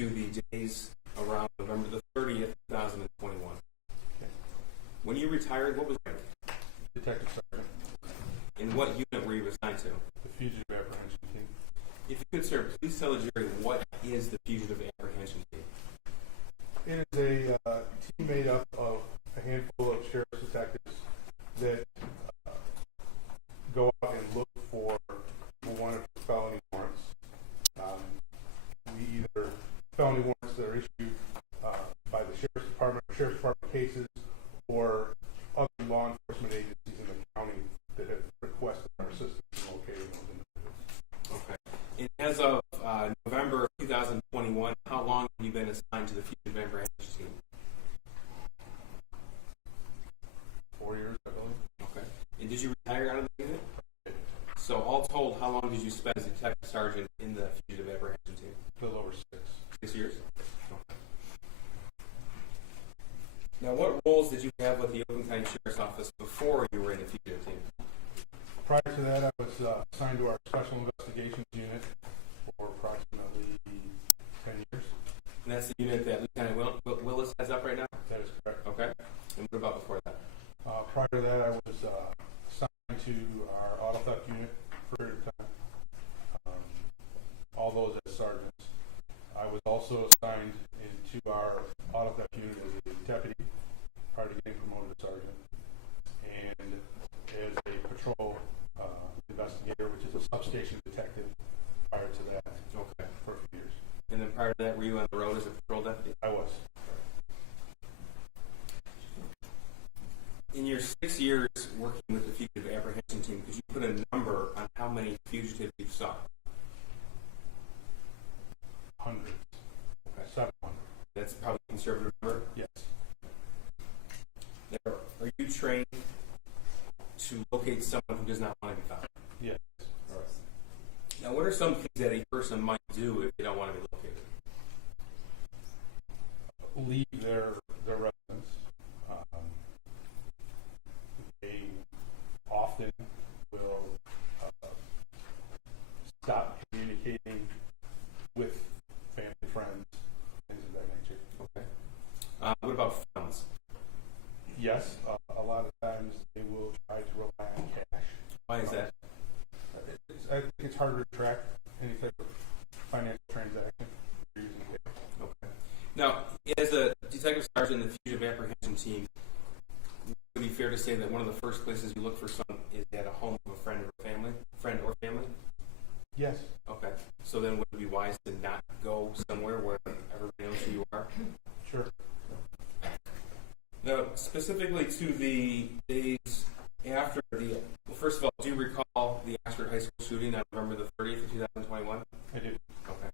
to the days around November the 30th, 2021. Okay. When you retired, what was your rank? Detective Sergeant. And what unit were you assigned to? The Fugitive Apprehension Team. If you could, sir, please tell the jury what is the Fugitive Apprehension Team? It is a team made up of a handful of sheriff's detectives that go out and look for wanted felony warrants. We either felony warrants that are issued by the sheriff's department cases, or other law enforcement agencies in the county that have requested our assistance in locating those individuals. Okay. And as of November 2021, how long have you been assigned to the Fugitive Apprehension Team? 4 years, I believe. Okay. And did you retire out of the unit? So all told, how long did you spend as a detective sergeant in the Fugitive Apprehension Team? A little over 6. 6 years? Okay. Now, what roles did you have with the Oakland County Sheriff's Office before you were in the Fugitive Team? Prior to that, I was assigned to our Special Investigations Unit for approximately 10 years. And that's the unit that Lieutenant Willis has up right now? That is correct. Okay. And what about before that? Prior to that, I was assigned to our Auto Theft Unit for a period of time. All those as sergeants. I was also assigned into our Auto Theft Unit as a deputy prior to getting promoted to sergeant, and as a patrol investigator, which is a substation detective, prior to that. Okay. For a few years. And then prior to that, were you on the road as a patrol deputy? I was. In your 6 years working with the Fugitive Apprehension Team, could you put a number on how many fugitives you saw? Hundreds. Okay. 700. That's probably a conservative number? Yes. Now, are you trained to locate someone who does not want to be found? Yes. All right. Now, what are some things that a person might do if they don't want to be located? Leave their residence. They often will stop communicating with family, friends, things of that nature. Okay. What about funds? Yes, a lot of times they will try to rely on cash. Why is that? I think it's harder to track any type of financial transaction using cash. Okay. Now, as a detective sergeant in the Fugitive Apprehension Team, would it be fair to say that one of the first places you look for someone is at a home of a friend or family? Yes. Okay. So then would it be wise to not go somewhere where everybody knows who you are? Sure. Now, specifically to the days after well, first of all, do you recall the Oxford High School shooting on November the 30th of 2021? I did. Okay.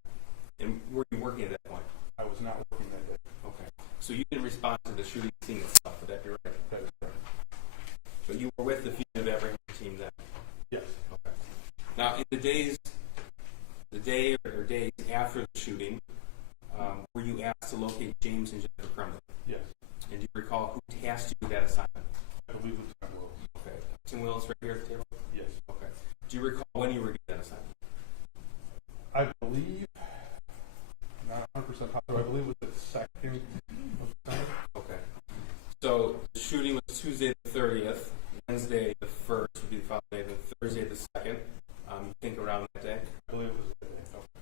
And were you working at that point? I was not working that day. Okay. So you didn't respond to the shooting scene itself, would that be right? That is correct. But you were with the Fugitive Apprehension Team then? Yes. Okay. Now, in the day or days after the shooting, were you asked to locate James and Jennifer Crumbley? Yes. And do you recall who tasked you with that assignment? I believe Lieutenant Willis. Okay. Tim Willis right here at the table? Yes. Okay. Do you recall when you were given that assignment? I believe, not 100% positive, I believe it was the second of the summer. Okay. So the shooting was Tuesday the 30th, Wednesday the 1st would be the following day, then Thursday the 2nd. You think around that day? I believe it was that day. Okay.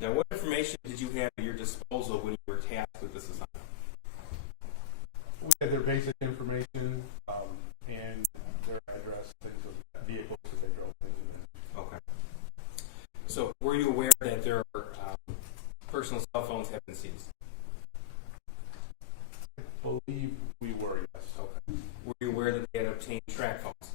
Now, what information did you have at your disposal when you were tasked with this assignment? We had their basic information and their address, things of vehicles that they drove, things of that. Okay. So, were you aware that their personal cell phones have been seized? I believe we were, yes. Okay. Were you aware that they had obtained track phones?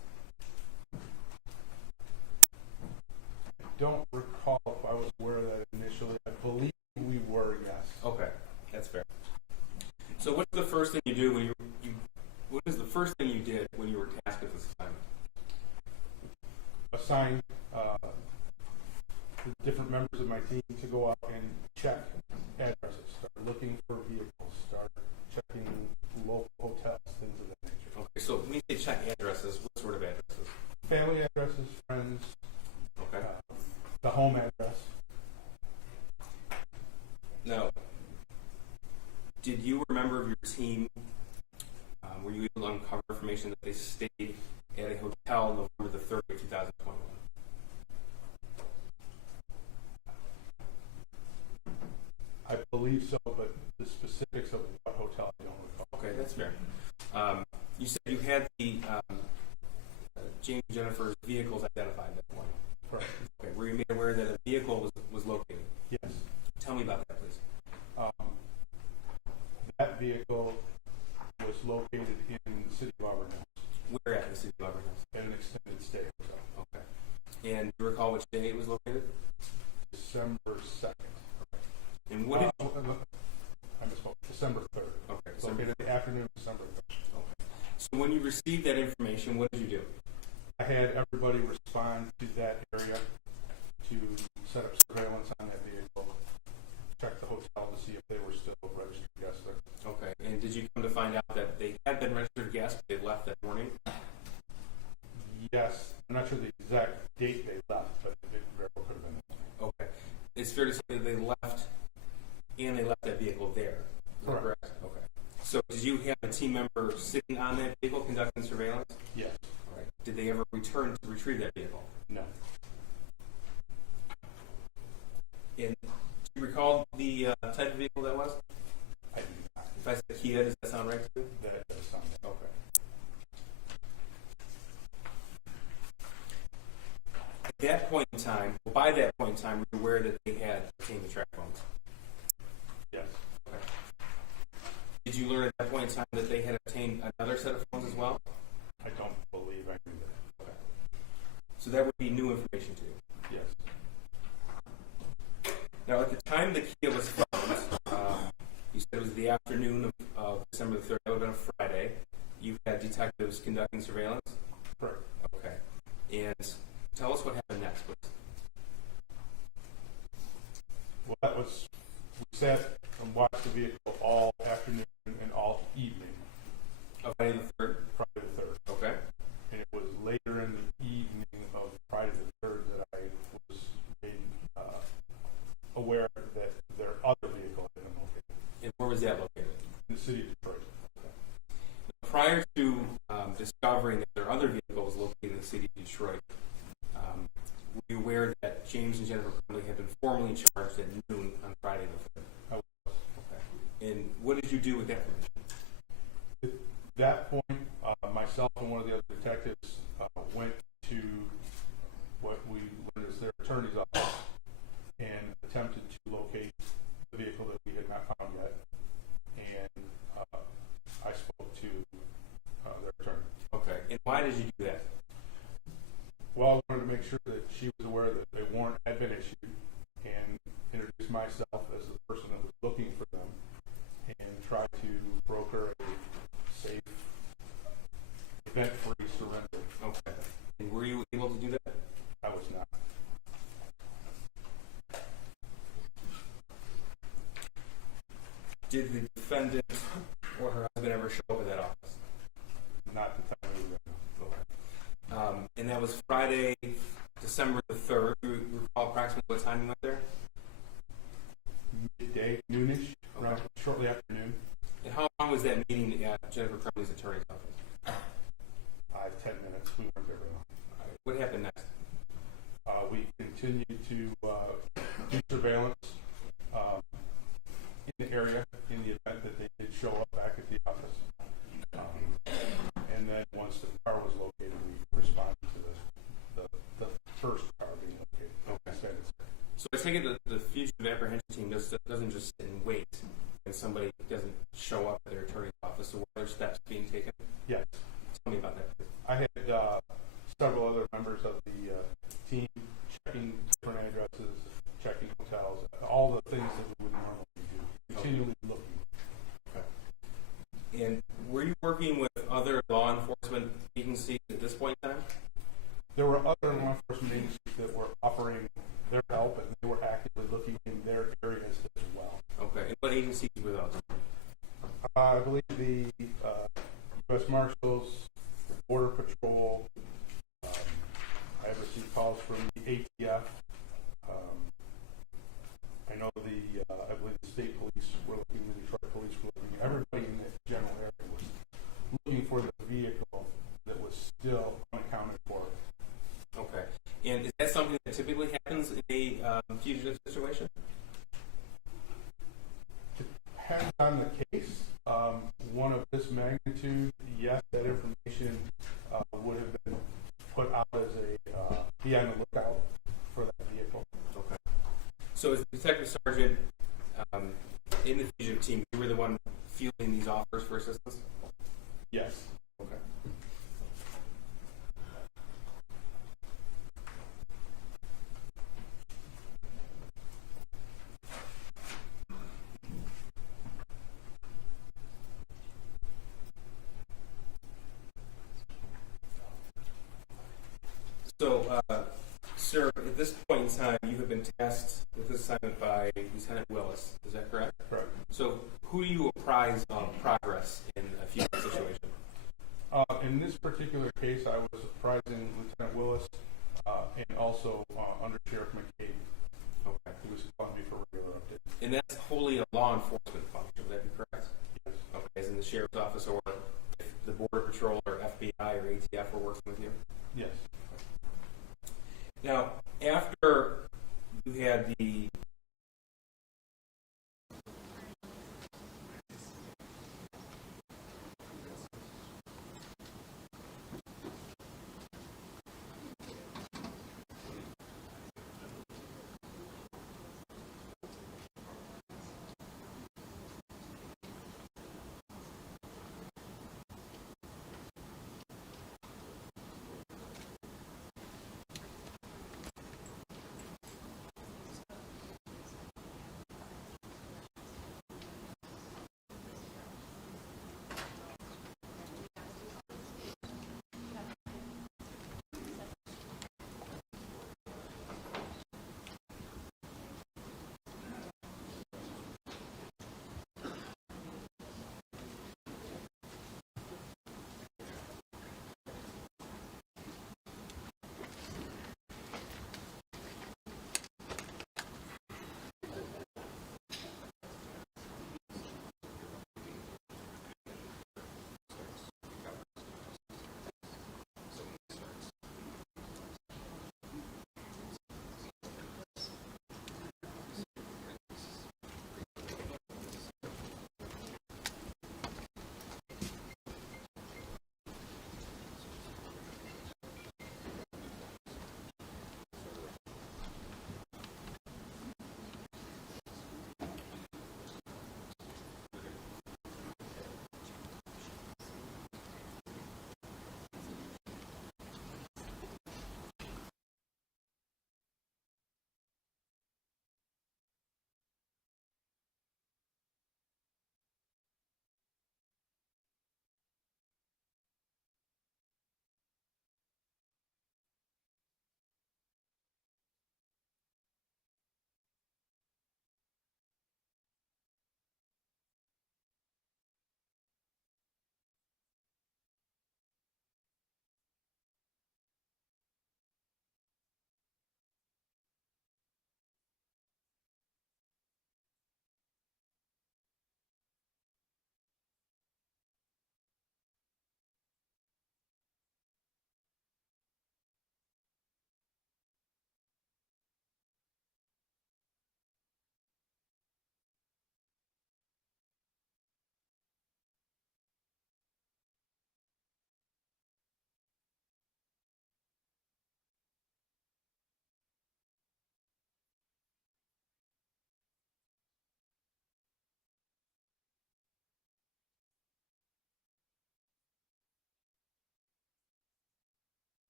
I don't recall if I was aware of that initially. I believe we were, yes. Okay, that's fair. So, what's the first thing you do when what is the first thing you did when you were tasked with this assignment? Assign the different members of my team to go out and check addresses, start looking for vehicles, start checking local hotels, things of that nature. Okay, so when you say check addresses, what sort of addresses? Family addresses, friends, Okay. the home address. Now, did you or a member of your team, were you able to uncover information that they stayed at a hotel November the 3rd, 2021? I believe so, but the specifics of what hotel I don't recall. Okay, that's fair. You said you had the James and Jennifer's vehicles identified at that point. Correct. Okay, were you made aware that a vehicle was located? Yes. Tell me about that, please. That vehicle was located in the city of Auburn Hills. Where at the city of Auburn Hills? At an extended stay hotel. Okay. And do you recall which day it was located? December 2nd. And what did you... I misspoke. December 3rd. Okay. Located in the afternoon of December 3rd. Okay. So when you received that information, what did you do? I had everybody respond to that area to set up surveillance on that vehicle, check the hotel to see if they were still registered guests there. Okay. And did you come to find out that they had been registered guests, but they left that morning? Yes. I'm not sure the exact date they left, but it very well could have been. Okay. It's fair to say that they left and they left that vehicle there. Is that correct? Okay. So did you have a team member sitting on that vehicle conducting surveillance? Yes. All right. Did they ever return to retrieve that vehicle? No. And do you recall the type of vehicle that was? I do not. If I said Kia, does that sound right to you? That does sound right. Okay. At that point in time, well, by that point in time, were you aware that they had obtained the track phones? Yes. Okay. Did you learn at that point in time that they had obtained another set of phones as well? I don't believe I knew that. Okay. So that would be new information to you? Yes. Now, at the time the Kia was found, you said it was the afternoon of December the 3rd. That would have been a Friday. You had detectives conducting surveillance? Correct. Okay. And tell us what happened next, please. Well, that was, we sat and watched the vehicle all afternoon and all evening. Of Friday the 3rd? Friday the 3rd. Okay. And it was later in the evening of Friday the 3rd that I was made aware that their other vehicle had been located. And where was that located? In the city of Detroit. Okay. Now, prior to discovering that their other vehicle was located in the city of Detroit, were you aware that James and Jennifer Crumbley had been formally charged at noon on Friday the 3rd? I was. Okay. And what did you do with that information? At that point, myself and one of the other detectives went to what we learned as their attorney's office and attempted to locate the vehicle that we had not found yet. And I spoke to their attorney. Okay. And why did you do that? Well, I wanted to make sure that she was aware that a warrant had been issued and introduce myself as the person that was looking for them and try to broker a safe, event-free surrender. Okay. And were you able to do that? I was not. Did the defendant or her husband ever show up at that office? Not the time we were there. Okay. And that was Friday, December the 3rd. Do you recall approximately what time you went there? Midday, noonish, around shortly after noon. And how long was that meeting at Jennifer Crumbley's attorney's office? 10 minutes. We weren't there very long. All right. What happened next? We continued to do surveillance in the area in the event that they did show up back at the office. And then once the car was located, we responded to the first car being located. Okay. So I take it that the fugitive apprehension team doesn't just sit and wait when somebody doesn't show up at their attorney's office. So what other steps being taken? Yes. Tell me about that. I had several other members of the team checking different addresses, checking hotels, all the things that we would normally do, continually looking. Okay. And were you working with other law enforcement agencies at this point in time? There were other law enforcement agencies that were offering their help, and they were actively looking in their areas as well. Okay. And what agencies were those? I believe the U.S. Marshals, Border Patrol. I have received calls from the ATF. I know I believe the state police were looking, the Detroit police were looking, everybody in the general area was looking for the vehicle that was still unaccounted for. Okay. And is that something that typically happens in a fugitive situation? Depends on the case. One of this magnitude, yes, that information would have been put out as a be on the lookout for that vehicle. Okay. So as the detective sergeant in the fugitive team, you were the one fielding these offers for assistance? Yes. Okay. So, sir, at this point in time, you have been tasked with this assignment by Lieutenant Willis. Is that correct? Correct. So, who do you apprise of progress in a fugitive situation? In this particular case, I was apprising Lieutenant Willis and also Under Sheriff McCabe, Okay. who was calling me for regular updates. And that's wholly a law enforcement function. Would that be correct? Yes. Okay. As in the sheriff's office, or if the Border Patrol or FBI or ATF were working with you? Yes. Now, after you had the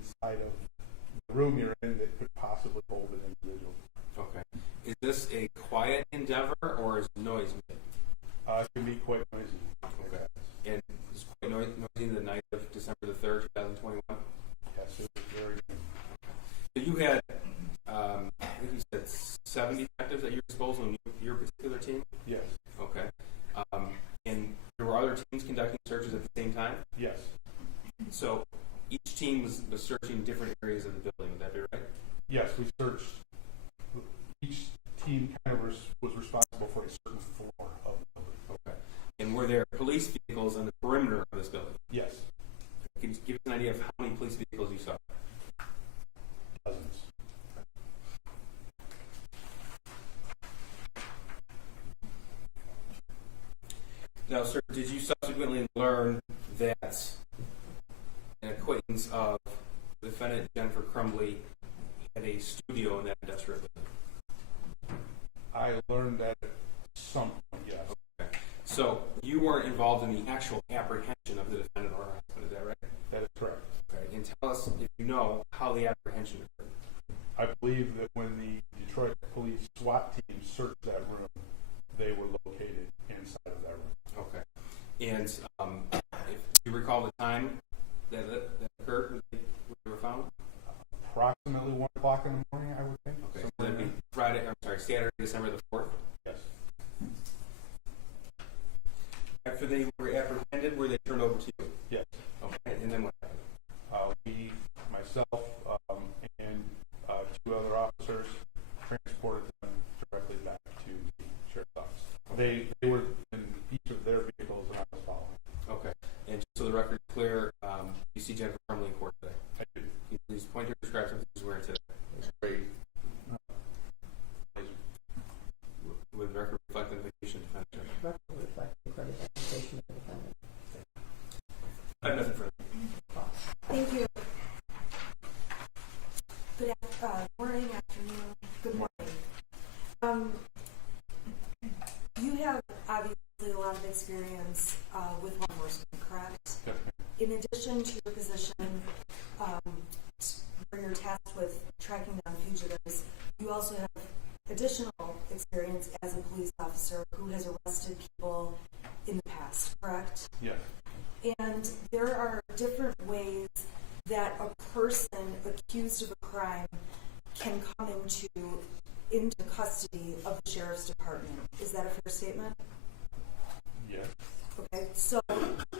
inside of the room you're in that could possibly hold an individual. Okay. Is this a quiet endeavor or is noise made? It can be quite noisy. Okay. And it's quite noisy the night of December the 3rd, 2021? Yes, it was very good. So you had, I think you said 7 detectives at your disposal in your particular team? Yes. Okay. And there were other teams conducting searches at the same time? Yes. So each team was searching different areas of the building, would that be right? Yes, we searched. Each team kind of was responsible for a certain floor of the building. Okay. And were there police vehicles on the perimeter of this building? Yes. Can you give us an idea of how many police vehicles you saw? Dozens. Now, sir, did you subsequently learn that an acquaintance of the defendant, Jennifer Crumbley, had a studio in that industrial building? I learned that at some point, yes. Okay. So you weren't involved in the actual apprehension of the defendant or her husband, is that right? That is correct. Okay. And tell us, if you know, how the apprehension occurred. I believe that when the Detroit Police SWAT team searched that room, they were located inside of that room. Okay. And if you recall the time that occurred when they were found? Approximately 1 o'clock in the morning, I would think. Okay. So that'd be Saturday, December the 4th? Yes. After they were apprehended, were they turned over to you? Yes. Okay. And then what happened? Myself, and 2 other officers transported them directly back to the sheriff's office. They were in each of their vehicles and I was following. Okay. And just so the record is clear, you see Jennifer Crumbley in court today. I do. Can you please point to describe something she's wearing today? Great. With record reflecting the vacation defendant. Record reflects the credit application of the defendant. I have nothing further. Thank you. Good morning, afternoon, good morning. You have obviously a lot of experience with law enforcement, correct? Yes. In addition to your position where you're tasked with tracking down fugitives, you also have additional experience as a police officer who has arrested people in the past, correct? Yes. And there are different ways that a person accused of a crime can come into custody of the sheriff's department. Is that a fair statement? Yes. Okay, so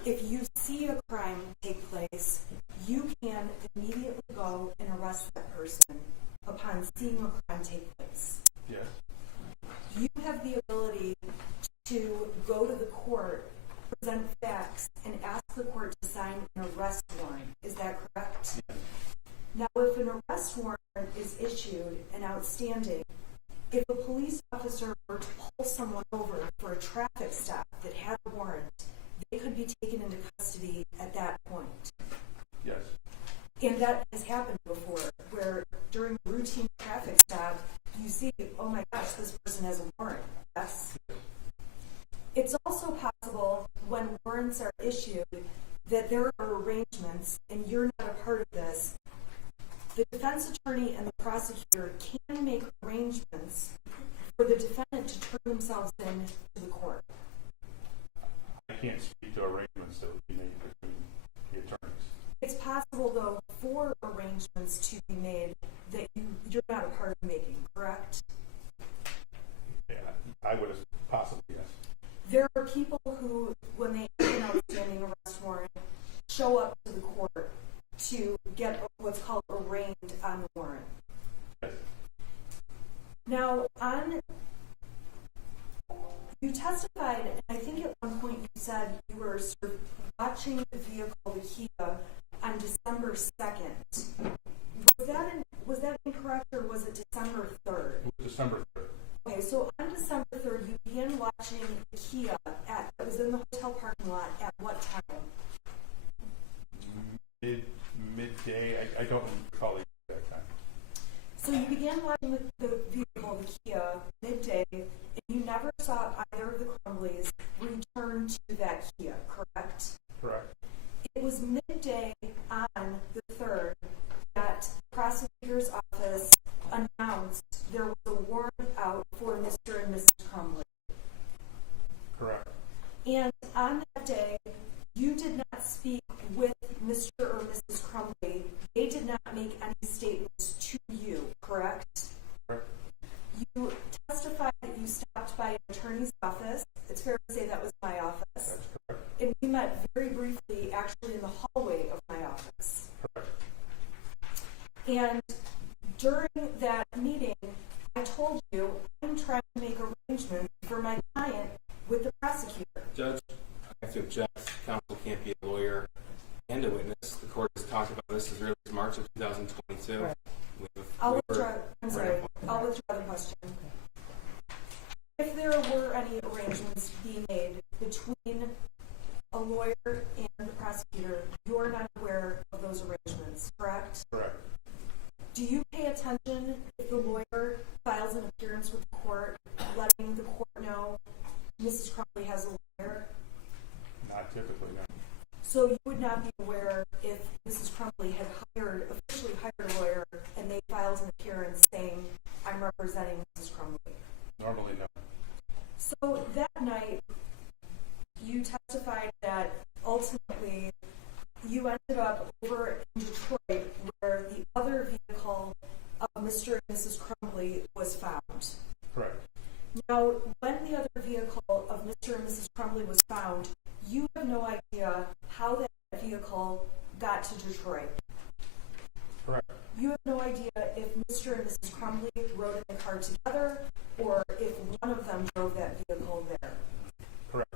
if you see a crime take place, you can immediately go and arrest that person upon seeing a crime take place. Yes. You have the ability to go to the court, present facts, and ask the court to sign an arrest warrant. Is that correct? Yes. Now, if an arrest warrant is issued and outstanding, if a police officer were to pull someone over for a traffic stop that had a warrant, they could be taken into custody at that point. Yes. And that has happened before, where during a routine traffic stop, you see, oh my gosh, this person has a warrant. Yes. It's also possible when warrants are issued that there are arrangements, and you're not a part of this. The defense attorney and the prosecutor can make arrangements for the defendant to turn themselves in to the court. I can't speak to arrangements that would be made between the attorneys. It's possible, though, for arrangements to be made that you're not a part of making, correct? Yeah, I would have possibly, yes. There are people who, when they have an outstanding arrest warrant, show up to the court to get what's called arraigned on the warrant. Yes. Now, you testified, and I think at one point you said you were sort of watching the vehicle, the Kia, on December 2nd. Was that incorrect, or was it December 3rd? It was December 3rd. Okay, so on December 3rd, you began watching the Kia that was in the hotel parking lot at what time? Midday. I don't recall the exact time. So you began watching the vehicle, the Kia, midday, and you never saw either of the Crumbleys return to that Kia, correct? Correct. It was midday on the 3rd did not make any statements to you, correct? Correct. You testified that you stopped by an attorney's office. It's fair to say that was my office. That's correct. And we met very briefly, actually, in the hallway of my office. Correct. And during that meeting, I told you I'm trying to make arrangements for my client with the prosecutor. Judge, I have to object. Counsel can't be a lawyer and a witness. The court has talked about this as early as March of 2022. Right. I'll withdraw the question. If there were any arrangements being made between a lawyer and the prosecutor, you're not aware of those arrangements, correct? Correct. Do you pay attention if the lawyer files an appearance with the court, letting the court know Mrs. Crumbley has a lawyer? Not typically, no. So you would not be aware if Mrs. Crumbley had officially hired a lawyer and they filed an appearance saying, I'm representing Mrs. Crumbley. Normally, no. So that night, you testified that ultimately you ended up over in Detroit where the other vehicle of Mr. and Mrs. Crumbley was found. Correct. Now, when the other vehicle of Mr. and Mrs. Crumbley was found, you have no idea how that vehicle got to Detroit. Correct. You have no idea if Mr. and Mrs. Crumbley rode in the car together or if one of them drove that vehicle there. Correct.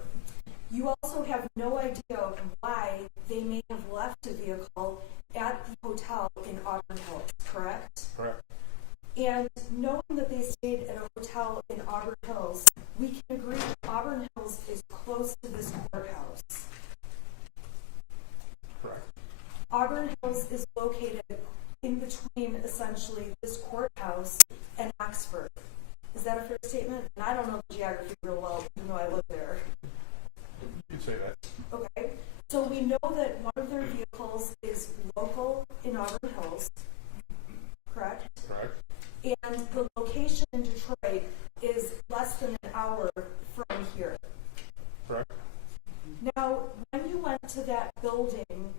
You also have no idea why they may have left a vehicle at the hotel in Auburn Hills, correct? Correct. And knowing that they stayed at a hotel in Auburn Hills, we can agree that Auburn Hills is close to this courthouse. Correct. Auburn Hills is located in between, essentially, this courthouse and Oxford. Is that a fair statement? And I don't know the geography real well, even though I live there. You could say that. Okay, so we know that one of their vehicles is local in Auburn Hills, correct? Correct. And the location in Detroit is less than an hour from here. Correct. Now, when you went to that building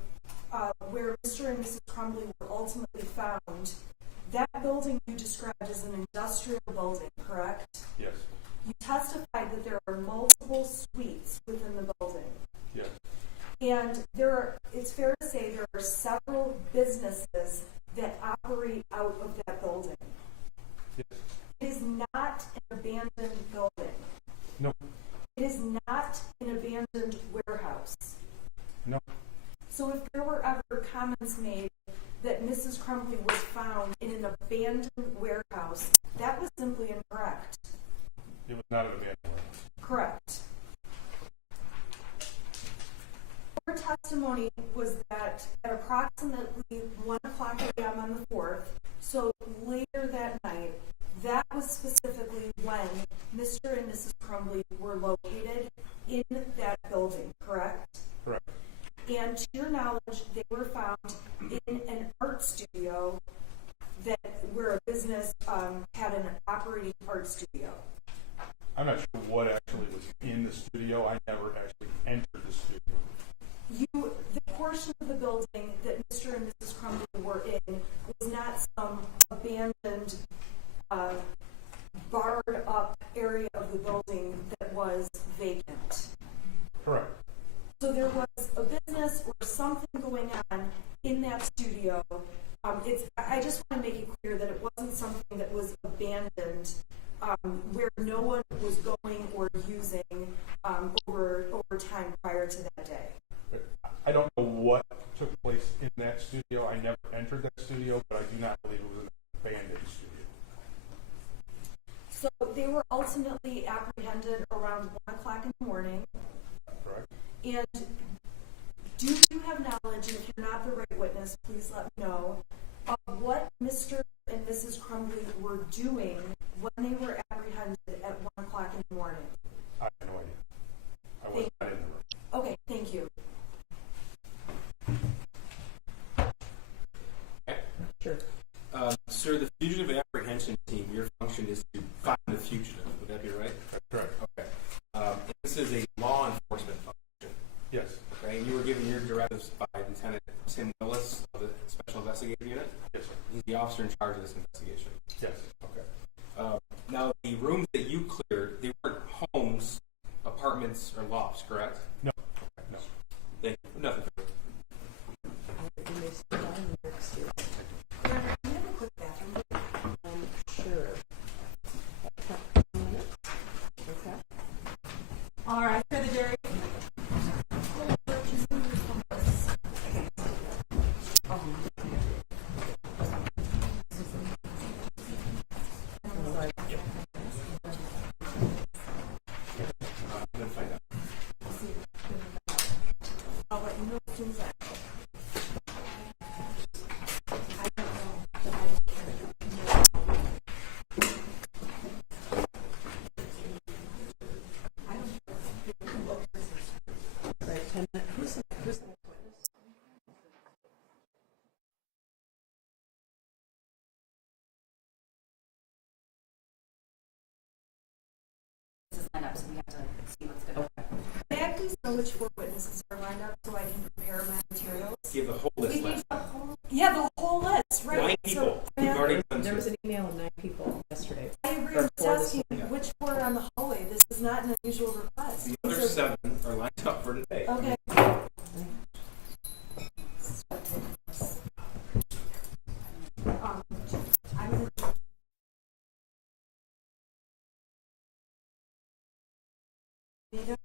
where Mr. and Mrs. Crumbley were ultimately found, that building you described as an industrial building, correct? Yes. You testified that there are multiple suites within the building. Yes. And it's fair to say there are several businesses that operate out of that building. Yes. It is not an abandoned building. No. It is not an abandoned warehouse. No. So if there were ever comments made that Mrs. Crumbley was found in an abandoned warehouse, that was simply incorrect. It was not an abandoned warehouse. Correct. Her testimony was that at approximately 1 o'clock a.m. on the 4th, so later that night, that was specifically when Mr. and Mrs. Crumbley were located in that building, correct? Correct. And to your knowledge, they were found in an art studio where a business had an operating art studio. I'm not sure what actually was in the studio. I never actually entered the studio. The portion of the building that Mr. and Mrs. Crumbley were in was not some abandoned, barred up area of the building that was vacant. Correct. So there was a business or something going on in that studio. I just want to make it clear that it wasn't something that was abandoned, where no one was going or using over time prior to that day. I don't know what took place in that studio. I never entered that studio, but I do not believe it was an abandoned studio. So they were ultimately apprehended around 1 o'clock in the morning. Correct. And do you have knowledge, and if you're not the right witness, please let me know, of what Mr. and Mrs. Crumbley were doing when they were apprehended at 1 o'clock in the morning? I have no idea. I was not in the room. Okay, thank you. Sure. Sir, the fugitive apprehension team, your function is to find the fugitive. Would that be right? That's correct. Okay. This is a law enforcement function. Yes. Okay. And you were given your directives by Lieutenant Tim Willis of the Special Investigations investigative unit. Yes, sir. He's the officer in charge of this investigation. Yes. Okay. Now, the rooms that you cleared, they weren't homes, apartments, or lofts, correct? No. No. Thank you. Nothing. You may sit down and work here. Can you have a quick bathroom? Sure. Okay. All right, for the jury. I'm going to find out. I'll let you know as soon as I know. I don't know. Right, 10 minutes. Who's the next witness? Lined up, so we have to see what's good. May I please know which 4 witnesses are lined up so I can prepare my materials? Give the whole list last. Yeah, the whole list, right? 9 people. We've yeah, already done There 2. was an email of 9 people yesterday. I agree Or with 4 this asking morning. which 4 are on the hallway. This is not an unusual request. The other These are- 7 are lined up for today. Okay. I'm gonna need a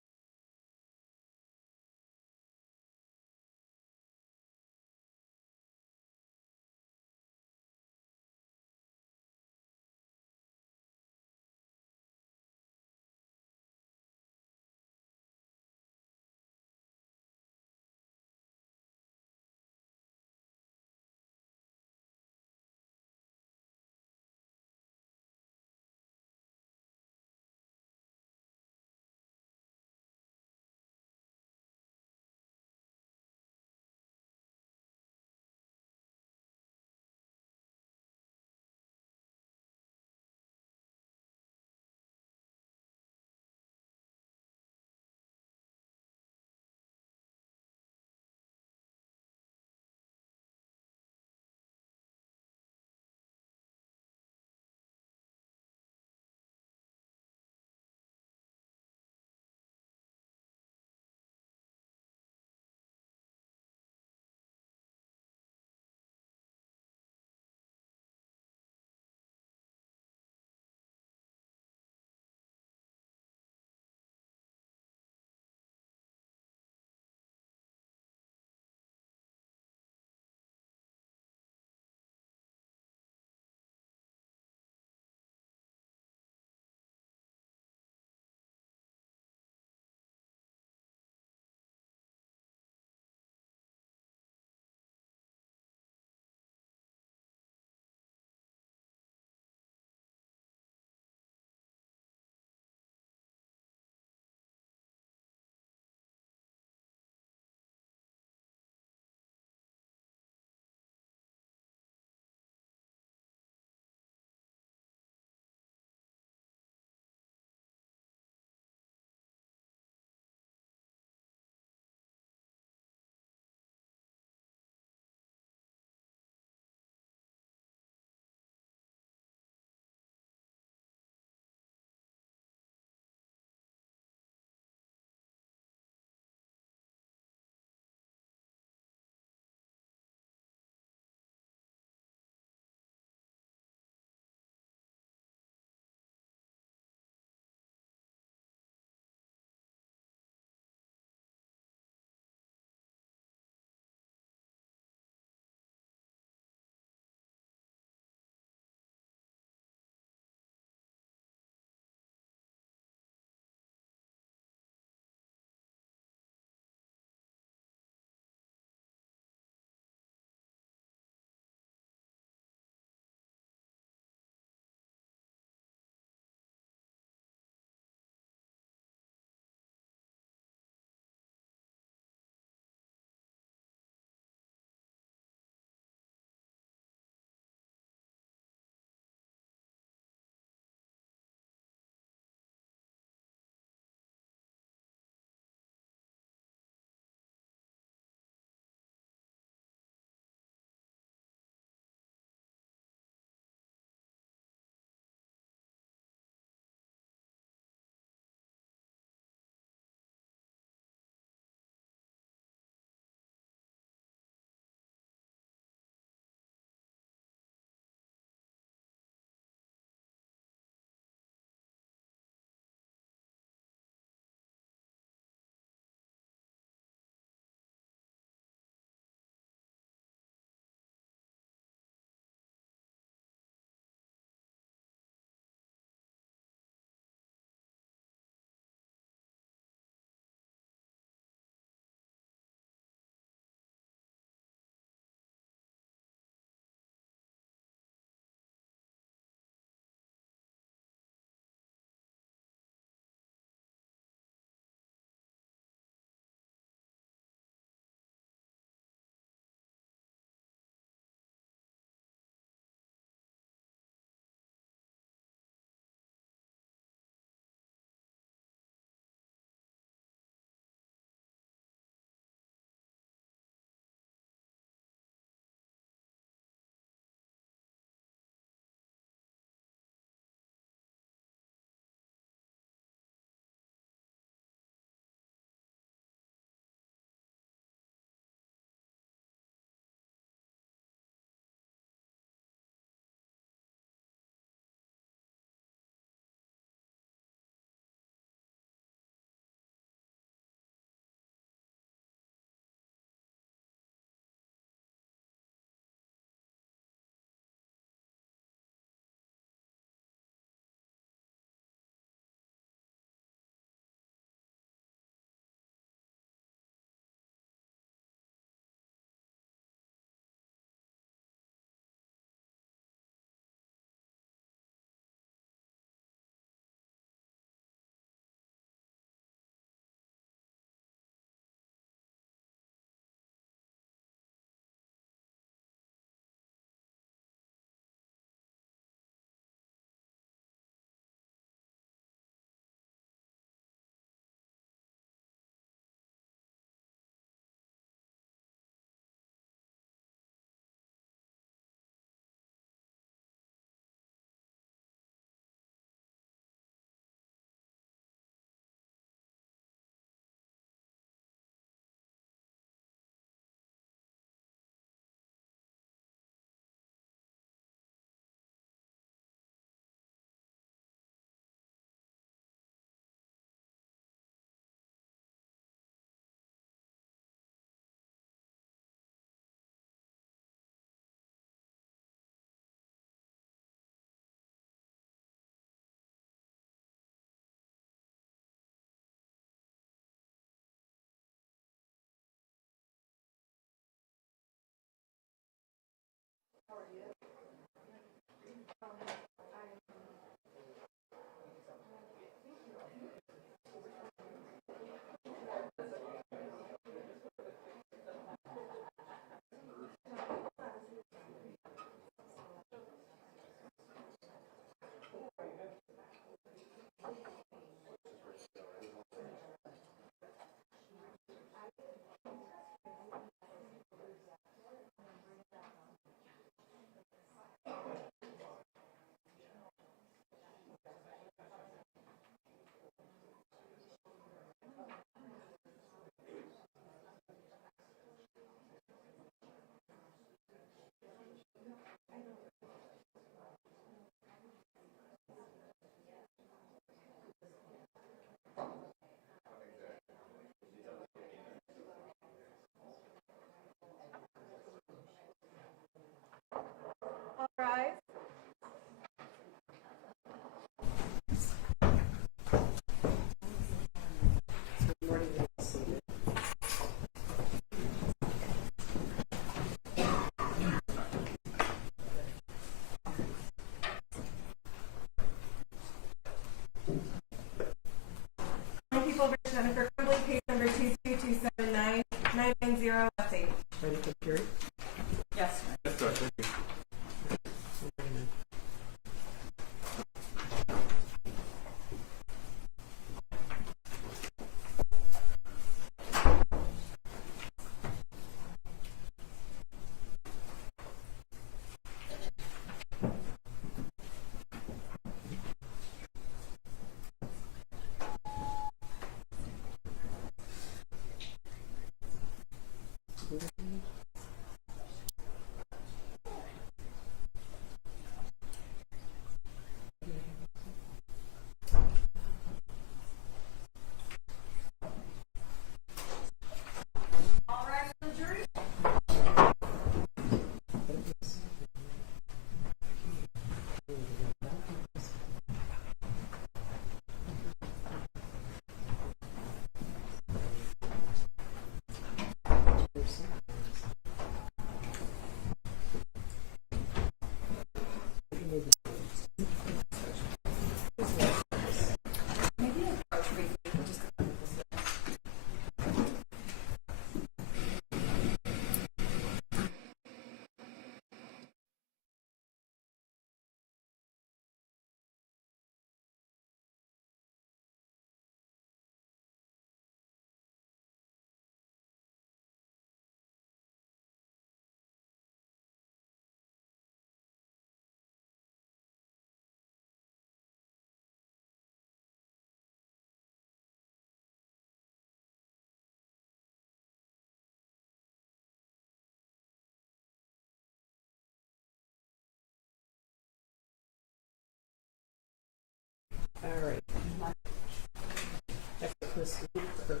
this new curve.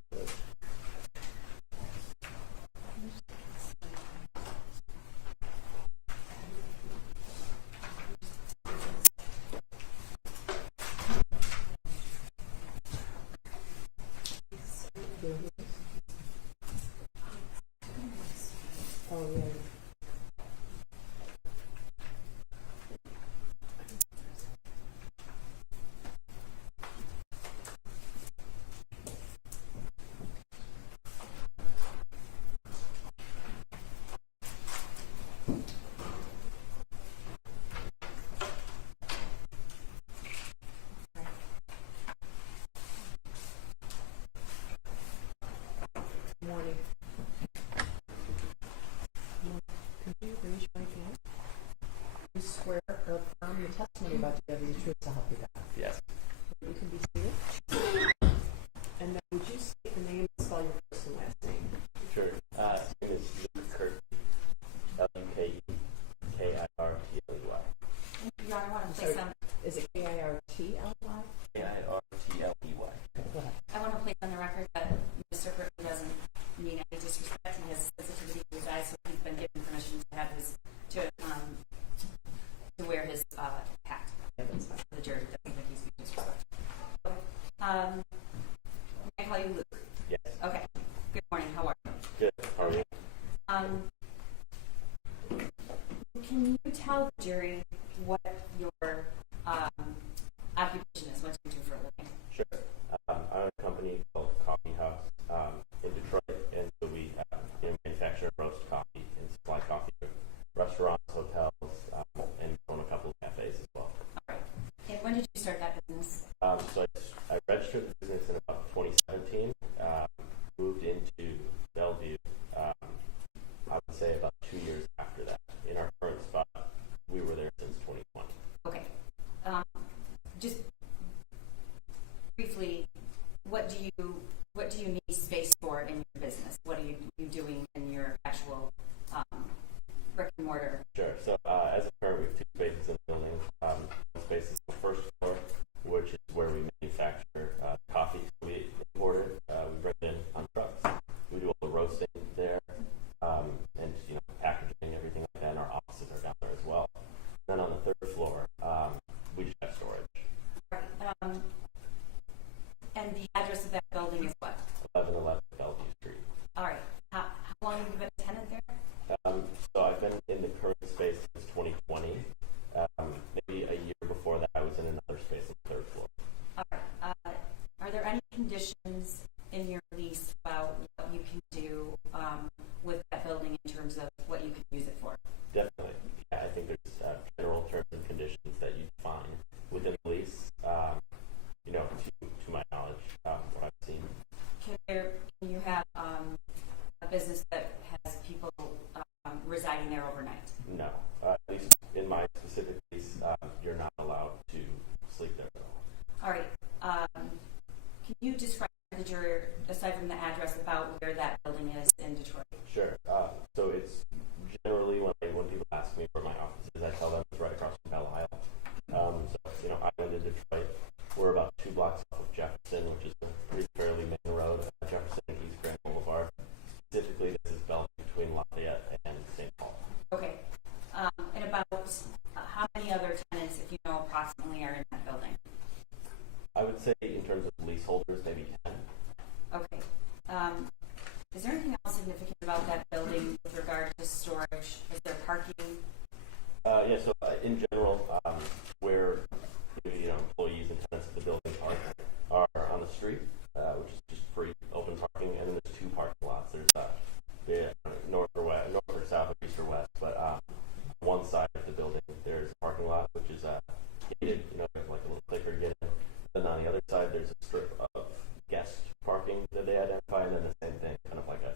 Oh, yeah. Morning. Could you raise your right hand? You swear or affirm the testimony about to give you the truth to help you God. Yes. You can be seated. And then would you state the name and spell your first and last name? Sure. His name is Luke Kirkley. L-U-K-E-K-I-R-T-L-E-Y. Your Honor, I want to I'm place sorry. on, Is it K-I-R-T-L-Y? K-I-R-T-L-E-Y. Go ahead. I want to place on the record that Mr. Crumbley doesn't mean any disrespect. He has sensitivity to his eyes, so he's been given permission to have his, to wear his, hat. Yeah, that's fine. The jury doesn't think he's being disrespectful. Okay. May I call you Luke? Yes. Okay. Good morning. How are you? Good. How are you? Can you tell the jury what your occupation is, what you do for a living? Sure. I own a company called Coffee House in Detroit, and so we manufacture roast coffee and supply coffee to restaurants, hotels, and own a couple of cafes as well. All right. And when did you start that business? So I registered the business in about 2017, moved into Bellevue, I would say about 2 years after that. In our current spot, we were there since 2020. Okay. Just briefly, what do you need space for in your business? What are you doing in your actual brick and mortar? Sure. So as a parent, we have two spaces in the building. One space is the first floor, which is where we manufacture coffee. So we import it. We bring it in on trucks. We do all the roasting there, and packaging, everything like that. And our offices are down there as well. Then on the third floor, we just have storage. And the address of that building is what? 1111 Bellevue Street. All right. How long have you been a tenant there? So I've been in the current space since 2020. Maybe a year before that, I was in another space on the third floor. All right. Are there any conditions in your lease about what you can do with that building in terms of what you can use it for? Definitely. Yeah, I think there's general terms and conditions that you define within the lease. To my knowledge, what I've seen. Can you have a business that has people residing there overnight? No. At least in my specific lease, you're not allowed to sleep there at all. All right. Can you describe to the jury, aside from the address, about where that building is in Detroit? Sure. So it's generally when people ask me where my office is, I tell them it's right across from Belle Isle. I live in Detroit. We're about 2 blocks off of Jefferson, which is a pretty fairly main road. Jefferson and East Grand Boulevard. Specifically, this is Bellevue between Lafayette and St. Paul. Okay. And about how many other tenants, if you know approximately, are in that building? I would say in terms of leaseholders, maybe 10. Okay. Is there anything else significant about that building with regard to storage? Is there parking? So in general, where employees and tenants of the building are on the street, which is just free open parking, and then there's 2 parking lots. There's north or south, or east or west. But on one side of the building, there's a parking lot which is gated, like a little clicker to get in. Then on the other side, there's a strip of guest parking that they identify, and then the same thing, kind of like a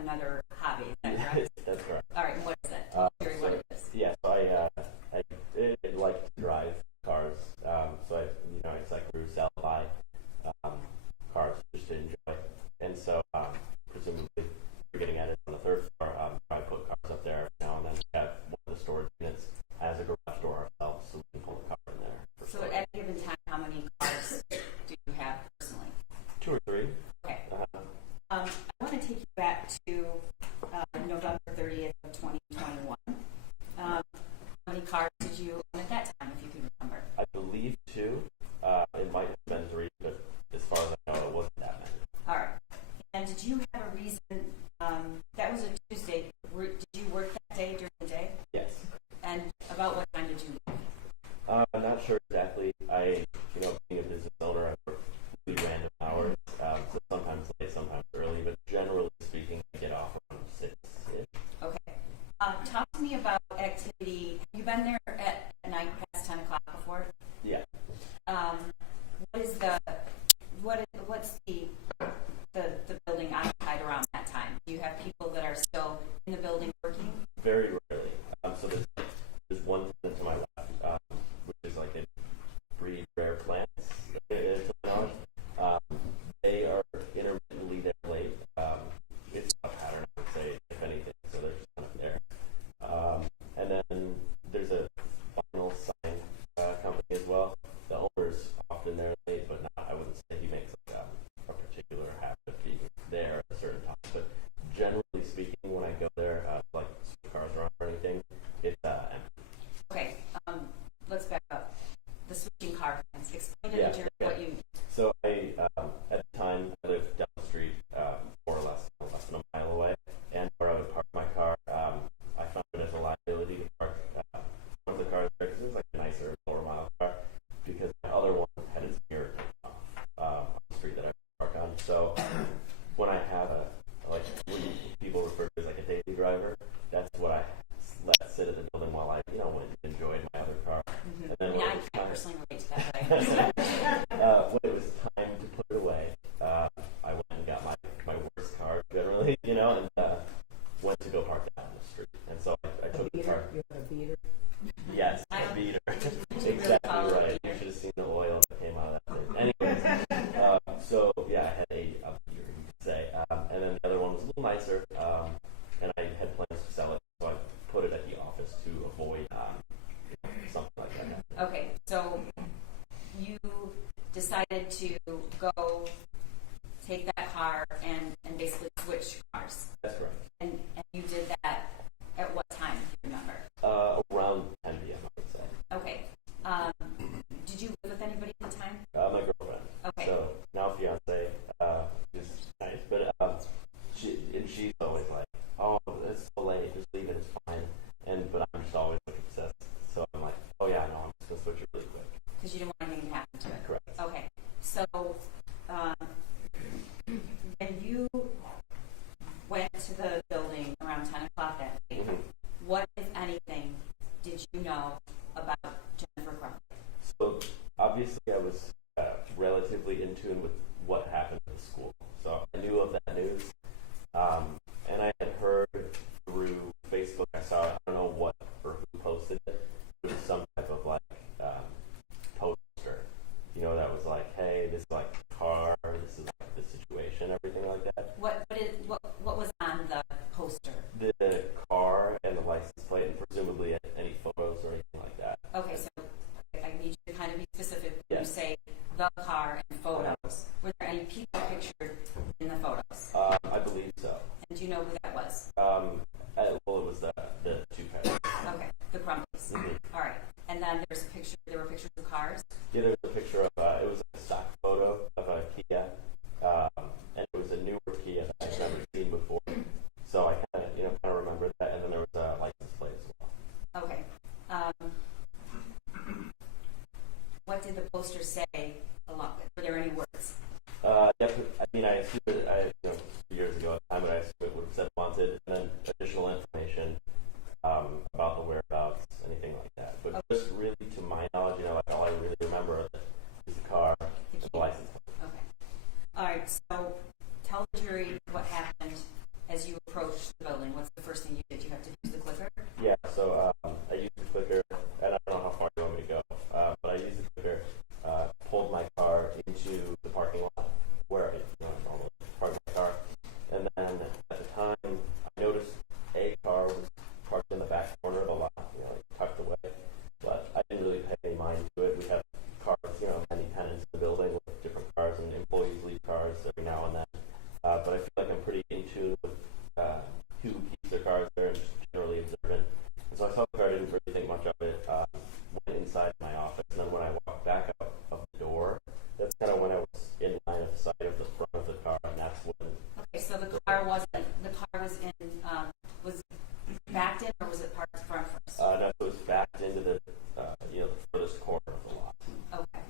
another hobby. Is that correct? That's correct. All right. And what is that? Tell me So, what it is. yeah, so I like to drive cars. So I cycle through sell buy cars just to enjoy. And so presumably we're getting at it on the third floor. I put cars up there now and then. We have one of the storage units as a garage door ourselves, so we can pull the car in there. So at any given time, how many cars do you have personally? 2 or 3. Okay. I want to take you back to November 30th of 2021. How many cars did you own at that time, if you can remember? I believe 2. It might have been 3, but as far as I know, it wasn't that many. All right. And did you have a reason? That was a Tuesday. Did you work that day during the day? Yes. And about what time did you leave? I'm not sure exactly. Being a business owner, I work really random hours, so sometimes late, sometimes early, but generally speaking, I get off around 6-ish. Okay. Talk to me about activity. Have you been there at night past 10 o'clock before? Yeah. What's the building occupied around that time? Do you have people that are still in the building working? Very rarely. So there's one tenant to my left, which is like a breed rare plants, to my knowledge. They are intermittently there late. It's a pattern, I would say, if anything, so they're just kind of there. And then there's a vinyl sign company as well. The owner's often there late, but not, I wouldn't say he makes like a particular habit of being there at a certain time. But generally speaking, when I go there, like cars around or anything, it's empty. Okay. Let's back up. The switching car things. Explain to Yeah, me, Jared, okay. what you. So I, at the time, I lived down the street, more or less than a mile away, and where I would park my car, I found it as a liability to park one of the cars there because it was like a nicer, lower mile car, because my other one had its mirror taken off on the street that I park on. So when I have when people refer to it as like a daily driver, that's what I let sit at the building while I, went and enjoyed my other car. Mm-hmm. And then I when mean, it was I time, personally relate to that, but I understand. when it was time to put it away, I went and got my worst car generally, and went to go park it on the street. And so I took the car. You have a beater? Yes, I a don't- beater. really Exactly follow right. it You here. should have seen the oil that came out of that thing. Anyways, so yeah, I had a beater, you could say. And then the other one was a little nicer, and I had plans to sell it, so I put it at the office to avoid something like that. Okay, so you decided to go take that car and basically switch cars. That's right. And you did that at what time, do you remember? Around 10 p.m., I would say. Okay. Did you live with anybody at the time? My girlfriend. Okay. So now fiance, is nice, but she's always like, "Oh, it's so late, just leave it, it's fine." But I'm just always like obsessed. So I'm like, "Oh yeah, no, I'm just gonna switch it really quick." Because you didn't want anything to happen to it. Correct. Okay. So when you went to the building around 10 o'clock that day, Mm-hmm. what, if anything, did you know about Jennifer Crumbley? So obviously, I was relatively in tune with what happened at the school. So I knew of that news, and I had heard through Facebook. I saw, I don't know what or who posted it. It was some type of like poster, that was like, "Hey, this is like car, this is like the situation, everything like that." What was on the poster? The car and the license plate, and presumably any photos or anything like that. Okay, so I need you to kind of be specific. When Yes. you say the car and photos, were there any people pictured in the photos? I believe so. And do you know who that was? Well, it was the two parents. Okay, the Crumbleys. Mhm. All right, and then there were pictures of cars. Yeah, there was a picture of, it was a stock photo of a Kia, and it was a newer Kia that I'd never seen before. So I kind of remember that, and then there was a license plate as well. Okay. What did the poster say along with? Were there any words? Yeah, I mean, I assumed it, years ago at the time, but I assumed it would have said wanted, and then additional information about the whereabouts, anything like that. But just really, to my knowledge, all I really remember are the approached the building, what's the first thing you did? You have to use the clicker? Yeah, so I used the clicker, and I don't know how far you want me to go, but I used the clicker, pulled my car into the parking lot where I normally park my car, and then at the time I noticed a car was parked in the back corner of the lot, like tucked away, but I didn't really pay any mind to it. We have cars, many tenants in the building with different cars, and employees leave cars every now and then, but I feel like I'm pretty in tune with who keeps their cars there and just generally observant. And so I saw the car, I didn't really think much of it, went inside my office, and then when I walked back out of the door, that's kind of when I was in line of sight of the front of the car, and that's when. Okay, so the car was backed in, or was it parked front first? No, it was backed into the furthest corner of the lot. Okay.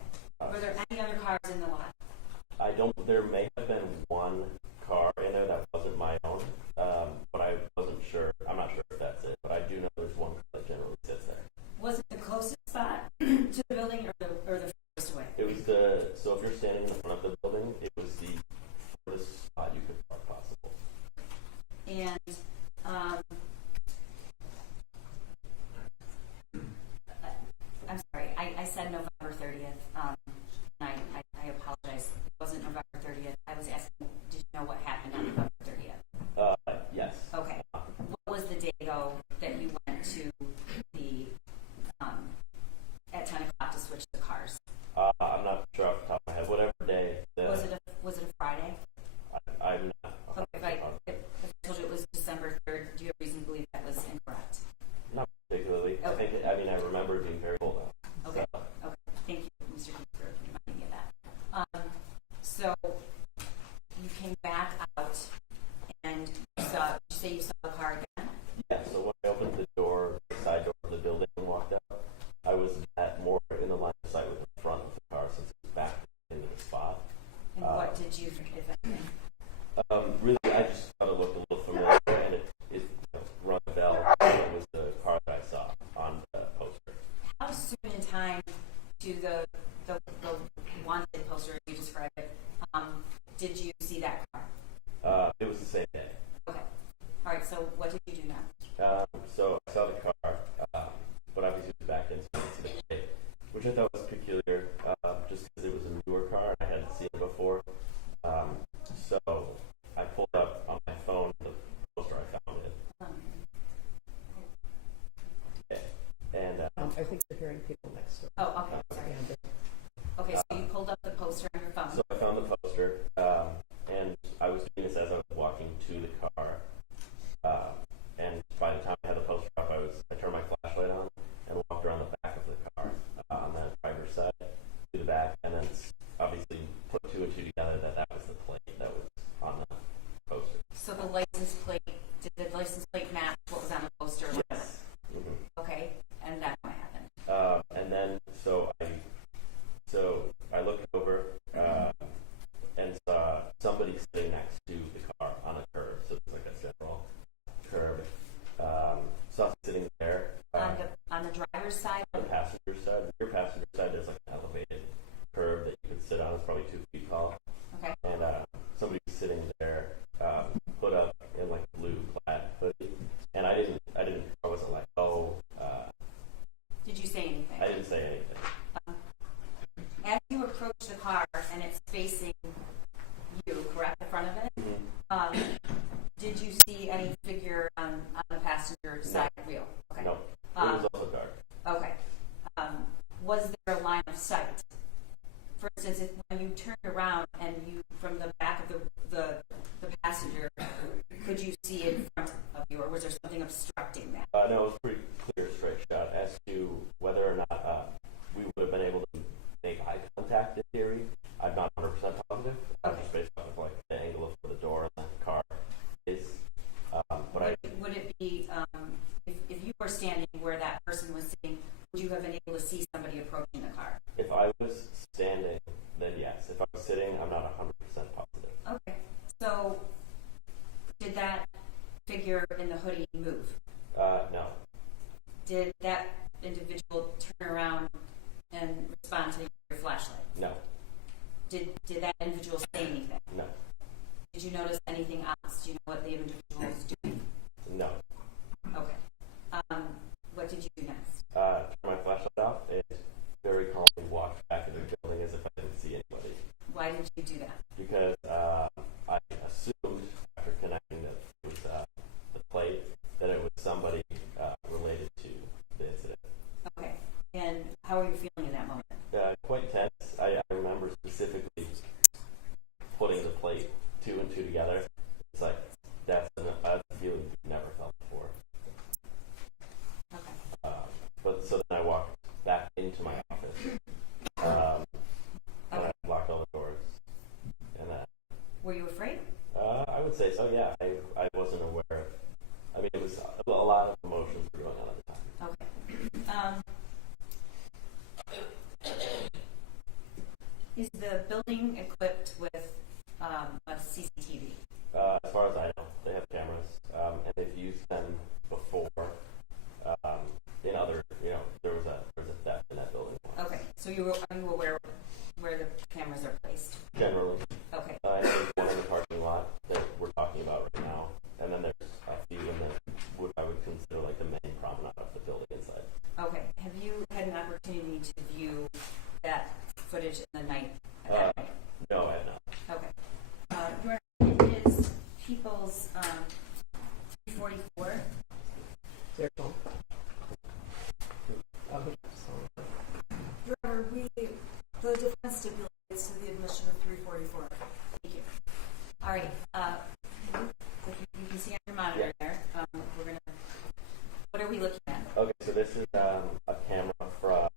Were there any other cars in the lot? There may have been one car in there that wasn't my own, but I wasn't sure. I'm not sure if that's it, but I do know there's one car that generally sits there. Was it the closest spot to the building, or the furthest away? It was so if you're standing in the front of the building, it was the furthest spot you could park possible. And I'm sorry, I said November 30th. I apologize. It wasn't November 30th. I was asking, did you know what happened on November 30th? Yes. Okay. What was the day, though, that you went to the at 10 o'clock to switch the cars? I'm not sure off the top of my head. Whatever day. Was it a Friday? I'm not. Okay, if I told you it was December 3rd, do you have reason to believe that was incorrect? Not particularly. Okay. I remember it being very cold out. Okay. So. Okay. Thank you, Mr. Keith, for reminding me of that. So you came back out and you saw the car again? Yeah, so when I opened the door, the side door of the building and walked out, I was more in the line of sight with the front of the car since it was back into the spot. And what did you think, if anything? Really, I just thought it looked a little familiar, and it rung a bell. It was the car that I saw on the poster. How soon in time to the wanted poster, as you described it, did you see that car? It was the same day. Okay. All right, so what did you do now? So I saw the car, but obviously it was back in the day, which I thought was peculiar, just because it was a newer car and I hadn't seen it before. So I pulled up on my phone the poster I found it. And I think you're hearing people next door. Oh, okay. Sorry. Okay, so you pulled up the poster on your phone. so I found the poster, and I was doing this as I was walking to the car. And by the time I had the poster up, I turned my flashlight on and walked around the back of the car on the driver's side to the back, and then obviously put two and two together that was the plate that was on the poster. So the license plate, did the license plate match what was on the poster? Yes. Mm-hmm. Okay, and that's what happened. And then so I looked over and saw somebody sitting next to the car on a curb. So it's like a central curb. Saw sitting there On the driver's side? on the passenger side. Rear passenger side, there's like an elevated curb that you could sit on. It's probably 2 feet tall. Okay. And somebody was sitting there, put up in like a blue plaid hoodie. And I wasn't like, Did you say anything? I didn't say anything. As you approach the car and it's facing you, correct, the front of it, Mm-hmm. did you see any figure on the passenger side wheel? Okay. No, it was also dark. Okay. Was there a line of sight? For instance, when you turned around and you, from the back of the passenger, could you see in front of you, or was there something obstructing that? No, it was a pretty clear, straight shot. As to whether or not we would have been able to make eye contact in theory, I'm not 100% positive. Okay. Just based off of like the angle of the door and the car is. Would it be, if you were standing where that person was sitting, would you have been able to see somebody approaching the car? If I was standing, then yes. If I was sitting, I'm not 100% positive. Okay. So, did that figure in the hoodie move? No. Did that individual turn around and respond to your flashlight? No. Did that individual say anything? No. Did you notice anything else? Do you know what the individual was doing? lot of emotions were going on at the time. Okay. Is the building equipped with a CCTV? As far as I know, they have cameras, and they've used them before. In other, there was a theft in that building. Okay, so are you aware where the cameras are placed? Generally, Okay. there's one in the parking lot that we're talking about right now, and then there's a few in I would consider like the main promenade of the building inside. Okay. Have you had an opportunity to view that footage in the night? That night? No, I have not. Okay. It is People's 344. Their phone. Oh, Your Honor, the defense stipulates to the admission of 344. Thank you. All right. You can see on your monitor there. We're gonna. What are we looking at? Okay, so this is a camera from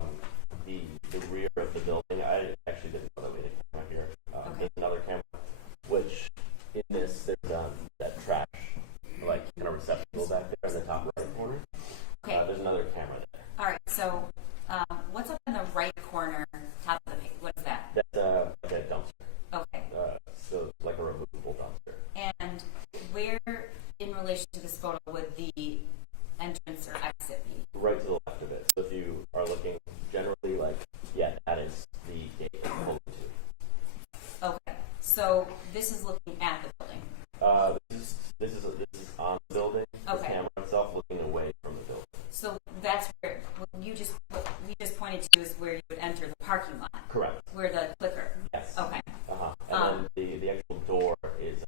the rear of the building. I actually didn't know that we had a camera here. Okay. There's another camera, which in this there's that trash like kind of receptacle back there in the top right corner. Okay. There's another camera there. All right. So, what's up in the right corner, top of the page? What is that? That's like a dumpster. Okay. So it's like a removable dumpster. And where, in relation to this photo, would the entrance or exit be? Right to the left of it. So if you are looking generally that is the gate that we're pulling to. Okay. So this is looking at the building. This is on the building. Okay. The camera itself looking away from the building. So that's where what we just pointed to is where you would enter the parking lot. Correct. Where the clicker. Yes. Okay. And then the actual door is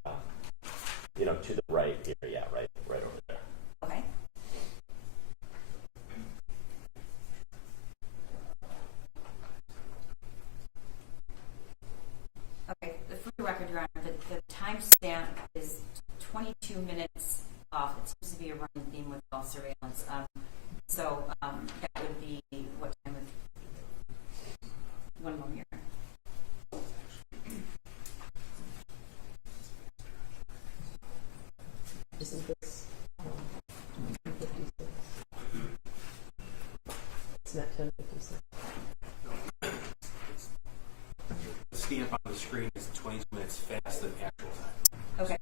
to the right here. Yeah, right over there. Okay. Okay. For the record, Your Honor, the timestamp is 22 minutes off. It seems to be a running theme with all surveillance. So that would be what time would one more year. Isn't this 10:56? It's not 10:56. The stamp on the screen is 22 minutes faster than actual time. Okay.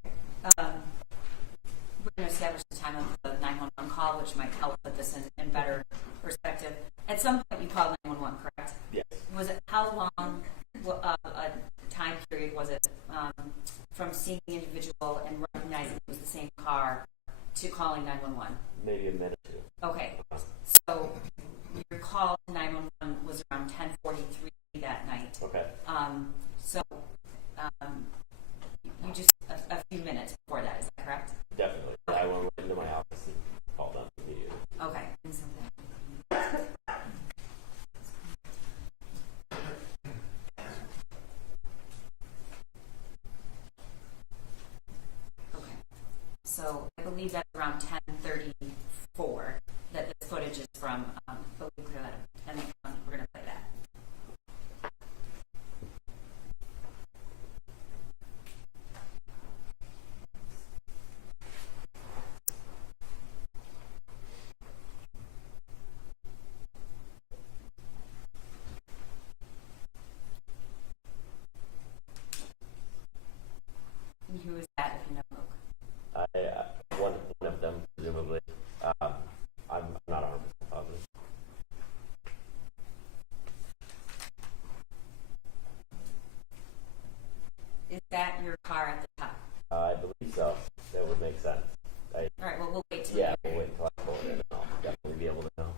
We're going to establish the time of the 911 call, which might help put this in better perspective. At some point, you called 911, correct? Yes. Was it how long a time period was it from seeing the individual and recognizing it was the same car to calling 911? Maybe a minute or two. Okay. So your call to 911 was around 10:43 that night. Okay. You just a few minutes before that, is that correct? Definitely. Okay. I went into my office and called them immediately. Okay. Okay. So I believe that's around 10:34 that this footage is from. But we can clear that up, and then we're going to play that. And who is that, if you know, Luke? One of them, presumably. I'm not 100% positive. Is that your car at the top? I believe so. That would make sense. All right. Well, we'll wait till We'll wait until I pull it in, and I'll definitely be able to know.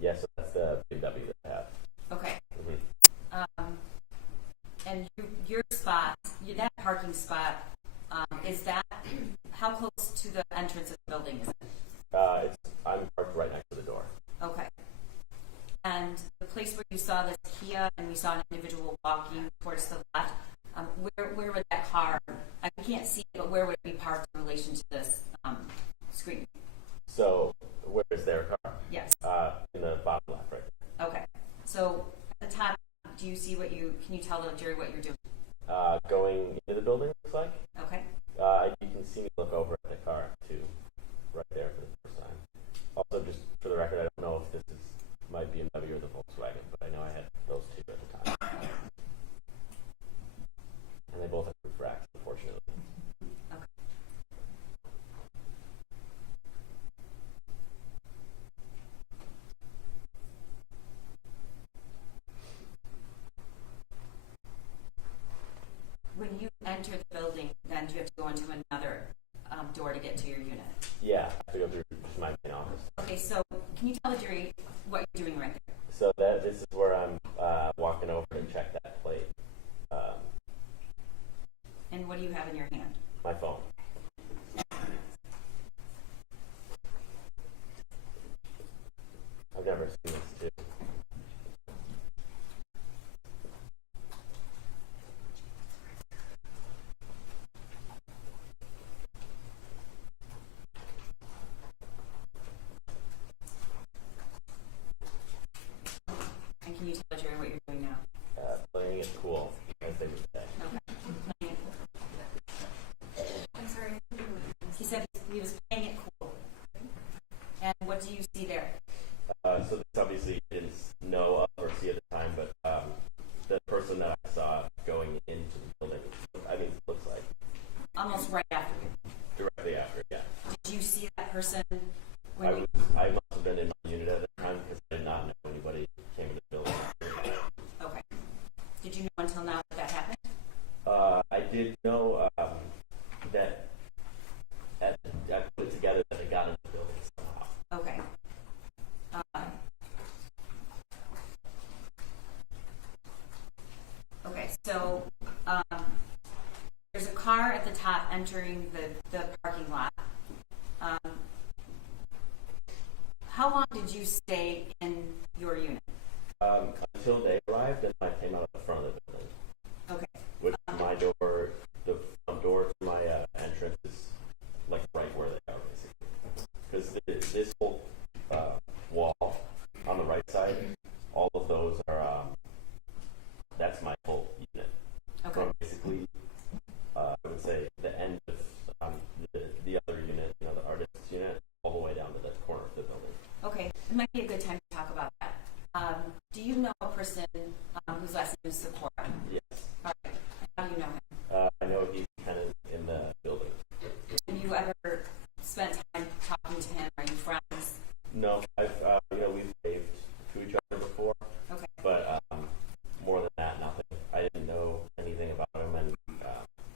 Yes, so that's the BMW that I have. Okay. Mm-hmm. And your spot, that parking spot, is that how close to the entrance of the building is it? I'm parked right next to the door. Okay. And the place place where you saw this Kia and we saw an individual walking towards the left, where would that car, I can't see it, but where would it be parked in relation to this screen? So where is their car? Yes. In the bottom left, right there. Okay. So at the top, can you tell the jury what you're doing? Going into the building, looks like. Okay. You can see me look over at the car too, right there for the first time. Also, just for the record, I don't know if this might be a BMW or the Volkswagen, but I know I had those two at the time. And they both have roof racks, unfortunately. Okay. When you enter the building, then do you have to go into another door to get to your unit? Yeah, I have to go through just my main office. Okay, so can you tell the jury what you're doing right there? So this is where I'm walking over to check that plate. And what do you have in your hand? My phone. I've never seen this too. And can you tell the jury what you're doing now? Playing it cool, as they would say. Okay. I'm sorry. He said he was playing it cool. And what do you see there? So this obviously I didn't know of or see at the time, but the person that I saw going into the building, I mean, it looks like Almost right after you. directly after, yeah. Did you see that person when you... I must have been in my unit at the time because I did not know anybody came into the building. Okay. Did you know until now that happened? I did know that I put it together that they got into the building somehow. Okay. Okay, so there's a car at the top entering the parking lot. How long did you stay in your unit? Until they arrived, and I came out of the front of the building. Okay. Which my door, the front door to my entrance is like right where they are, basically. Because this whole wall on the right side, all of those are, that's my whole unit. Okay. From basically, I would say the end of the other unit, the artist's unit, all the way down to the corner of the building. Okay, it might be a good time to talk about that. Do you know a person whose last name is Sephora? Yes. All right. How do you know him? I know he's kind of in the building. Have you ever spent time talking to him? Are you friends? No, I've we've waved to each other before, Okay. but more than that, nothing. I didn't know anything about him, and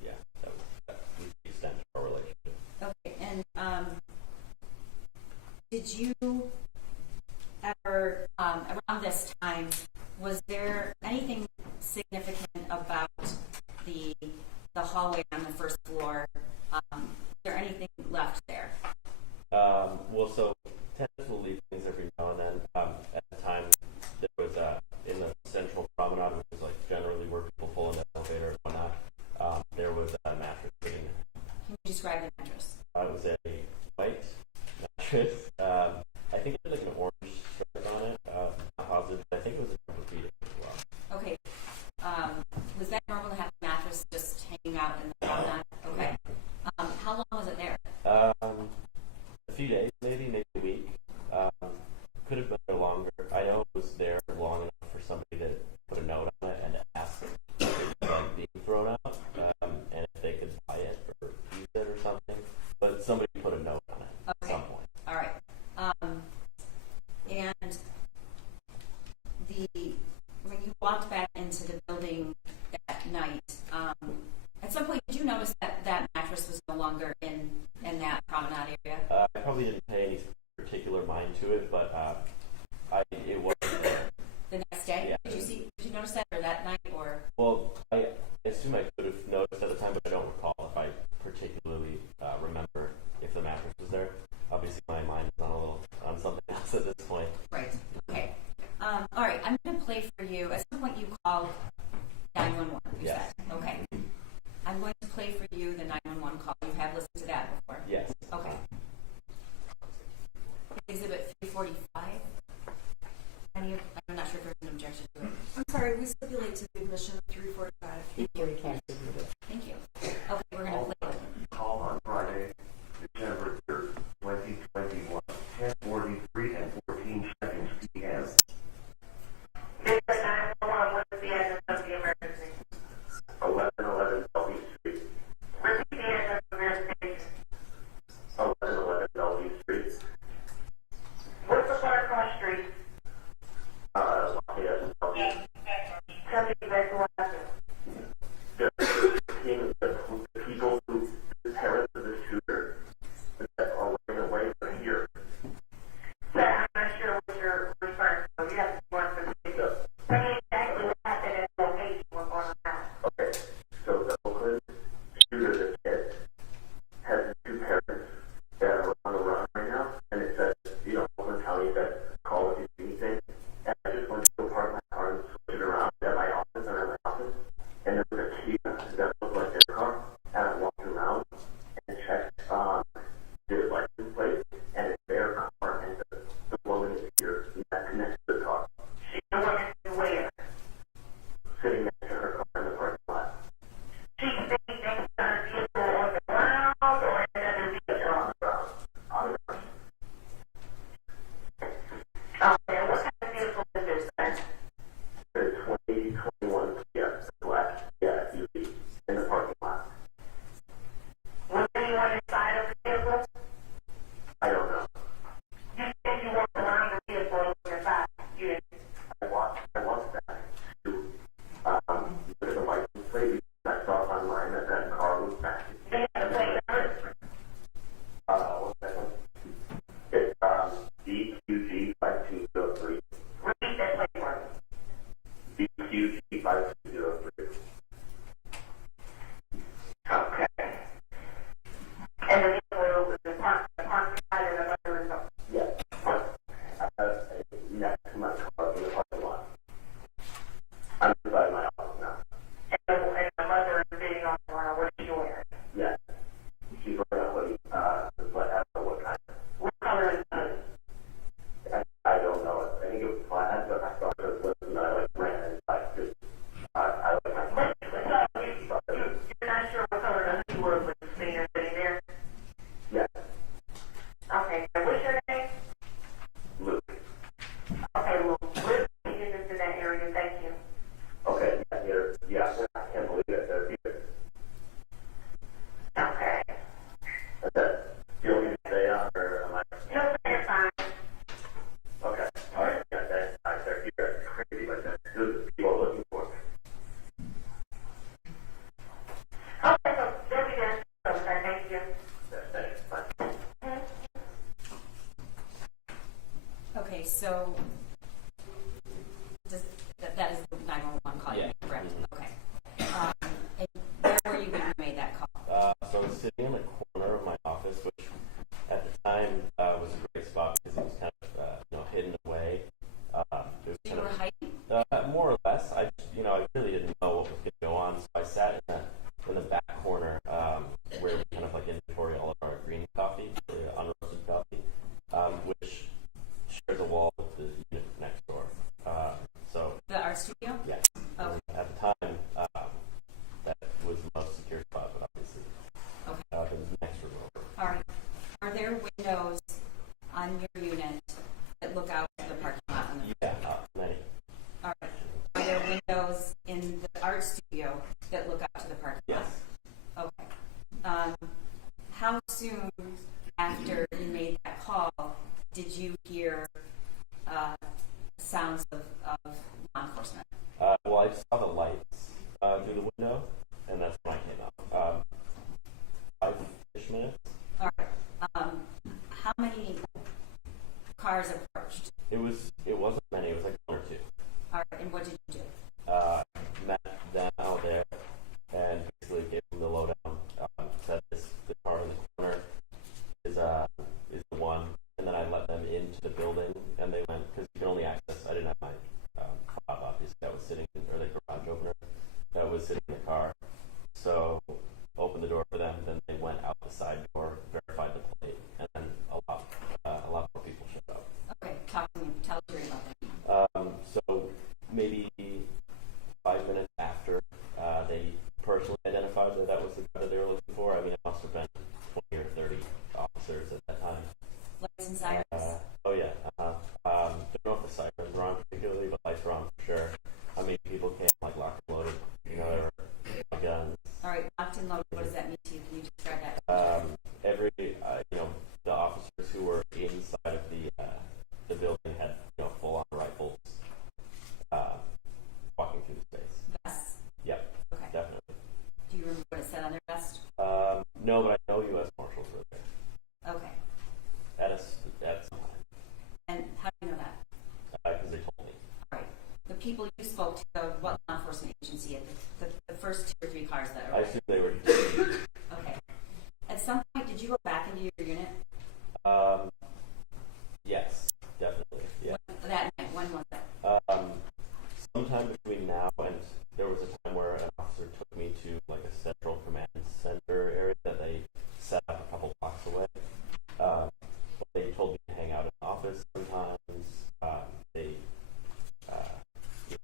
yeah, that was the extent of our relationship. Okay, and did you ever, around this time, was there anything significant about the hallway on the first floor? Is there anything left there? Well, so tenants will leave things every now and then. At the time, there was in the central promenade, which is like generally where people pull in the elevator and whatnot. There was a mattress sitting there. Can you describe the mattress? It was a white mattress. I think it had like an orange stripe on it. Not positive, but I think it was a orthopedic as well. Okay. Was that normal to have a mattress just hanging out in the promenade? Okay. How long was it there? A few days, maybe a week. Could have been there longer. I know it was there long enough for somebody to put a note on it and to ask if it was being thrown out, and if they could buy it or use it or something. But somebody put a note on it at some point. All right. And when you walked back into the building that night, at some point did you notice that that mattress was no longer in that promenade area? I probably didn't pay any particular mind to it, but it wasn't there. The next day? Yeah. Did you notice that, or that night, or? Well, I assume I could have noticed at the time, but I don't recall if I particularly remember if the mattress was there. Obviously, my mind is on something else at this point. Right. Okay. All right. I'm going to play for you. At some point you called 911, you Yes. said. Okay. I'm going to play for you the 911 call. You have listened to that before? Yes. Okay. Exhibit 345. I'm not sure if there's an objection to it. I'm sorry, we stipulate to the admission of 345. Thank you. Okay, we're going to play it. Call on Friday, December 3rd, 2021, 10:43 and 14 seconds p.m. This is 911. What is the address of the emergency? 1111 Bellevue Street. Repeat the address of your station. 1111 Bellevue Street. What's the front across street? Lafayette and Bellevue. Tell me exactly what happened. The people who, the parents of the shooter, that are running away from here. So I'm not sure what you're referring to. You have to be more specific. Tell me exactly what happened at the location we're going to have. Okay, so the Oakland shooter, the kid, has two parents that are on the run right now, and it says, Oakland County said, call if you see anything. And I just went to go park my car and switch it around at my office, and there was a key that looked like their car, and I walked around and checked their license plate, and it's their car, and the woman is here, that connects to the car, She the one is where? sitting next to her car in the parking lot. She's sitting next to her vehicle on the ground or in another vehicle? On the ground. On the ground. Okay, what kind of vehicle is this then? It's 2021 Kia, black Kia SUV in the parking lot. Was anyone inside of the vehicle? I don't know. You said you walked around the vehicle and looked inside. You didn't. I watched that to look at the license plate because I saw online that car was back. They had a plate number. What's that one? It's DQG 5203. Repeat that plate for me. DQG 5203. Okay. And the vehicle was parked beside in another result. Yes. Next to my car in the parking lot. I'm inside my office now. And the mother is sitting on the ground. What is she wearing? Yes. She's wearing a hoodie, but I don't know what kind. What color is the hoodie? I don't know. I think it was plaid, but I thought it was and I ran inside because I like my So you're not sure what color the hoodie was when you seen her sitting there? Yes. Okay. So what's your name? Luke. Okay, well, we're taking this in that area. Thank you. Okay, yeah, I can't believe it. They're here. Okay. That's it. Do you want me to stay on or am I? No, you're fine. Okay. All right. Yeah, they're here. It's crazy, but that's who the people are looking for. Okay, so they'll be there. Okay, thank you. Thanks. Bye. Okay, so that is the 911 call, Yeah. correct? Okay. And where were you when you made that call? So I was sitting in the corner of my office, which at the time was a great spot because it was kind of hidden away. It was You kind were of hiding? more or less. I really didn't know what was going to go on, so I sat in the back corner where we kind of like inventory all of our green coffee, the unroasted coffee, which shares a wall with the unit next door. So The art studio? yeah, Okay. at the time that was the most secure spot, but obviously it was next room over. All right. Are there windows on your unit that look out to the parking lot? Yeah, many. All right. Are there windows in the art studio that look out to the parking lot? Yes. Okay. How soon after you made that call did you hear sounds of law enforcement? Well, I saw the lights through the window, and that's when I came out. 5-ish minutes. All right. How many cars approached? It wasn't many. It was like one or two. All right. And what did you do? Met them out there and basically gave them the lowdown. Said the car in the corner is the one, and then I let them into the building, and they went because you can only access. I didn't have my people you spoke to, what law enforcement agency, the first 2 or 3 cars that I are assume they were. okay. At some point, did you go back into your unit? Yes, definitely. Yeah. That night, when was that? Sometime between now and there was a time where an officer took me to like a central command center area that they set up a couple blocks away. They told me to hang out in the office sometimes.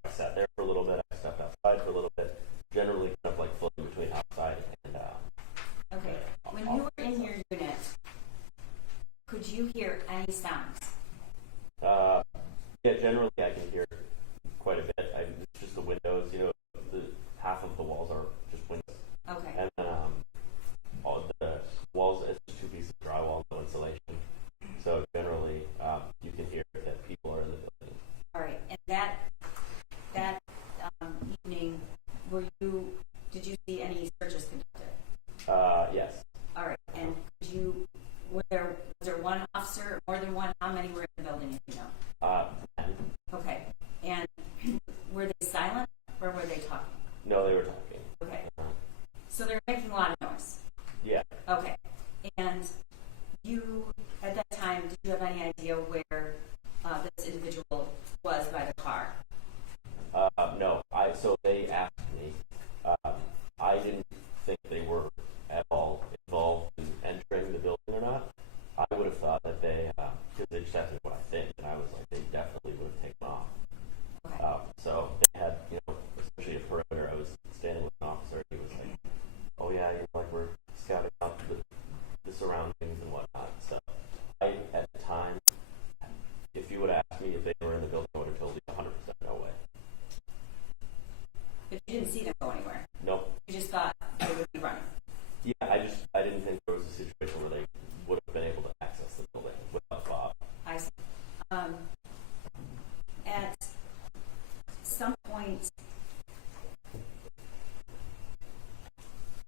I sat there for a little bit. I stepped outside for a little bit. Generally, kind of like floating between outside and. Okay. When you were in your unit, could you hear any sounds? Yeah, generally I can hear quite a bit. It's just the windows, half of the walls are just windows. Okay. And then all the walls, it's just 2 pieces of drywall, no insulation. So generally, you can hear that people are in the building. All right. And that evening, did you see any searches conducted? Yes. All right. And was there one officer, more than one? How many were in the building, if you know? Okay. And were they silent or were they talking? No, they were talking. Okay. So they're making a lot of noise. Yeah. Okay. And you, at that time, did you have any idea where this individual was by the car? No. So they asked me. I didn't think they were at all involved in entering the building or not. I would have thought that they, because they just asked me what I think, and I was like, they definitely would have taken off. Okay. So they had, especially a perimeter. I was standing with an officer. He was like, "Oh yeah, we're scouting out the surroundings and whatnot." So at the time, if you would have asked me if they were in the building, I would have told you 100% no way. But you didn't see them go anywhere. Nope. You just thought they would be running. Yeah, I didn't think there was a situation where they would have been able to access the building without Bob. I see. At some point,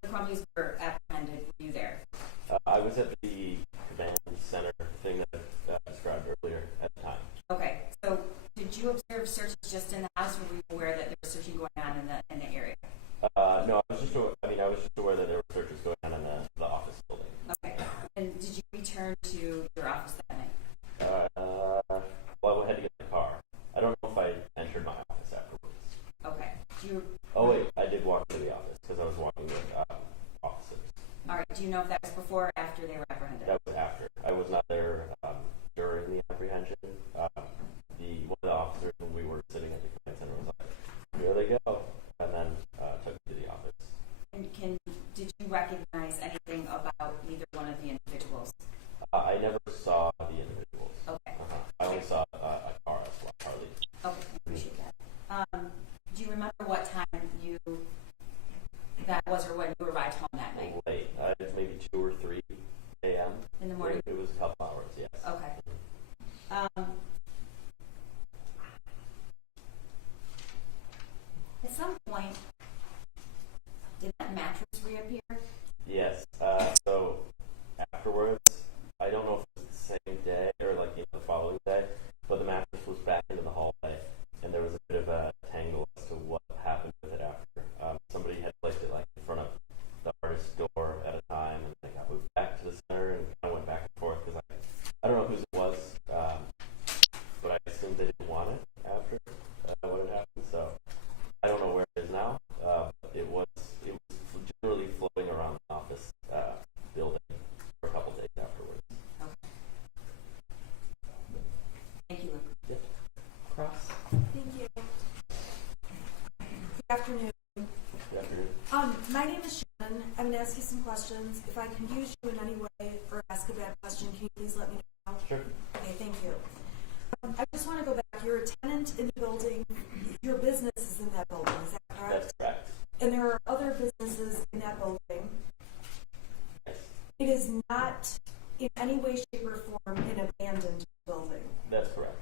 the Crumbleys were apprehended. Were you there? I was at the command center thing that I described earlier at the time. Okay. So did you observe searches just in the house, or were you aware that there was searching going on in the area? No, I was just aware that there were searches going on in the office building. Okay. And did you return to your office that night? Well, I had to get in the car. I don't know if I entered my office afterwards. Okay. Oh wait, I did walk into the office because I was walking with officers. All right. Do you know if that was before or after they were apprehended? That was after. I was not there during the apprehension. One of the officers when we were sitting at the command center was like, "Here they go," and then took me to the office. And did you recognize anything about either one of the individuals? I never saw the individuals. Okay. I only saw a car as well, Harley. Okay, I appreciate that. Do you remember what time that was, or when you arrived home that night? Late. It was maybe 2 or 3 a.m. In the morning? It was a couple hours, yes. Okay. At some point, did that mattress reappear? Yes. So afterwards, I don't know if it was the same day or the following day, but the mattress was back into the hallway, and there was a bit of a tangle as to what happened with it after. Somebody had placed it in front of the artist's door at a time, and they got moved back to the center and kind of went back and forth because I don't know whose it was, but I assumed they didn't want it after what had happened. So I don't know where it is now. It was generally floating around the office building for a couple days afterwards. Okay. Thank you, Luke. Yep. Cross. Thank you. Good afternoon. Good afternoon. My name is Shannon. I'm going to ask you some questions. If I can use you in any way or ask a bad question, can you please let me know? Sure. Okay, thank you. I just want to go back. You're a tenant in the building. Your business is in that building. Is that correct? That's correct. And there are other businesses in that building. Yes. It is not in any way, shape, or form an abandoned building. That's correct.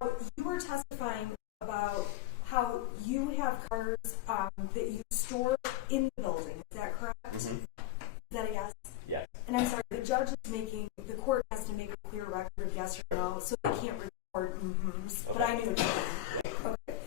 Now, you were testifying about how you have cars that you store in the building. Is that correct? Mm-hmm. Is that a yes? Yes. And I'm sorry, the judge is the court has to make a clear record of yes or no, so they can't record mm-hms. But I knew it. Okay.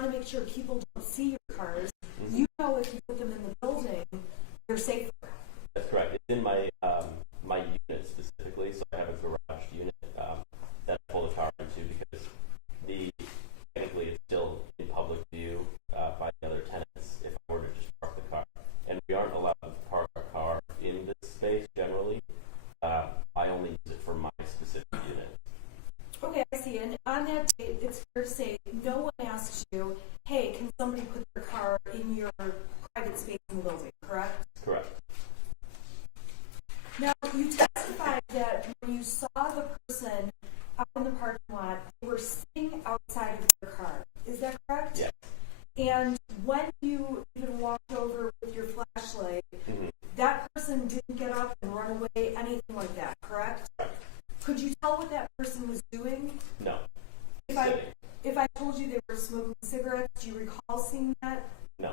want to make sure people don't see your cars. You know if you put them in the building, they're safer. That's correct. It's in my my unit specifically, so I have a garage unit that I pull the car into because technically it's still in public view by the other tenants if I were to just park the car. And we aren't allowed to park our car in this space generally. I only use it for my specific unit. Okay, I see. And on that date, it's fair to say no one asked you, hey, can somebody put their car in your private space in the building, correct? Correct. Now, you testified that when you saw the person out in the parking lot, they were sitting outside of their car. Is that correct? Yes. And when you even walked over with your flashlight, that person didn't get up and run away, anything like that, correct? Could you tell what that person was doing? No. If I told you they were smoking cigarettes, do you recall seeing that? No.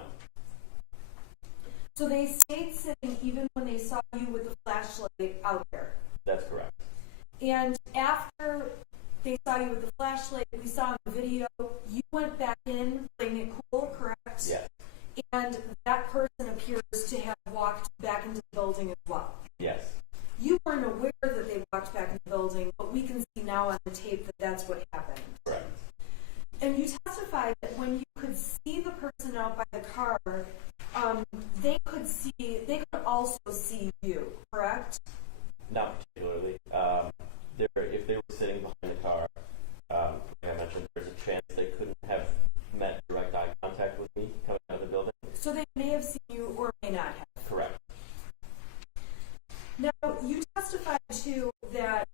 So they stayed sitting even when they saw you with the flashlight out there. That's correct. And after they saw you with the flashlight, we saw in the video, you went back in playing it cool, correct? Yes. And that person appears to have walked back into the building as well. Yes. You weren't aware that they walked back in the building, but we can see now on the tape that that's what happened. Correct. And you testified that when you could see the person out by the car, they could also see you, correct? Not particularly. If they were sitting behind the car, like I mentioned, there's a chance they couldn't have met direct eye contact with me coming out of the building. So they may have seen you or may not have. Correct. Now, you testified too that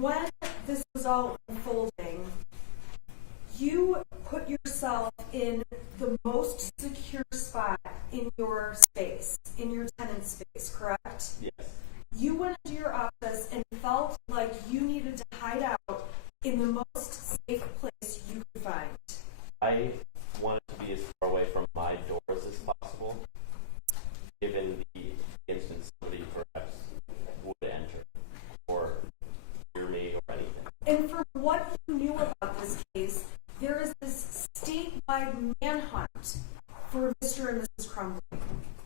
when this was all unfolding, you put yourself in the most secure spot in your space, in your tenant space, correct? Yes. You went into your office and felt like you needed to hide out in the most safe place you could find. I wanted to be as far away from my doors as possible, given the instance somebody perhaps would enter or hear me or anything. And from what you knew about this case, there is this statewide manhunt for Mr. and Mrs. Crumbley.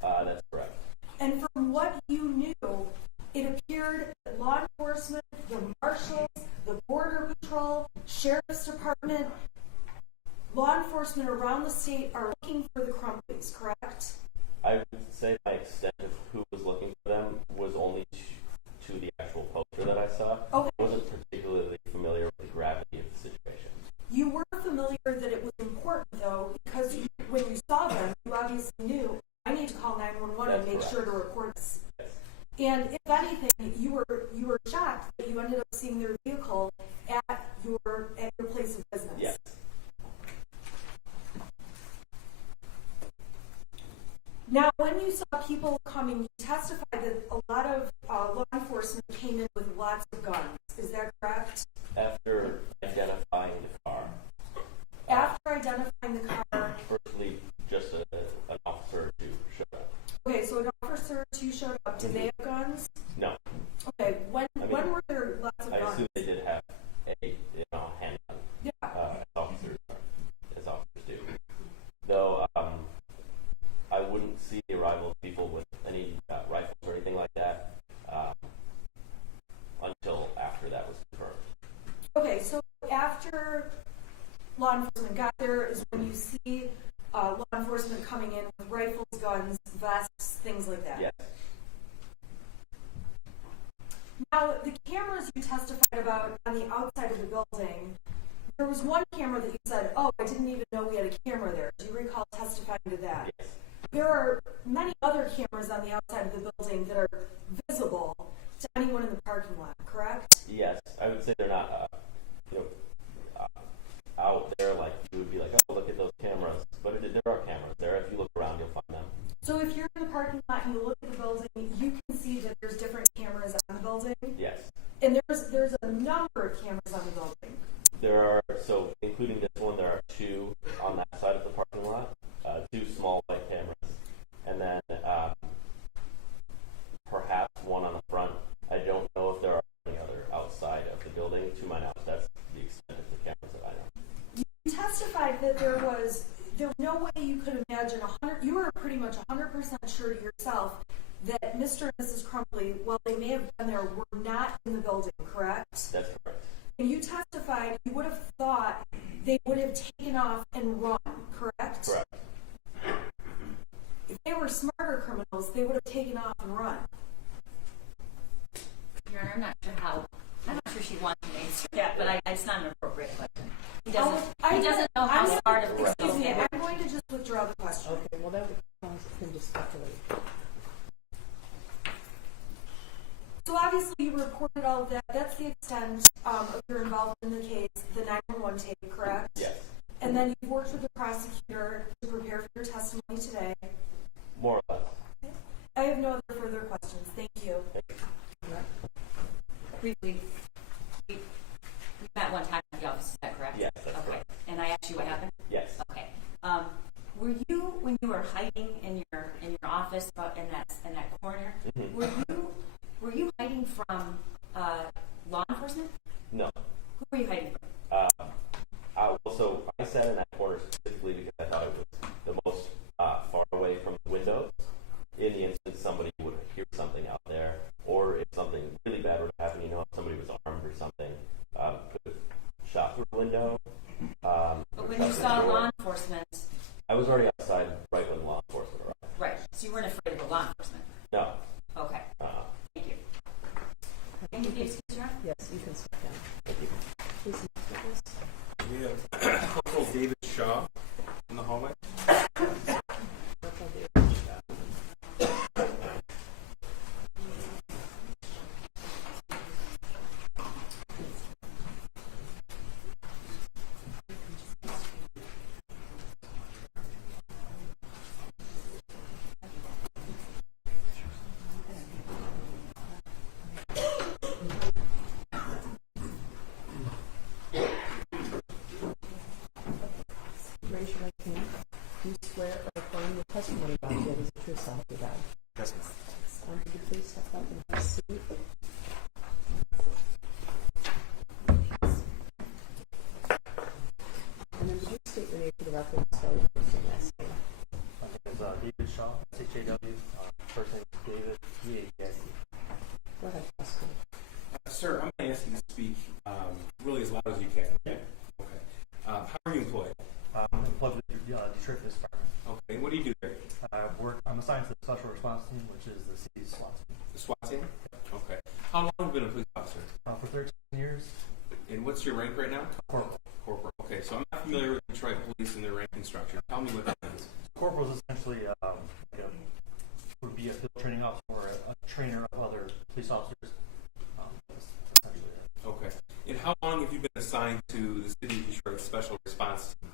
That's correct. And from what you knew, it appeared that law enforcement, the marshals, the border patrol, sheriff's department, law enforcement around the state are looking for the Crumbleys, correct? I would say my extent of who was looking for them was only to the actual poster that I saw. Okay. I wasn't particularly familiar with the gravity of the situation. You were familiar that it was important, though, because when you saw them, you obviously knew, I need to call 911 and That's make correct. sure to report this. Yes. And if anything, you were shocked that you ended up seeing their vehicle at your place of business. Yes. Now, when you saw people coming, you testified that a lot of law enforcement came in with lots of guns. Is that correct? After identifying the car, After identifying the car, firstly, just an officer or two showed up. okay, so an officer or two showed up. Did they have guns? No. Okay, when were there lots of I guns? assume they did have a handgun, Yeah. as officers do. Though I wouldn't see the arrival of people with any rifles or anything like that until after that was confirmed. Okay, so after law enforcement got there is when you see law enforcement coming in with rifles, guns, vests, things like that. Yes. Now, the cameras you testified about on the outside of the building, there was one camera that you said, oh, I didn't even know we had a camera there. Do you recall testifying to that? Yes. There are many other cameras on the outside of the building that are visible to anyone in the parking lot, correct? Yes. I would say they're not, out there like you would be like, oh, look at those cameras. But there are cameras there. If you look around, you'll find them. So if you're in the parking lot and you look at the building, you can see that there's different cameras on the building. Yes. And there's a number of cameras on the building. There are, so including this one, there are two on that side of the parking lot, two small white cameras, and then perhaps one on the front. I don't know if there are any other outside of the building. To my knowledge, that's the extent of the cameras that I know. You testified testified that there was no way you could imagine you were pretty much 100% sure to yourself that Mr. and Mrs. Crumbley, while they may have been there, were not in the building, correct? That's correct. And you testified you would have thought they would have taken off and run, correct? Correct. If they were smarter criminals, they would have taken off and run. Your Honor, I'm not sure she wants to answer that, but it's not an appropriate question. He doesn't know how smart of this Excuse me, is. I'm going to just withdraw the question. Okay, well, that would cause him to speculate. So obviously you reported all of that. That's the extent of your involvement in the case, the 911 tape, correct? Yes. And then you worked with the prosecutor to prepare for your testimony today. More or less. I have no other further questions. Thank you. Briefly, we met one time at the office, is that correct? Yes, that's okay. correct. And I asked you what happened? Yes. Okay. Were you, when you were hiding in your office in that corner, Mm-hmm. were you hiding from law enforcement? No. Who were you hiding from? So I sat in that corner specifically because I thought it was the most far away from the windows. In the instance somebody would hear something out there, or if something really bad would happen, if somebody was armed or something, could have shot through the window. But when you saw law enforcement, I was already outside right when law enforcement arrived. right? So you weren't afraid of the law enforcement. No. Okay. Thank you. Can you please excuse your Honor? Yes, you can step down. Thank you. Please, Mr. Nicholas. We have Corporal David Shaw in the hallway. Corporal David Shaw. Raise your right hand. Do you swear or affirm the testimony about you is the truth, so help you God? Yes, ma'am. Would you please step up and have a seat? And then would you state your name for the record and spell your first and last name? My name is David Shaw, S-H-A-W. First name is David, D-A-V-I-D. Go ahead, prosecutor. Sir, I'm going to ask you to speak really as loud as you can, okay? Okay. How are you employed? I'm employed with the Detroit Police Department. Okay. And what do you do there? I'm assigned to the Special Response Team, which is the city's SWAT team. The SWAT team? Okay. How long have you been a police officer? For 13 years, And what's your rank right now? corporal. Corporal. Okay, so I'm not familiar with Detroit Police and their ranking structure. Tell me what that means. Corporal is essentially would be a field training officer or a trainer of other police officers. That's essentially it. Okay. And how long have you been assigned to the City of Detroit Special Response Team?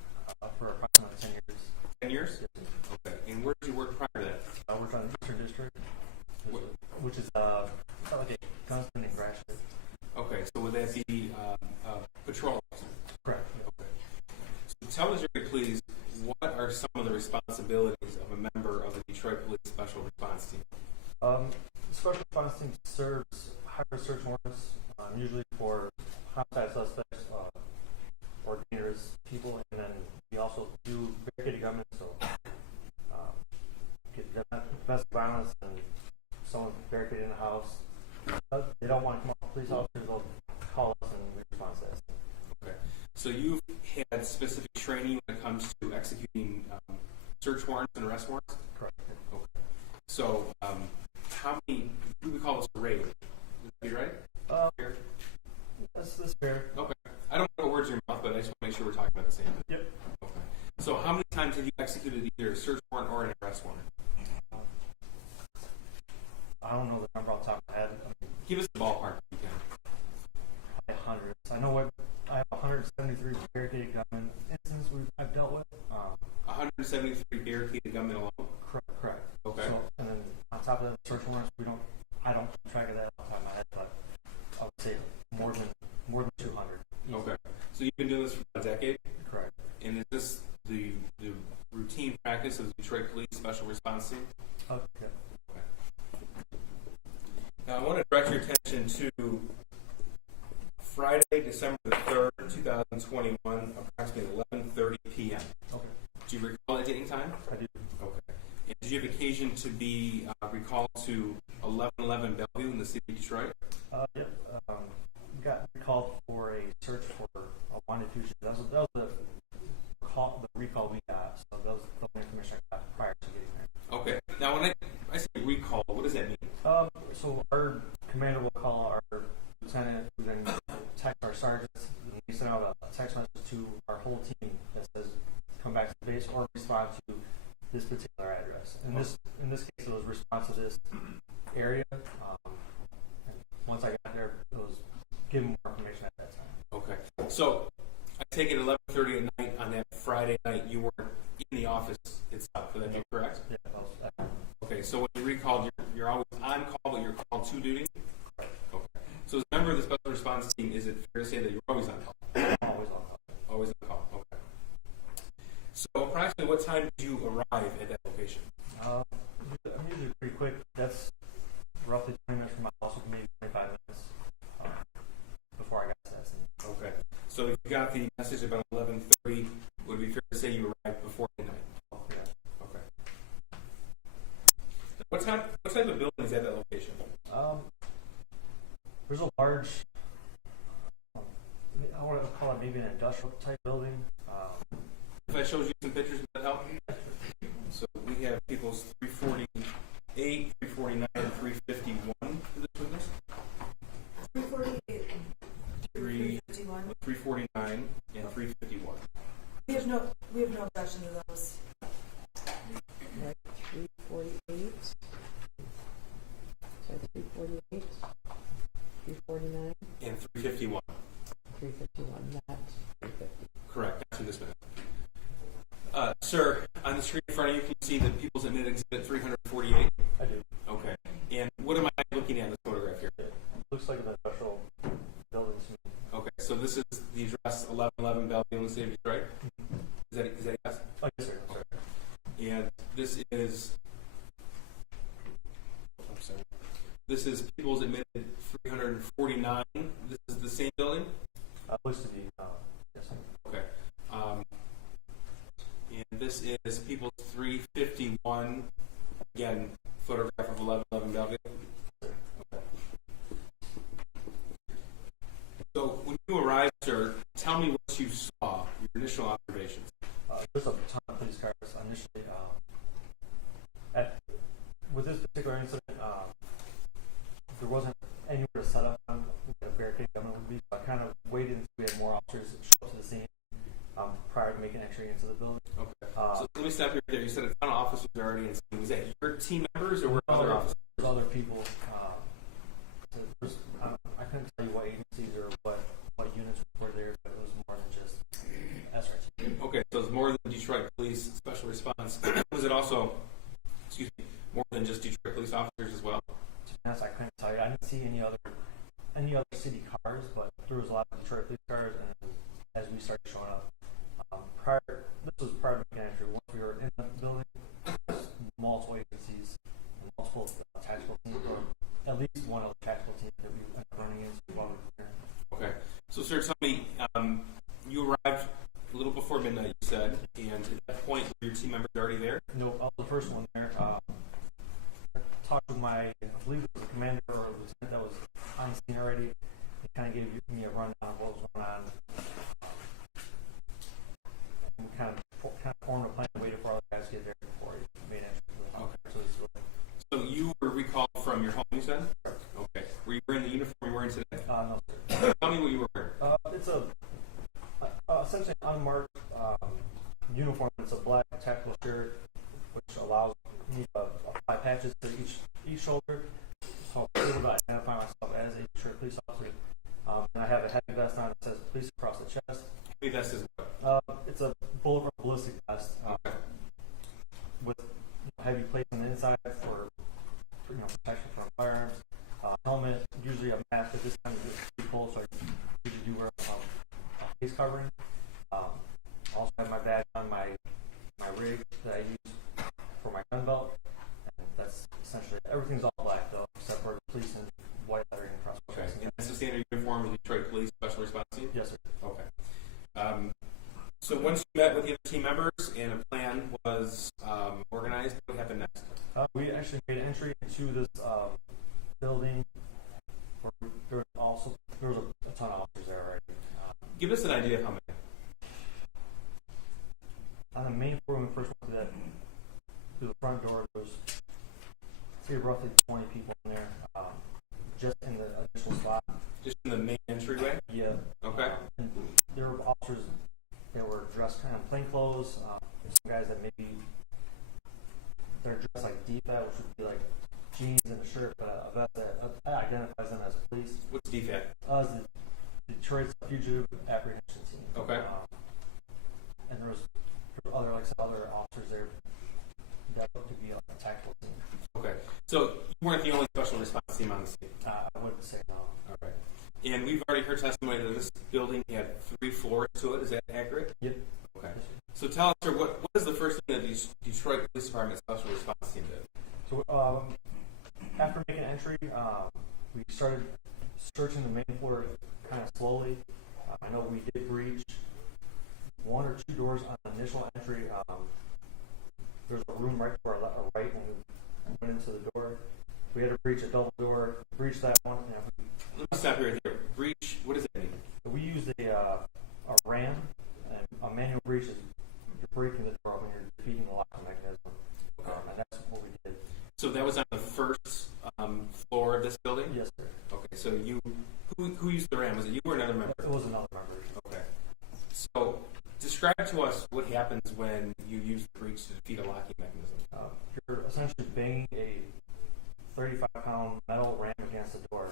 For approximately 10 years. 10 years? Yes, sir. Okay. And where did you work prior to that? I worked on the Eastern District, which is like a Gunston and Gratiot. Okay, so would that be patrol officer? Correct. Okay. So tell us, very please, what are some of the responsibilities of a member of the Detroit Police Special Response Team? The Special Response Team serves hybrid search warrants, usually for homicide suspects or dangerous people, and then we also do barricaded gunmen, so get domestic violence and someone barricaded in the house. They don't want to come up with police officers, they'll call us and we respond to that. Okay. So you've had specific training when it comes to executing search warrants and arrest warrants? Correct. Okay. So how many, we would call this a raid. Would that be right? Fair? That's fair. Okay. I don't know words in your mouth, but I just want to make sure we're talking about the same thing. Yep. Okay. So how many times have you executed either a search warrant or an arrest warrant? I don't know the number off the top of my head. Give us the ballpark if you can. Probably hundreds. I know I have 173 barricaded gunmen incidents I've dealt with. 173 barricaded gunmen alone? Correct. Okay. So, and then on top of that, search warrants, I don't keep track of that off the top of my head, but I would say more than 200. Okay. So you've been doing this for a decade? Correct. And is this the routine practice of the Detroit Police Special Response Team? Okay. Now I want to direct your attention to Friday, December the 3rd, 2021, approximately 11:30 p.m. Okay. Do you recall that date and time? I do. Okay. And did you have occasion to be recalled to 1111 Bellevue in the city of Detroit? Yep. Got recalled for a search for a wanted fugitive. That was the recall we got. So that was the only information I got prior to getting there. Okay. Now, when I say recall, what does that mean? So our commander will call our lieutenant, who then text our sergeants, and we send out a text message to our whole team that says, come back to the base or respond to this particular address. In this case, it was respond to this area. And once I got there, it was giving more information at that time. Okay. So I take it 11:30 at night on that Friday night, you weren't in the office itself. Would that be correct? Yeah, that was Okay. So when you're recalled, you're always on call, but you're called to duty? Okay. So as a member of the special response team, is it fair to say that you're always on call? always on call. Always on call. Okay. So approximately what time did you arrive at that location? I'm usually pretty quick. That's roughly 20 minutes from my house, maybe 25 minutes before I got to that scene. Okay. So if you got the message about 11:30, would it be fair to say you arrived before midnight? Yeah. Okay. What type of building is at that location? There's a large, I want to call it maybe an industrial type building. If I showed you some pictures, would that help? So we have people's 348, 349, and 351 for this witness. 348, 351. 349 and 351. We have no objection to those. Right, 348. So 348, 349, And 351. 351, not 350. Correct. That's in this minute. Sir, on the screen in front of you, can you see the People's Admitted Exhibit 348? I do. Okay. And what am I looking at in this photograph here? Looks like an industrial building to me. Okay, so this is the address 1111 Bellevue in the city of Detroit? Is that yes? Oh, yes, sir. Sorry. And this is, I'm sorry, this is People's Admitted 349. This is the same building? Looks to be, yes, sir. Okay. And this is People's 351. Again, photograph of 1111 Bellevue. Okay. So when you arrived, sir, tell me what you saw, your initial observations. There's a ton of police cars initially. With this particular incident, there wasn't anywhere to set up on where a barricade gunman would be, so I kind of waited until we had more officers show up to the scene prior to making entry into the building. Okay. So let me stop you right there. You said a ton of officers are already in scene. Was that your team members or were other officers? There's other people. I couldn't tell you what agencies or what units were there, but it was more than just SRT. Okay, so it's more than Detroit Police Special Response. Was it also, more than just Detroit police officers as well? To be honest, I couldn't tell you. I didn't see any other city cars, but there was a lot of Detroit police cars, and as we started showing up, this was prior to making entry. Once we were in the building, multiple agencies, multiple tactical teams, or at least one of the tactical teams that we ended up running into while we were there. Okay. So, sir, tell me, you arrived a little before midnight, you said, and at that point, were your team members already there? No, I was the first one there. I talked with I believe it was the commander or the lieutenant that was on the scene already. He kind of gave me a rundown of what was going on. And we kind of formed a plan and waited for all the guys to get there before he made entry. Okay. So you were recalled from your home, you said? Okay. Were you wearing the uniform you're wearing today? No, sir. Tell me what you were wearing. It's essentially an unmarked uniform. It's a black tactical shirt, which allows me to apply patches to each shoulder, so I'm able to identify myself as a Detroit police officer. And I have a heavy vest on that says police across the chest. Heavy vest is what? It's a bulletproof ballistic vest with heavy plates on the inside for protection from firearms. Helmet, usually a mask at this time is pretty cold, so I usually do wear a face covering. Also have my badge on my rig that I use for my gun belt, and that's essentially everything's all black though, except for the police and white lettering across. Okay, and that's the standard uniform of the Detroit Police Special Response Team? Yes, sir. Okay. So once you that with the other team members, and a plan was organized. What happened next? We actually made entry into this building. There was a ton of officers there already. Give us an idea of how many. On the main floor, when we first went to the front door, there was roughly 20 people in there, just in the initial spot. Just in the main entryway? Yeah. Okay. And there were officers that were dressed kind of plain clothes. Some guys that maybe they're dressed like DFAT, which would be like jeans and a shirt, but a vest that identifies them as police. What's DFAT? The Detroit Fugitive Apprehension Team. Okay. And there was other officers there that looked to be like a tactical team. Okay. So you weren't the only special response team on the scene? I wouldn't say no. All right. And we've already heard testimony that this building had 3 floors to it. Is that accurate? Yep. Okay. So tell us, sir, what is the first thing that the Detroit Police Department Special Response Team did? So after making entry, we started searching the main floor kind of slowly. I know we did breach 1 or 2 doors on the initial entry. There's a room right to our right when we went into the door. We had to breach a double door, breach that one. Let me stop you right there. Breach, what does that mean? We used a ram, and a manual breach is you're breaking the door when you're defeating the locking mechanism. And that's what we did. So that was on the first floor of this building? Yes, sir. Okay, so who used the ram? Was it you or another member? It was another member. Okay. So describe to us what happens when you use the breach to defeat a locking mechanism. You're essentially banging a 35-pound metal ram against the door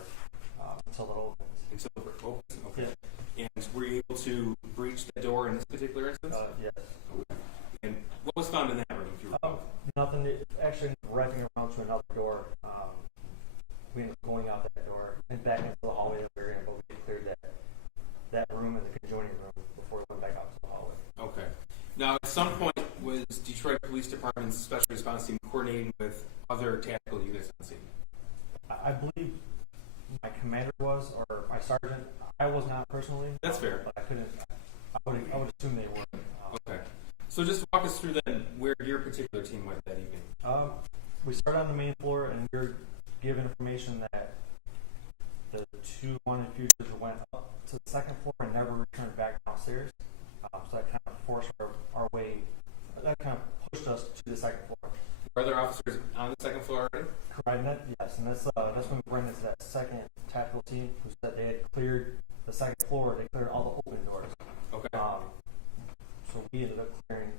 until it opens. Until it opens, okay. Yeah. And were you able to breach the door in this particular instance? Yes. Okay. And what was found in that room, if you recall? Nothing. It actually ended up wrapping around to another door. We ended up going out that door and back into the hallway that we were in, but we cleared that room and the conjoining room before we went back out to the hallway. Okay. Now, at some point, was Detroit Police Department's Special Response Team coordinating with other tactical units on scene? I believe my commander was, or my sergeant. I was not personally. That's fair. But I couldn't. I would assume they were. Okay. So just walk us through then where your particular team went that evening. We started on the main floor, and we were given information that the 2 wanted fugitives went up to the second floor and never returned back downstairs. So that kind of forced our way. That kind of pushed us to the second floor. Were there officers on the second floor already? Correct. Yes, and that's when we ran into that second tactical team who said they had cleared the second floor. They cleared all the open doors. Okay. So we ended up clearing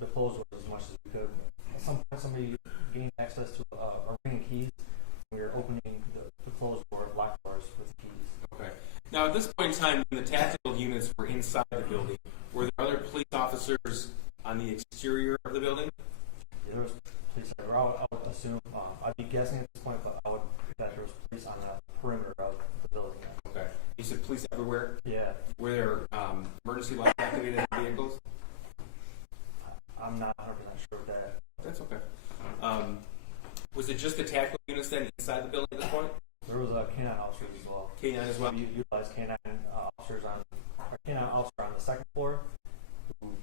the closed doors as much as we could. At some point, somebody gained access to a ring of keys. We were opening the closed door, locked doors with keys. Okay. Now, at this point in time, when the tactical units were inside the building, were there other police officers on the exterior of the building? Yeah, there was police there. I would assume, I'd be guessing at this point, but I would bet there was police on the perimeter of the building. Okay. You said police everywhere? Yeah. Were there emergency lights activated in vehicles? I'm not 100% sure of that. That's okay. Was it just the tactical units then inside the building at this point? There was canine officers as well. K9 as well? We utilized canine officers on the second floor who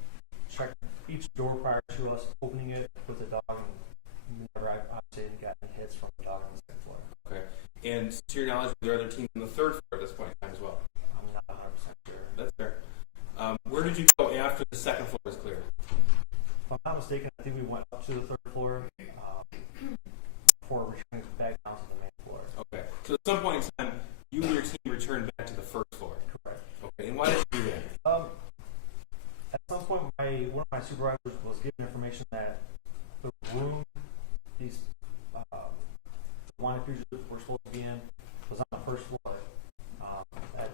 checked each door prior to us opening it with the dog, and never obviously got any hits from the dog on the second floor. Okay. And to your knowledge, were there other teams on the third floor at this point in time as well? I'm not 100% sure. That's fair. Where did you go after the second floor was cleared? If I'm not mistaken, I think we went up to the third floor before returning back down to the main floor. Okay. So at some point in time, you and your team returned back to the first floor. Correct. Okay. And why did you do that? At some point, one of my supervisors was given information that the room these wanted fugitives were supposed to be in was on the first floor. At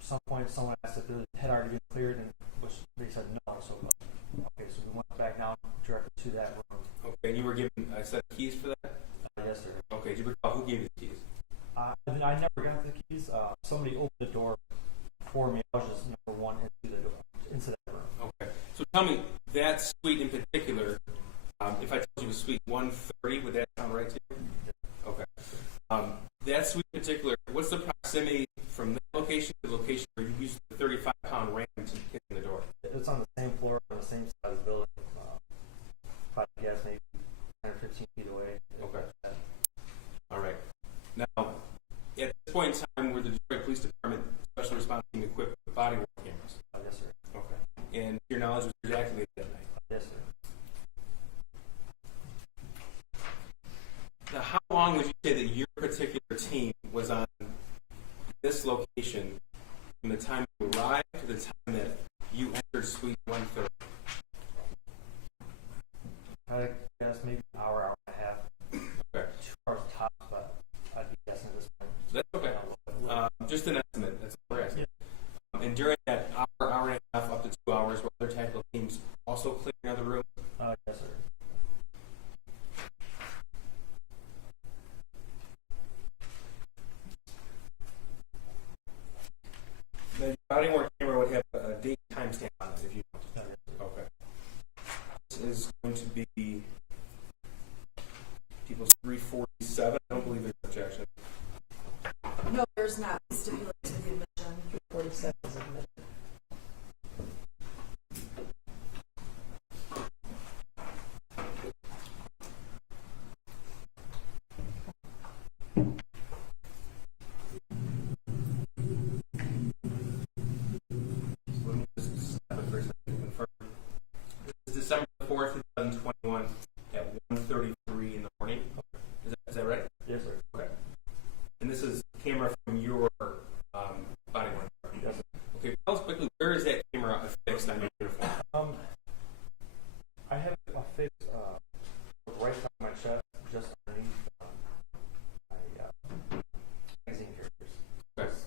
some point, someone asked if the had already been cleared, and which they said no. So, okay, so we went back down directly to that room. Okay. And you were given a set of keys for that? Yes, sir. Okay. Do you recall who gave you the keys? I never got the keys. Somebody opened the door for me. I was just number one into that room. Okay. So tell me, that suite in particular, if I told you it was suite 130, would that sound right to you? Okay. That suite in particular, what's the proximity from that location to the location where you used the 35-pound ram to hit the door? It's on the same equipped with body worn cameras. Yes, sir. Okay. And to your knowledge, was it activated that night? Yes, sir. Now, how long would you say that your particular team was on this location from the time you arrived to the time that you entered Suite 130? I guess maybe an hour, hour and a half. Okay. 2 hours tops, but I'd be guessing at this point. That's okay. Just an estimate. That's what we're asking. And during that hour, hour and a half, up to 2 hours, were other tactical teams also clearing other rooms? Yes, sir. Now, your body worn camera would have a date timestamp on it if you want. Yes, sir. Okay. This is going to be People's 347. I don't believe there's objection. No, there's not. We stipulate to the admission. 47 is admitted. Let me just stop it for a second to confirm. This is December 4th, 2021 at 1:33 in the morning. Is that right? Yes, sir. Okay. And this is a camera from your body worn camera. Yes, sir. Okay, tell us quickly, where is that camera affixed on your uniform? I have a fix right on my chest, just underneath my magazine carriers.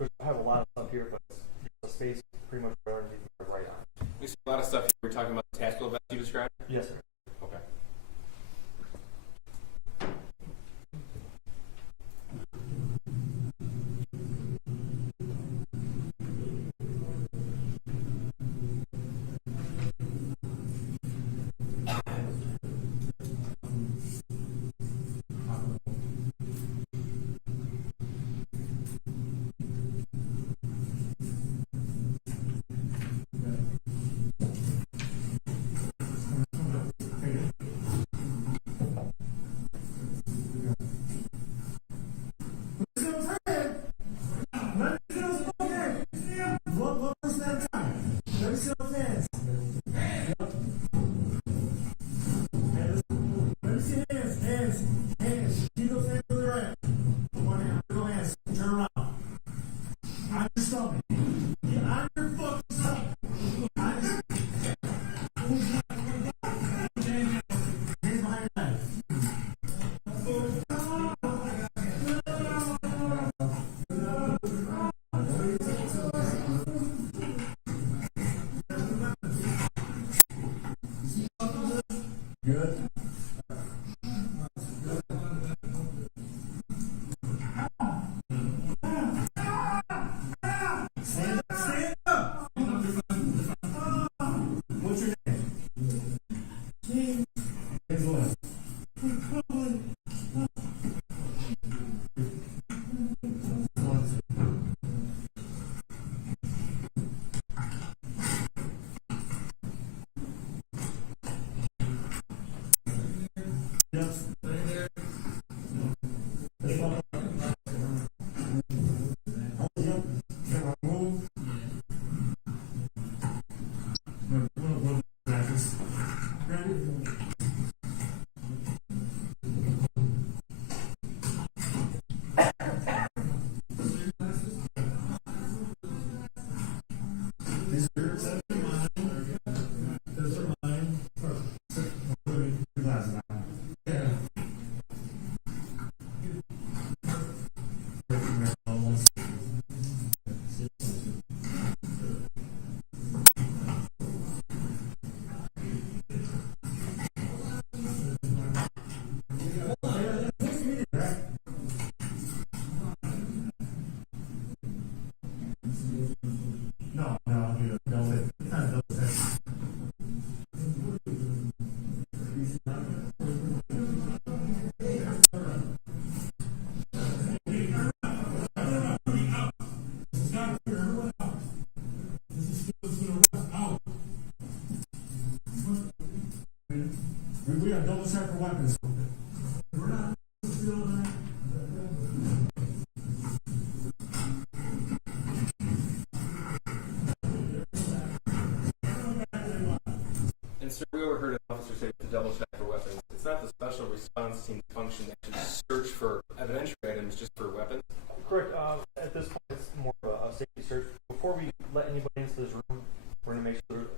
Okay. I have a lot of stuff here, but the space pretty much right underneath my right arm. We see a lot of stuff here. We're talking about the tactical vest you described? Yes, sir. Okay. We got double check for weapons. We're not. And sir, we overheard an officer say to double check for weapons. It's not the special response team's function to actually search for evidentiary items just for weapons. Correct. At this point, it's more of a safety search. Before we let anybody into this room, we're going to make sure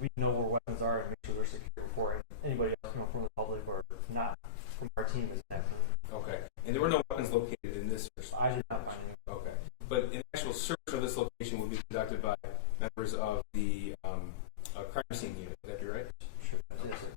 we know where weapons are and make sure they're secure before anybody else from the public or not from our team is in that room. Okay. And there were no weapons located in this search. I did not find any. Okay. But an actual search of this location will be conducted by members of the crime scene unit. Would that be right? Sure. Yes, sir.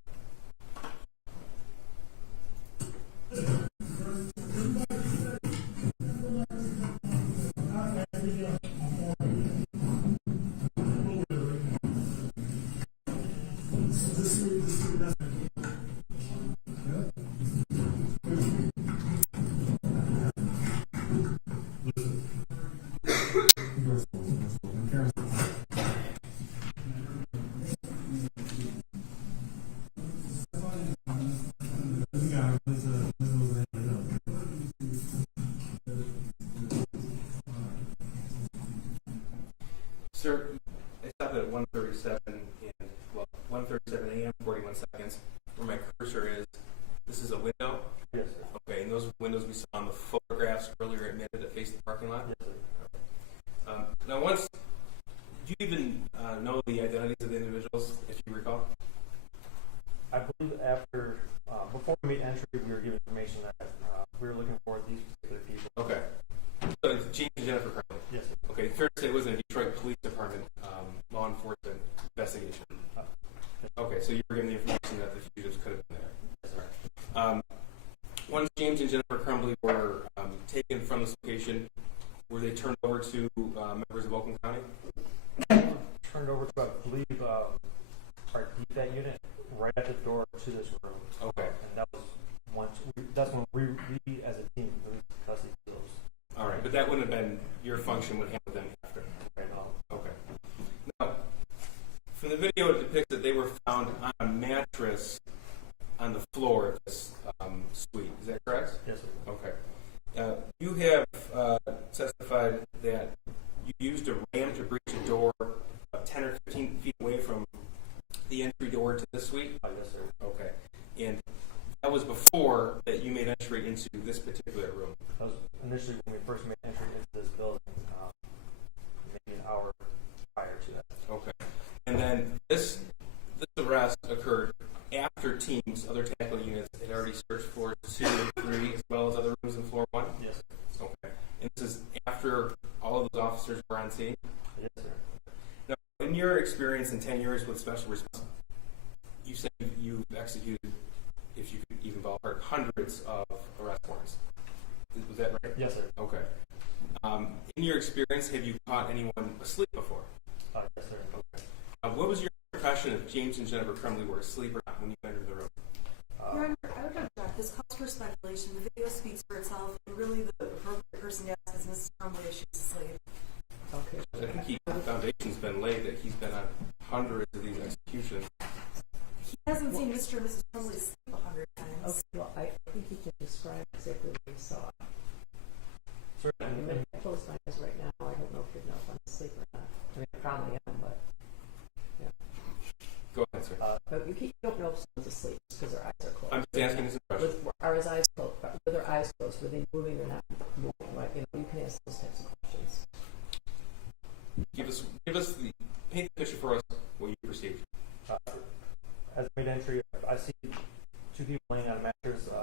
Sir, I stopped at 1:37 and 1:37 a.m. 41 seconds. Where my cursor is, this is a window. Yes, sir. Okay, and those windows we saw on the photographs earlier admitted that face the parking lot. Yes, sir. Now, once did you even know the identities of the individuals, if you recall? I believe after, before we made entry, we were given information that we were looking for these particular people. Okay. So it's James and Jennifer Crumbley. Yes, sir. Okay, fair to say it was a Detroit Police Department law enforcement investigation. Okay, so you were given the information that the fugitives could have been there. Yes, sir. Once James and Jennifer Crumbley were taken from this location, were they turned over to members of Oakland County? Turned over to, I believe, our defect unit right at the door to this room. Okay. And that was that's when we as a team moved custody of those. All right, but that wouldn't have been your function would handle them after. Right now. Okay. Now, from the video, it depicts that they were found on a mattress on the floor of this suite. Is that correct? Yes, sir. Okay. You have testified that you used a ram to breach a door 10 or 15 feet away from the entry door to this suite? Yes, sir. Okay. And that was before that you made entry into this particular room? That was initially when we first made entry into this building, maybe an hour prior to that. Okay. And then this arrest occurred after teams, other tackle units, had already searched floors 2 and 3, as well as other rooms in floor 1? Yes, sir. Okay. And this is after all of those officers were on scene? Yes, sir. Now, in your experience in 10 years with special response, you said you've executed, if you could even ballpark, hundreds of arrest warrants. Was that right? Yes, sir. Okay. In your experience, have you caught anyone asleep before? Yes, sir. Okay. What was your impression if James and Jennifer Crumbley were asleep or not when you entered the room? Your Honor, I would object. This calls for speculation. The video speaks for itself, and really the appropriate person to ask is Mrs. Crumbley if she's asleep. Okay. I think the foundation's been laid that he's been on hundreds of these executions. He hasn't seen Mr. and Mrs. Crumbley sleep 100 times. Okay, well, I think you can describe exactly what you saw. I Certainly. mean, I close my eyes right now. I don't know if you'd know if I'm asleep or not. I mean, I probably am, but Go ahead, sir. but you don't know if someone's asleep just because their eyes are closed. I'm just asking this question. Are his eyes closed? Were their eyes closed? Were they moving or not moving? Like, you can ask those types of questions. Give us paint the picture for us what you perceived. As I made entry, I see two people laying on a mattress. If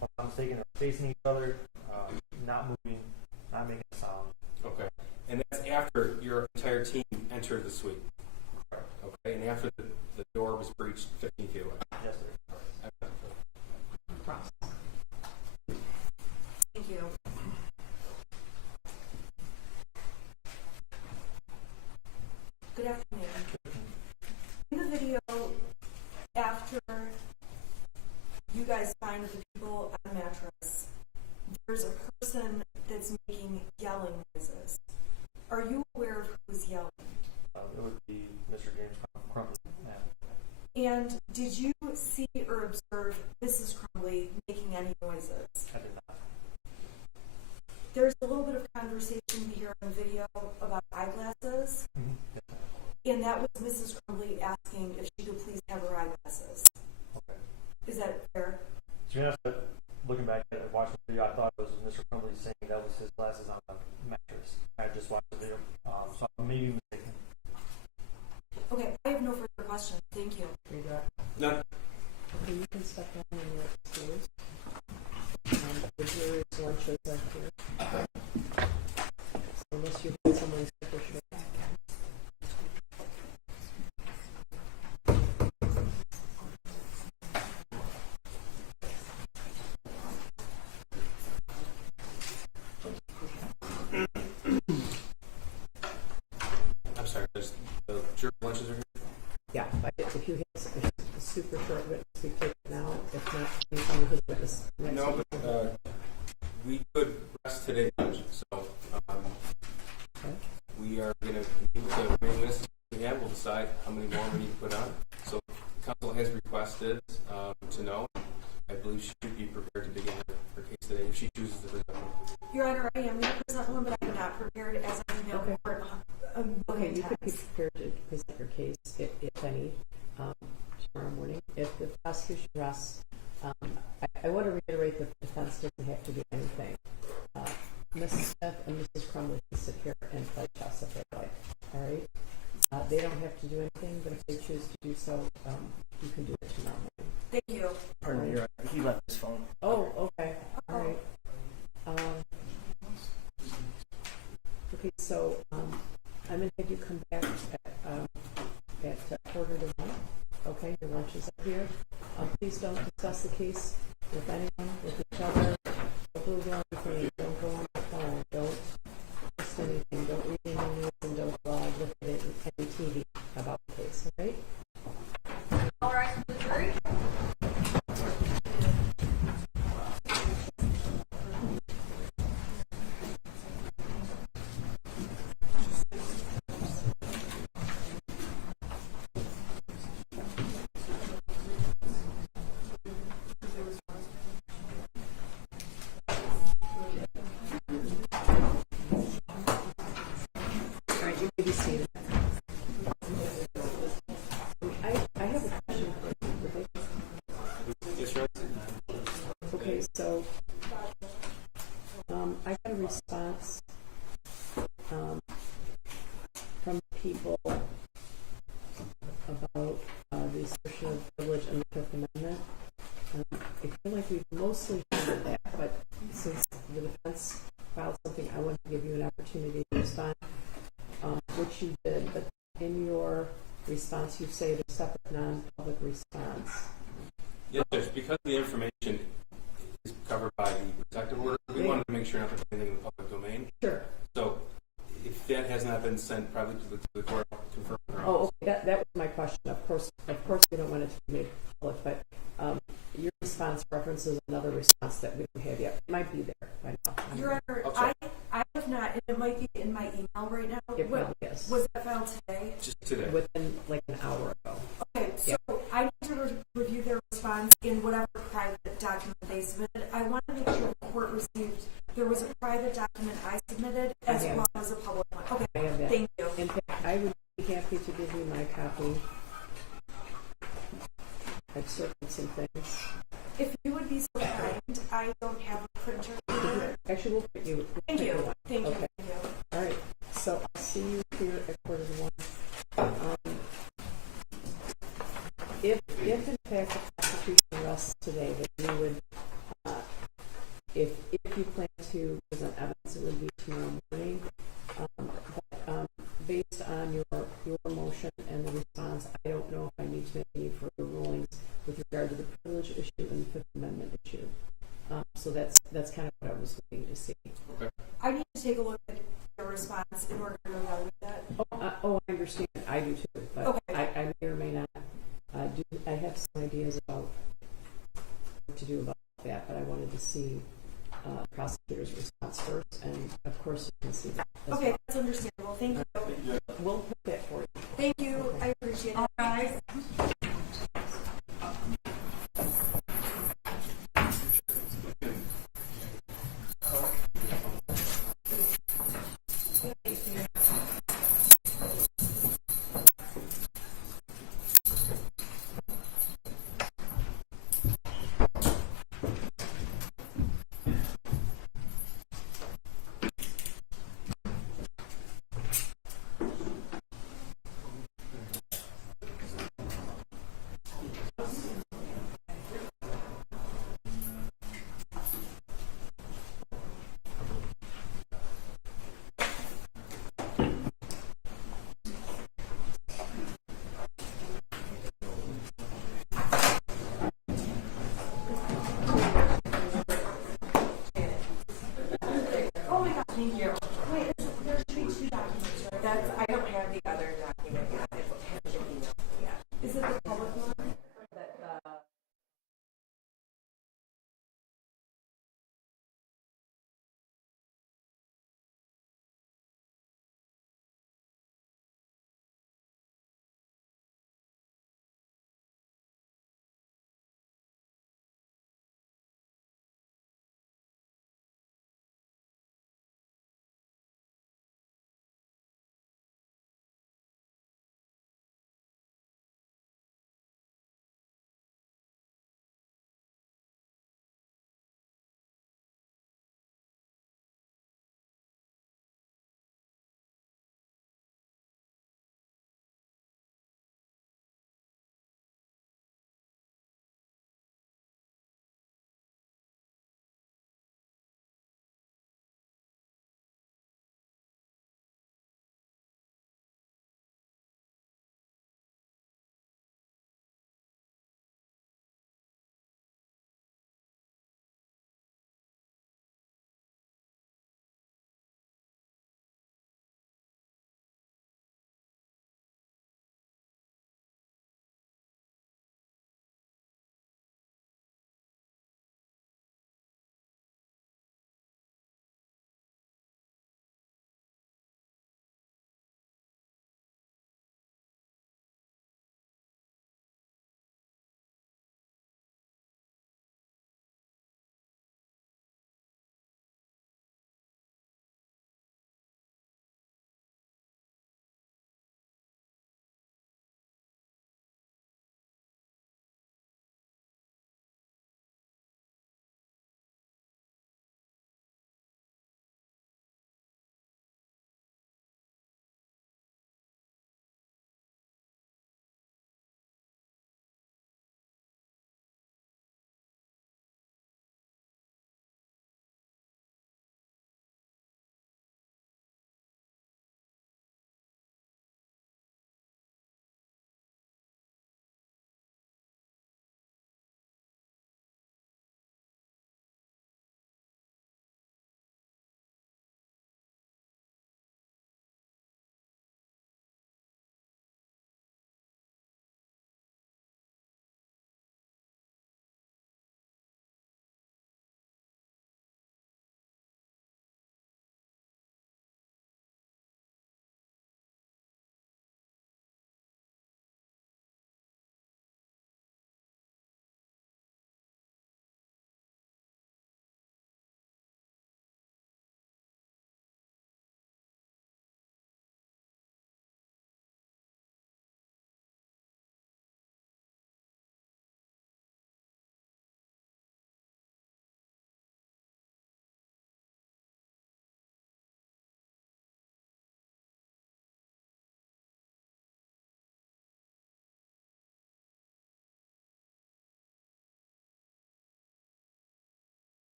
I'm not mistaken, they're facing each other, not moving, not making a sound. Okay. And that's after your entire team entered the suite. Okay. And after the door was breached 15 feet away. Yes, sir. Cross. Thank you. Good afternoon. In the video, after you guys find the people on the mattress, there's a person that's making yelling noises. Are you aware of who's yelling? It would be Mr. James Crumbley. And did you see or observe Mrs. Crumbley making any noises? I did not. There's a little bit of conversation here on video about eyeglasses, Mm-hmm. and that was Mrs. Crumbley asking if she could just watched the video, so I may be mistaken. Okay, I have no further questions. Thank you. You got, No, okay, you can step down when you're upstairs. The jury's lunches are here. So unless you have someone's super short. I'm sorry, there's the jury lunches are here. Yeah, but if you have a super short witness, we take it now. If not, you can use witness. next No, week. but we could rest today, Judge. So Okay. we are going to meet with the remaining witnesses we have. We'll decide how many more we need to put on. So counsel has requested to know. I believe she should be prepared to begin her case today if she chooses to present one. Your Honor, I am going to present one, but I'm not prepared as I emailed Okay. court. Okay, you could be prepared to present your case, if any, tomorrow morning. If the prosecution rests, I want to reiterate that the defense doesn't have to do anything. Mrs. Smith and Mrs. Crumbley can sit here and play chess if they like, all right? They don't have to do anything, but if they choose to do so, you can do it tomorrow morning. Thank you. Pardon me, he left his phone. Oh, okay, all right. Okay, so, I'm gonna have you come back at 1:45. Okay, your lunch is up here. Please don't discuss the case with anyone, with each other. Don't Google anything. Don't go on the phone. Don't post anything. Don't read any news, and don't look at it in any TV about the case. Okay? All right, the jury. All right, you may be seated. I have a question for you. Yes, Your Honor. Okay, so I got a response from people about the assertion of privilege and the Fifth Amendment. I feel like we've mostly handled that, but since the defense filed something, I want to give you an opportunity to respond, which you did. But in your response, you say the separate non-public response. Yes, Judge. Because the information is covered by the protective order, we wanted to make sure not to put anything in the public domain. Sure. So if that has not been sent probably to the court, I'll confirm with her Oh, office. okay. That was my question. Of course, we don't want it to be made public, but your response references another response that we don't have yet. It might be there by now. Your Honor, I'll check. I have not, and it might be in my email right now. It What- probably is. Was that filed today? Just today. Within like an hour ago. Okay, so I need to review their response in whatever private document they submitted. I want to make sure the court received, there was a private document I submitted as I have. well as a public one. Okay, I have that. thank you. In fact, I would be happy to give you my copy. I've circled some things. If you would be so kind, I don't have a printer. Actually, we'll print you. Thank you. One. Thank you. Okay. Thank you. All right. So I'll see you here at 1:45. If in fact the prosecution rests today, then you would, if you plan to present evidence, it would be tomorrow morning. But based on your motion and the response, I don't know if I need to make any further rulings with regard to the privilege issue and the Fifth Amendment issue. So that's kind of what I was looking to see. Okay. I need to take a look at your response in order to evaluate that. I understand. I do too, but Okay. I may or may not. I have some ideas about what to do about that, but I wanted to see prosecutor's response first, and of course you can see that as Okay, well. that's understandable. Thank you. We'll put that for you. Thank you. I appreciate it. All right. That's, I don't have the other document yet. I haven't been emailed yet. Is it the public one?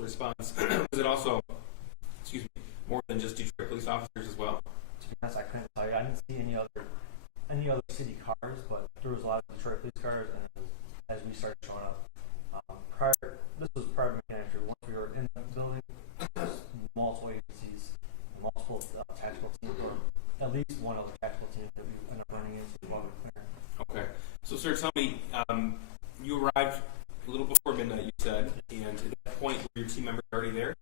initial response, was it also, excuse me, more than just Detroit police officers as well? To be honest, I couldn't tell you. I didn't see any other city cars, but there was a lot of Detroit police cars, and it was, as we started showing up, this was prior to me getting entry. Once we were in the building, there's multiple agencies, multiple tactical teams, or at least one other tactical team that we ended up running into while we were there. Okay. So, sir, tell me, you arrived a little before midnight, you said, and at that point, were your team members already there?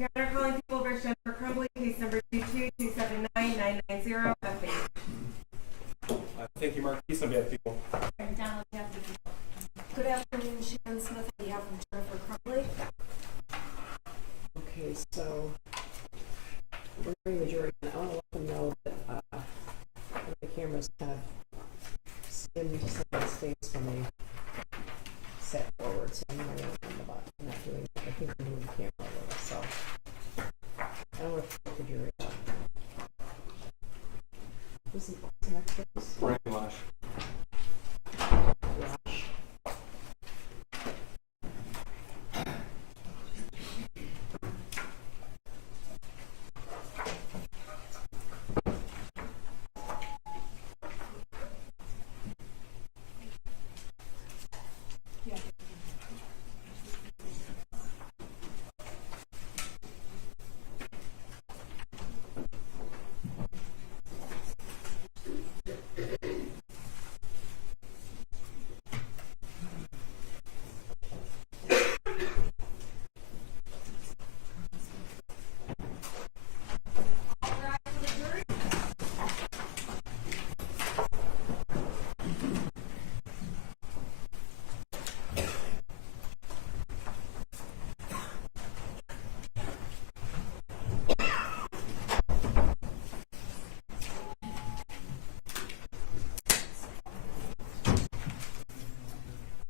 Your Honor, calling people versus Jennifer Crumbley, case number 222799990. Thank you, Marquise, on behalf of people. Donald, you have to be. Good afternoon, Shannon Smith on behalf of Jennifer Crumbley. Okay, so we're doing the jury, and I want to let them know that the camera's kind of skimmed someone's face when they set forward, so I'm not really on the button. I'm not doing that. I think we moved the camera a little, so I don't want to put the jury up. Who's the next witness? Brian Lash. Lash.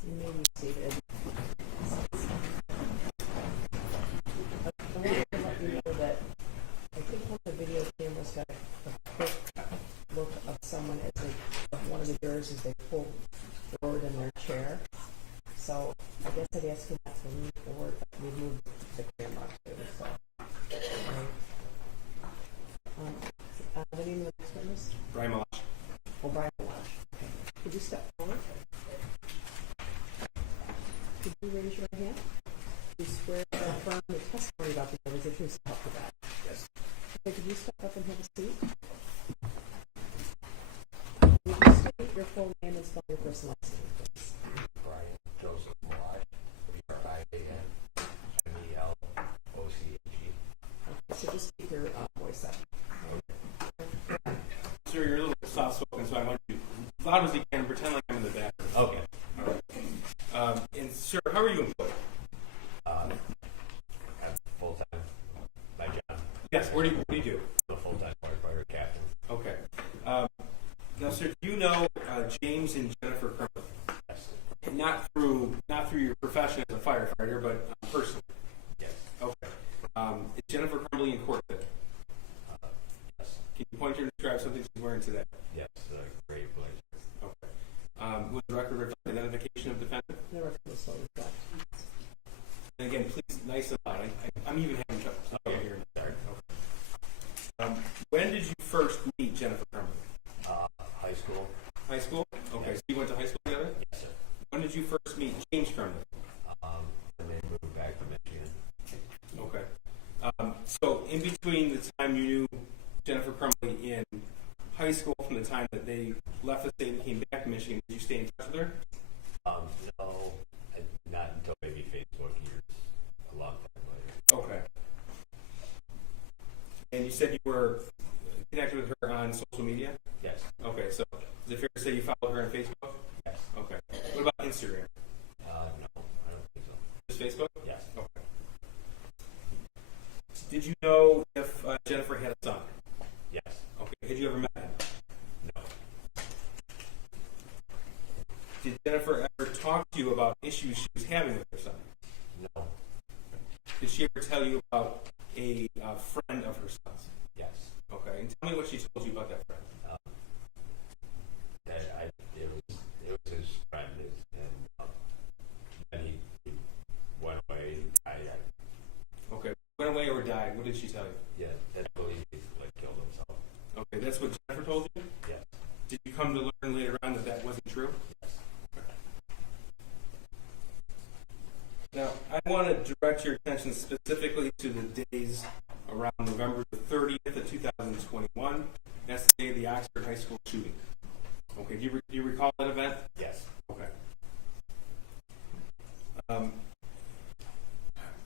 You may be seated. I wanted to let you know that I think one of the video cameras got a quick look of someone as they, of one of the jurors as they pulled forward in their chair. So I guess I'd ask you not to lean forward, but we moved the camera too, so. The name of the next witness? Brian Lash. O'Brien Lash. Okay. Could you step forward? Could you raise your hand? You swear to affirm the testimony about the evidence that you self for that? Yes. Okay, could you step up and have a seat? Would you state your full name and spell your first and last name, please? Brian Joseph Malaj, B-R-I-A-N-M-E-L-O-C-H-E. Okay, so just keep your voice up. Sir, you're a little soft spoken, so I want you as loud as you can. Pretend like I'm in the back. Okay. All right. And sir, how are you employed? I'm full-time, my job. Yes. What do you do? I'm a full-time firefighter captain. Okay. Now, sir, do you know James and Jennifer Crumbley? Yes. Not through your profession as a firefighter, but personally. Yes. Okay. Is Jennifer Crumbley in court today? Yes. Can you point her and describe something she's wearing today? Yes, great blazer. Okay. Would the record reflect identification of defendant? The record will slow you back. And again, please, nice and loud. I'm even having trouble here. Sorry. Okay. When did you first meet Jennifer Crumbley? High school. High school? Okay, Yes. so you went to high school together? Yes, sir. When did you first meet James Crumbley? And then moved back to Michigan. Okay. So in between the time you knew Jennifer Crumbley in high school from the time that they left the state and came back to Michigan, did you stay in touch with her? No, not until maybe Facebook years, a long time later. Okay. And you said you were connected with her on social media? Yes. Okay, so is it fair to say you follow her on Facebook? Yes. Okay. What about Instagram? No, I don't think so. Just Facebook? Yes. Okay. Did you know if Jennifer had a son? Yes. Okay. Had you ever met him? No. Did Jennifer ever talk to you about issues she was having with her son? No. Did she ever tell you about a friend of her son's? Yes. Okay. And tell me what she told you about that friend. That it was his friend, and then he went away. Okay. Went away or died? What did she tell you? Yeah, that's what he killed himself. Okay. That's what Jennifer told you? Yes. Did you come to learn later on that that wasn't true? Yes. Now, I want to direct your attention specifically to the days around November the 30th of 2021. That's the day of the Oxford High School shooting. Okay, do you recall that event? Yes. Okay.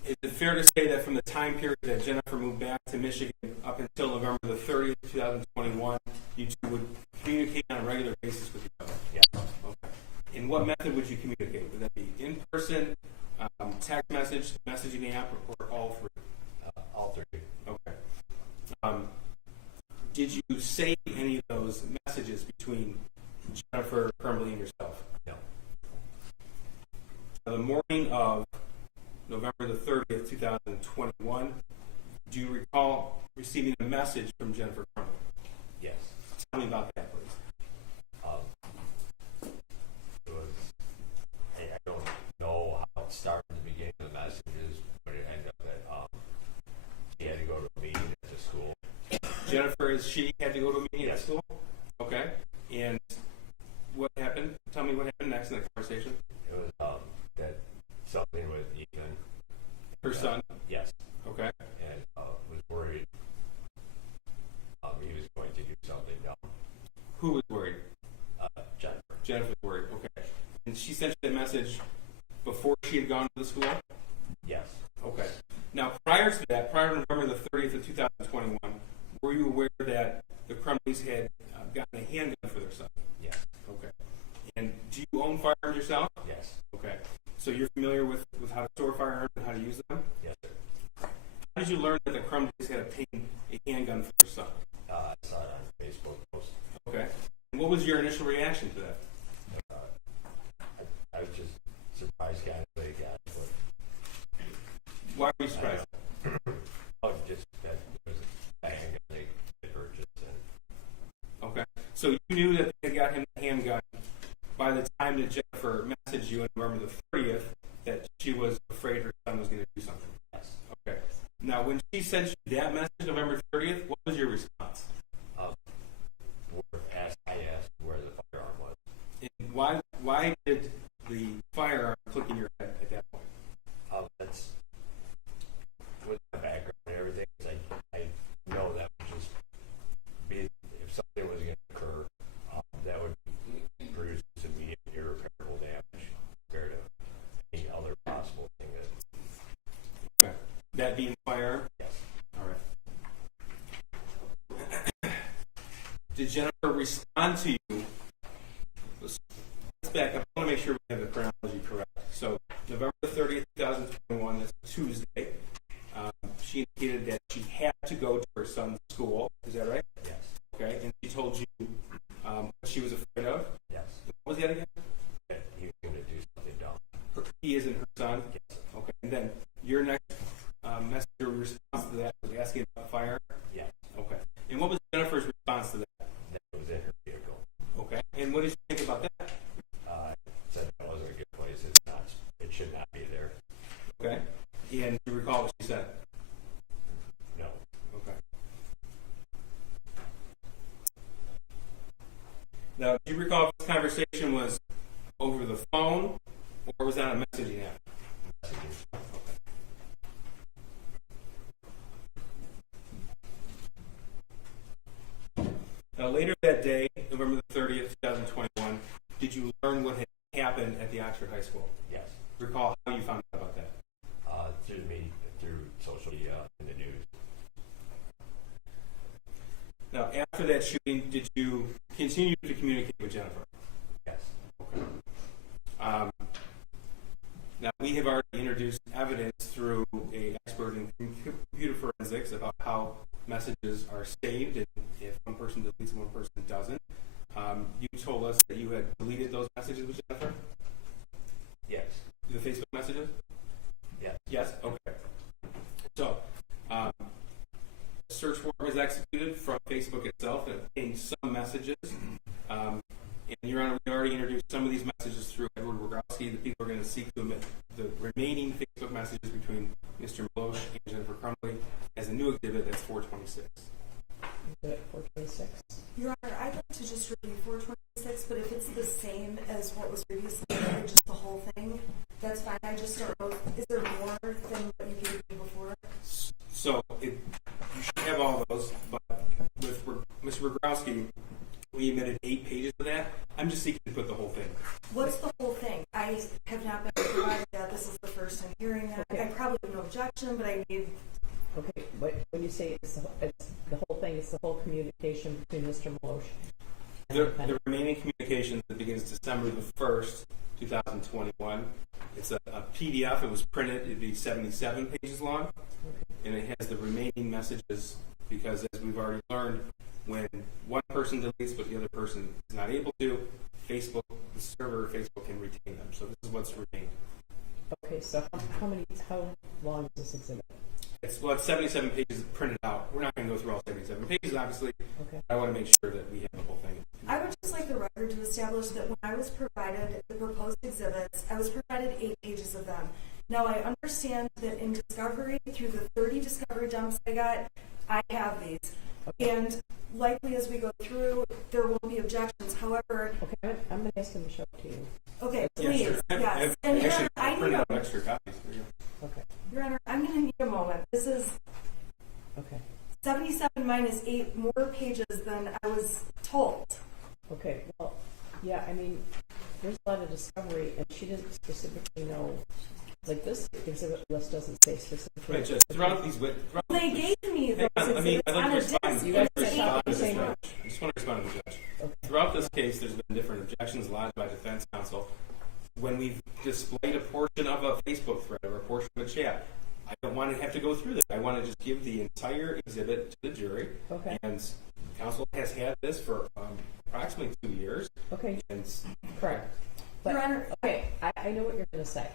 Is it fair to say that from the time period that Jennifer moved back to Michigan up until November the 30th, 2021, you two would communicate on a regular basis with each other? Yeah. Okay. In what method would you communicate? Would that be in person, text message, messaging app, or all three? All three. Okay. Did you save any of those messages between Jennifer, Crumbley, and yourself? No. The morning of November the 30th, 2021, do you recall receiving a message from Jennifer Crumbley? Yes. Tell me about that, please. It was, I don't know how it started in the beginning of the messages, but it ended up that she had to go to a meeting at the school. Jennifer, she had to go to a meeting at Yes. school? Okay. And what happened? Tell me what happened next in the conversation. It was that something with Ethan. Her son? Yes. Okay. And was worried he was going to do something dumb. Who was worried? Jennifer. Jennifer was worried. Okay. And she sent you that message before she had gone to the school? Yes. Okay. Now, prior to that, prior to November the 30th of 2021, were you aware that the Crumbleys had gotten a handgun for their son? Yes. Okay. And do you own firearms yourself? Yes. Okay. So you're familiar with how to store firearms and how to use them? Yes, sir. How did you learn that the Crumbleys had obtained a handgun for their son? I saw it on Facebook post. Okay. And what was your initial reaction to that? I was just surprised kind of they got it. But Why were you surprised? just that it was a handgun they purchased. And Okay. So you knew that they had got him a handgun by the time that Jennifer messaged you on November the 30th that she was afraid her son was going to do something. yes. Okay. Now, when she sent you that message November 30th, what was your response? I asked where the firearm was. And why did the firearm click in your head at that point? That's with my background and everything. I know that would just be if something was going to occur, that would produce immediate irreparable damage compared to any other possible thing that. Okay. That being firearm? Yes. All right. Did Jennifer respond to you? Let's back up. I want to make sure we have the chronology correct. So, November 30th, 2021, that's Tuesday. She indicated that she had to go to her son's school. Is that right? Yes. Okay. And she told you what she was afraid of. Yes. What was that again? That he was going to do something dumb. He isn't her son? Yes. Okay. And then your next message or response to that was asking about fire? Yes. Okay. And what was Jennifer's response to that? That was in her vehicle. Okay. And what did you think about that? Said that wasn't a good place. It's not. It should not be there. Okay. And do you recall what she said? No. Okay. Now, do you recall if this conversation was over the phone or was that a messaging app? Messages. Now, later that day, November the 30th, 2021, did you learn what had happened at the Oxford High School? Yes. Recall how you found out about that? Through social media and the news. Now, after that shooting, did you continue to communicate with Jennifer? Yes. Okay. Now, we have already introduced evidence through an expert in computer forensics about how messages are saved and if one person deletes and one person doesn't. You told us that you had deleted those messages with Jennifer? Yes. The Facebook messages? Yes. Yes? Okay. So, a search warrant was executed from Facebook itself and obtained some messages. And Your Honor, we already introduced some of these messages through Edward Rogowski. The people are going to seek to omit the remaining Facebook messages between Mr. Maloche and Jennifer Crumbley as a new exhibit. That's 426. Exhibit 426. Your Honor, I'd like to just review 426, but if it's the same as what was previously or just the whole thing, that's fine. I just don't know. Is there more than what you gave me before? So you should have all those, but with Mr. Rogowski, we omitted 8 pages of that. I'm just seeking to put the whole thing. What's the whole thing? I have not been provided that. This is the first time hearing that. Okay. I probably have no objection. question, but I need, Okay, but when you say it's the whole thing, it's the whole communication between Mr. Malosh. The remaining communications that begins December the 1st, 2021. It's a PDF. It was printed. It'd be 77 pages long, and it has the remaining messages because, as we've already learned, when one person deletes but the other person is not able to, Facebook, the server of Facebook can retain them. So this is what's remained. Okay, so how long is this exhibit? It's 77 pages printed out. We're not going to go through all 77 pages, obviously. Okay. I want to make sure that we have the whole thing. I would just like the record to establish that when I was provided the proposed exhibits, I was provided 8 pages of them. Now, I understand that in Discovery, through the 30 Discovery dumps I got, I have these. And likely as we go through, there will be objections. However, Okay, I'm going to ask him to show it to you. okay, Yeah, please, sure. yes. And Your Actually, Honor, I need printed out a, extra copies for you. Okay, Your Honor, I'm going to need a moment. This is okay, 77 minus 8 more pages than I was told. okay. Well, yeah, I mean, there's a lot of discovery, and she didn't specifically know. Like this exhibit list doesn't say specifically. Right, Judge. Throughout these, They gave me those Hang on, exhibits I'd on like a to respond. disc. You I'd guys like to said respond not to the this same judge. I just want to respond to the judge. Okay. Throughout this case, there's been different objections lodged by defense counsel. When we've displayed a portion of a Facebook thread or a portion of a chat, I don't want to have to go through that. I want to just give the entire exhibit to the jury. Okay. And counsel has had this for approximately 2 years. Okay, And correct. But, Your Honor, okay, I know what you're going to say.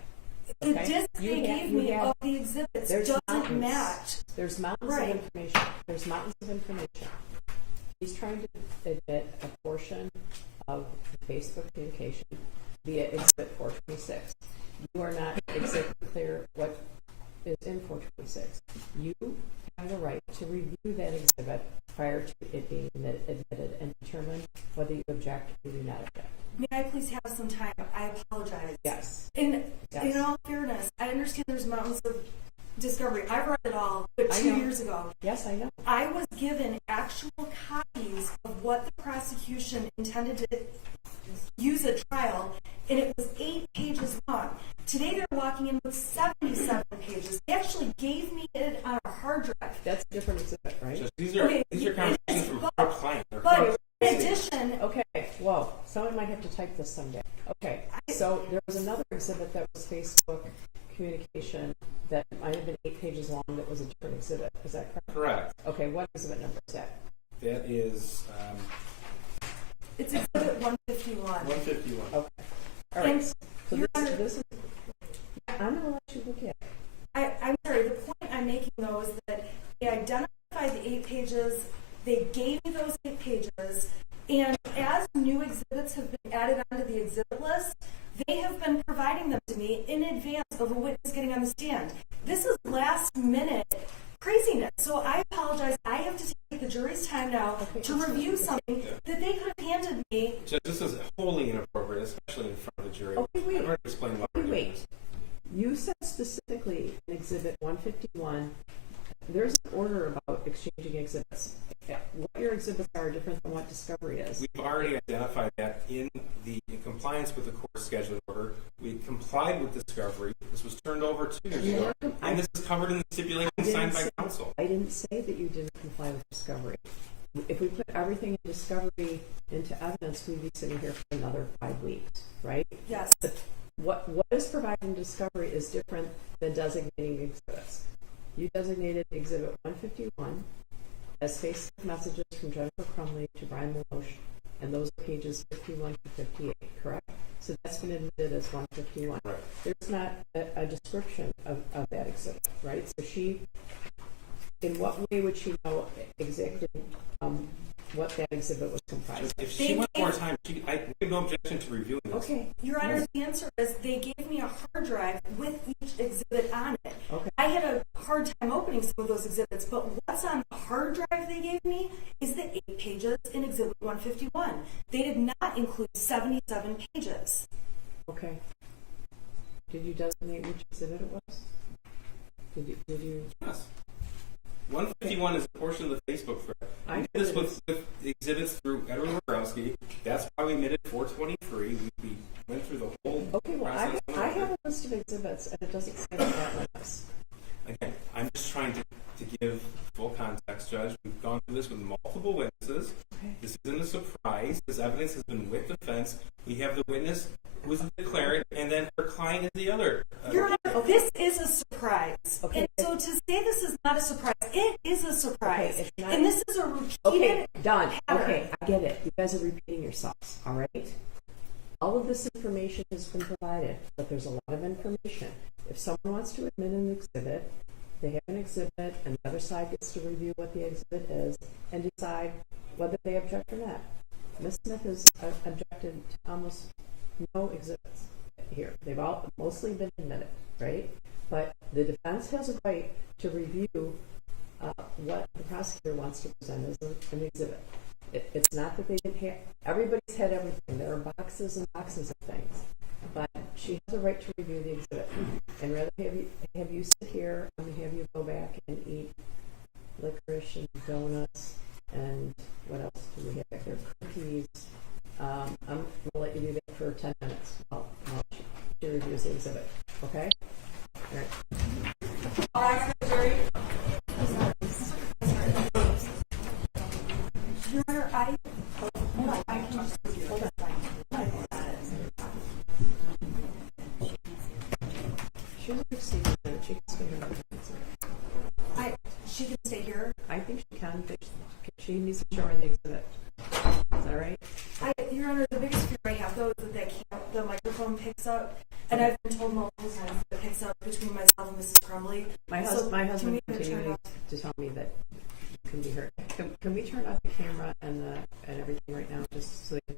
the Okay. disc You they have- gave you me have- of the exhibits there's doesn't mountains. match. There's mountains Right. of information. There's mountains of information. He's trying to admit a portion of the Facebook communication via Exhibit 426. You are not exactly clear what is in 426. You have the right to review that exhibit prior to it being admitted and determine whether you object or do not object. May I please have some time? I apologize. Yes. In Yes. all fairness, I understand there's mountains of discovery. I read it all, but I 2 know. years ago. Yes, I know. I was given actual copies of what the prosecution intended to use at trial, and it was 8 pages long. Today they're walking in with 77 pages. They actually gave me it on a hard drive. That's a different exhibit, right? Judge, these are Okay, conversations from but- her client. They're But clients. in addition, Okay, whoa, someone might have to type this someday. Okay, so there was another exhibit that was Facebook communication that might have been 8 pages long that was a different exhibit. Is that correct? Correct. Okay, what exhibit number is that? That is it's exhibit 151. 151. Okay. All right, And so Your this, Honor- this is, I'm going to let you look at it. I'm sorry, the point I'm making though is that they identified the 8 pages, they gave me those 8 pages, and as new exhibits have been added onto the exhibit list, they have been providing them to me in advance of a witness getting on the stand. This is last minute craziness, so I apologize. I have to take the jury's time now Okay, to that's review fine. something that they could have handed me. Judge, this is wholly inappropriate, especially in front of the jury. Okay, wait. I'd already explained why we're doing Wait. this. You said specifically in Exhibit 151, there's an order about exchanging exhibits. What your exhibits are different than what Discovery is. We've already identified that in compliance with the court scheduling order. We complied with discovery. This was turned over 2 years ago, and this is covered in the stipulation signed by counsel. I didn't say that you didn't comply with Discovery. If we put everything in Discovery into evidence, we'd be sitting here for another 5 weeks, right? Yes. But what is provided in Discovery is different than designating exhibits. You designated Exhibit 151 as Facebook messages from Jennifer Crumbley to Brian Malosh, and those are pages 51 to 58, correct? So that's been admitted as 151. Right. There's not a description of that exhibit, right? So in what way would she know exactly what that exhibit was comprised of? If she wants more time, I have no objection to reviewing this. Okay. Your Honor, the answer is they gave me a hard drive with each exhibit on it. Okay. I had a hard time opening some of those exhibits, but what's on the hard drive they gave me is the 8 pages in Exhibit 151. They did not include 77 pages. Okay. Did you designate which exhibit it was? Did you? Yes. 151 is a portion of the Facebook thread. I We did this with exhibits through Edward Borowski. That's why we made it 423. We went through the whole Okay, well, process. I have a list of exhibits, and it doesn't say that that limits. Again, I'm just trying to give full context, Judge. We've gone through this with multiple witnesses. Okay. This isn't a surprise. This evidence has been with defense. We have the witness who is the declarant, and then her client is the other. Your Honor, this is a surprise. Okay. And so to say this is not a surprise, it is a surprise. Okay, it's not- And this is a repeated Okay, done. pattern. Okay, I get it. You guys are repeating yourselves, all right? All of this information has been provided, but there's a lot of information. If someone wants to admit an exhibit, they have an exhibit, and the other side gets to review what the exhibit is and decide whether they object or not. Ms. Smith has objected to almost no exhibits here. They've all mostly been admitted, right? But the defense has a right to review what the prosecutor wants to present as an exhibit. It's not that they didn't have, everybody's had everything. There are boxes and boxes of things. But she has a right to review the exhibit. And rather have you sit here and have you go back and eat licorice and donuts and what else do we have back there? Cookies. I'm going to let you do that for 10 minutes while she reviews the exhibit. Okay? All right. All right, Secretary. Your Honor, I can just Hold on. She doesn't receive it. She can stay here. she can stay here. I think she can, but she needs to show her the exhibit. Is that right? Your Honor, the biggest fear I have though is that the microphone picks up, and I've been told multiple times that it picks up between myself and Mrs. Crumbley. My So husband can we turn continues off- to tell me that you can be heard. Can we turn off the camera and everything right now just so they can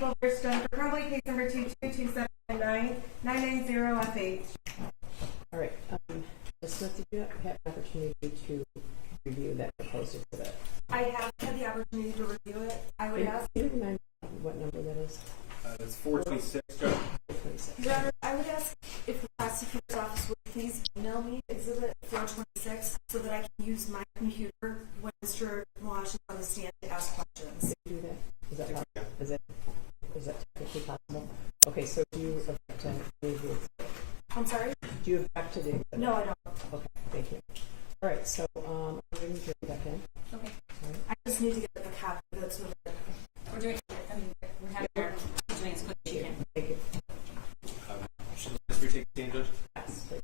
People versus Jennifer Crumbley, case number 222799990FH. All right, Ms. Smith, did you have an opportunity to review that proposed exhibit? I have had the opportunity to review it. I would ask, Can you remind me what number that is? That's 426, Joe. 26. Your Honor, I would ask if the prosecutor's office would please email me exhibit 426 so that I can use my computer when Mr. Moash is on the stand to ask questions. Can you do that? Is that possible? Is that technically possible? Okay, so do you object to the exhibit? I'm sorry? Do you object to the exhibit? No, I don't. Okay, thank you. All right, so I'm going to bring that in. Okay. All right. I just need to get a copy of it so that We're doing, I mean, we're having our, doing as quick as you can. Thank you. Should we take the stand, Judge? Yes, please.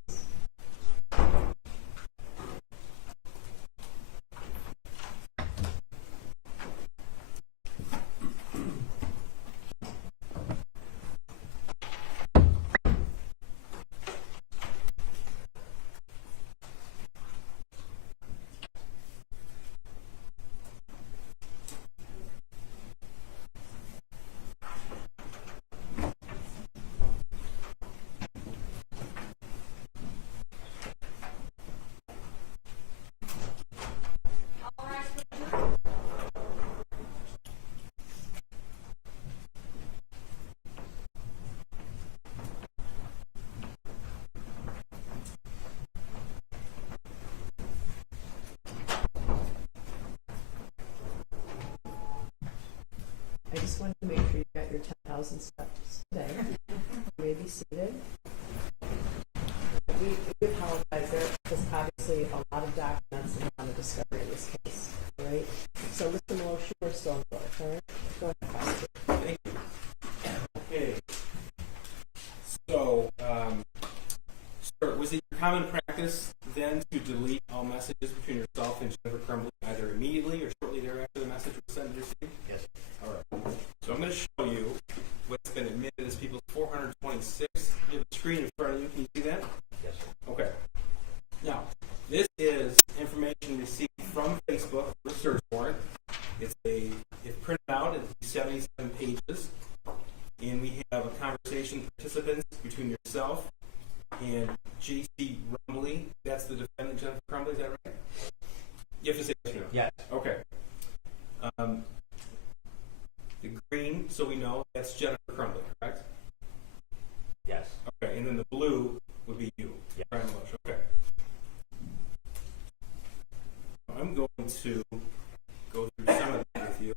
I just wanted to make sure you got your 10,000 steps today. You may be seated. We apologize. There is obviously a lot of documents and a lot of discovery in this case, right? So, Mr. Malosh, you are still on board, all right? Go ahead, prosecutor. Thank you. Okay. So, sir, was it your common practice then to delete all messages between yourself and Jennifer Crumbley either immediately or shortly thereafter the message was sent to received? Yes. All right. So I'm going to show you what's been admitted as people's 426. You have a screen in front of you. Can you see that? Yes, sir. Okay. Now, this is information received from Facebook for a search warrant. It's printed out. It's 77 pages. And we have a conversation participants between yourself and J.C. Rumbley. That's the defendant, Jennifer Crumbley. Is that right? You have to say yes or no. Yes. Okay. The green, so we know, that's Jennifer Crumbley, correct? Yes. Okay, and then the blue would be you. Yeah. Brian Bush. Okay. I'm going to go through some of them with you.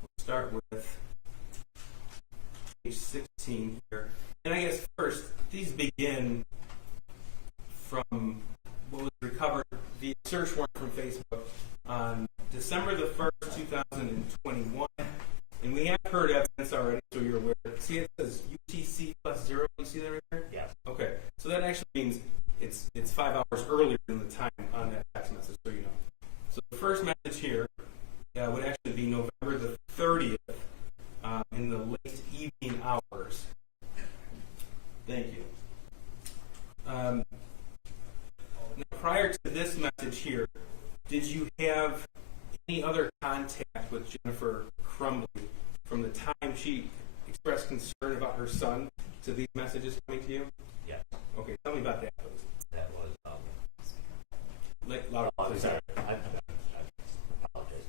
We'll start with page 16 here. And I guess first, these begin from what was recovered via search warrant from Facebook on December the 1st, 2021. And we have heard evidence already, so you're aware. See, it says UTC +0. You see that right there? Yes. Okay. So that actually means it's 5 hours earlier than the time on that text message, so you know. So the first message here would actually be November the 30th in the late evening hours. Thank you. Now, prior to this message here, did you have any other contact with Jennifer Crumbley from the time she expressed concern about her son to these messages coming to you? Yes. Okay, tell me about that, please. That was, Louder, oh, please. sorry. I apologize.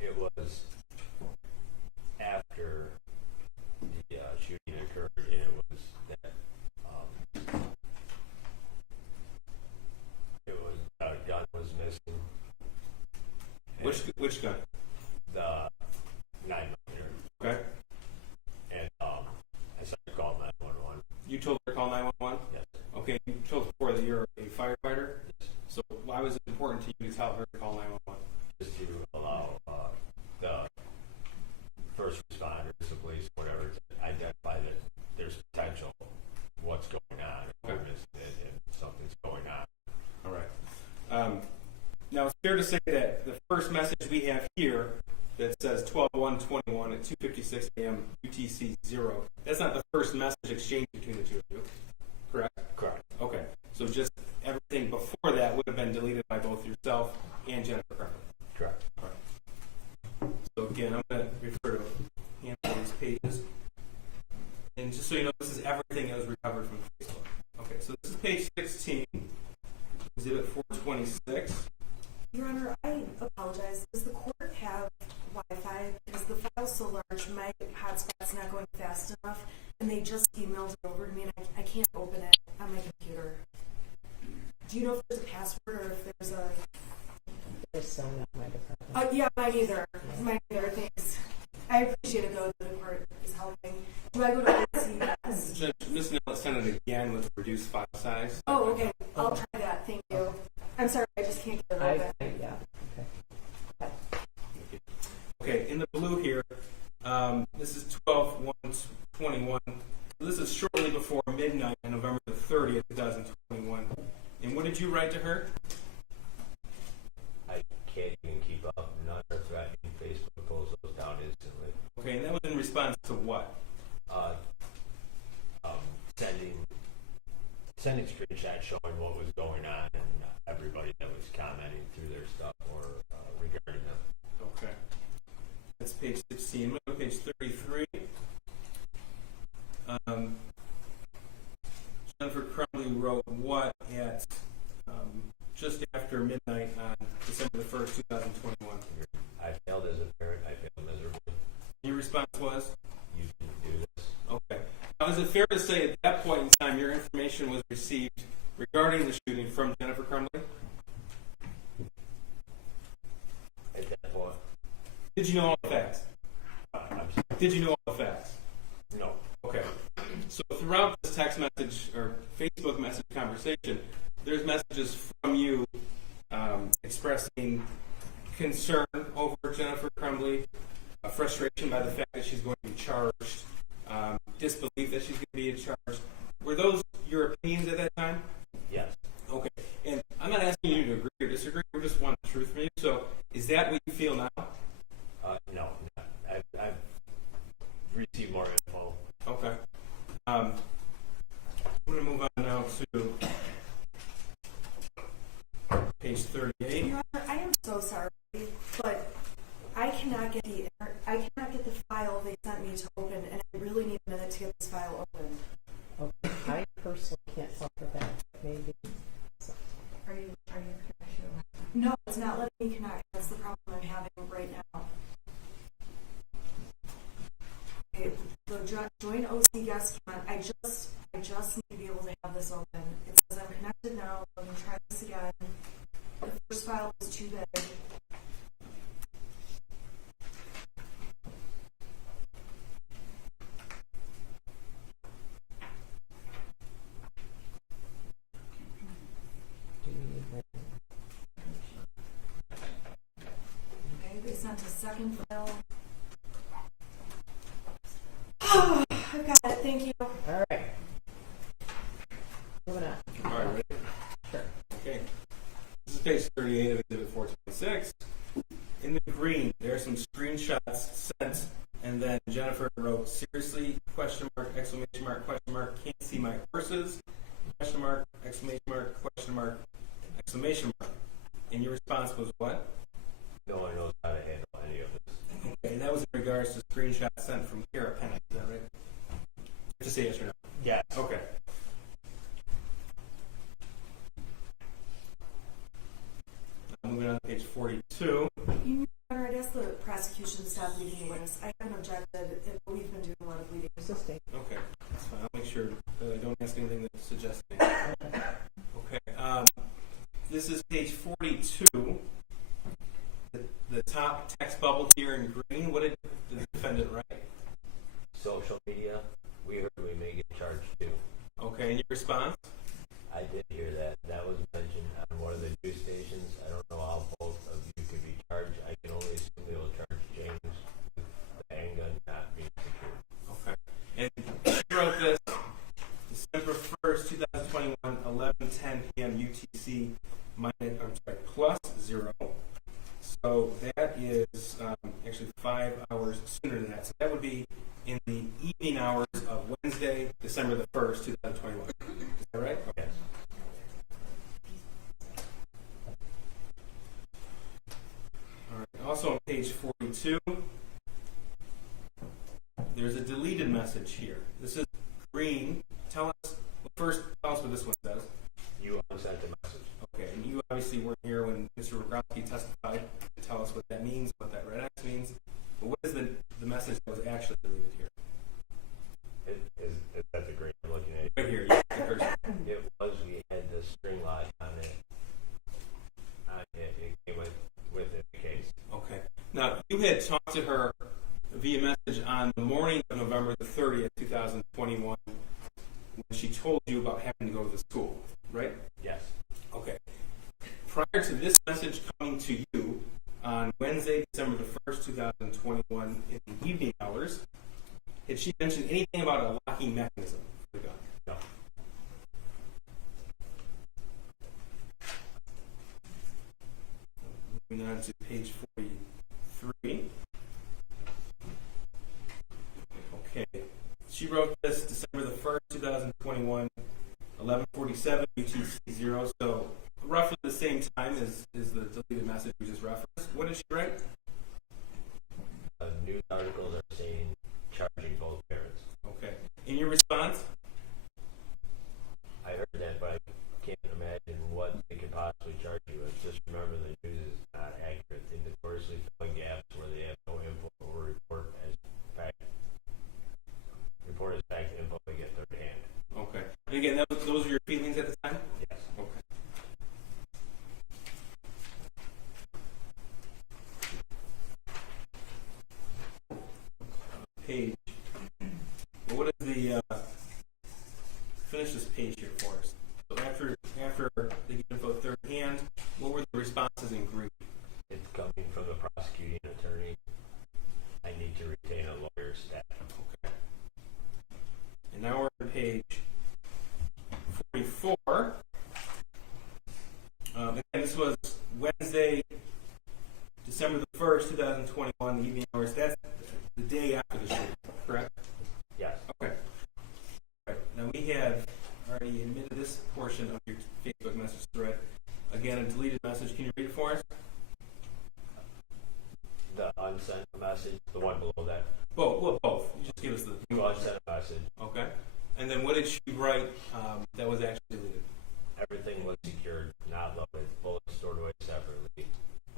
It was after the shooting occurred, and it was that a gun was missing. Which gun? The 9mm. Okay. And I started calling 911. You told her to call 911? Yes. Okay, you told her before that you're a firefighter? Yes. So why was it important to you to tell her to call 911? Just to allow the first responders, the police, whatever, to identify that there's potential what's going on, if we're missing it, and something's going on. All right. Now, it's fair to say that the first message we have here that says 12/1/21 at 2:56 a.m. UTC 0, that's not the first message exchange between the two of you, correct? Correct. Okay. So just everything before that would have been deleted by both yourself and Jennifer Crumbley. Correct. All right. you know, this is everything that was recovered from Facebook. Okay, so this is page 16, exhibit 426. Your Honor, I apologize. Does the court have Wi-Fi? Because the file's so large, my hotspot's not going fast enough, and they just emailed it over to me, and I can't open it on my computer. Do you know if there's a password or if there's a... There's some at my department. Yeah, mine either. Mine either, thanks. I appreciate it, though, that the court is helping. Do I go to OCS? Judge, Ms. Nell sent it again with a reduced file size. Oh, okay. I'll try that. Thank you. I'm sorry, I just can't get it open. Yeah, okay. Okay, in the blue here, this is 12/1/21. This is shortly before midnight on November the 30th, 2021. And what did you write to her? I can't even keep up. None are threatening. Facebook pulls those down instantly. Okay, and that was in response to what? Sending screenshots showing what was going on and everybody that was commenting through their stuff or regarding them. Okay. That's page 16. Go to page 33. Jennifer Crumbley wrote what at just after midnight on December the 1st, 2021. I failed as a parent. I failed miserably. Your response was? You didn't do this. Okay. Now, is it fair to say at that point in time your information was received regarding the shooting from Jennifer Crumbley? At that point, Did you know all the facts? I'm sorry. Did you know all the facts? No. Okay. So throughout this text message or Facebook message conversation, there's messages from you expressing concern over Jennifer Crumbley, frustration by the fact that she's going to be charged, disbelief that she's going to be charged. Were those your opinions at that time? Yes. Okay. And I'm not asking you to agree or disagree. We just want the truth from you. So is that what you feel now? No. I've received more info. Okay. I'm going to move on now to page 38. Your Honor, I am so sorry, but I cannot get the file they sent me to open, and I really need a minute to get this file open. Okay. I personally can't help with that. Maybe. Are you connected? No, it's not letting me connect. That's the problem I'm having right now. Okay, the join OC guest count. I just need to be able to have this open. It says I'm connected now. Let me try this again. The first file was too big. Do you need that? Okay, they sent a second file. I've got it. Thank you. All right. Moving on. All right, ready? Sure. Okay. This is page 38 of exhibit 426. In the green, there are some screenshots sent, and then Jennifer wrote, seriously, question mark, exclamation mark, can't see my horses, question mark, exclamation mark, exclamation mark. And your response was what? No one knows how to handle any of this. Okay, and that was in regards to screenshots sent from Kara Penny, is that right? Just say yes or no. Yes. Okay. Moving on to page 42. Your Honor, I'd ask the prosecution to stop leading the witness. I haven't objected, but we've been doing a lot of leading. Assisting. Okay, that's fine. I'll make sure that I don't ask anything that suggests anything. Okay, this is page 42. The top text bubble here in green. What did the defendant write? Social media, we heard we may get charged too. Okay, and your response? I did hear that. That was mentioned on one of the news stations. I don't know how both of you could be charged. I can only assume they will charge James with the handgun not being secured. Okay. And she wrote this December 1st, 2021, 11:10 p.m. UTC plus 0. So that is actually 5 hours sooner than that. So that would be in the evening hours of Wednesday, December the 1st, 2021. Is that right? Okay. All right. Also on page 42, there's a deleted message here. This is green, tell us what this one says. You unsent the message. Okay, and you obviously weren't here when Mr. Rogowski testified to tell us what that means, what that red X means. But what is the message that was actually deleted here? Is that the green you're looking at? Right here, yes, the cursor. It was, we had the string lock on it. It came with it, the case. Okay. Now, you had talked to her via message on the morning of November the 30th, 2021, when she told you about having to go to the school, right? Yes. Okay. Prior to this message coming to you on Wednesday, December the 1st, 2021, in the evening hours, had she mentioned anything about a locking mechanism for the gun? No. Moving on to page 43. Okay. She wrote this December the 1st, 2021, 11:47 UTC 0. So roughly the same time as the deleted message we just referenced. What did she write? News articles are saying charging both parents. Okay. In your response? I heard that, but I can't imagine what they could possibly charge you with. Just remember the news is not accurate. They notoriously fill in gaps where they have no info or report as fact. Report as fact info they get third hand. Okay. And again, those were your feelings at the time? Yes. Okay. Page. Well, what is the finish this page here for us? So after they get info third hand, what were the responses in Greek? It's coming from the prosecuting attorney. I need to retain a lawyer's staff. Okay. And now we're on page 44. Again, this was Wednesday, December the 1st, 2021, the evening hours. That's the day after the shooting, correct? Yes. Okay. Right. Now we have already admitted this portion of your Facebook message thread. Again, a deleted message. Can you read it for us? The unsent message, the one below that. Both. You just give us the. You unsent a message. Okay. And then what did she write that was actually deleted? Everything was secured, not loaded. Bullets stored away separately.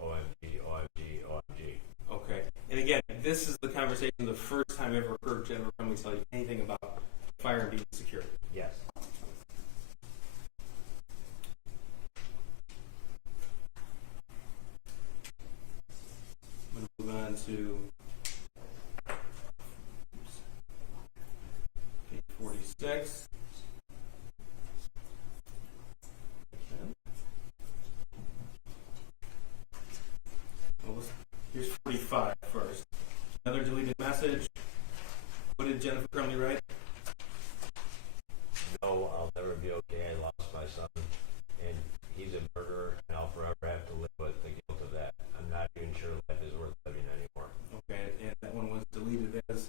OMG, OMG, OMG. Okay. And again, this is the conversation the first time I ever heard Jennifer Crumbley tell you anything about fire and being secure. Yes. I'm going to move on to page 46. Here's 45 first. Another deleted message. What did Jennifer Crumbley write? No, I'll never be okay. I lost my son, and he's a murderer, and I'll forever have to live with the guilt of that. I'm not even sure life is worth living anymore. Okay, and that one was deleted as.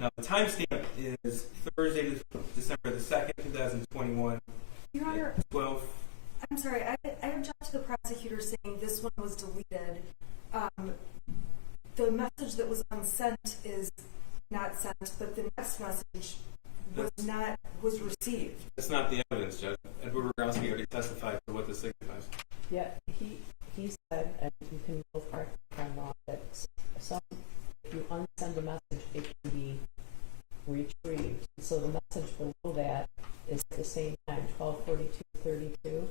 Now the timestamp is Thursday, December the 2nd, 2021. Your Honor, 12. I'm sorry, I object to the prosecutor saying this one was deleted. The message that was unsent is not sent, but the next message was received. That's not the evidence, Judge. Edward Rogowski already testified to what this signifies. Yeah, he said, and you can both correct me if I'm wrong, that if you unsend a message, it can be retrieved. So the message below that is at the same time, 12:42:32.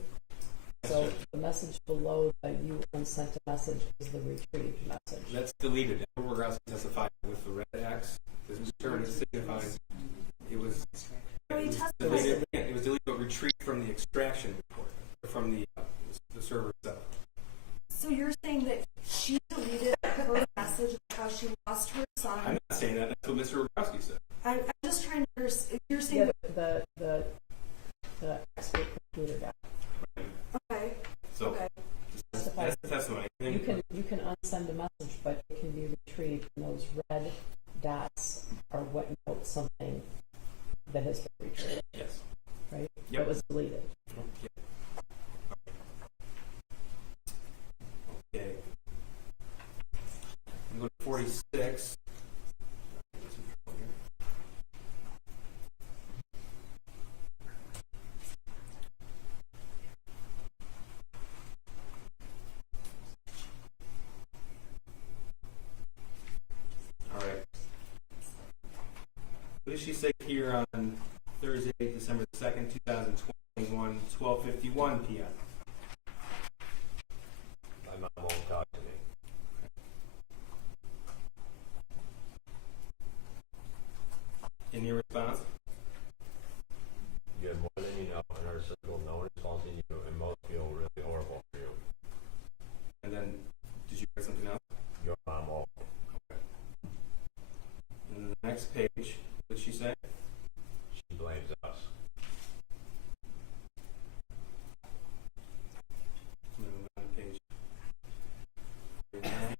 So the message below the you unsent a message is the retrieved message. That's deleted. Edward Rogowski testified with the red X. This term is signifying it was deleted. It was deleted, but retrieved from the extraction report, from the server itself. So you're saying that she deleted her message of how she lost her son? I'm not saying that. That's what Mr. Rogowski said. I'm just trying to understand. You're saying The expert computer guy. okay. So Okay. that's the testimony. You can unsend a message, but it can be retrieved, and those red dots are what note something that has been retrieved, Yes. right? Yep. That was deleted. Yep. Okay. I'm going to 46. she say here on Thursday, December 2nd, 2021, 12:51 p.m.? My mom won't talk to me. In your response? You have more than you know in our circle. No one is faulting you, and most feel really horrible for you. And then, did you write something else? Your mom won't. And then the next page, what did she say? She blames us. I'm gonna move on to page 39.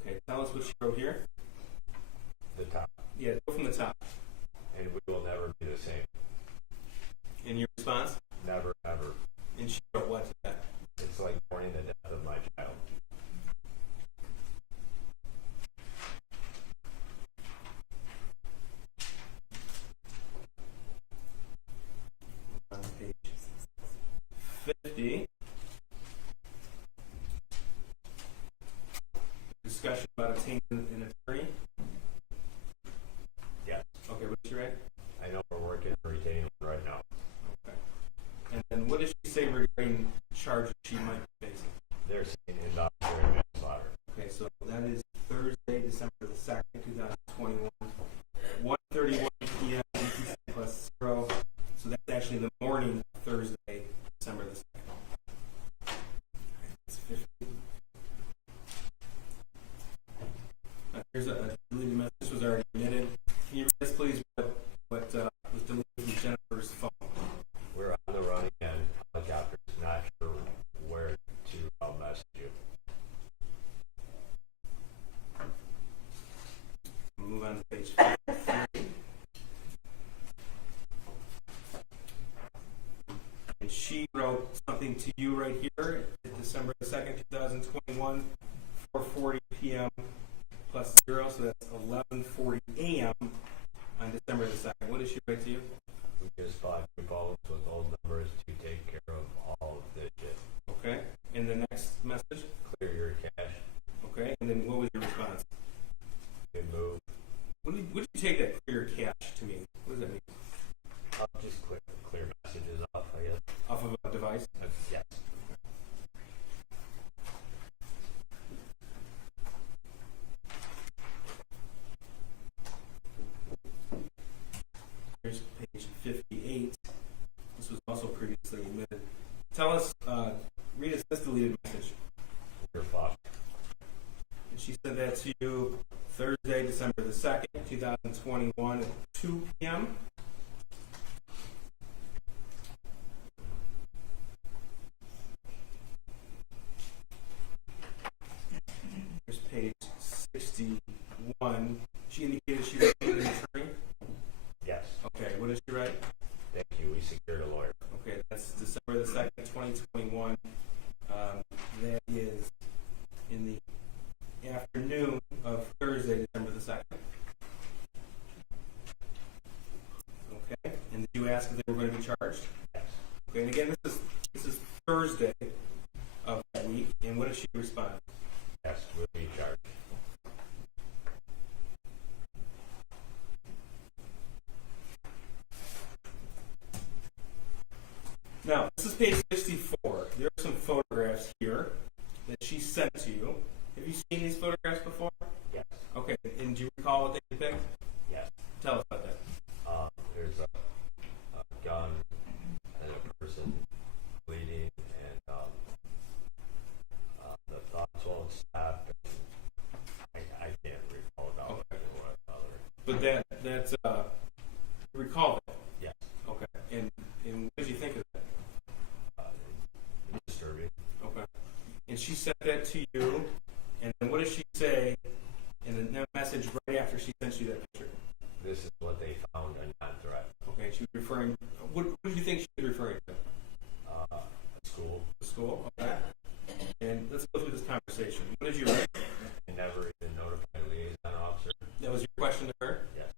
Okay, tell us what she wrote here. The top. Yeah, go from the top. And we will never be the same. In your response? Never, ever. And she wrote what to that? It's like mourning the death of my child. On page 50. Discussion about obtaining an attorney. Yes. Okay, what did she write? I know we're working on retaining one right now. Okay. And then what did she say regarding charges she might be facing? They're saying involuntary manslaughter. Okay, so that is Thursday, December the 2nd, 2021, 1:31 p.m. plus 0. So that's actually the morning of Thursday, December the 2nd. That's 50. Here's a deleted message. This was already admitted. Can you read this, please, what was deleted from Jennifer's phone? We're on the run again. Helicopters. Not sure where to message you. Move on to page 53. And she wrote something to you right here, December 2nd, 2021, 4:40 p.m. plus 0, so that's 11:40 a.m. on December the 2nd. What did she write to you? We just bought new phones with old numbers to take care of all of this shit. Okay. And the next message? Clear your cash. Okay. And then what was your response? Good move. What did you take that clear cache to mean? What does that mean? I'll just clear messages off, I guess. Off of a device? Yes. Here's page 58. This was also previously admitted. Tell us, read us this deleted message. You're fucked. And she said that to you Thursday, December the 2nd, 2021 at 2 p.m. Here's page 61. She indicated she was an attorney. Yes. Okay, what did she write? Thank you. We secured a lawyer. Okay, that's December the 2nd, 2021. That is in the afternoon of Thursday, December the 2nd. Okay, and did you ask if they were going to be charged? Yes. Okay, and again, this is Thursday of that week, and what did she respond? Yes, we'll be charged. Now, this is page 64. There are some photographs here that she sent to you. Have you seen these photographs before? Yes. Okay, and do you recall what they depict? Yes. Tell us about that. There's a gun and a person bleeding, and the thoughts won't stop. I can't recall about Okay. what other. But that's recall that. Yes. Okay. And what did you think of that? Disturbing. Okay. And she sent that to you, and then what did she say in the message right after she sent you that picture? This is what they found a non-threat. Okay, she was referring. What did you think she was referring to? School. The school. Okay. And let's go through this conversation. What did you write? I never even notified a liaison officer. That was your question to her. Yes.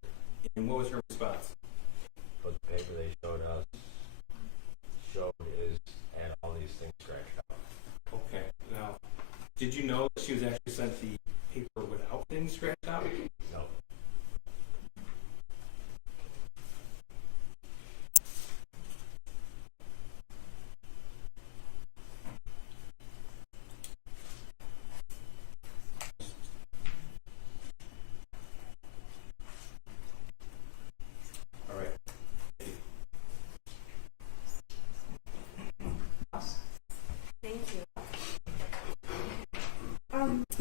And what was her response? But the paper they showed is had all these things scratched out. Okay. Did you know that she was actually sent the paper without getting scratched out? No. All right. Thank you.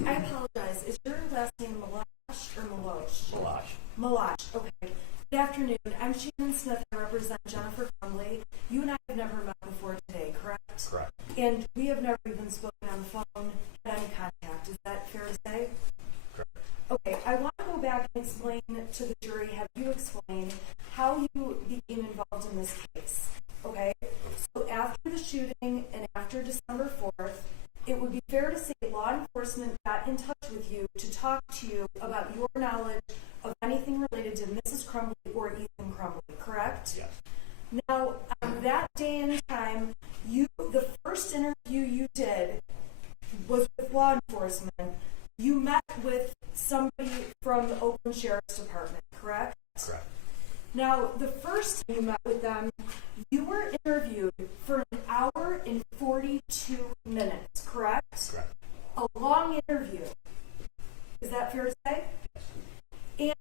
I apologize. Is your last name Malash or Malosh? Malash. Malash, okay. Good afternoon. I'm Shannon Smith. I represent Jennifer Crumbley. You and I have never met before today, correct? Correct. And we have never even spoken on the phone, had any contact. Is that fair to say? Correct. Okay, I want to go back and explain to the jury, have you explain how you became involved in this case, okay? So after the shooting and after December 4th, it would be fair to say law enforcement got in touch with you to talk to you about your knowledge of anything related to Mrs. Crumbley or Ethan Crumbley, correct? Yes. Now, on that day and time, the first interview you did was with law enforcement. You met with somebody from the Oakland Sheriff's Department, correct? Correct. Now, the first time you met with them, you were interviewed for an hour and 42 minutes, correct? Correct. A long interview. Is that fair to say?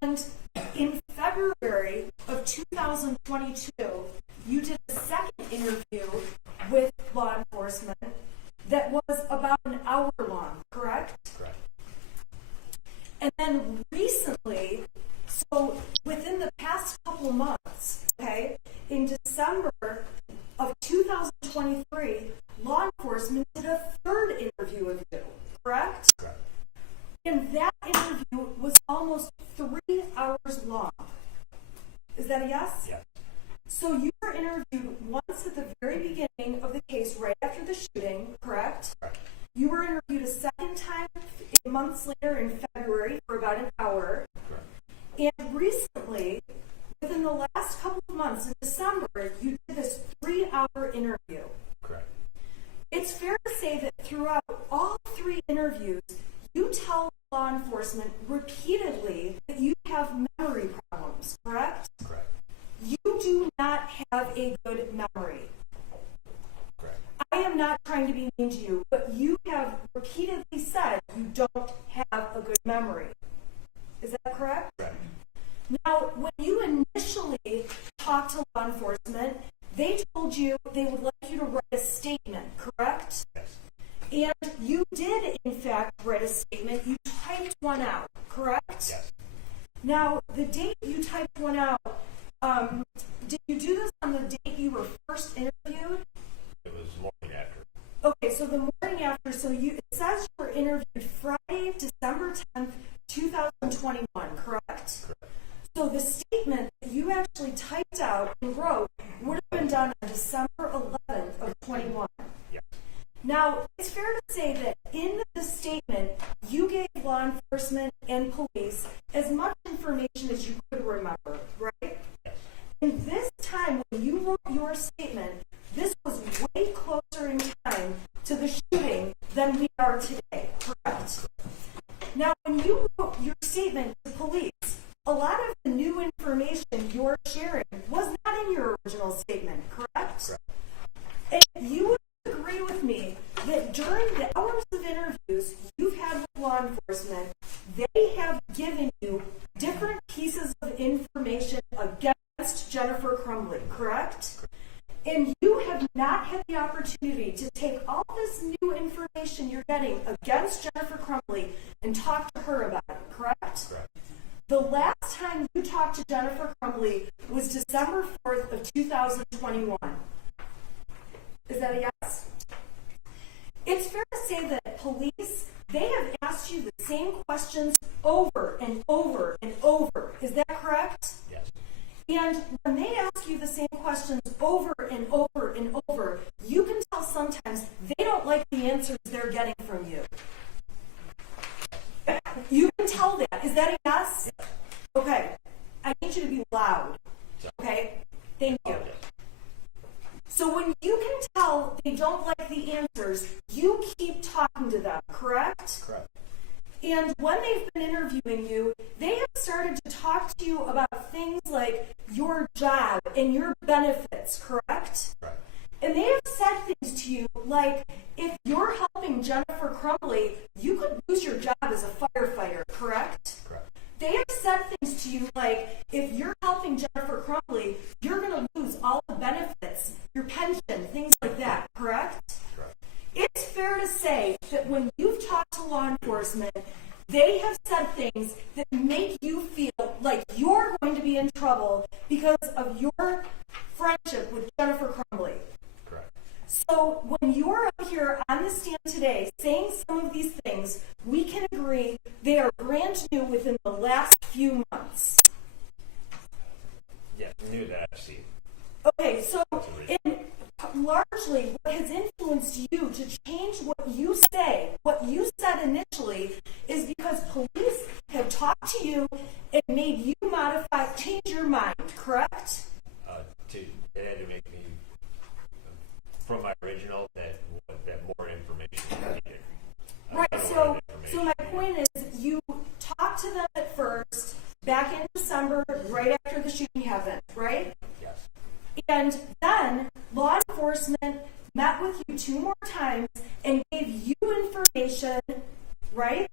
And in February of 2022, you did a second interview with law enforcement that was about an hour long, correct? Correct. And then recently, so within the past couple of months, okay, in December of 2023, law enforcement did a third interview with you, correct? Correct. And that interview was almost 3 hours long. Is that a yes? Yes. So you were interviewed once at the very beginning of the case, right after the shooting, correct? Correct. You were interviewed a second time 8 months later in February for about an hour. Correct. And recently, within the last couple of months, in December, you did this 3-hour interview. Correct. It's fair to say that throughout all 3 interviews, you tell law enforcement repeatedly that you have memory problems, correct? Correct. You do not have a good memory. Correct. I am not trying to be mean to you, but you have repeatedly said you don't have a good memory. Is that correct? Correct. Now, when you initially talked to law enforcement, they told you they would like you to write a statement, correct? Yes. And you did, in fact, write a statement. You typed one out, correct? Yes. Now, the date you typed one out, did you do this on the date you were first interviewed? It was morning after. Okay, so the morning after, it says you were interviewed Friday, December 10th, 2021, correct? Correct. So the statement that you actually typed out and wrote would have been done on December 11th of 21. Yes. Now, it's fair to say that in the statement, you gave law enforcement and police as much information as you could remember, right? Yes. And this time, when you wrote your statement, this was way closer in time to the shooting than we are today, correct? Now, when you wrote your statement to police, a lot of the new information you're sharing was not in your original statement, correct? Correct. And you would agree with me that during the hours of interviews you've had with law enforcement, they have given you different pieces of information against Jennifer Crumbley, correct? And you have not had the opportunity to take all this new information you're getting against Jennifer Crumbley and talk to her about it, correct? Correct. The last time you talked to Jennifer Crumbley was December 4th of 2021. Is that a yes? It's fair to say that police, they have asked you the same questions over and over and over. Is that correct? Yes. And when they ask you the same questions over and over and over, you can tell sometimes they don't like the answers they're getting from you. You can tell that. Is that a yes? Okay. I need you to be loud. Okay? Thank you. So when you can tell they don't like the answers, you keep talking to them, correct? correct? Correct. And when they've been interviewing you, they have started to talk to you about things like your job and your benefits, correct? Right. And they have said things to you like, if you're helping Jennifer Crumbley, you could lose your job as a firefighter, correct? Correct. They have said things to you like, if you're helping Jennifer Crumbley, you're going to lose all the benefits, your pension, things like that, correct? Correct. It's fair to say that when you've talked to law enforcement, they have said things that make you feel like you're going to be in trouble because of your friendship with Jennifer Crumbley. Correct. So when you're up here on the stand today saying some of these things, we can agree they are brand new within the last few months. Yeah, knew that, Steve. Okay, so in largely what has influenced you to change what you say, what you said initially, is because police have talked to you and made you change your mind, correct? It had to make me, from my original, that more information was needed. Right, so my point is, you talked to them at first, back in December, right after the shooting happened, right? Yes. And then law enforcement met with you 2 more times and gave you information, right?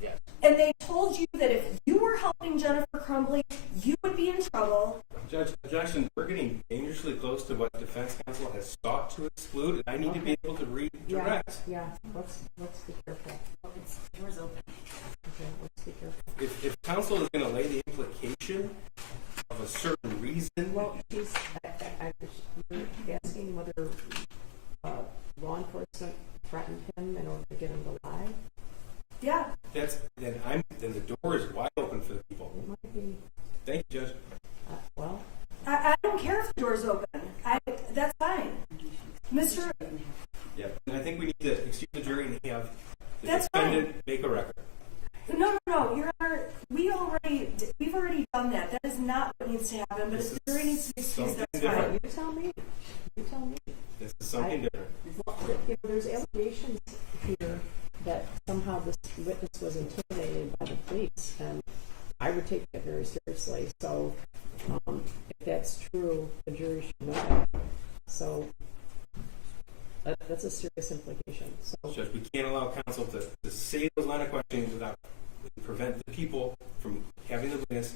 Yes. And they told you that if you were helping Jennifer Crumbley, you would be in trouble. Judge, objection. We're getting dangerously close to what defense counsel has sought to exclude, and I need to be able to redirect. Yeah, let's be careful. Doors open. Okay, let's be careful. If counsel is going to lay the implication of a certain reason, Well, she's you're asking whether law enforcement threatened him in order to get him to lie. Yeah. then the door is wide open for the people. It might be. Thank you, Judge. Well, I don't care if the door's open. That's fine. Mr. Yeah, and I think we need to excuse the jury and have the That's defendant make a record. No, Your Honor, we've already done that. That is not what needs to happen, but if the jury needs to be excused, something that's different. fine. you tell me. You tell me. This is something different. Well, there's allegations here that somehow this witness was intimidated by the police, and I would take that very seriously. So, if that's true, the jury should know that. So, that's a serious implication. So, Judge, we can't allow counsel to say those line of questions without prevent the people from having the witness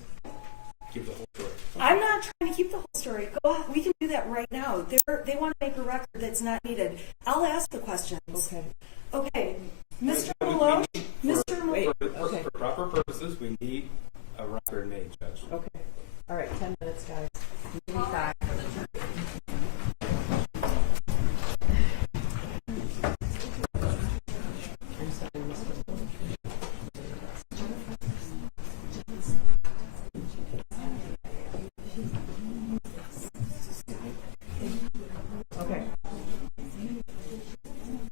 give the whole story. I'm not trying to keep the whole story. Go ahead. We can do that right now. They want to make a record that's not needed. I'll ask the questions. Okay. Mr. Malone? For proper purposes, we need a record made, Judge. okay. All right, 10 minutes, guys. Moving back. I'm sorry, Mr. Malone. Okay.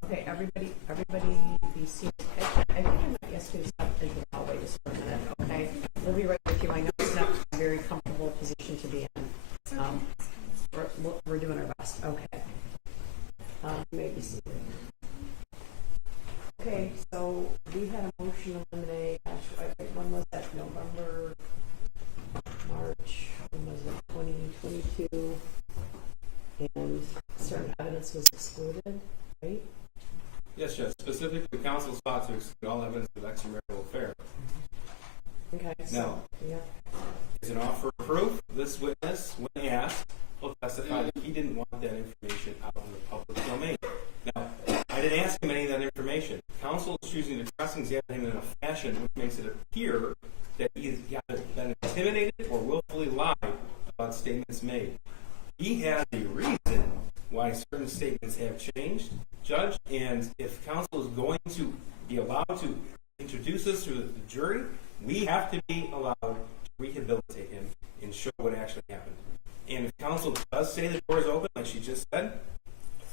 Okay, everybody be seated. I think I might ask you to step into the hallway just for a minute, okay? We'll be right with you. I know it's not a very comfortable position to be in. We're doing our best. Okay. You may be seated. Okay, so we had a motion to eliminate, when was that? November, March, when was it? 2022. And certain evidence was excluded, right? Yes, Judge. Specifically, counsel sought to exclude all evidence of extramarital affair. Okay. Now, Yeah. as an offer of proof, this witness, when asked, will testify that he didn't want that information out in the public domain. Now, I didn't ask him any of that information. Counsel is choosing to cross-examine him in a fashion which makes it appear that he has either been intimidated or willfully lied about statements made. He has a reason why certain statements have changed, Judge, and if counsel is going to be allowed to introduce this to the jury, we have to be allowed to rehabilitate him and show what actually happened. And if counsel does say the door is open, like she just said,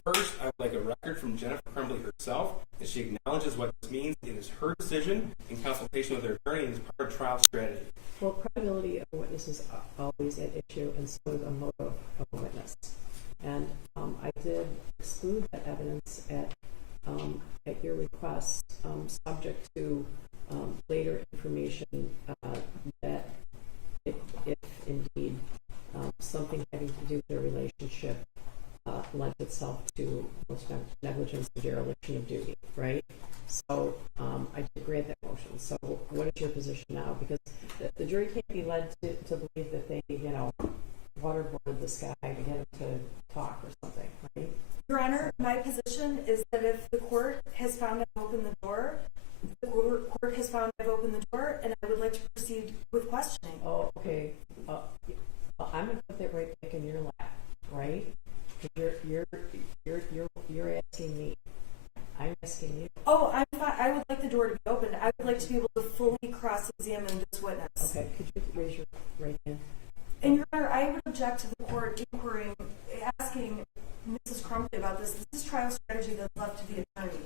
first, I would like a record from Jennifer Crumbley herself that she acknowledges what this means. It is her decision in consultation with her attorney and is part of trial strategy. Well, credibility of a witness is always at issue, and so is a motive of a witness. And I did exclude that evidence at your request subject to later information that if indeed something having to do with their relationship lends itself to gross negligence or dereliction of duty, right? So I did grant that motion. So what is your position now? Because the jury can't be led to believe that they, waterboarded this guy to get him to talk or something, right? Your Honor, my position is that if the court has found I've opened the door, the court has found I've opened the door, and I would like to proceed with questioning. Oh, okay. I'm gonna put that right back in your lap, right? You're asking me. I'm asking you. Oh, I'm fine. I would like the door to be opened. I would like to be able to fully cross-examine this witness. Okay, could you raise your right hand? And Your Honor, I would object to the court inquiring, asking Mrs. Crumbley about this. This is trial strategy that's left to the attorney.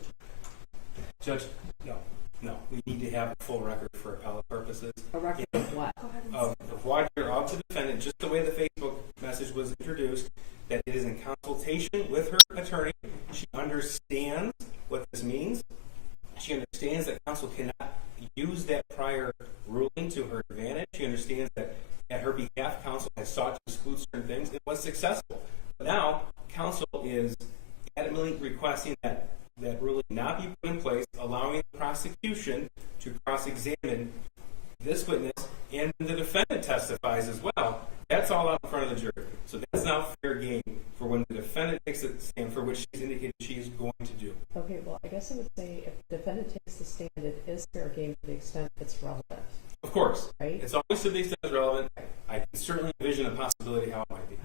Judge, no. We need to have a full record for appellate purposes. A record of what? Go ahead and Of the voir dire of the defendant, just the way the Facebook message was introduced, that it is in consultation with her attorney. She understands what this means. She understands that counsel cannot use that prior ruling to her advantage. She understands that at her behalf, counsel has sought to exclude certain things and was successful. But now, counsel is adamantly requesting that ruling not be put in place, allowing the prosecution to cross-examine this witness, and the defendant testifies as well. That's all out in front of the jury. So that's now fair game for when the defendant takes a stand for which she's indicated she is going to do. Okay, well, I guess I would say if the defendant takes the stand, it is fair game to the extent it's relevant. Of course. Right? It's always to the extent it's relevant. I can certainly envision a possibility how it might be.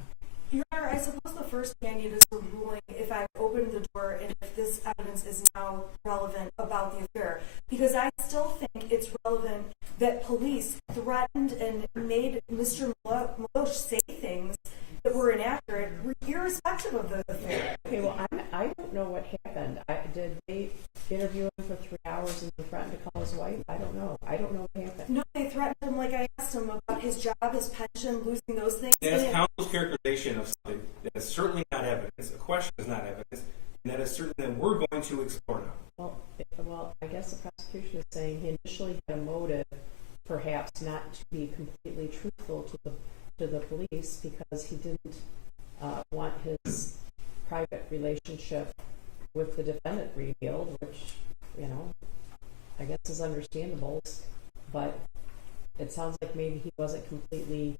Your Honor, I suppose the first mandate is for ruling if I opened the door and if this evidence is now relevant about the affair. Because I still think it's relevant that police threatened and made Mr. Milosh say things that were inaccurate, irrespective of the affair. Okay, well, I don't know what happened. Did they interview him for 3 hours and he threatened to call his wife? I don't know. I don't know what happened. No, they threatened him like I asked him about his job, his pension, losing those things. That's counsel's characterization of something that is certainly not evidence. A question is not evidence, and that is certainly that we're going to explore now. Well, I guess the prosecution is saying he initially had a motive, perhaps not to be completely truthful to the police because he didn't want his private relationship with the defendant revealed, which, I guess is understandable, but it sounds like maybe he wasn't completely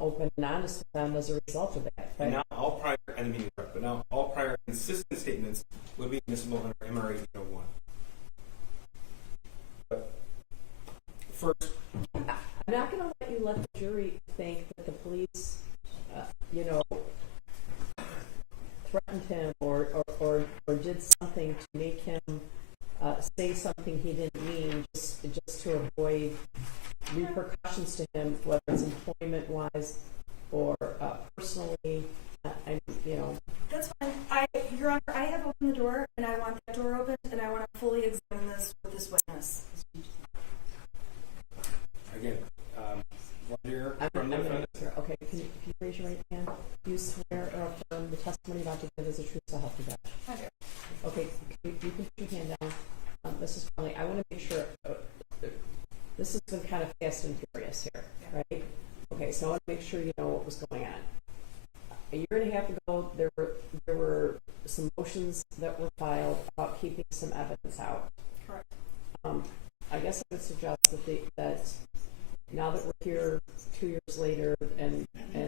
open and honest with them as a result of that. Right? And now all prior consistent statements would be admissible under MRA 801. But first, I'm not going to let you let the jury think that the police, threatened him or did something to make him say something he didn't mean just to avoid repercussions to him, whether it's employment-wise or personally. That's fine. Your Honor, I have opened the door, and I want that door opened, and I want to fully examine this with this witness. again, Vladimir from the defendant. Okay, can you raise your right hand? Do you swear or affirm the testimony about to give is the truth so help you God? I do. Okay, you can put your hand down. Mrs. Crumbley, I want to make sure this has been kind of fast and furious here, right? Okay, so I want to make sure you know what was going on. A year and a half ago, there were some motions that were filed about keeping some evidence out. Correct. I guess I would suggest that now that we're here 2 years later and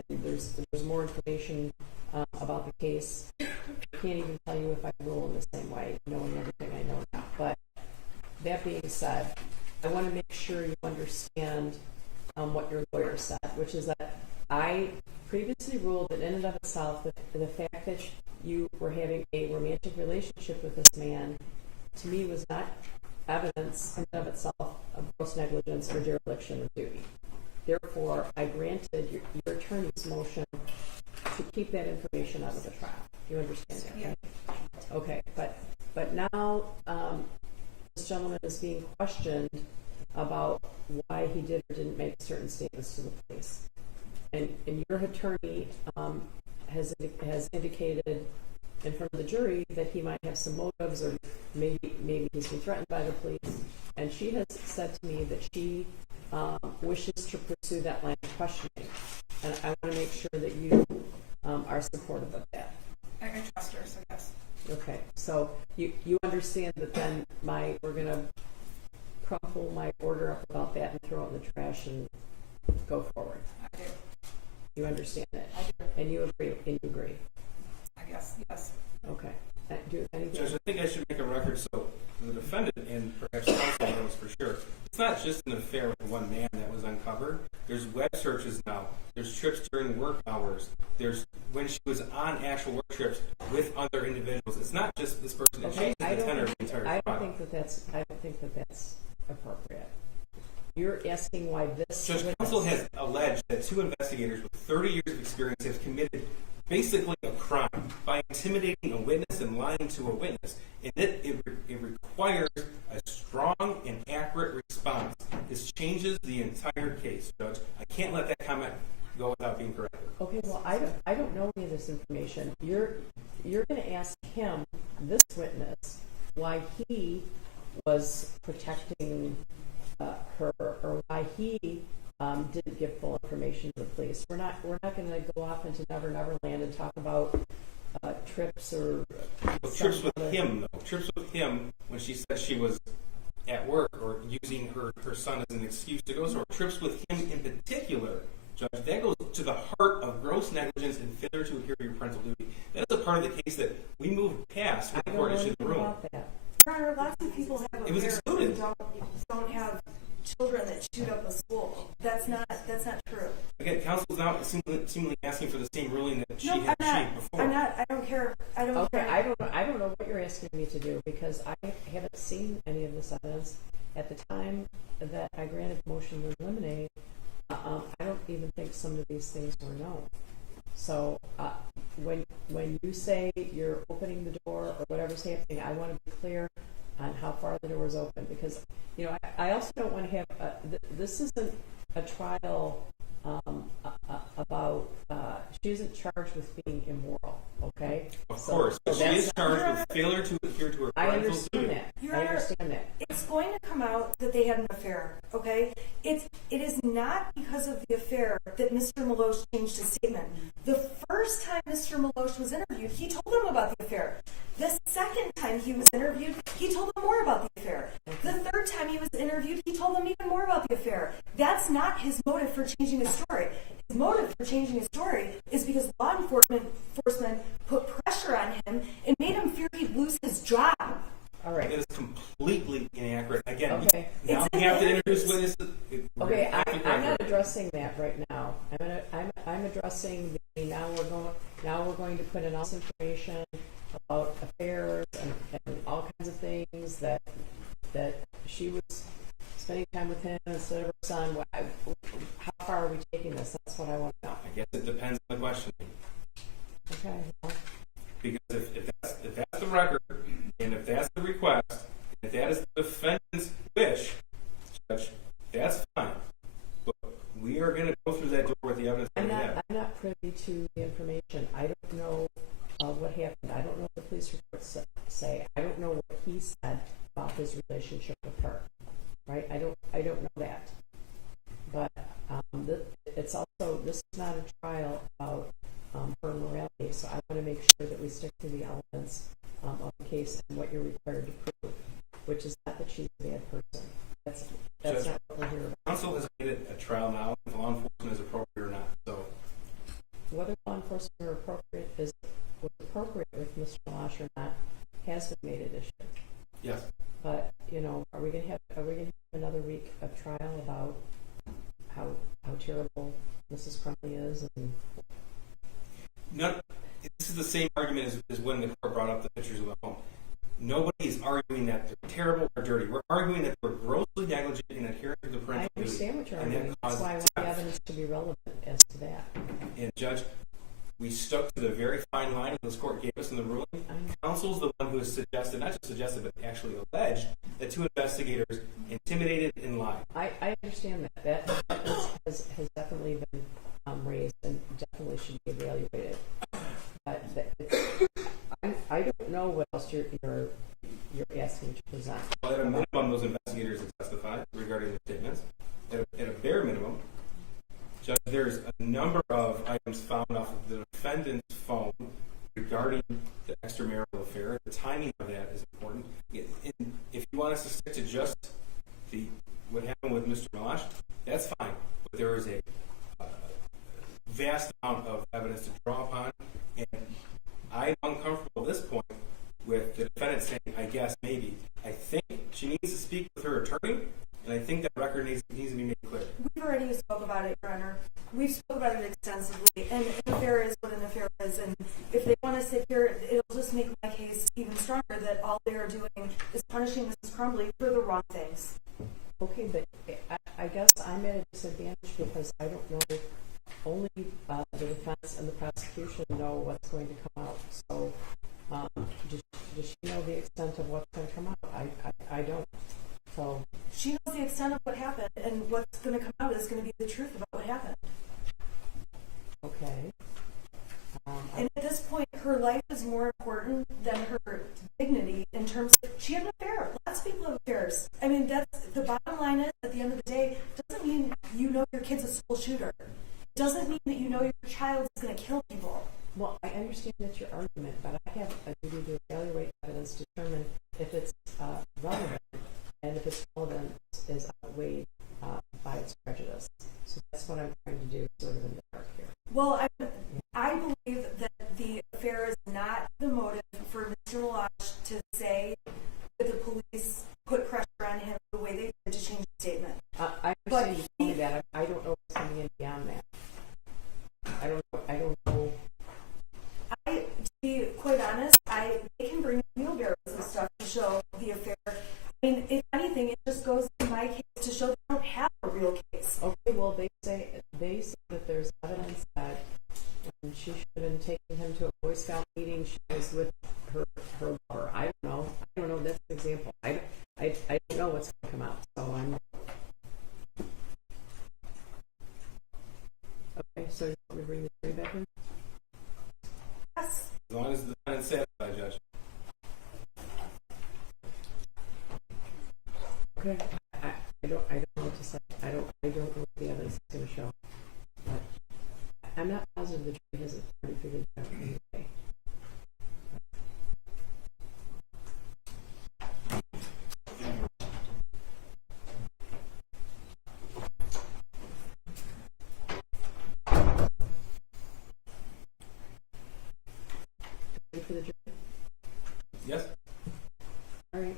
there's more information about the case, I can't even tell you if I rule in the same way, knowing everything I know now. But that being said, I want to make sure you understand what your lawyer said, which is that I previously ruled that in and of itself, the fact that you were having a romantic relationship with this man, to me, was not evidence in and of itself of gross negligence or dereliction of duty. Therefore, I granted your attorney's motion to keep that information out of the trial. You understand that, right? Yeah. Okay, but now this gentleman is being questioned about why he did or didn't make certain statements to the police. And your attorney has indicated in front of the jury that he might have some motives, or maybe he's been threatened by the police. And she has said to me that she wishes to pursue that line of questioning. And I want to make sure that you are supportive of that. I trust her, so yes. Okay, so you understand that then we're going to crumple my order up about that and throw it in the trash and go forward. I do. You understand that? I do. And you agree? I guess, yes. Okay. Do anything? Judge, I think I should make a record so the defendant, and perhaps counsel knows for sure, it's not just an affair with one man that was uncovered. There's web searches now. There's trips during work hours. There's when she was on actual work trips with other individuals. It's not just this person. It changes the tenor of the entire I trial. don't think that that's appropriate. You're asking why this Judge, counsel has alleged that 2 investigators with 30 years of experience have committed basically a crime by intimidating a witness and lying to a witness. And it requires a strong and accurate response. This changes the entire case, Judge. I can't let that comment go without being corrected. Okay, well, I don't know any of this information. You're going to ask him, this witness, why he was protecting her, or why he didn't give full information to the police. We're not going to go off into Never Land and talk about trips or Trips with him, though. Trips with him when she said she was at work or using her son as an excuse to go somewhere. Trips with him in particular, Judge, that goes to the heart of gross negligence and failure to adhere to your parental duty. That is a part of the case that we moved past when the court issued the ruling. about that. Your Honor, lots of people have It was affairs excluded. and don't have children that shoot up a school. That's not true. Again, counsel's now seemingly asking for the same ruling that she No, had I'm not. achieved before. I'm not. I don't care. I don't Okay, care. I don't know what you're asking me to do, because I haven't seen any of this evidence. At the time that I granted motion to eliminate, I don't even think some of these things were known. So when you say you're opening the door or whatever's happening, I want to be clear on how far the door is open, because I also don't want to have this isn't a trial about she isn't charged with being immoral. Okay. Of course, but she is charged with failure to adhere to her I parental understand duty. that. Your I Honor, understand that. It's going to come out that they had an affair, okay? It is not because of the affair that Mr. Milosh changed his statement. The first time Mr. Milosh was interviewed, he told them about the affair. The second time he was interviewed, he told them more about the affair. The third time he was interviewed, he told them even more about the affair. That's not his motive for changing his story. His motive for changing his story is because law enforcement put pressure on him and made him fear he'd lose his job. All right. It is completely inaccurate. Again, Okay. now we have to introduce witnesses. Okay, I'm not addressing that right now. I'm addressing now we're going to put in all this information about affairs and all kinds of things that she was spending time with him instead of her son. How far are we taking this? That's what I want to know. I guess it depends on the question. Okay. Well, Because if that's the record, and if that's the request, if that is the defendant's wish, Judge, that's fine. But we are going to go through that door with the evidence that we have. I'm not privy to the information. I don't know what happened. I don't know what the police reports say. I don't know what he said about his relationship with her. Right? I don't know that. But it's also, this is not a trial about her morality, so I want to make sure that we stick to the elements of the case and what you're required to prove, which is not that she's a bad person. That's Judge, not what we're here about. Counsel has made it a trial now if law enforcement is appropriate or not. So Whether law enforcement was appropriate with Mr. Milosh or not has been made an issue. yes, But are we gonna have another week of trial about how terrible Mrs. Crumbley is? And this is the same argument as when the court brought up the pictures of the home. Nobody is arguing that they're terrible or dirty. We're arguing that they're grossly negligent in adhering to the I parental duty. understand what you're and that arguing. That's caused why I want the death. evidence to be relevant as to that. And Judge, we stuck to the very fine line that this court gave us in the ruling. Counsel's the one who has suggested, not just suggested, but actually alleged that 2 investigators intimidated and lied. I understand that. That has definitely been raised and definitely should be evaluated. But what happened with Mr. Milosh, that's fine, but there is a vast amount of evidence to draw upon, and I'm uncomfortable at this point with the defendant saying, I guess, maybe. I think she needs to speak with her attorney, and I think that record needs to be made clear. We've already spoke about it, Your Honor. We've spoken about it extensively, and an affair is what an affair is, and if they want to sit here, it'll just make my case even stronger that all they are doing is punishing Mrs. Crumbley for the wrong things. Okay, but I guess I'm at a disadvantage because I don't know, only the defense and the prosecution know what's going to come out. So does she know the extent of what's going to come out? I don't. So She knows the extent of what happened, and what's going to come out is going to be the truth about what happened. okay. And at this point, her life is more important than her dignity in terms of she had an affair. Lots of people have affairs. I mean, that's the bottom line is, at the end of the day, doesn't mean you know your kid's a school shooter. It doesn't mean that you know your child is going to kill people. Well, I understand that's your argument, but I have a duty to evaluate evidence, determine if it's relevant, and if its relevance is outweighed by its prejudice. So that's what I'm trying to do, sort of in the dark here. Well, I believe that the affair is not the motive for Mr. Milosh to say that the police put pressure on him the way they did to change the statement. I understand you told me that. I don't know what's coming in beyond that. I don't know. To be quite honest, they can bring wheelbarrows and stuff to show the affair. I mean, if anything, it just goes in my case to show they don't have a real case. Okay, well, they say that there's evidence that she should have been taking him to a Boy Scout meeting. She was with her lover. I don't know. That's an example. I don't know what's going to come out. So I'm. Okay, so you want me to bring the jury back in? Yes. As long as the defendant's satisfied, Judge. Okay. I don't know what to say. I don't know what the evidence is going to show. But I'm not positive the jury hasn't already figured it out anyway. Ready for the jury? Yes? All right.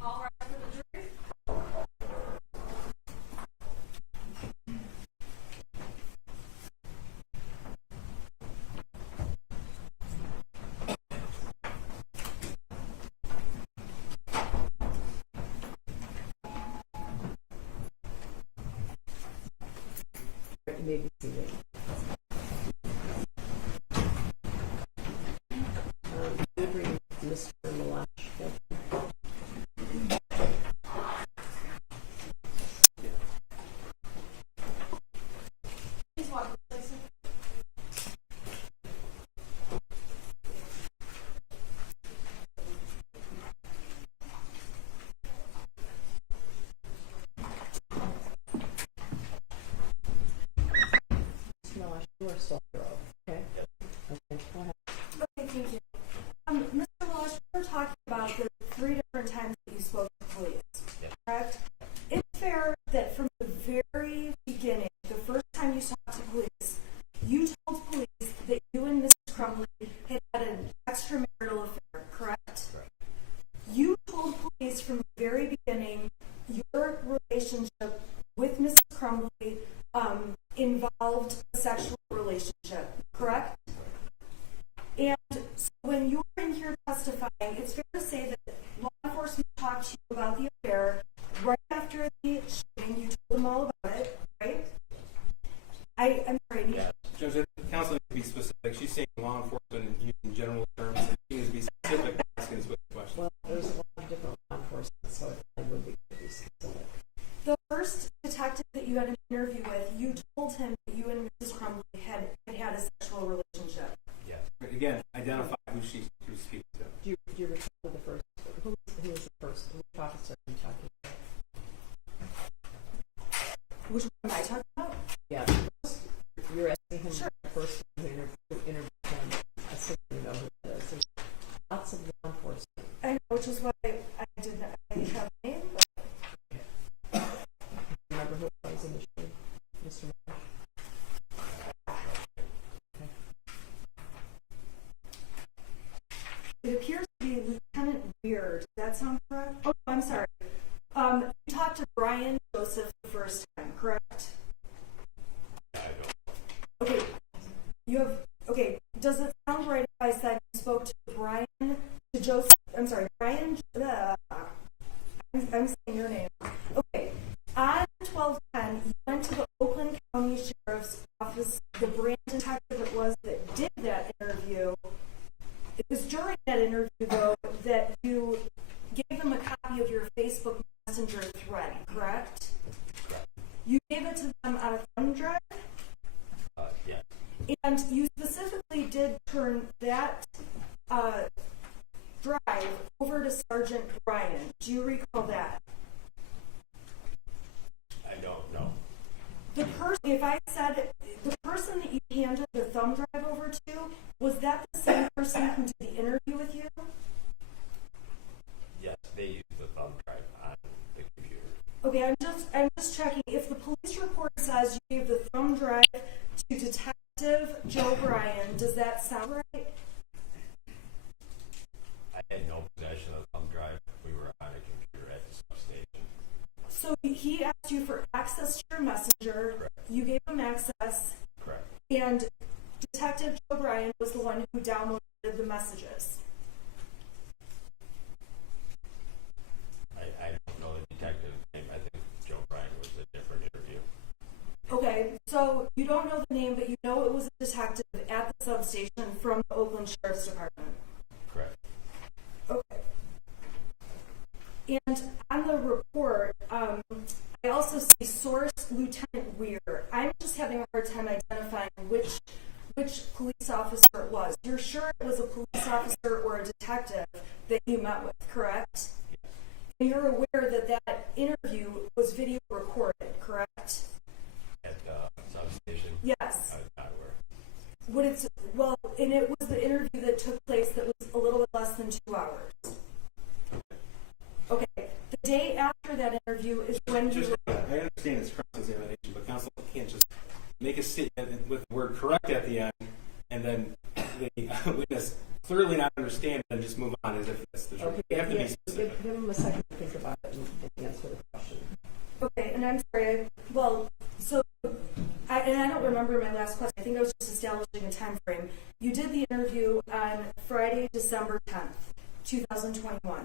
All right for the jury. Maybe see it. Bring Mr. Milosh. Please walk, please. Mr. Milosh, you are still thorough, okay? Okay, go ahead. Okay, thank you. Mr. Walsh, we're talking about the 3 different times that you spoke to police, correct? It's fair that from the very beginning, the first time you talked to police, you told police that you and Mrs. Crumbley had an extramarital affair, correct? Correct. You told police from the very beginning your relationship with Mrs. Crumbley involved a sexual relationship. it appears to be Lieutenant Weir. Does that sound correct? Oh, I'm sorry. You talked to Brian Joseph the first time, correct? I don't. Okay. Okay. Does it sound right if I said you spoke to Brian, to Joseph? I'm sorry, Brian. I'm saying your name. Okay. On 12/10, you went to the Oakland County Sheriff's Office. The brand detective it was that did that interview. It was during that interview, though, that you gave them a copy of your Facebook Messenger thread, correct? Correct. You gave it to them on a thumb drive, Yeah. and you specifically did turn that drive over to Sergeant Brian. Do you recall that? I don't know. The person, if I said the person that you handed the thumb drive over to, was that the same person who did the interview with you? Yes, they use the thumb drive on the computer. Okay, I'm just checking. If the police report says you gave the thumb drive to Detective Joe Bryan, does that sound right? I had no possession of the thumb drive. We were on a computer at the substation. So he asked you for access to your messenger. Correct. You gave him access, Correct. and Detective Joe Bryan was the one who downloaded the messages. I don't know the detective's name. I think Joe Bryan was a different interview. Okay, so you don't know the name, but you know it was a detective at the substation from the Oakland Sheriff's Department. Correct. Okay. And on the report, I also see source Lieutenant Weir. I'm just having a hard time identifying which police officer it was. You're sure it was a police officer or a detective that you met with, correct? And you're aware that that interview was video recorded, correct? At the substation. Yes. I was not aware. And it was the interview that took place that was a little bit less than 2 hours. Okay. The day after that interview is when you. I understand it's cross-examination, but counsel can't just make a statement with the word correct at the end, and then the witness clearly not understand and just move on as if that's the truth. Okay, You have to yeah, be specific. give him a second to think about it and answer the question. Okay, and I'm sorry. I don't remember my last question. I think I was just establishing a time frame. You did the interview on Friday, December 10th, 2021.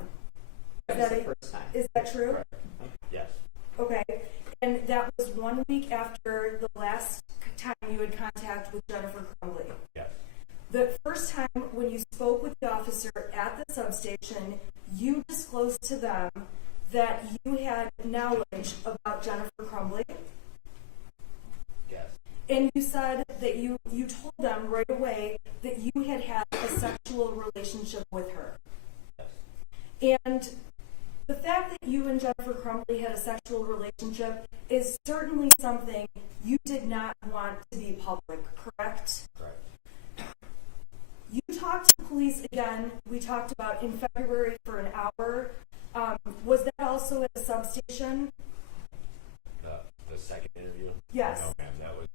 That was the first time. Is that true? Correct. Yes. Okay. And that was 1 week after the last time you had contact with Jennifer Crumbley. Yes. The first time when you spoke with the officer at the substation, you disclosed to them that you had knowledge about Jennifer Crumbley. Yes. And you said that you told them right away that you had had a sexual relationship with her. Yes. And the fact that you and Jennifer Crumbley had a sexual relationship is certainly something you did not want to be public, correct? Correct. You talked to the police again, we talked about in February for an hour. Was that also at a substation? The second interview? Yes. No, ma'am. That was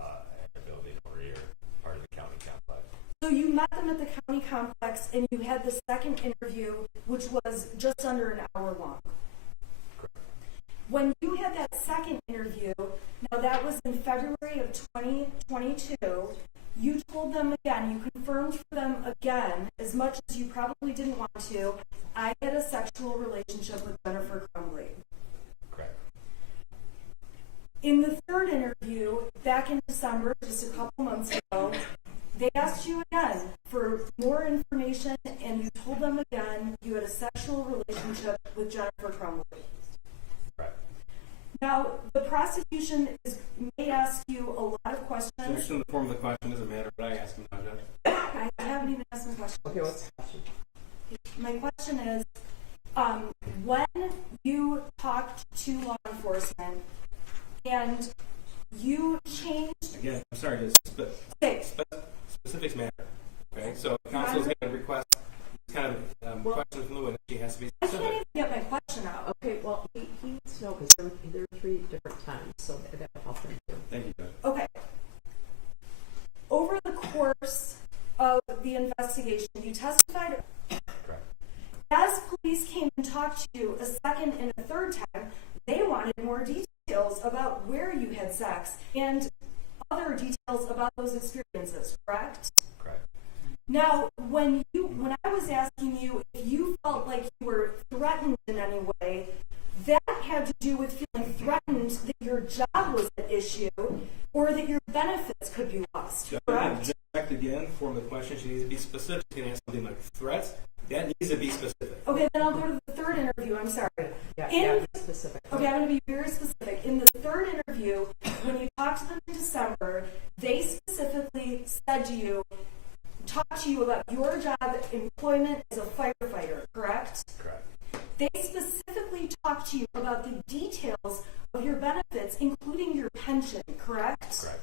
at the building over here, part of the county complex. So you met them at the county complex and you had the second interview, which was just under an hour long. Correct. When you had that second interview, now that was in February of 2022, you told them again, you confirmed for them again, as much as you probably didn't want to, I had a sexual relationship with Jennifer Crumbley. Correct. In the third interview, back in December, just a couple months ago, they asked you again for more information, and you told them again you had a sexual relationship with Jennifer Crumbley. Right. Now, the prosecution may ask you a lot of So questions. just in the form of the question, doesn't matter what I ask him now, Judge. I haven't even asked my question. Okay, what's the question? My question is, when you talked to law enforcement and you changed. Again, I'm sorry, Okay. specifics matter. Okay, so counsel is going to request these kind of questions from the witness. She has to be I can't specific. even get my question out. Okay, well, he needs to know because there are 3 different times, so that will help him too. Thank you, Judge. Okay. Over the course of the investigation, you testified as police came and talked to you a second and a third time, they wanted more details about where you had sex and other details about those experiences, correct? Correct. Now, when I was asking you if you felt like you were threatened in any way, that had to do with feeling threatened that your job was at issue or that your benefits could be lost, correct? Object again, form the question. She needs to be specific. She can ask something like threats. That needs to be specific. Okay, then I'll go to the third interview. I'm sorry. Yeah, be specific. Okay, I'm going to be very specific. In the third interview, when you talked to them in December, they specifically said to you, talked to you about your job, employment as a firefighter, correct? Correct. They specifically talked to you about the details of your benefits, including your pension, correct? Correct.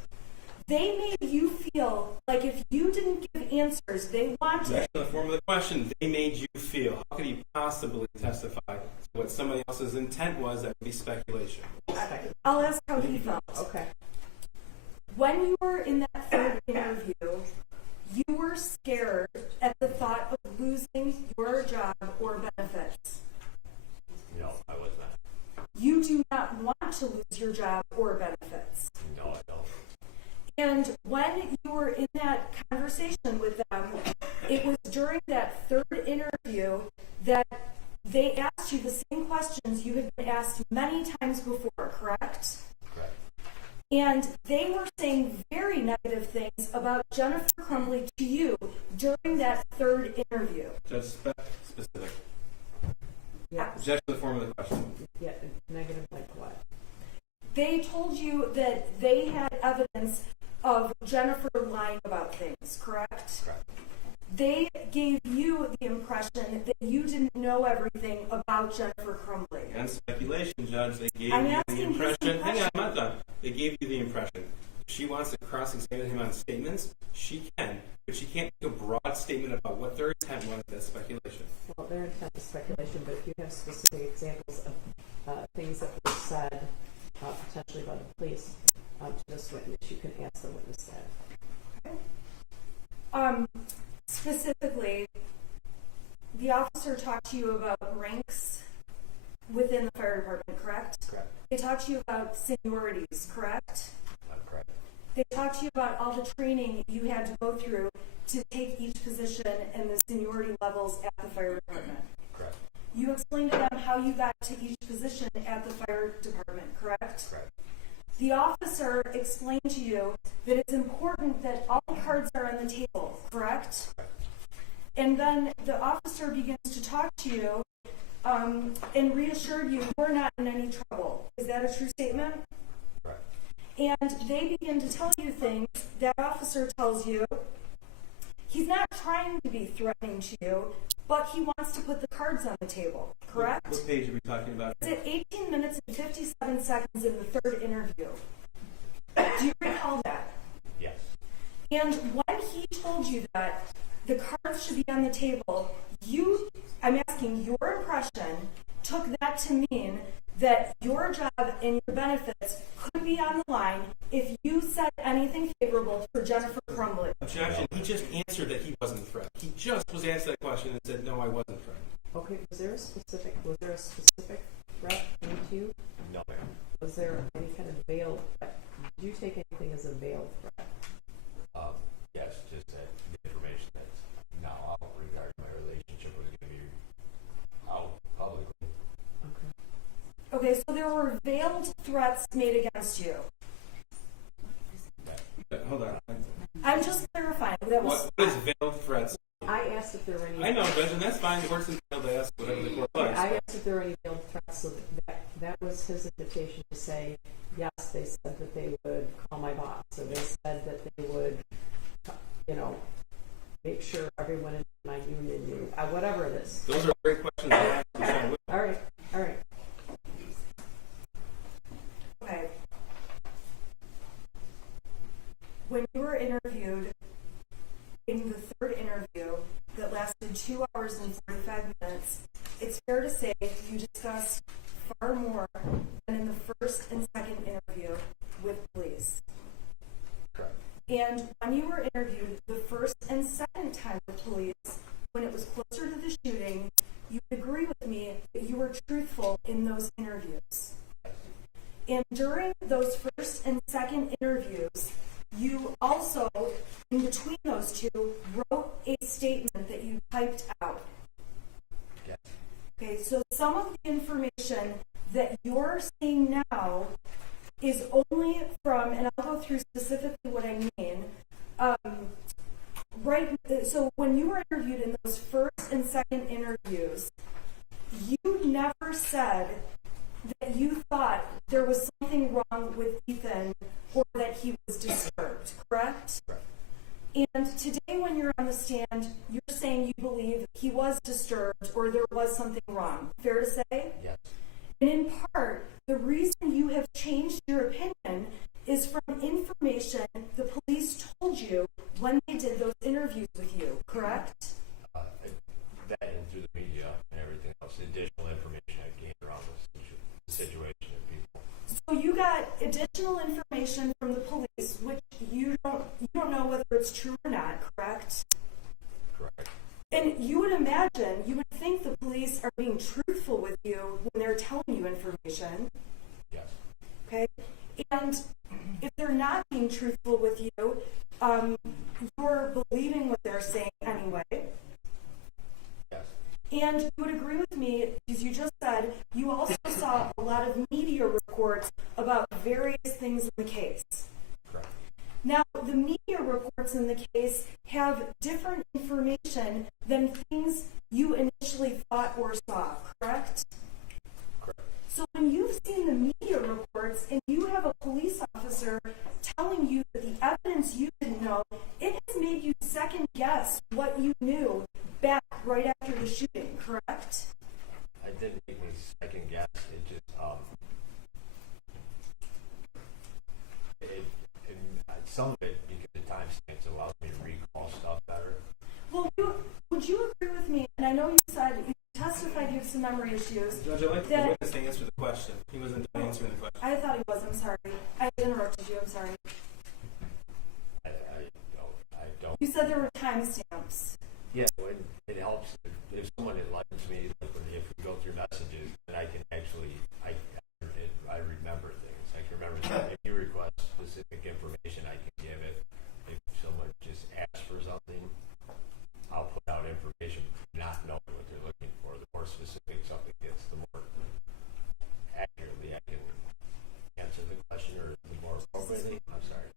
They made you feel like if you didn't give answers they wanted. That's in the form of the question. They made you feel. How could he possibly testify to what somebody else's intent was? That would be speculation. I'll ask how he felt. Okay. When you were in that third interview, you were scared at the thought of losing your job or benefits. No, I was not. You do not want to lose your job or benefits. No, I don't. And when you were in that conversation with them, it was during that third interview that they asked you the same questions you had been asked many times before, correct? Correct. And they were saying very negative things about Jennifer Crumbley to you during that third interview. Just specific. Yeah. Objection in the form of the question. Yeah. Negative like what? They told you that they had evidence of Jennifer lying about things, correct? Correct. They gave you the impression that you didn't know everything about Jennifer Crumbley. And speculation, Judge. They gave I'm you asking the you impression. some Hang on, I'm questions. not done. They gave you the impression. If she wants to cross-examine him on statements, she can. But she can't make a broad statement about what their intent was. That's speculation. Well, their intent is speculation, but if you have specific examples of things that were said potentially by the police to this witness, you can ask the witness that. Specifically, the officer talked to you about ranks within the fire department, correct? Correct. They talked to you about seniorities, correct? Correct. They talked to you about all the training you had to go through to take each position and the seniority levels at the fire department. Correct. You explained to them how you got to each position at the fire department, correct? Correct. The officer explained to you that it's important that all the cards are on the table, correct? And then the officer begins to talk to you and reassured you you're not in any trouble. Is that a true statement? Correct. And they begin to tell you things. That officer tells you he's not trying to be threatening to you, but he wants to put the cards on the table, correct? What page are we talking about? It's at 18 minutes and 57 seconds in the third interview. Do you recall that? Yes. And when he told you that the cards should be on the table, I'm asking, your impression took that to mean that your job and your benefits could be on the line if you said anything favorable for Jennifer Crumbley. Objection. He just answered that he wasn't threatened. He just was asked that question and said, no, I wasn't threatened. Okay, was there a specific threat made to you? No, ma'am. Was there any kind of veiled threat? Did you take anything as a veiled threat? Yes, just that the information that's now out regarding my relationship was going to be out publicly. Okay, so there were veiled threats made against you. Hold on. I'm just clarifying. That was What is veiled threats? I asked if there were any. I know, Judge, and that's fine. The court's entitled to ask whatever the court likes. I asked if there were any veiled threats, so that was his invitation to say, yes, they said that they would call my boss, or they said that they would, make sure everyone in my union knew, whatever it is. Those are great questions to ask. All right. okay. When you were interviewed in the third interview that lasted 2 hours and 45 minutes, it's fair to say you discussed far more than in the first and second interview with police. Correct. And when you were interviewed the first and second time with police, when it was closer to the shooting, you in between those two, wrote a statement that you typed out. Yeah. Okay, so some of the information that you're saying now is only from, and I'll go through specifically what I mean. So when you were interviewed in those first and second interviews, you never said that you thought there was something wrong with Ethan or that he was disturbed, correct? Right. And today when you're on the stand, you're saying you believe he was disturbed or there was something wrong. Fair to say? Yes. And in part, the reason you have changed your opinion is from information the police told you when they did those interviews with you, correct? That and through the media and everything else, additional information I gained around the situation and people. So you got additional information from the police, which you don't know whether it's true or not, correct? Correct. And you would imagine, you would think the police are being truthful with you when they're telling you information. Yes. Okay? And if they're not being truthful with you, you're believing what they're saying anyway. Yes. And you would agree with me, because you just said you also saw a lot of media reports about various things in the case. Correct. Now, the media reports in the case have different information than things you initially thought or saw, correct? Correct. So when you've seen the media reports and you have a police officer telling you that the evidence you didn't know, it has made you second guess what you knew back right after the shooting, correct? I didn't make me second guess. It just some of it, because the timestamps allows me to recall stuff better. Well, would you agree with me? And I know you said you testified you have some memory issues. Judge, I'd like the witness to answer the question. He wasn't answering the question. I thought he was. I'm sorry. I interrupted you. I'm sorry. I don't. You said there were timestamps. Yeah, it helps if someone enlightens me. Like if we go through messages, then I can actually I remember things. I can remember if you request specific information, I can give it. If someone just asks for something, I'll put out information, not knowing what they're looking for. The more specific something gets, the more accurately I can answer the question, or the more appropriately. I'm sorry.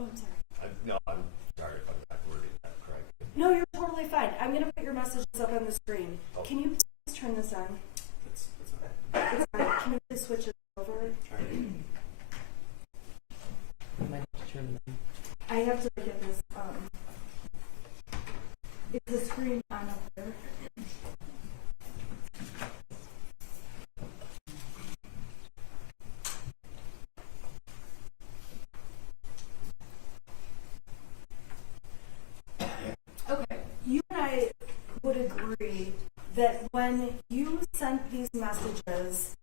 Oh, I'm sorry. I'm sorry if I'm not wording that correct. No, you're totally fine. I'm going to put your messages up on the screen. Oh. Can you please turn this on? That's okay. It's on. Can you please switch it over? All right. You might have to turn them. I have to get this. Is the screen on up there? Okay, you and I would agree that when you sent these messages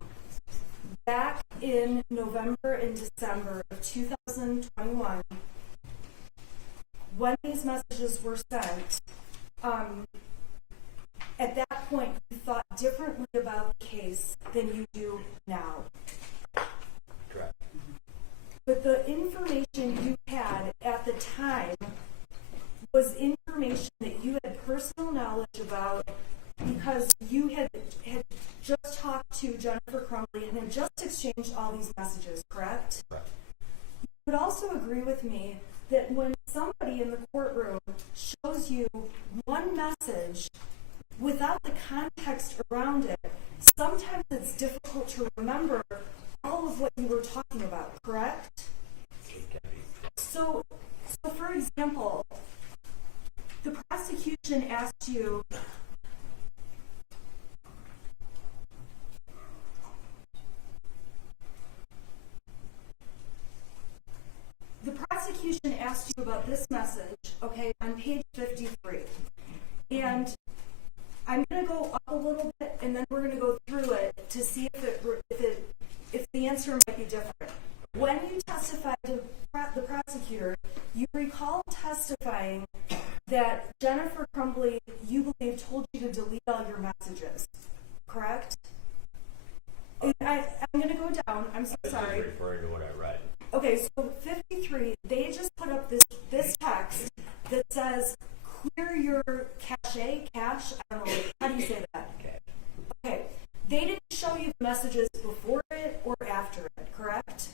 back in November and December of 2021, when these messages were sent, at that point you thought differently about the case than you do now. Correct. But the information you had at the time was information that you had personal knowledge about because you had just talked to Jennifer Crumbley and had just exchanged all these messages, correct? Correct. You would also agree with me that when somebody in the courtroom shows you one message without the context around it, sometimes it's difficult to remember all of what you were talking about, correct? It can be. So for example, the prosecution asked you, about this message, okay, on page 53. And I'm going to go up a little bit, and then we're going to go through it to see if the answer might be different. When you testified to the prosecutor, you recall testifying that Jennifer Crumbley, you believe, told you to delete all your messages, correct? I'm going to go down. I'm so sorry. I was just referring to what I read. Okay, so 53, they just put up this text says clear your cache, I don't know, how do you say that? Okay, they didn't show you the messages before it or after it, correct?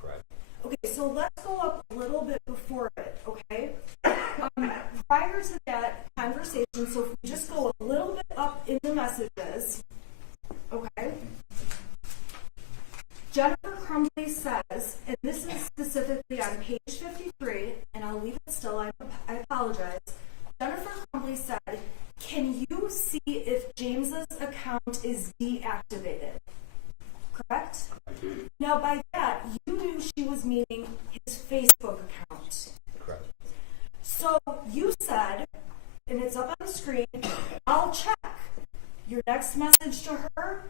Correct. Okay, so let's go up a little bit before it, okay? Prior to that conversation, so if we just go a little bit up in the messages, okay? Jennifer Crumbley says, and this is specifically on page 53, and I'll leave it still, I apologize. Jennifer Crumbley said, can you see if James's account is deactivated? Correct? Now by that, you knew she was meaning his Facebook account. Correct. So you said, and it's up on the screen, I'll check. Your next message to her,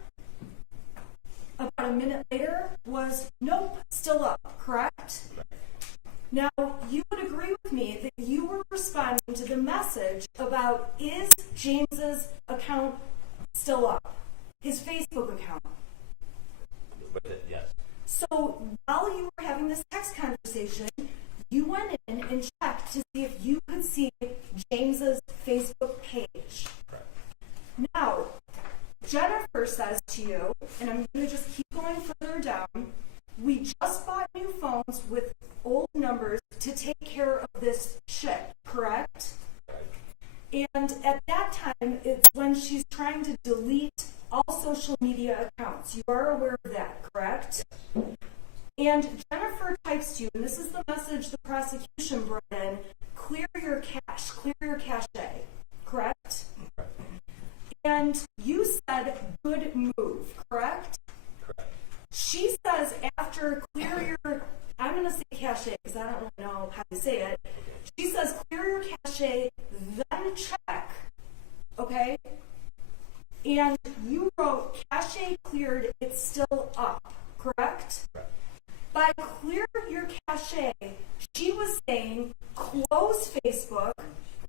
about a minute later, was nope, still up, correct? Now, you would agree with me that you were responding to the message about is James's account still up? His Facebook account. Yes. So while you were having this text conversation, you went in and checked to see if you could see James's Facebook page. Correct. Now, Jennifer says to you, and I'm going to just keep going further down, we just bought new phones with old numbers to take care of this shit, correct? And at that time, it's when she's trying to delete all social media accounts. You are aware of that, correct? And Jennifer types to you, and this is the message the prosecution brought in, clear your cache, clear your cache, correct? And you said, good move, correct? Correct. She says after clear your, I'm going to say cache because I don't really know how to say it. She says clear your cache, then check, okay? And you wrote cache cleared, it's still up, correct? Correct. By clear your cache, she was saying close Facebook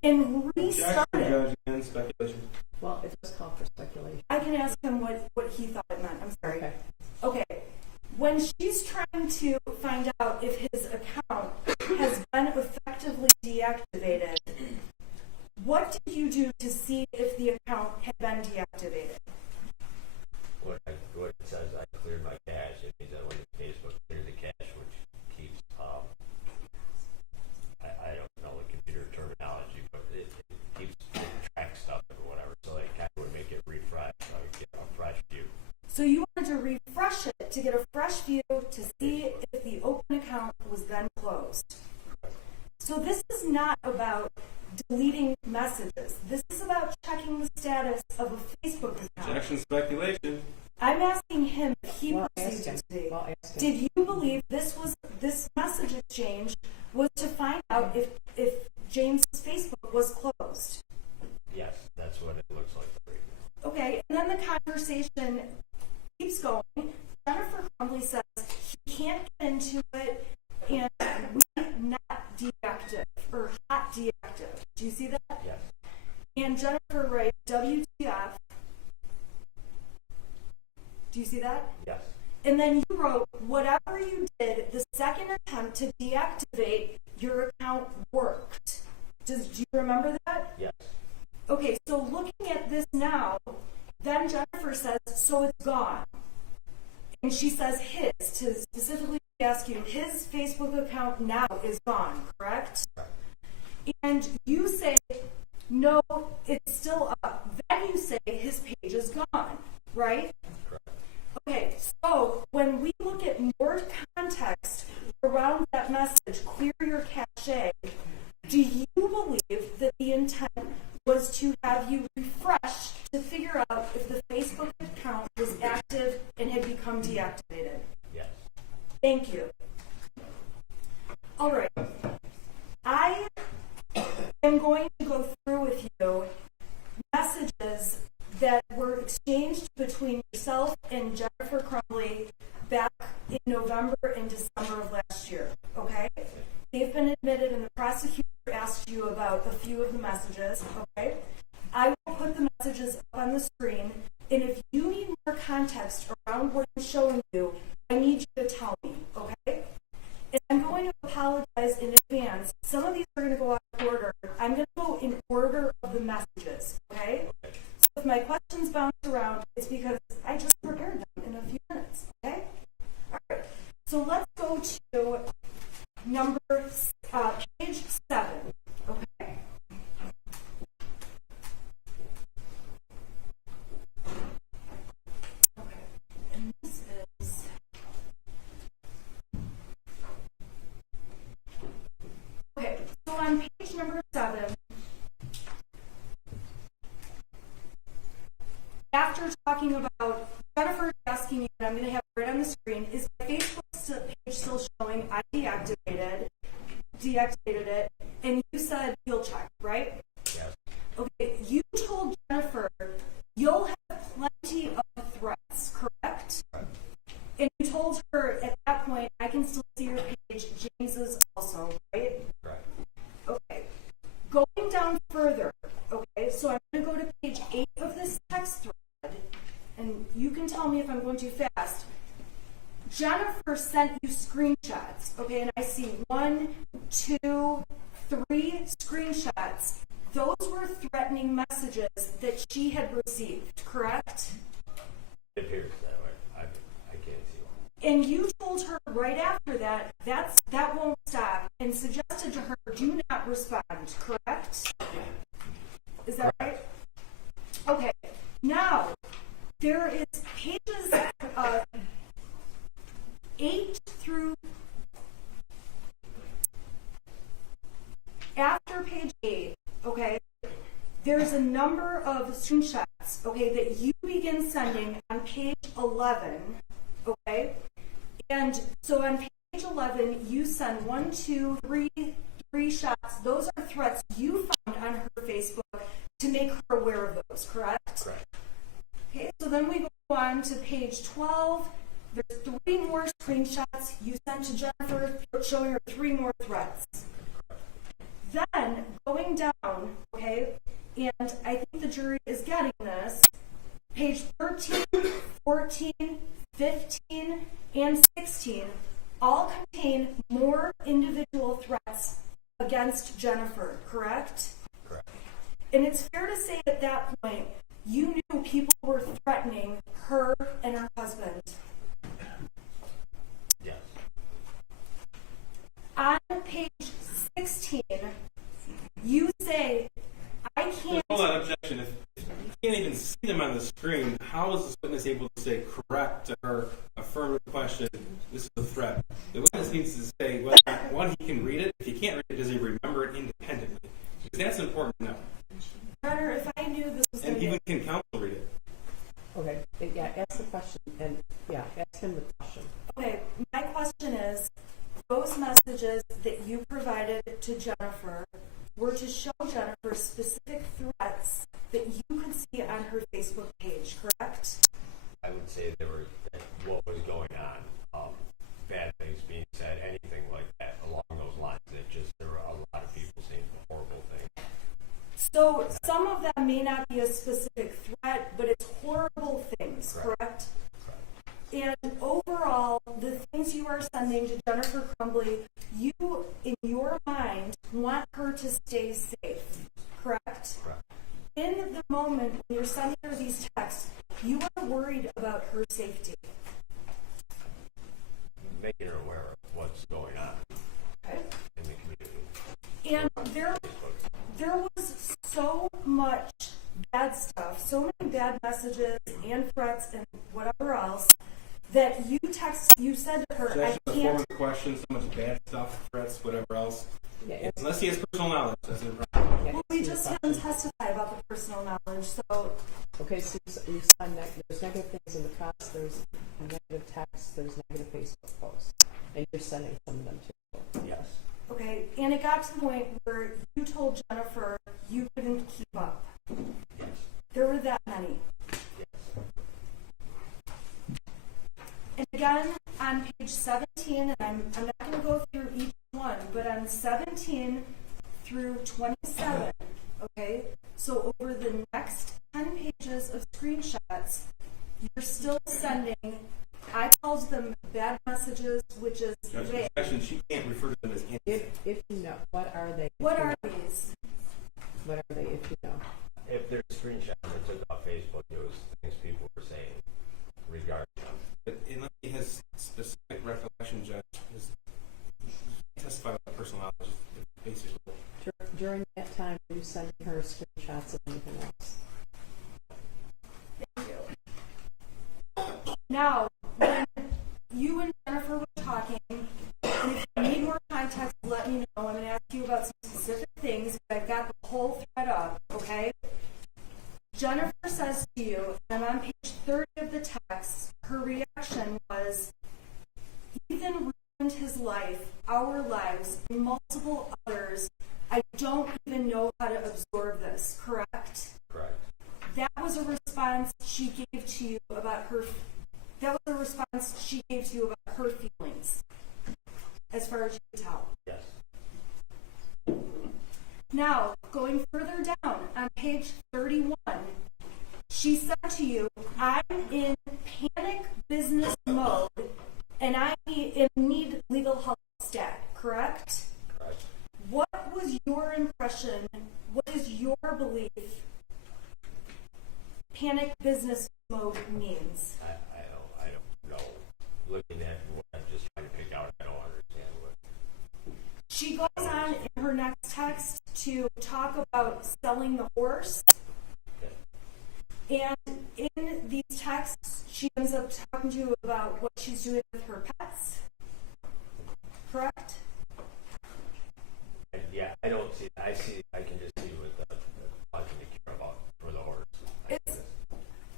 and restart it. Judge, again, speculation. Well, it does call for speculation. I can ask him what he thought it meant. I'm sorry. Okay. Okay. When she's trying to find out if his account has been effectively deactivated, what did you do to see if the account had been deactivated? What it says, I cleared my cache. It means that when Facebook cleared the cache, which keeps, I don't know the computer terminology, but it keeps track stuff or whatever. So it kind of would make it refresh. So I would get a fresh view. So you wanted to refresh it to get a fresh view to see if the open account was then closed. So this is not about deleting messages. This is about checking the status of a Facebook account. Objection, speculation. I'm asking him if he Well, perceived ask it him. to be. Well, ask him. Did you believe this message exchange was to find out if James' Facebook was closed? Yes, that's what it looks like. Okay, and then the conversation keeps going. Jennifer Crumbley says he can't get into it and we're not deactive or hot deactive. Do you see that? Yes. And Jennifer writes WTF. Do you see that? Yes. And then you wrote, whatever you did, the second attempt to deactivate your account worked. Do you remember that? Yes. Okay, so looking at this now, then Jennifer says, so it's gone. And she says his, to specifically ask you, his Facebook account now is gone, correct? And you say, no, it's still up. Then you say his page is gone, right? Correct. Okay, so when we look at more context around that message, clear your cache, do you believe that the intent was to have you refresh to figure out if the Facebook account was active and had become deactivated? Yes. Thank you. All right. I am going to go through with you messages that were exchanged between yourself and Jennifer Crumbley back in November and December of last year, okay? They've been admitted and the prosecutor asked you about a few of the messages, okay? I will put the messages up on the screen, and if you need more context around what I'm showing you, I need you to tell me, okay? And I'm going to apologize in advance. Some of these are going to go out of order. I'm talking about, Jennifer's asking you, and I'm going to have it right on the screen, is my Facebook page still showing? I deactivated it, and you said you'll check, right? Yes. Okay, you told Jennifer you'll have plenty of threats, correct? Right. And you told her at that point, I can still see your page, James's also, right? Right. Okay. Going down further, okay, so I'm going to go to page 8 of this text thread, and you can tell me if I'm going too fast. Jennifer sent you screenshots, okay, and I see 1, 2, 3 screenshots. Those were threatening messages that she had received, correct? It appears that way. I can't see one. And you told her right after that, that won't stop, and suggested to her, do not respond, correct? Is that right? Okay, now, there is pages 8 through, after page 8, okay, there's a number of screenshots, okay, that you begin sending on page 11, okay? And so on page 11, you send 1, 2, 3 shots. Those are threats you found on her Facebook to make her aware of those, correct? Correct. Okay, so then we go on to page 12. There's 3 more screenshots you sent to Jennifer showing her 3 more threats. Then, going down, okay, and I think the jury is getting this, page 13, 14, 15, and 16 all contain more individual threats against Jennifer, correct? Correct. And it's fair to say at that point, you knew people were threatening her and her husband. Yes. On page 16, you say, I can't... Hold on, objection. If you can't even see them on the screen, how is this witness able to say correct to her affirmative question, this is a threat? The witness needs to say whether, one, he can read it. If he can't read it, does he remember it independently? Because that's important to know. Hunter, if I knew this was going And to even can counsel read it. Okay, yeah, ask the question, and yeah, ask him the question. Okay, my question is, those messages that you provided to Jennifer were to show Jennifer specific threats that you could see on her Facebook page, correct? I would say there were what was going on, bad things being said, anything like that along those lines. That just there were a lot of people saying horrible things. So some of them may not be a specific threat, but it's horrible things, correct? And overall, the things you are sending to Jennifer Crumbley, you, in your mind, want her to stay safe, correct? Correct. In the moment when you're sending her these texts, you are worried about her safety. Making her aware of what's going on Okay? in the community. And there was so much bad stuff, so many bad messages and threats and whatever else that you said to her, Objection I to the form can't. of the question, so much bad stuff, threats, whatever else. Yeah, Unless he has personal knowledge, that's no problem. yeah, Well, we ask him just the had question. him testify about the personal knowledge, so Okay, so you sign that, there's negative things in the press, there's negative text, there's negative Facebook posts, and you're sending some of them too. Yes. okay. And it got to the point where you told Jennifer you couldn't keep up. Yes. There were that many. Yes. And again, on page 17, and I'm not going to go through each one, but on 17 through 27, okay, so over the next 10 pages of screenshots, you're still sending, I called them bad messages, which is vague. Objection, she can't refer to them as anything. If you know, what are they? What are these? What are they, if you know? If there's screenshots that took off Facebook, it was things people were saying regarding them. But unless he has specific recollection, Judge, his testify about personal knowledge, basically. During that time, were you sending her screenshots of anything else? Thank you. Now, when you and Jennifer were talking, and if you need more context, let me know. I'm going to ask you about some specific things, but I've got the whole thread up, okay? Jennifer says to you, and I'm on page how to absorb this, correct? Correct. That was a response she gave to you about her. That was a response she gave to you about her feelings, as far as you can tell. Yes. Now, going further down on page 31, she said to you, "I'm in panic business mode, and I need legal help stat." Correct? Correct. What was your impression? What is your belief? Panic business mode means. I don't know. Looking at what I'm just trying to pick out, I don't understand what. She goes on in her next text to talk about selling the horse. And in these texts, she ends up talking to you about what she's doing with her pets. Correct? Yeah, I don't see. I can just see what the watching the care about for the horse.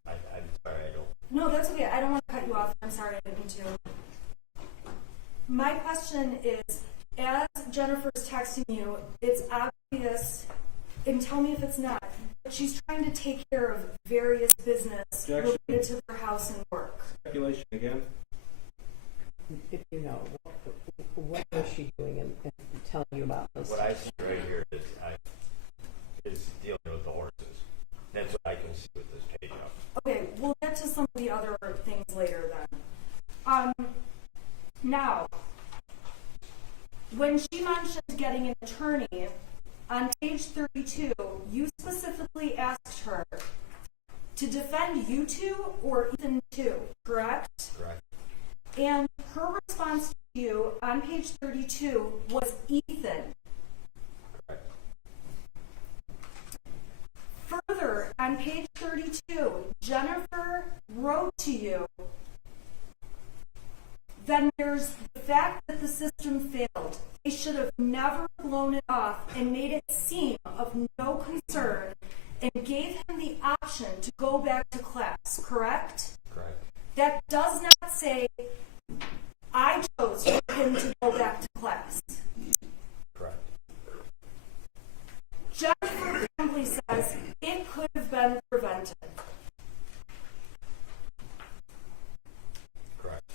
I'm sorry, I don't. No, that's okay. I don't want to cut you off. I'm sorry, I didn't mean to. My question is, as Jennifer's texting you, it's obvious, and tell me if it's not, but she's trying to take care of various business Objection. related to her house and work. Speculation again. If you know, what was she doing and telling you about this? What I see right here is dealing with the horses. That's what I can see with this page up. Okay, we'll get to some of the other things later then. Now, when she mentioned getting an attorney, on page 32, you specifically asked her to defend you two or Ethan too, correct? Correct. And her response to you on page 32 was Ethan. Correct. Further, on page 32, Jennifer wrote to you, then there's the fact that the system failed. They should have never blown it off and made it seem of no concern and gave him the option to go back to class, correct? Correct. That does not say, I chose for him to go back to class. Correct. Jennifer Crumbley says it could have been prevented. Correct.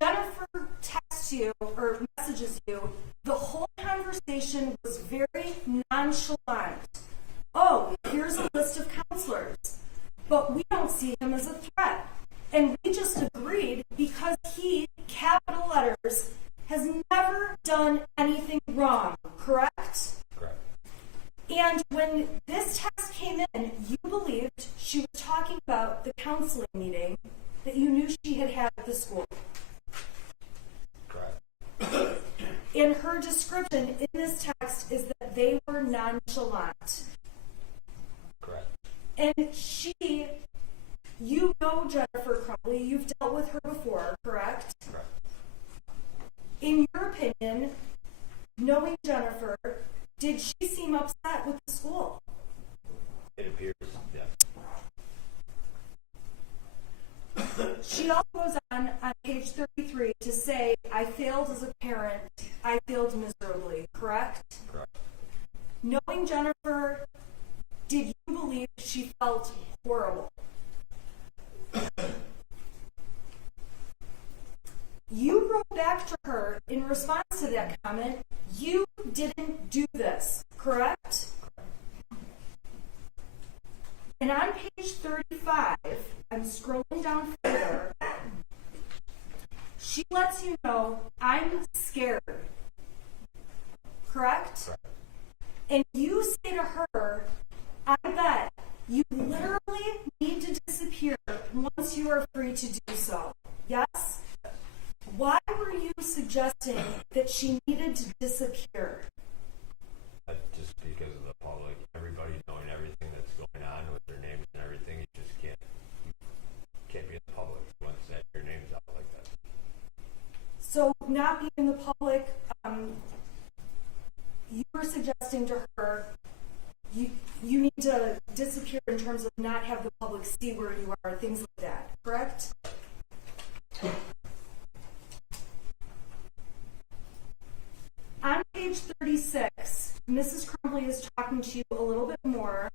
Jennifer texts you or messages you, the whole conversation was very nonchalant. Oh, here's a list of counselors, but we don't see him as a threat. And we just agreed because he, capital letters, has never done anything wrong, correct? Correct. And when this text came in, you believed she was talking about the counseling meeting that you knew she had had at the school. Correct. And her description in this text is that they were nonchalant. Correct. And you know Jennifer Crumbley, you've dealt with her before, correct? Correct. In your opinion, knowing Jennifer, did she seem upset with the school? It appears, yes. She also goes on page 33 to say, I failed as a parent, I failed miserably, correct? Correct. Knowing Jennifer, did you believe she felt horrible? You wrote back to her in response to that comment, you didn't do this, correct? And on page 35, I'm scrolling down further, she lets you know, I'm scared, correct? Correct. And you say to her, I bet you literally need to disappear once you are free to do so. Yes? Why were you suggesting that she needed to disappear? Just because of the public, everybody knowing everything that's going on with their names and everything, you just can't be in the public once that your name's out like that. So not being in the public, you were suggesting to her, you need to disappear in terms of not have the public see where you are, things like that, correct? On page Mrs. Crumbley is talking to you a little bit more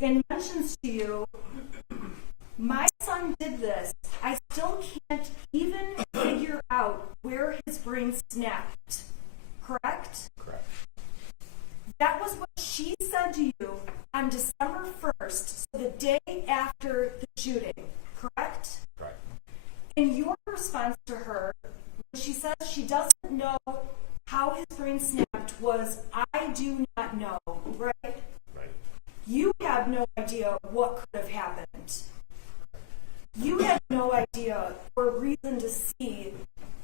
and mentions to you, my son did this. I still can't even figure out where his brain snapped. Correct? Correct. That was what she said to you on December 1st, so the day after the shooting. Correct? Correct. And your response to her, when she says she doesn't know how his brain snapped, was, I do not know, right? Right. You have no idea what could have happened. You had no idea or reason to see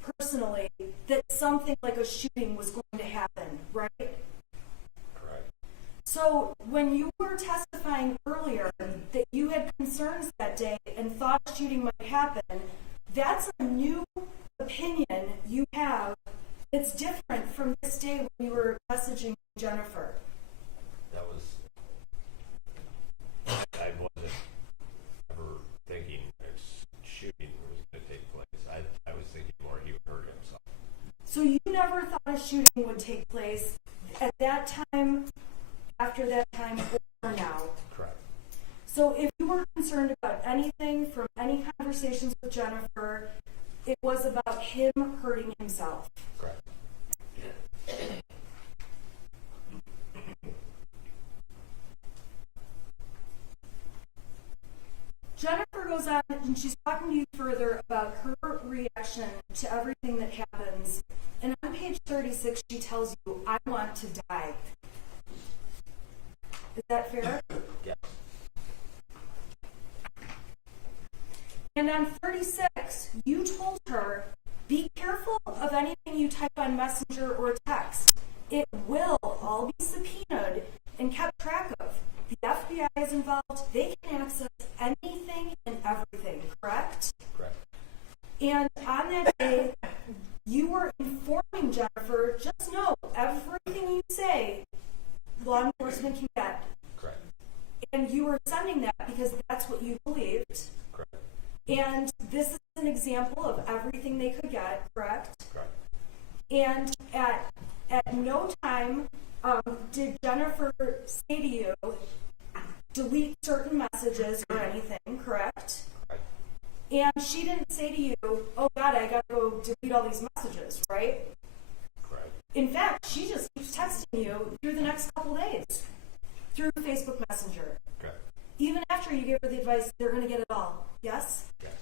personally that something like a shooting was going to happen, right? Correct. So when you were testifying earlier that you had concerns that day and thought a shooting might happen, that's a new opinion you have that's different from this day when you were messaging Jennifer. That was, I wasn't ever thinking a shooting was going to take place. I was thinking more he would hurt himself. So you never thought a shooting would take place at that time, after that time, or now? Correct. So if you were concerned about anything from any conversations with Jennifer, it was about him hurting himself. Correct. Jennifer goes on and she's talking to you further about her reaction to everything that happens. And on page 36, she tells you, I want to die. Is that fair? Yes. And on 36, you told her, be careful of anything you type on Messenger or text. It will all be subpoenaed and kept track of. The FBI is involved. They can access anything and everything, correct? Correct. And on that day, you were informing Jennifer, just know, everything you say, law enforcement can get. Correct. And you were sending that because that's what you believed. Correct. And this is an example of everything they could get, correct? Correct. And at no time did Jennifer say to you, delete certain messages or anything, correct? Correct. And she didn't say to you, oh God, I gotta go delete all these messages, right? Correct. In fact, she just keeps texting you through the next couple days through Facebook Messenger. Correct. Even after you gave her the advice, they're going to get it all. Yes? Yes.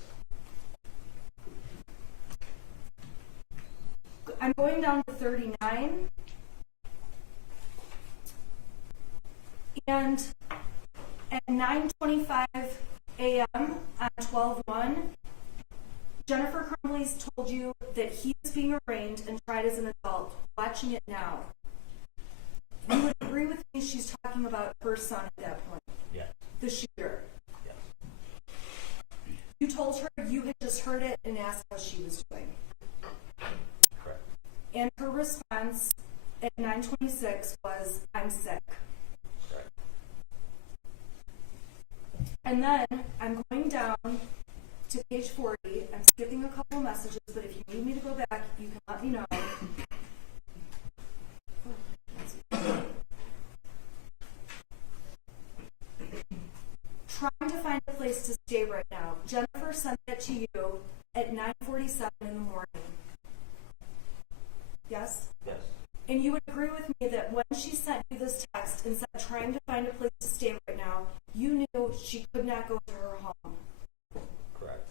I'm going down to 39. And at 9:25 a.m. on 12/1, Jennifer Crumbley's told you that he is being arraigned and tried as an adult. Watching it now. You would agree with me she's talking about her son at that point, Yes. the shooter. Yes. You told her you had just heard it and asked how she was doing. Correct. And her response at 9:26 was, I'm sick. Correct. And then I'm going down to page 40. I'm skipping a couple messages, but if you need me to go back, you can let me know. Trying to find a place to stay right now. Jennifer sent that to you at 9:47 in the morning. Yes? Yes. And you would agree with me that when she sent you this text and said trying to find a place to stay right now, you knew she could not go to her home. Correct.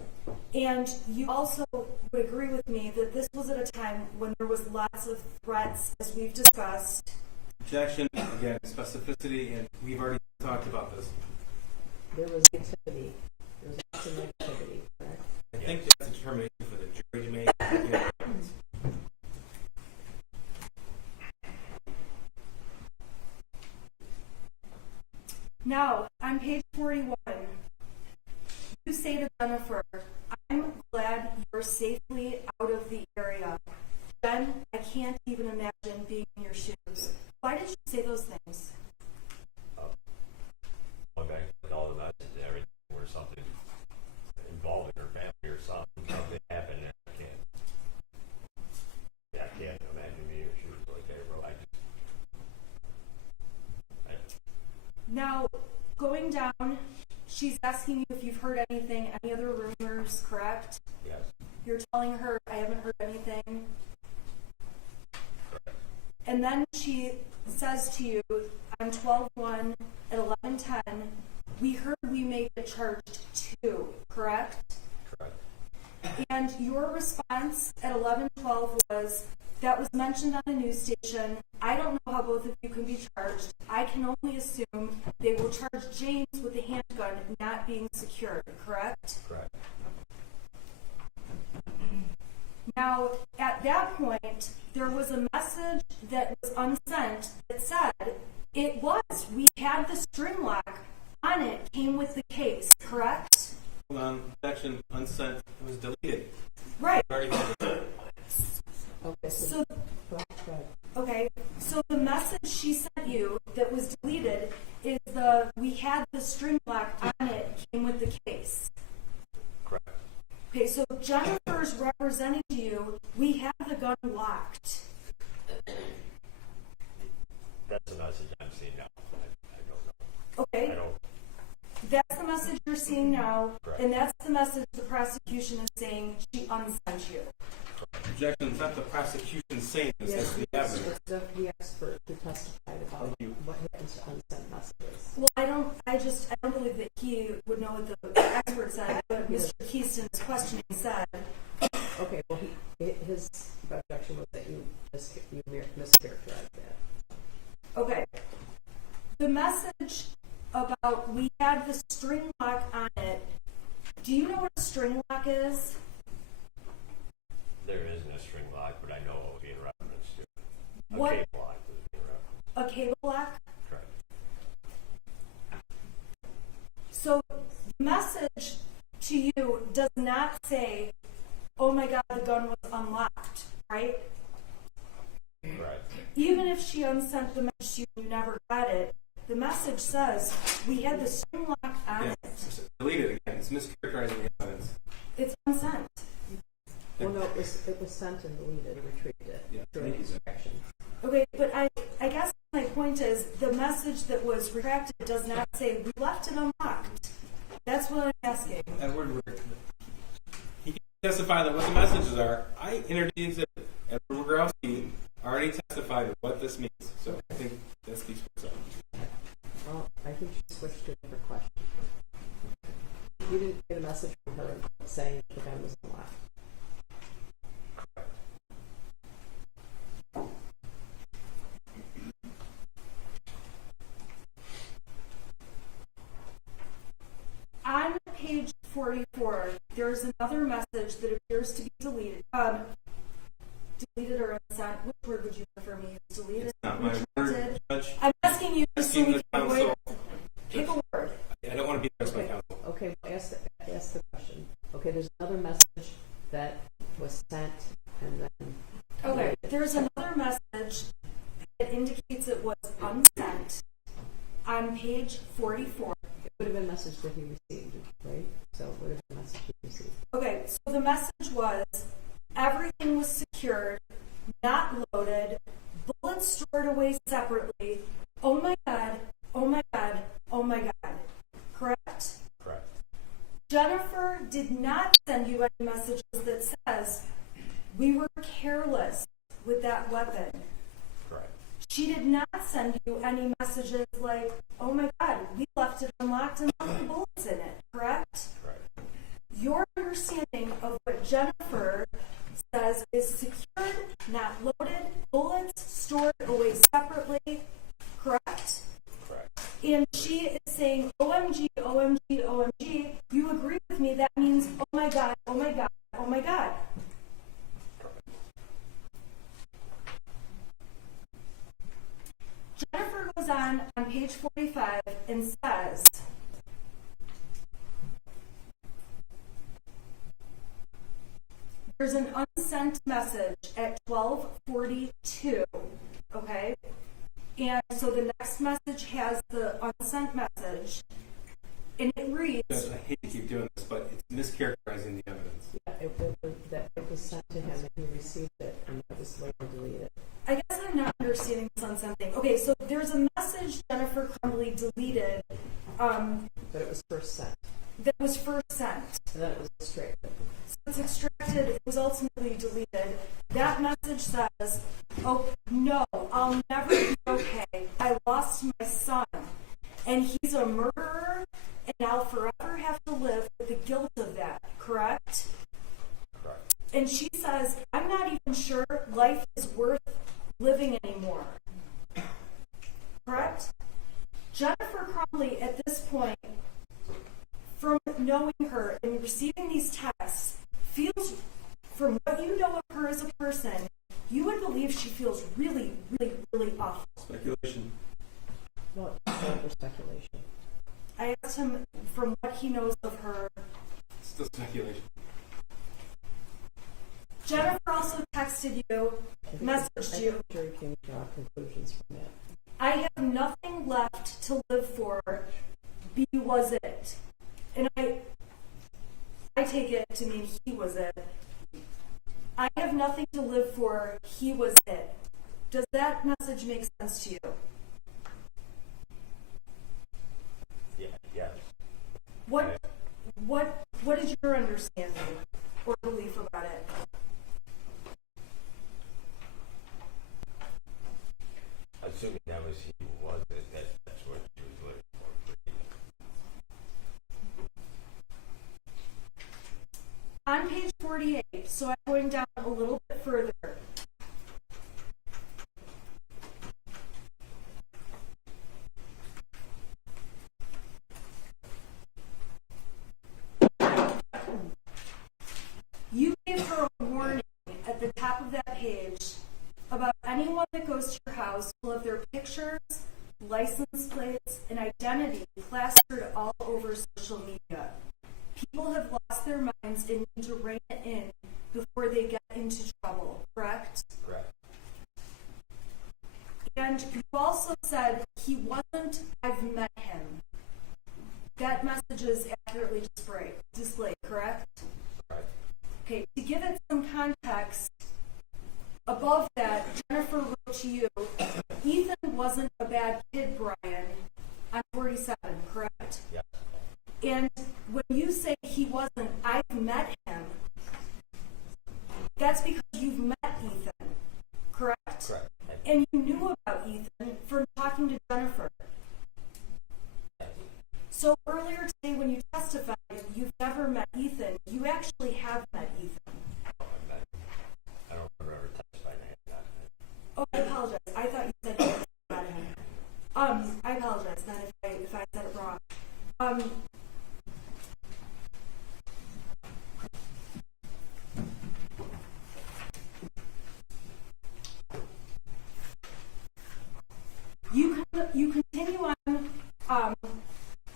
And you also would agree with me that this was at a time when there was lots of threats, as we've discussed. Objection, again, specificity, and we've already talked about this. There was activity. There was lots of activity, correct? I think that's a determination for the jury to make. Yeah. Now, on page 41, you say to Jennifer, I'm glad you're safely out of the area. Jen, I can't even imagine being in your shoes. Why did you say those things? Going back to all the messages and everything, where something involving her family or something happened, and I can't imagine me in her shoes like that, bro. Now, going down, she's asking you if you've heard anything, any other rumors, correct? Yes. You're telling her, I haven't heard anything. And then she says to you on 12/1 at 11:10, we heard we may get charged too, correct? Correct. And your response at 11:12 was, that was mentioned on the news station. I don't know how both of you can be charged. I can only assume they will charge James with the handgun not being secured, correct? Correct. Now, at that point, there was a message that was unsent that said, it was, we had the string lock on it, came with the case, correct? Hold on, section unsent, it was deleted. Right. Already had it. Okay, So, go ahead. okay, so the message she sent you that was deleted is we had the string lock on it, came with the case. Correct. Okay, so Jennifer's representing to you, we have the gun locked. That's the message I'm seeing now. I don't know. Okay, I don't. that's the message you're seeing now, Correct. and that's the message the prosecution is saying she unsent you. Objection, it's not the prosecution saying this, Yes, that's the evidence. it's the expert who testified about Thank you. what happens to unsent messages. Well, I don't believe that he would know what the expert said, but Mr. Keaston's questioning said, Okay, well, his objection was that you mischaracterized that. okay, the message about we had the string lock on it, do you know what a string lock is? There isn't a string lock, but I know what was being referenced to. A What? cable lock was being referenced. A cable lock? Correct. So the message to you does not say, oh my God, the gun was unlocked, right? Correct. Even if she unsent the message to you, you never got it, the message says, we had the string lock on Yeah, it. it's deleted again, it's mischaracterizing the evidence. It's unsent. Well, no, it was sent and deleted and retrieved it Yeah, during thank you. inspection. Okay, but I guess my point is the message that was retracted does not say we left it unlocked. That's what I'm asking. Edward, he can testify that what the messages are. I interviewed the exhibit. Edward Growski already testified of what this means, so I think that speaks for itself. Well, I think she switched to a different question. You didn't get a message from her saying the gun was unlocked. On page 44, there's another message that appears to be deleted. Deleted or unsent? Which word would you prefer me use? Deleted? It's not my word, retracted? Judge. I'm asking you just so Asking we the can avoid. counsel. Pick a word. I don't want to be addressed by Okay. counsel. Okay, ask the question. Okay, there's another message that was sent and then. Okay, there's another message that indicates it was unsent on page 44. It would have been a message that he received, right? So it would have been a message he received. Okay, so the message was everything was secured, not loaded, bullets stored away separately. Oh my God, oh my God, oh my God. Correct? Correct. Jennifer did not send you any messages that says we were careless with that weapon. Correct. She did not send you any messages like, oh my God, we left it unlocked and left the bullets in it, correct? Correct. Your understanding of what Jennifer says is secured, not loaded, bullets stored away separately, correct? Correct. And she is saying, OMG, OMG, OMG. You agree with me, that means, oh my God, oh my God, oh my God. Jennifer goes on page 45 and says, there's an unsent message at 12:42, okay? And so the next message has the unsent message, and it reads, Judge, I hate to keep doing this, but it's mischaracterizing the evidence. Yeah, it was sent to him and he received it and it was later deleted. I guess I'm not understanding this on something. Okay, so there's a message Jennifer Crumbley deleted But it was first sent, that was first sent. and then it was extracted. So it's extracted, it was ultimately deleted. That message says, oh, no, I'll never be okay. I lost my son, and he's a murderer, and I'll forever have to live with the guilt of that, correct? Correct. And she says, I'm not even sure life is worth living anymore. Correct? Jennifer Crumbley, at this point, from knowing her and receiving these texts, feels, from what you know of her as a person, you would believe she feels really, really, really awful. Speculation. Well, it's under speculation. I asked him from what he knows of her. Still speculation. Jennifer also texted you, messaged I you. think the jury can draw conclusions from that. I have nothing left to live for. B was it. And I take it to mean he was it. I have nothing to live for. He was it. Does that message make sense to you? Yeah, yeah. What is your understanding or belief about it? Assuming that was he was it, that's what she was looking for. On page 48, so I'm going down a little bit further. You gave her a warning at the top of that page about anyone that goes to your house will have their pictures, license plates, and identity plastered all over social media. People have lost their minds and need to rein it in before they get into trouble, correct? Correct. And you also said he wasn't, I've met him. That message is accurately displayed, correct? Right. Okay, to give it some context, above that, Jennifer wrote to you, Ethan wasn't a bad kid, Brian. I'm 47, correct? Yeah. And when you say he wasn't, I've met him, that's because you've met Ethan, correct? Correct. And you knew about Ethan from talking to Jennifer. So earlier today when you testified, you've never met Ethan. You actually have met Ethan. I don't remember ever testifying to him. Oh, I apologize. I thought you said you met him. I apologize then if I said it wrong. You continue on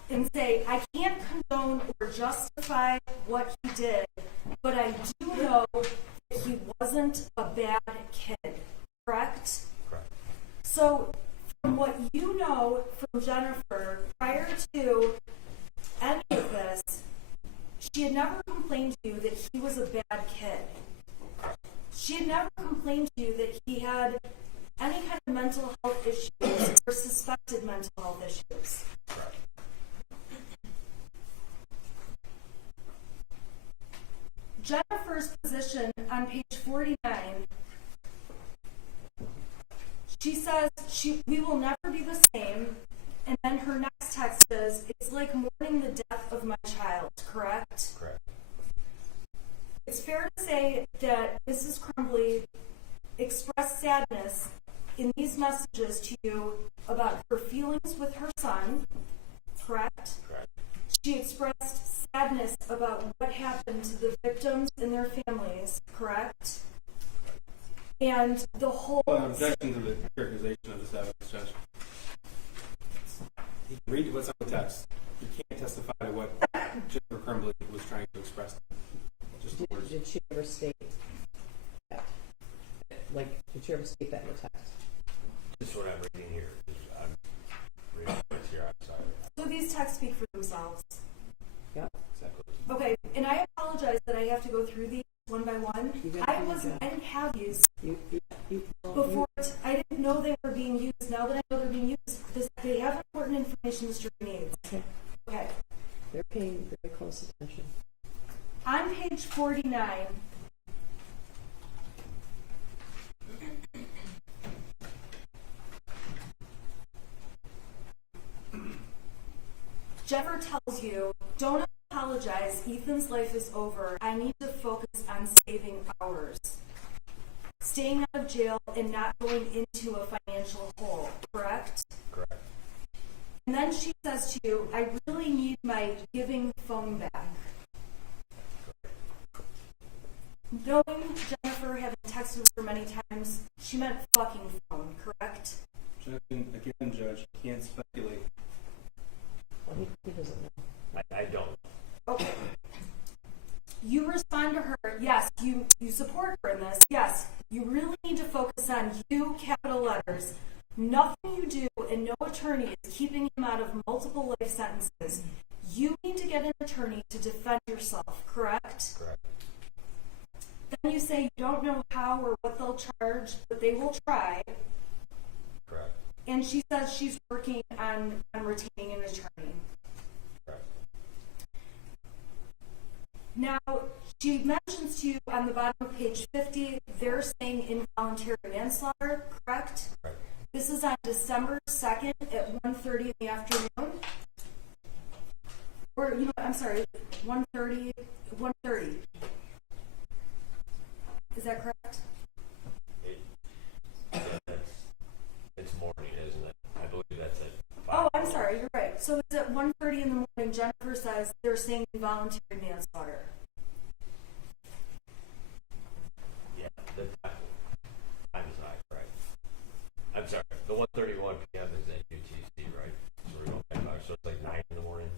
and say, I can't condone or justify what he did, but I do know that he wasn't a bad kid, correct? Correct. So, from what you know from Jennifer, prior to any of this, she had never complained to you that he was a bad kid. She had never complained to you that he had any kind of mental health issues or suspected mental health issues. Correct. Jennifer's position on page 49, she says we will never be the same, and then her next text is, it's like mourning the death of my child, correct? Correct. It's fair to say that Mrs. Crumbley expressed sadness in these messages to you about her feelings with her son, correct? Correct. She expressed sadness about what happened to the victims and their families, correct? And the whole... Well, objection to the characterization of this evidence, Judge. You can read what's on the text. You can't testify to what Jennifer Crumbley was trying to express. Just the words. Did she ever state that? Like, did she ever state that in the text? This is what I'm reading here. I'm reading this here. I'm sorry. So these texts speak for themselves. Yep. Exactly. Okay, and I apologize that I have to go through these one by one. You gotta do your job. I didn't have these You before. I didn't know they were being used, now that I know they're being used, they have important information the jury needs. Okay. Okay. They're paying very close attention. On page 49, Jennifer tells you, don't apologize, Ethan's life is over. I need to focus on saving hours. Staying out of jail and not going into a financial hole, correct? Correct. And then she says to you, I really need my giving phone back. Knowing Jennifer, having texted her many times, she meant fucking phone, correct? Again, Judge, can't speculate. Well, he doesn't know. I don't. Okay. You respond to her, yes, you support her in this, yes, you really need to focus on you, capital letters. Nothing you do and no attorney is keeping him out of multiple life sentences. You need to get an attorney to defend yourself, correct? Correct. Then you say you don't know how or what they'll charge, but they will try. Correct. And she says she's working on retaining an attorney. Correct. Now, she mentions to you on the bottom of page 50, they're saying involuntary manslaughter, correct? Correct. This is on December 2nd at 1:30 in the afternoon. Or, you know, I'm sorry, 1:30. Is that correct? It's morning, isn't it? I believe that's it. Oh, I'm sorry, you're right. So it's at 1:30 in the morning. Jennifer says they're saying involuntary manslaughter. Yeah, the time is not correct. I'm sorry. The 1:31 p.m. is at UTC, right? So we're going back, so it's like 9 in the morning.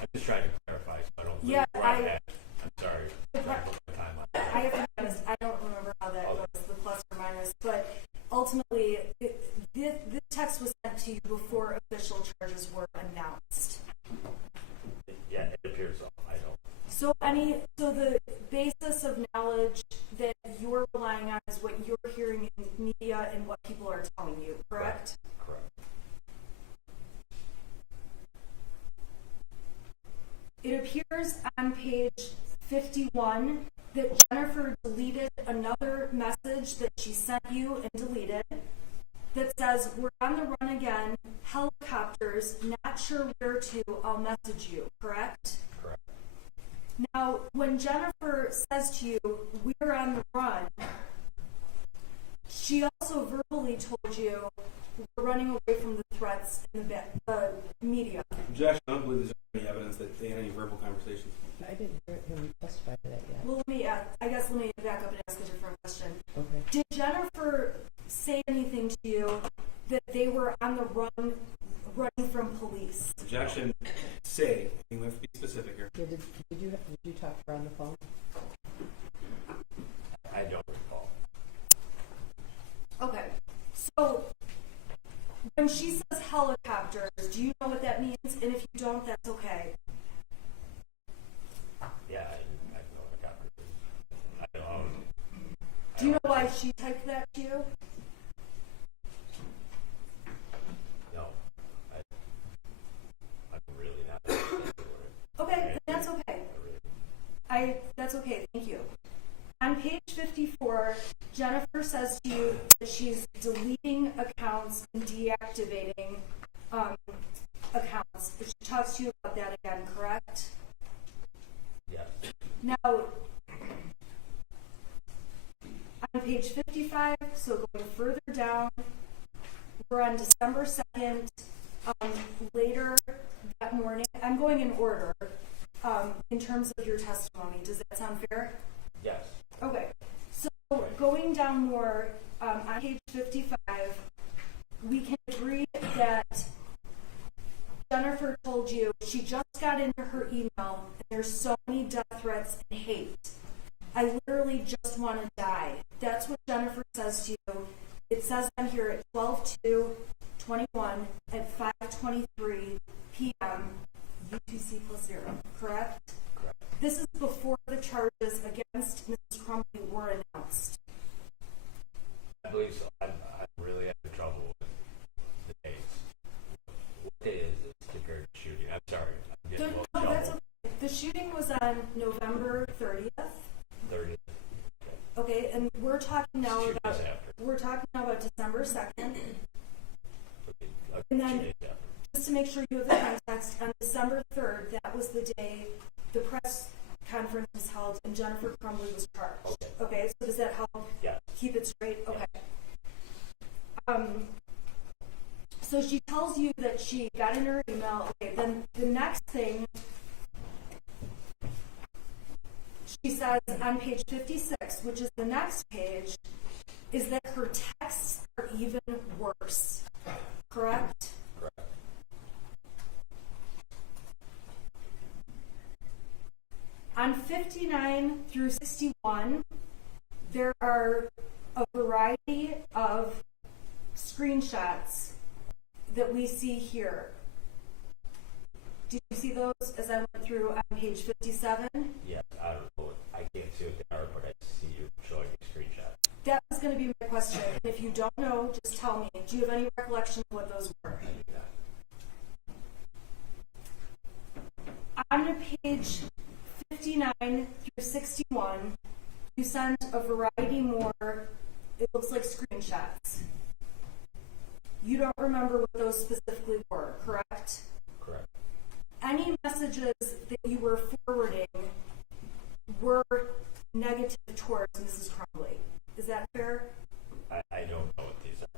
I'm just trying to clarify so I don't lose Yeah, where I'm at. I'm sorry. I'm trying to put my time on. I have to be honest, I don't remember how that was, the plus or minus, but ultimately, this text was sent to you before official charges were announced. Yeah, it appears so. I don't. So the basis of knowledge that you're relying on is what you're hearing in media and what people are telling you, correct? Correct. It appears on page 51 that Jennifer deleted another message that she sent you and deleted that says, we're on the run again, helicopters, not sure where to, I'll message you, correct? Correct. Now, when Jennifer says to you, we're on the run, she also verbally told you, we're running away from the threats in the media. Objection. I don't believe there's any evidence that they had any verbal conversations. I didn't hear him testify to that yet. Well, let me back up and ask a different question. Okay. Did Jennifer say anything to you that they were on the run, running from police? Objection. Say. You have to be specific here. Yeah, did you talk to her on the phone? I don't recall. Okay. So, when she says helicopters, do you know what that means? And if you don't, that's okay. Yeah, I know what I got. Do you know why she typed that to you? No. I'm really not. Okay, that's okay. That's okay, thank you. On page 54, Jennifer says to you that she's deleting accounts and deactivating accounts. She talks to you about that again, correct? Yes. Now, on page 55, so going further down, we're on December 2nd, later that morning. I'm going in order in terms of your testimony. Does that sound fair? Yes. Okay. So going down more, on page 55, we can agree that Jennifer told you she just got into her email and there's so many death threats and hate. I literally just want to die. That's what Jennifer says to you. It says on here at 12/2/21 at 5:23 p.m. UTC +0, correct? Correct. This is before the charges against Mrs. Crumbley were announced. I believe so. I'm really having trouble with 2nd. Okay, And then- yeah. Just to make sure you have the context, on December 3rd, that was the day the press conference was held and Jennifer Crumbley was charged. Okay. Okay, so does that help Yeah. keep it straight? Okay. So she tells you that she got in her email. Okay, then the next thing she says on page 56, which is the next page, is that her texts are even worse. Correct? Correct. On 59 through 61, there are a variety of screenshots that we see here. Did you see those as I went through on page 57? Yeah, I don't know. I can't see what they are, but I see you showing a screenshot. That was going to be my question. And if you don't know, just tell me. Do you have any recollection of what those were? On page 59 through 61, you sent a variety more, it looks like screenshots. You don't remember what those specifically were, correct? Correct. Any messages that you were forwarding were negative towards Mrs. Crumbley. Is that fair? I don't know what these are.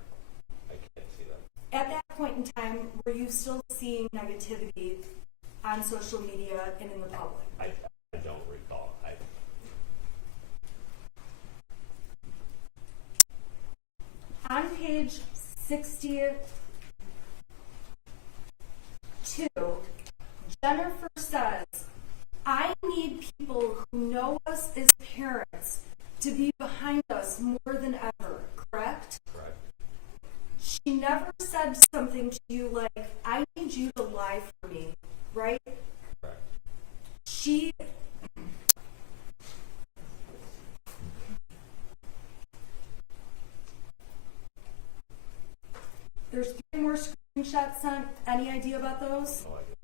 I can't see them. At that point in time, were you still seeing negativity on social media and in the public? I don't recall. On page 62, Jennifer says, I need people who know us as parents to be behind us more than ever, correct? Correct. She never said something to you like, I need you to lie for me, right? Correct. There's 3 more screenshots sent. Any idea about those? No idea.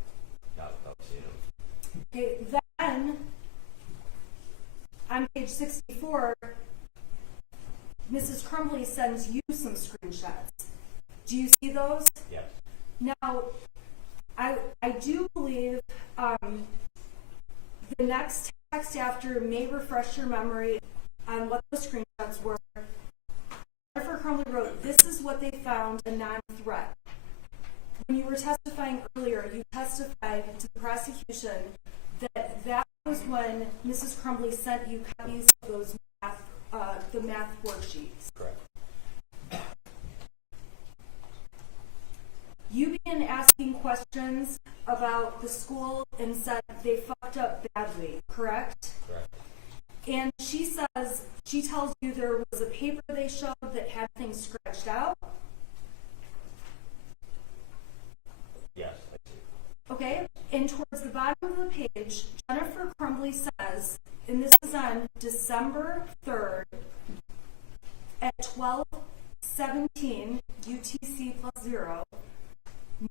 Not without seeing them. Okay, then on page 64, Mrs. Crumbley sends you some screenshots. Do you see those? Yes. Now, I do believe the next text after may refresh your memory on what the screenshots were. Jennifer Crumbley wrote, this is what they found, a non-threat. When you were testifying earlier, you testified to the prosecution that was when Mrs. Crumbley sent you copies of those the math worksheets. Correct. You began asking questions about the school and said they fucked up badly, correct? Correct. And she tells you there was a paper they showed that had things scratched out. Yes, I see. Okay, and towards the bottom of the page, Jennifer Crumbley says, and this is on December 3rd at 12:17 UTC +0.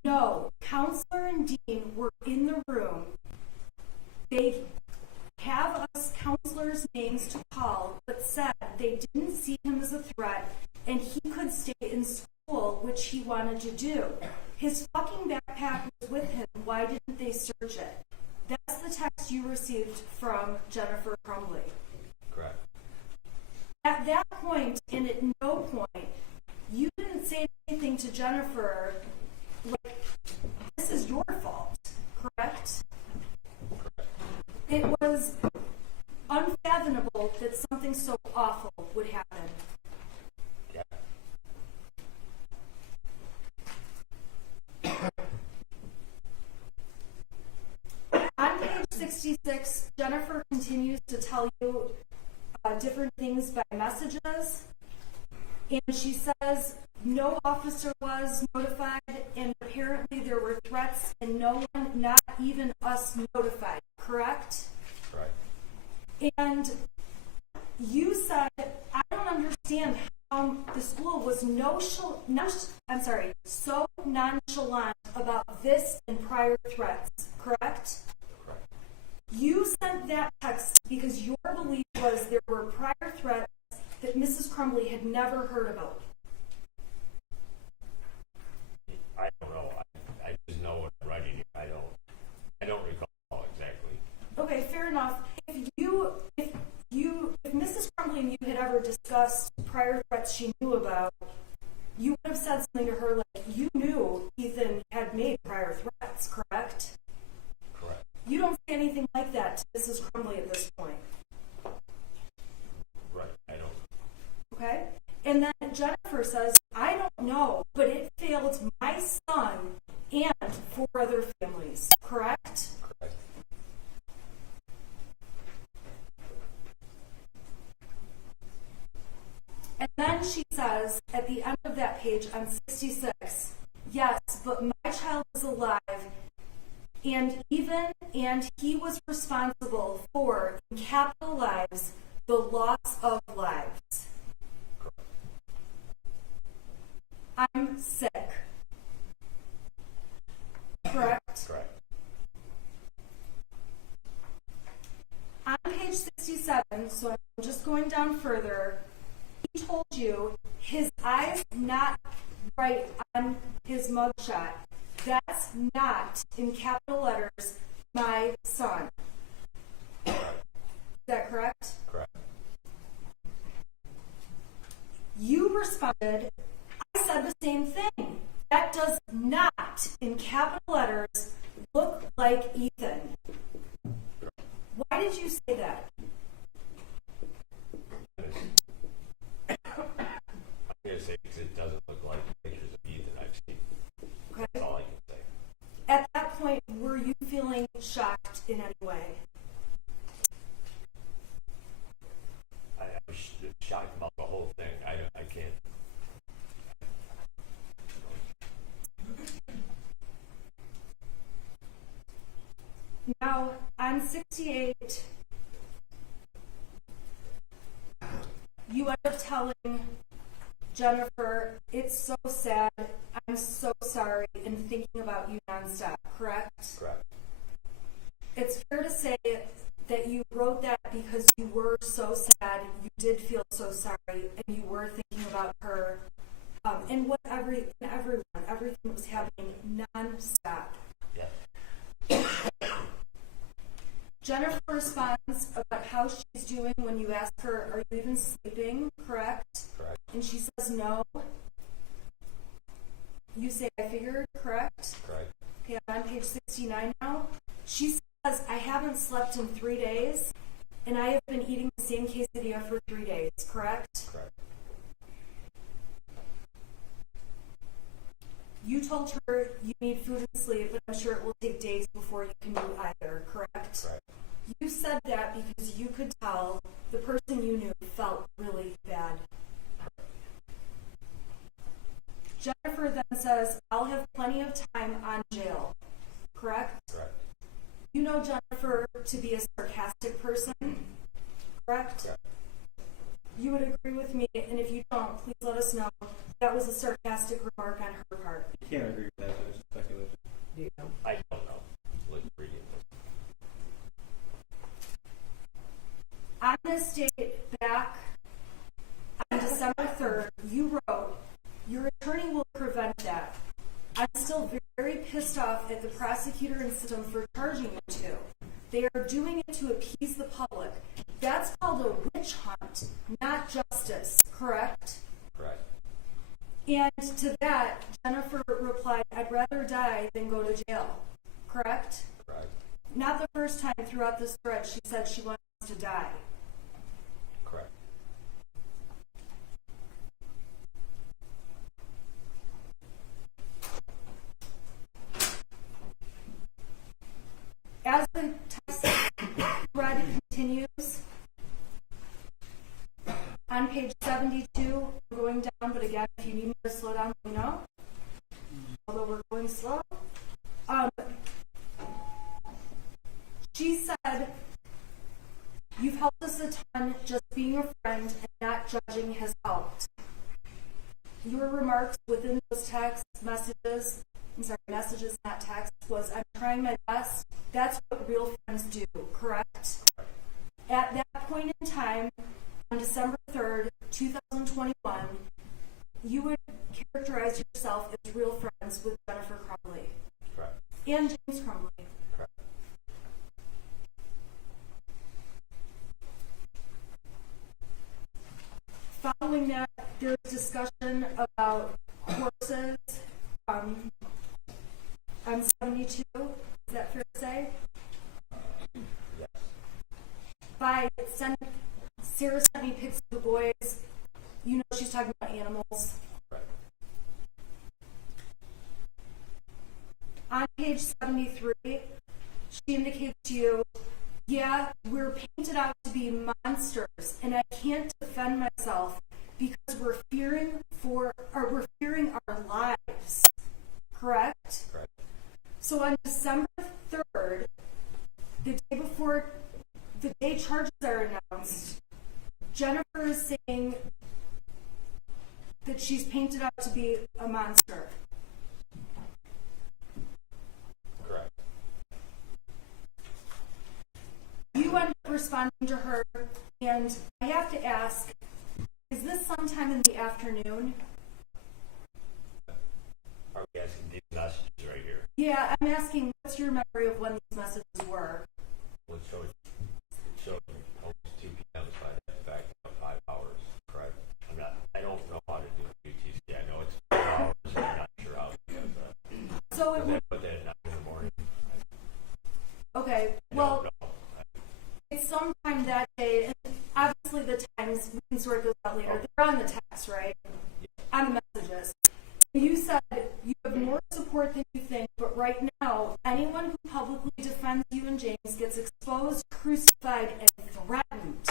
No, counselor and dean were in the room. They have us counselors' names to call, but said they didn't see him as a threat and he could stay in school, which he wanted to do. His fucking backpack was with him. Why didn't they search it? That's the text you received from Jennifer Crumbley. Correct. At that point, and at no point, you didn't say anything to Jennifer like, this is your fault, correct? Correct. It was unfathomable that something so awful would happen. Yeah. On page 66, Jennifer continues to tell you different things by messages, and she says no officer was notified, and apparently there were threats, and no one, not even us, notified, correct? Correct. And you said, I don't understand how the school was so nonchalant about this and prior threats, correct? Correct. You sent that text because your belief was there were prior threats that Mrs. Crumbley had never heard about. something to her like, you knew Ethan had made prior threats, correct? Correct. You don't say anything like that to Mrs. Crumbley at this point, Right. I don't. okay? And then Jennifer says, I don't know, but it failed my son and 4 other families, correct? Correct. And then she says, at the end of that page on 66, yes, but my child is alive, and he was responsible for, in capital lives, the loss of lives. I'm sick. Correct? Correct. On page 67, so I'm just going down further, he told you his eyes not right on his mugshot. That's not, in capital letters, my son. Is that correct? Correct. You responded, I said the same thing. That does not, in capital letters, look like Ethan. Why did you say that? I'm going to say because it doesn't look like pictures of Ethan I've seen. Okay. That's all I can say. At that point, were you feeling shocked in any way? I was shocked about the whole thing. I can't. Now, on 68, you end up telling Jennifer, it's so sad, I'm so sorry, and thinking about you nonstop, correct? Correct. It's fair to say that you wrote that because you were so sad, you did feel so sorry, and you were thinking about her, and everything that was happening nonstop. Yeah. Jennifer responds about how she's doing when you ask her, are you even sleeping, correct? Correct. And she says no. You say, I figured, correct? Correct. Okay, I'm on page 69 now. She says, I haven't slept in 3 days, and I have been eating the same quesadilla for 3 days, correct? Correct. You told her you need food and sleep, but I'm sure it will take days before you can do either, correct? Correct. You said that because you could tell the person you knew felt really bad. Jennifer then says, I'll have plenty of time on jail, correct? Correct. You know Jennifer to be a sarcastic person, correct? Correct. You would agree with me, and if you don't, please let us know. That was a sarcastic remark on her part. You can't agree with that, it's just speculation. Do you know? I don't know. Let's read it. On this date back on December 3rd, you wrote, your attorney will prevent that. I'm still very pissed off at the prosecutor and system for charging you two. They are doing it to appease the public. That's called a witch hunt, not justice, correct? Correct. And to that, Jennifer replied, I'd rather die than go to jail, correct? Correct. Not the first time throughout this thread she said she wants to die. Correct. As the text thread continues, on page 72, we're going down, but again, if you need me to slow down, let me know. Although we're going slow. She said, you've helped us a ton, just being a friend and not judging has helped. Your remarks within those messages, not text, was I'm trying my best. That's what real friends do, correct? At that point in time, on December 3rd, 2021, you would characterize yourself as real friends with Jennifer Crumbley. Correct. And James Crumbley. Correct. Following that, there's discussion about course horses, on 72, is that fair to say? Yes. Sarah sent me pics of the boys. You know, she's talking about animals. Right. On page 73, she indicates to you, yeah, we're painted out to be monsters, and I can't defend myself because we're fearing our lives. Correct? Correct. So on December 3rd, the day charges are announced, Jennifer is saying that she's painted out to be a monster. Correct. You end up responding to her, and I have to ask, is this sometime in the afternoon? Are we asking these messages right here? Yeah, I'm asking, what's your memory of when these messages were? It showed almost 2 p.m. by that fact of 5 hours, correct? I don't know how to do UTC. I know it's 5 hours, and I'm not sure how to do that. So it Because would, I put that at 9 in the morning. okay, I well, don't know. it's sometime that day, and obviously the times, we can sort those out later. They're on the text, right? On the messages. You said you have more support than you think, but right now, anyone who publicly defends you and James gets exposed, crucified, and threatened.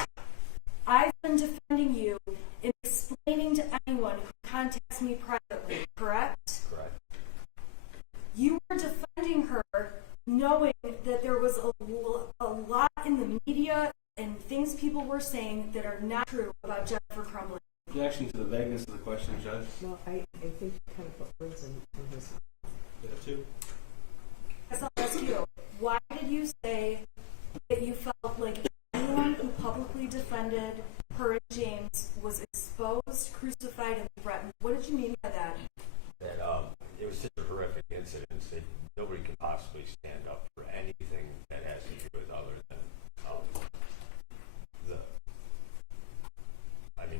I've been defending you and explaining to anyone who contacts me privately, correct? Correct. You were defending her knowing that there was a lot in the media and things people were saying that are not true about Jennifer Crumbley. Objection to the vagueness of the question, Judge. Well, I think you kind of put words in his. That too. I will ask you, why did you say that you felt like anyone who publicly defended her and James was exposed, crucified, and threatened? What did you mean by that? That it was such a horrific incident that nobody can possibly stand up for anything that has to do with other than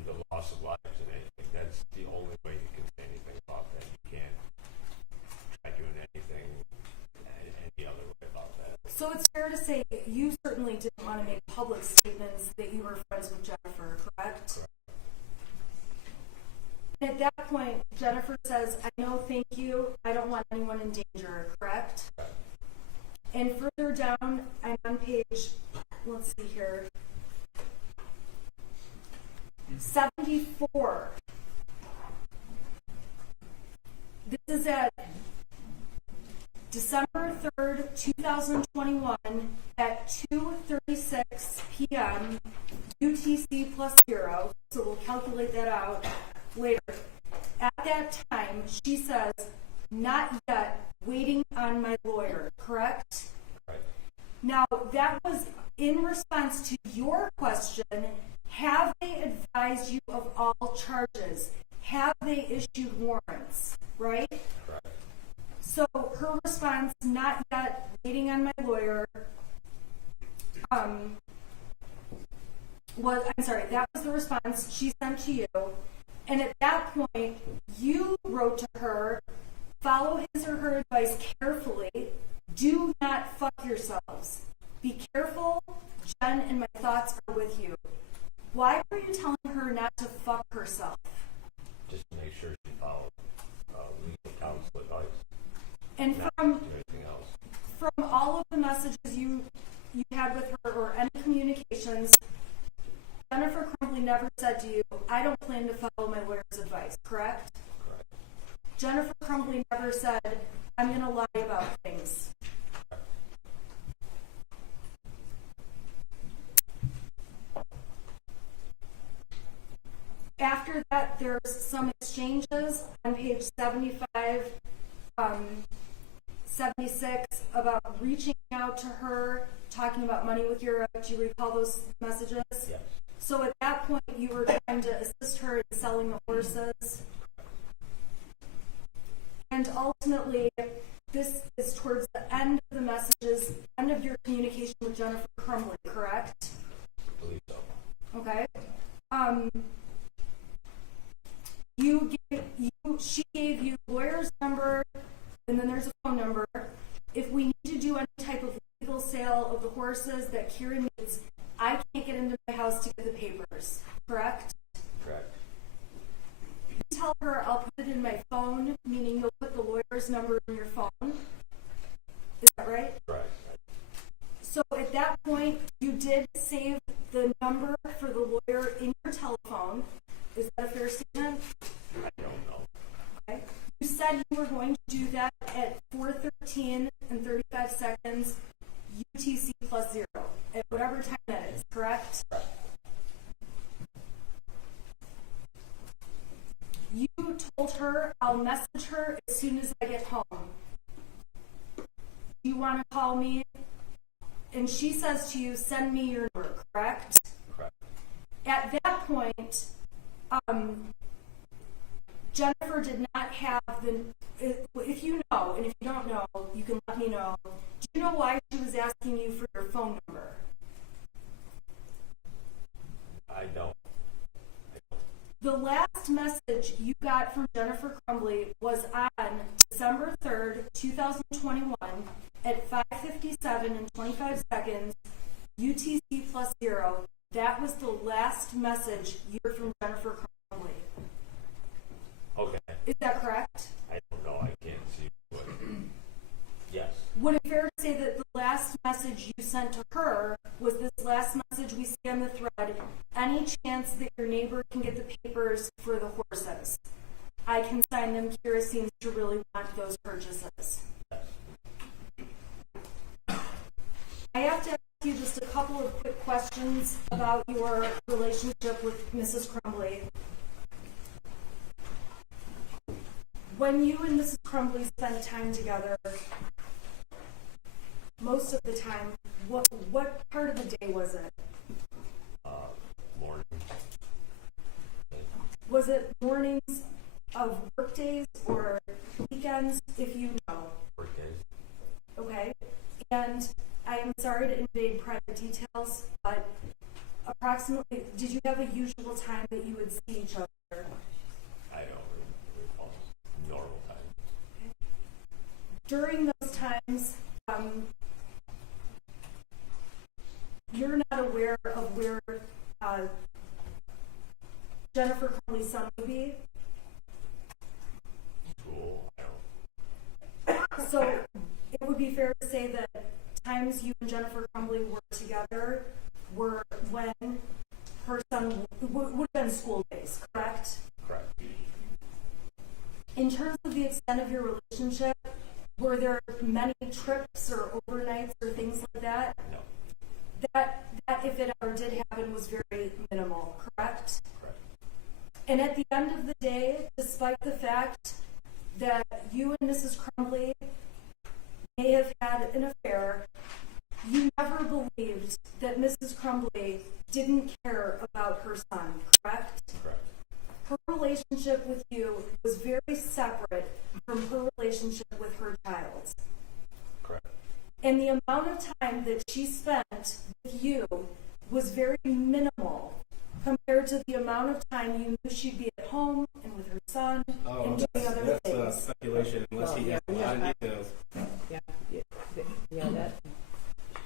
the loss of lives and anything. That's the only way you can say anything about that. You can't try doing anything any other way about that. So it's fair to say that you certainly didn't want to make public statements that you were friends with Jennifer, correct? Correct. And at that point, Jennifer says, I know, thank you, I don't want anyone in danger, correct? Correct. And further down, I'm on page, let's see here, 74. This is at December 3rd, 2021 at 2:36 p.m. UTC plus 0, so we'll calculate that out later. At that time, she says, not yet, waiting on my lawyer, correct? Right. Now, that was in response to your question, have they advised you of all charges? Have they issued warrants, right? Correct. So her response, not yet, waiting on my lawyer, that was the response she sent to you. And at that point, you wrote to her, follow his or her advice carefully. Do not fuck yourselves. Be careful. Jen and my thoughts are with you. Why were you telling her not to fuck herself? Just to make sure she followed legal counsel advice. And Not from to do anything else. from all of the messages you had with her or any communications, Jennifer Crumbley never said to you, I don't plan to follow my lawyer's advice, correct? Correct. Jennifer Crumbley never said, I'm going to lie about things. After that, there's some exchanges on page 75, 76 about reaching out to her, talking about money with Europe. Do you recall those messages? Yes. So at that point, you were trying to assist her in selling the horses. And ultimately, this is towards the end of the messages, end of your communication with Jennifer Crumbley, correct? I believe so. Okay. You she gave you lawyer's number, and then there's a phone number. If we need to do any type of legal sale of the horses that Kieran needs, I can't get into my house to get the papers, correct? Correct. You tell her I'll put it in my phone, meaning you'll put the lawyer's number in your phone. Is that right? Right. So at that point, you did save the number for the lawyer in your telephone. Is that a fair statement? I don't know. Okay. You said you were going to do that at 4:13 and 35 seconds UTC plus 0 at whatever time that is, correct? You told her I'll message her as soon as I get home. Do you want to call me? And she says to you, send me your number, correct? Correct. At that point, Jennifer did not have if you know, and if you don't know, you can let me know. Do you know why she was asking you for your phone number? I don't. The last message you got from Jennifer Crumbley was on December 3rd, 2021 at 5:57 and 25 seconds, UTC plus 0. That was the last message you heard from Jennifer Crumbley. Okay. Is that correct? I don't know. I can't see what. Yes. Would it be fair to say that the last message you sent to her was this last message we see on the thread? Any chance that your neighbor can get the papers for the horses? I can sign them. Kira seems to really want those purchases. I have to ask you just a couple of quick questions about your relationship with Mrs. Crumbley. When you and Mrs. Crumbley spent time together, most of the time, what part of the day was it? Morning. Was it mornings of work days or weekends, if you know? Work days. Okay. And I am sorry to invade private details, but approximately, did you have a usual time that you would see each other? I don't recall. Normal time. Okay. During those times, you're not aware of where Jennifer Crumbley's son would be? School. I don't. So it would be fair to say that times you and Jennifer Crumbley were together were when her son would have been school days, correct? Correct. In terms of the extent of your relationship, were there many trips or overnights or things like that? No. That if it ever did happen, was very minimal, correct? Correct. And at the end of the day, despite the fact that you and Mrs. Crumbley may have had an affair, you never believed that Mrs. Crumbley didn't care about her son, correct? Correct. Her relationship with you was very separate from her relationship with her child. Correct. And the amount of time that she spent with you was very minimal compared to the amount of time you knew she'd be at home and with her son and doing other things. Speculation, unless he has a lot of details. That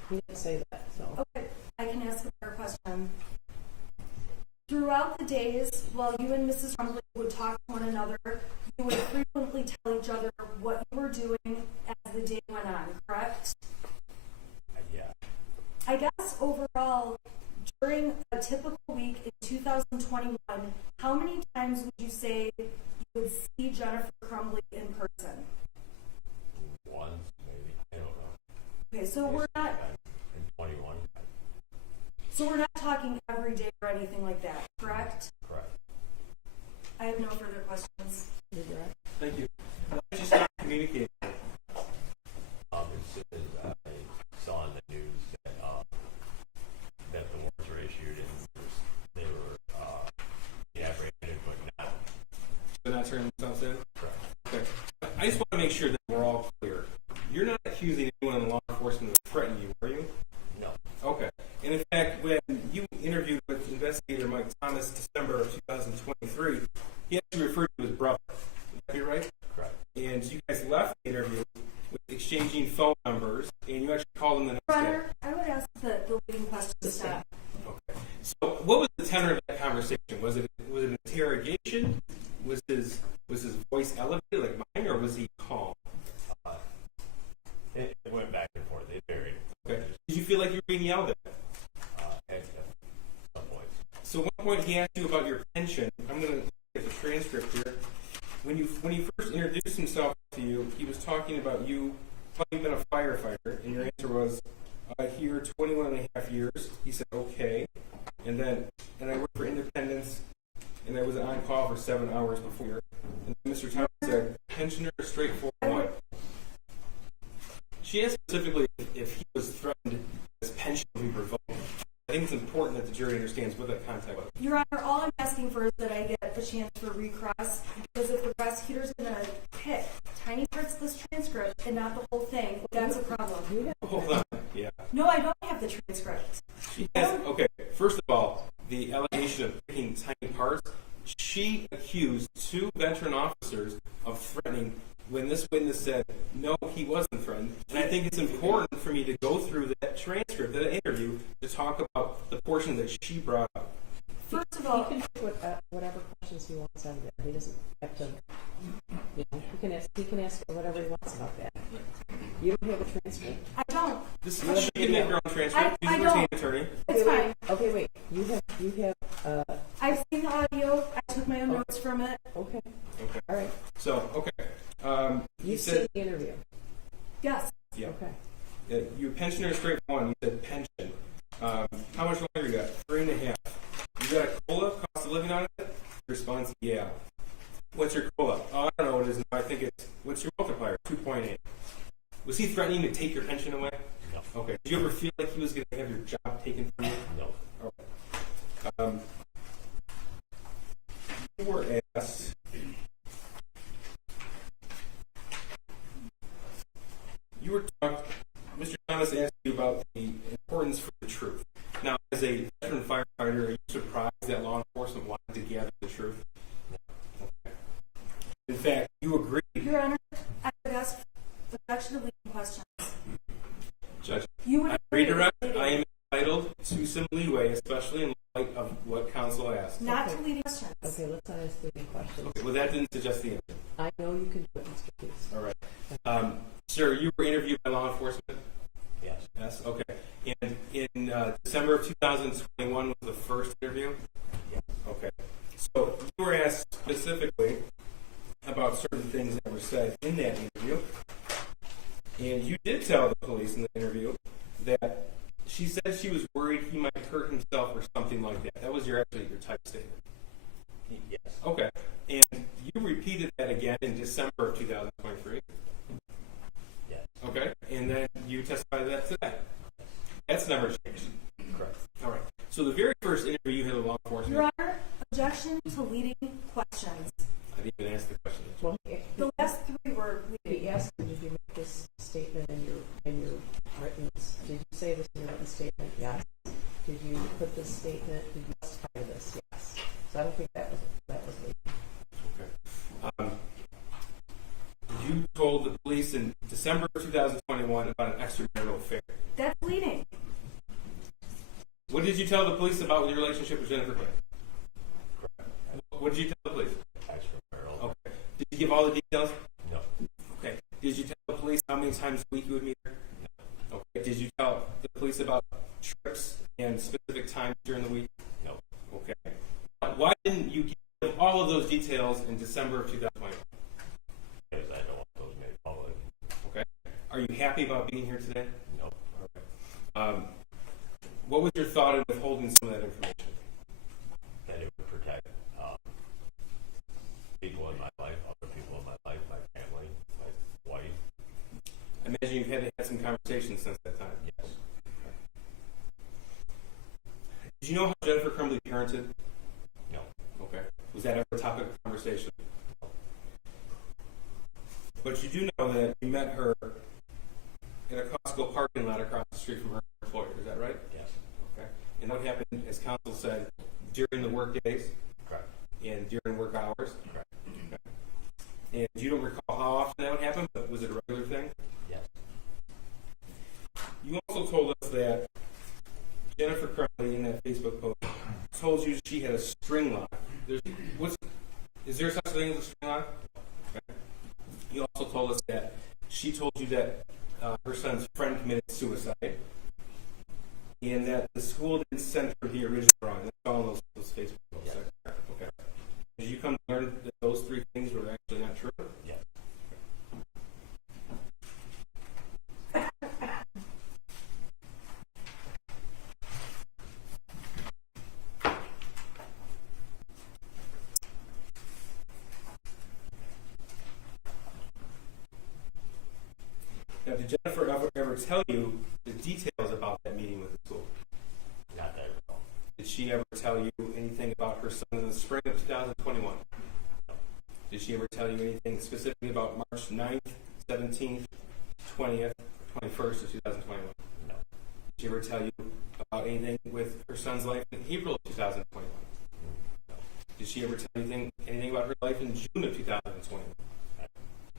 he didn't say that. So Okay, I can ask a better question. Throughout the days, while you and Mrs. Crumbley would talk to one another, you would frequently tell each other what you were doing as the day went on, correct? Yeah. I guess overall, during a typical week in 2021, how many times would you say you would see Jennifer Crumbley in person? Once, maybe. I don't know. Okay, so we're not In 21. so we're not talking every day or anything like that, correct? Correct. I have no further questions. you're right. Thank you. Why don't you stop communicating? As soon as I saw in the news that that the warrants were issued and they were dehydrated but not. They're not turning themselves in? Correct. Okay. I just want to make sure that we're all clear. You're not accusing anyone in law enforcement of threatening you, are you? No. Okay. And in fact, when you interviewed with investigator Mike Thomas December of 2023, he actually referred to his brother. and you guys left the interview with exchanging phone numbers, and you actually called him the next day. Runner, I would ask the leading question to stop. Okay. So, what was the tenor of that conversation? Was it an interrogation? Was his voice elevated like mine, or was he calm? It went back and forth. It varied. Okay. Did you feel like you were being yelled at? At some points. So, at one point he asked you about your pension. I'm going to get the transcript here. When he first introduced himself to you, he was talking about you having been a firefighter, and your answer was, here 21 and a half years. He said, okay. And I worked for Independence, and I was on call for 7 hours before. And Mr. Thomas said, pensioner, straightforward one. She asked specifically if he was threatened, his pension would be revoked. I think it's important that the jury understands what that context was. Your Honor, all I'm asking for is that I get a chance for recross, because if the prosecutor's going to pick tiny parts of this transcript and not the whole thing, that's a problem. Hold on. Yeah. No, I don't have the transcript. She has, okay, first of all, the allegation of picking tiny parts, she accused 2 veteran officers of threatening when this witness said, no, he wasn't threatened. And I think it's important for me to go through that transcript, that interview, to talk about the portion that she brought up. First of all, He can put whatever questions he wants out of there. He doesn't have to, he can ask whatever he wants about that. You don't have a transcript. I don't. She can make her own transcript. She's a retained attorney. It's fine. Okay, wait. You have, I've seen the audio. I took my own notes from it. okay. Okay. All right. So, okay. He You've said, seen the interview. Yes. yeah. Okay. You pensioner straight one. You said pension. How much longer you got? 3.5. You got a COLA, cost of living on it? Response, yeah. What's your COLA? Oh, I don't know what it is now. I think it's, what's your multiplier? 2.8. Was he threatening to take your pension away? No. Okay. Did you ever feel like he was going to have your job taken from you? No. Okay. You were asked, Mr. Thomas asked you about the importance for the truth. Now, as a veteran firefighter, are you surprised that law enforcement wanted to gather the truth? Okay. In fact, you agreed. Your Honor, I would ask objection to leading questions. Judge, You would I redirect. I am entitled to some leeway, especially in light of what counsel asked. not to leading questions. Okay, let's not ask leading questions. Okay, well, that didn't suggest the answer. I know you can do it, Mr. Peace. All right. Sir, you were interviewed by law enforcement? Yes. Yes? Okay. And in December of 2021 was the first interview? Yes. Okay. So you were asked specifically about certain things that were said in that interview. And you did tell the police in the interview that she said she was worried he might hurt himself or something like that. That was your type statement. Yes. Okay. And you repeated that again in December of 2023. Yes. Okay. And then you testified that today. That's never changed. Correct. All right. So the very first interview you had with law enforcement. Your Honor, objection to leading questions. I didn't even ask the question. Well, The last 3 were leading. he asked you, did you make this statement in your written, did you say this in your written statement? Yes. Did you put this statement, did you testify to this? Yes. So I don't think that was leading. Okay. You told the police in December of 2021 about an extramarital affair. That's leading. What did you tell the police about your relationship with Jennifer Clay? Correct. What did you tell the police? Extramarital. Okay. Did you give all the details? No. Okay. Did you tell the police how many times a week you would meet her? No. Okay. Did you tell the police about trips and specific times during the week? No. Okay. Why didn't you give all of those details in December of 2021? Because I don't want those made public. Okay. Are you happy about being here today? No. Okay. What was your thought in withholding some of that information? That it would protect people in my life, other people in my life, my family, my wife. I imagine you've had to have some conversations since that time. Yes. Did you know how Jennifer Crumbley parented? No. Okay. Was that ever a topic of conversation? But you do know that you met her in a Costco parking lot across the street from her employer. Is that right? Yes. Okay. And what happened, as counsel said, during the work days Correct. and during work hours? Correct. Okay. And you don't recall how often that was that she told you that her son's friend committed suicide, and that the school didn't send her the original drawing. That's all in those Facebook posts. Yeah. Okay. Did you come to learn that those three things were actually not true? Yeah. Now, did Jennifer ever tell you the details about that meeting with the school? Not that at all. Did she ever tell you anything about her son in the spring of 2021? Did she ever tell you anything specifically about March 9th, 17th, 20th, 21st of 2021? No. Did she ever tell you about anything with her son's life in April of 2021? No. Did she ever tell you anything about her life in June of 2021?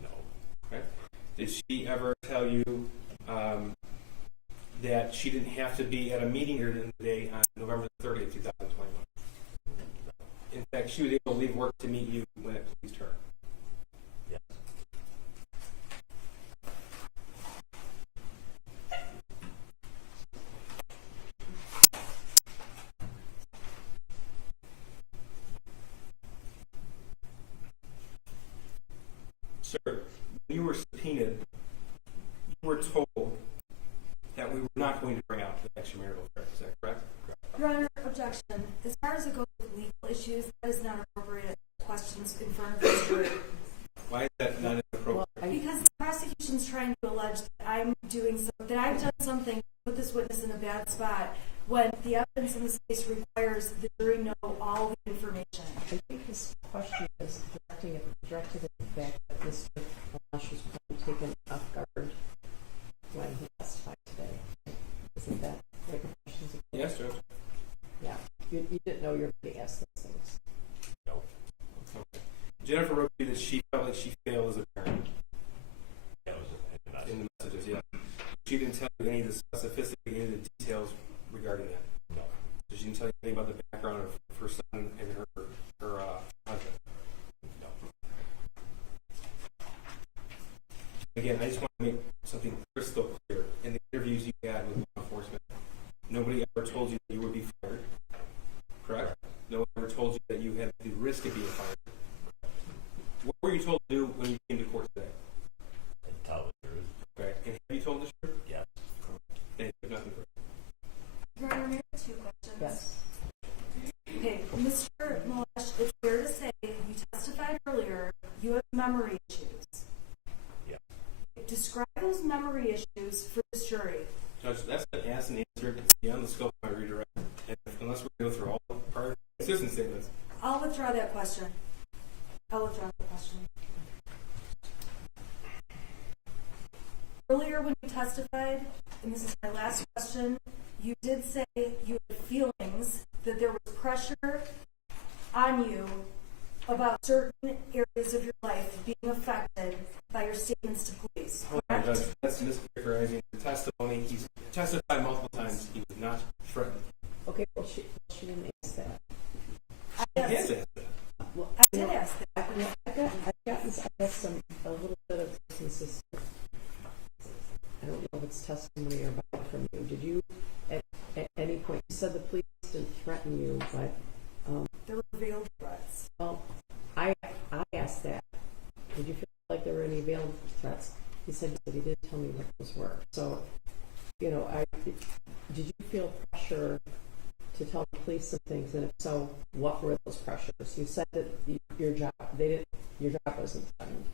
No. Okay. Did she ever tell you that she didn't have to be at a meeting here today on November 30th, 2021? In fact, she was able to leave work to meet you when it pleased her. Yeah. Sir, when you were subpoenaed, you were told that we were not going to bring out the extramarital affair. Is that correct? Your Honor, objection. As far as it goes with legal issues, that is not appropriate questions in front of the jury. Why is that not inappropriate? Because the prosecution's trying to allege that I'm doing that I've done something to put this witness in a bad spot when the evidence in this case requires the jury know all the information. I think his question is directed at the fact that Mr. Lash was probably taken off guard when he testified today. Isn't that what your question is about? Yes, Judge. Yeah. You didn't know you were going to ask those things. No. Okay. Jennifer wrote to you that she felt like she failed as a parent That was it. in the messages, yeah. She didn't tell you any of the specificity, any of the details regarding that. No. So she didn't tell you anything about the background of her son and her husband. No. Again, I just want to make something crystal clear. In the interviews you had with law enforcement, nobody ever told you that you would be fired, correct? No one ever told you that you had the risk of being fired. What were you told to do when you came to court today? And tell the truth. Okay, and have you told the truth? Yes. And you have nothing for it. Your Honor, may I have two questions? Yes. Okay, Mr. Malash, it's fair to say you testified earlier you have memory issues. Yeah. Describe those memory issues for this jury. Judge, that's an ask and answer. It's beyond the scope of my redirect. And unless we go through all the prior consistent statements. I'll withdraw that question. Earlier when you testified, and this is my last question, you did say you had feelings that there was pressure on you about certain areas of your life being affected by your statements to police. Hold on, Judge. That's mischaracterizing the testimony. He's testified multiple times. He was not threatened. Okay, well, she didn't ask that. He has asked that. Well, I did ask that. I've gotten a little bit of inconsistency. I don't know if it's testimony or about from you. Did you, at any point, you said the police didn't threaten you, but, There were veiled threats. well, I asked that. Did you feel like there were any veiled threats? He said he didn't tell me what those were. So, did you feel pressure to tell the police some things? And if so, what were those pressures? You said that your job wasn't threatened.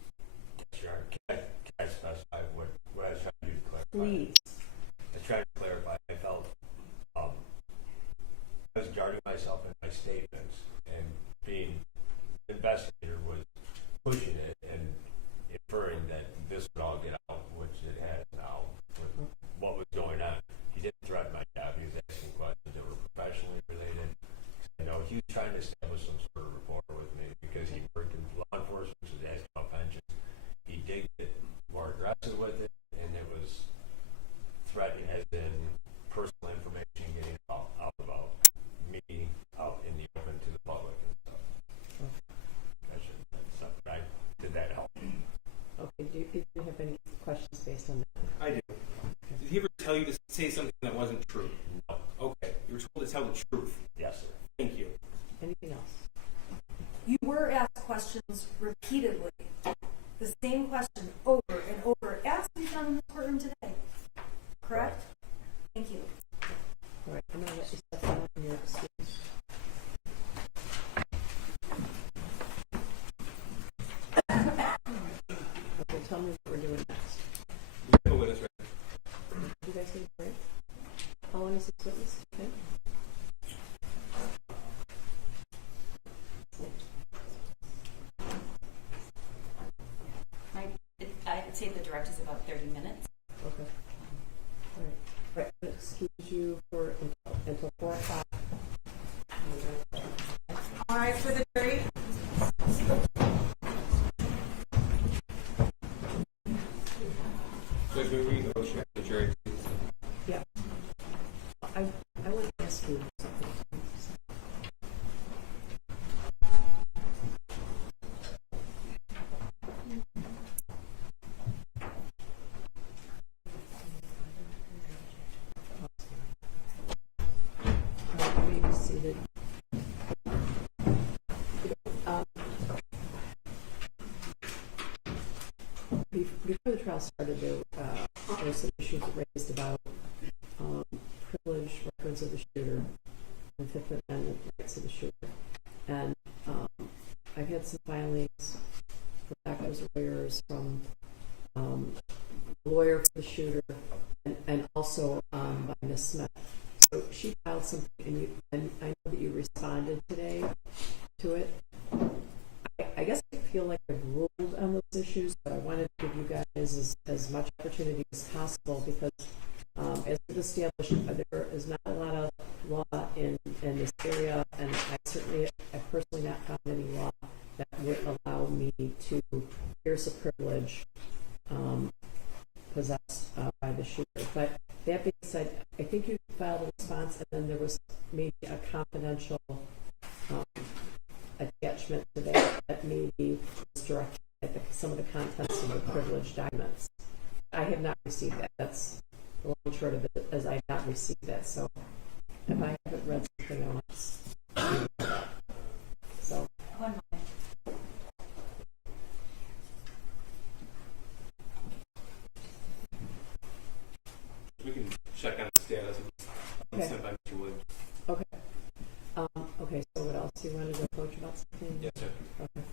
Sure. Can I specify what I was trying to do to clarify? Please. I tried to clarify. I felt I was guarding myself in my statements, and being the investigator was pushing it and inferring that this would all get out, which it has now, with what was going on. He didn't threaten my job. He was asking questions that were professionally related. He was trying to establish some sort of rapport with me because he worked in law enforcement, was asking about pensions. He did get more aggressive with it, and it was threatening, as in personal information getting out about me out in the open to the public and stuff. Right? Did that help? Okay, did you have any questions based on that. I do. Did he ever tell you to say something that wasn't true? No. Okay. You were told to tell the truth. Yes, sir. Thank you. Anything else? You were asked questions repeatedly, the same question over and over, as we've done in the courtroom today. Correct? Thank you. All right, I'm going to let you step down in your excuse. Okay, tell me what we're doing next. You have a witness, right? You guys need a break? How long is this witness? Okay. I'd say the direct is about 30 minutes. Okay. All right. All right. I'm going to excuse you for until 4 o'clock. All right, for the jury. Judge, we read the motion to the jury. Yeah. I want to ask you something. You may be seated. Um, Before the trial started, there were some issues raised about privileged records of the shooter and Fifth Amendment rights of the shooter. And I've had some filings from Becca's lawyers, from the lawyer for the shooter, and also by Ms. Smith. So she filed something, and I know that you responded today to it. I guess I feel like I've ruled on those issues, but I wanted to give you guys as much opportunity as possible because, as we've established, there is not a lot of law in this area, and I personally not found any law that would allow me to pierce a privilege possessed by the shooter. But that being said, I think you filed a response, and then there was maybe a confidential attachment to that maybe was directed at some of the contents of the privileged documents. I have not received that. That's the long and short of it, as I have not received that. So if I haven't read something else, so. One moment. We can check on the status of Okay. sent by Mr. Williams. Okay. Okay, so what else? You wanted to approach about something? Yes, sir. Okay.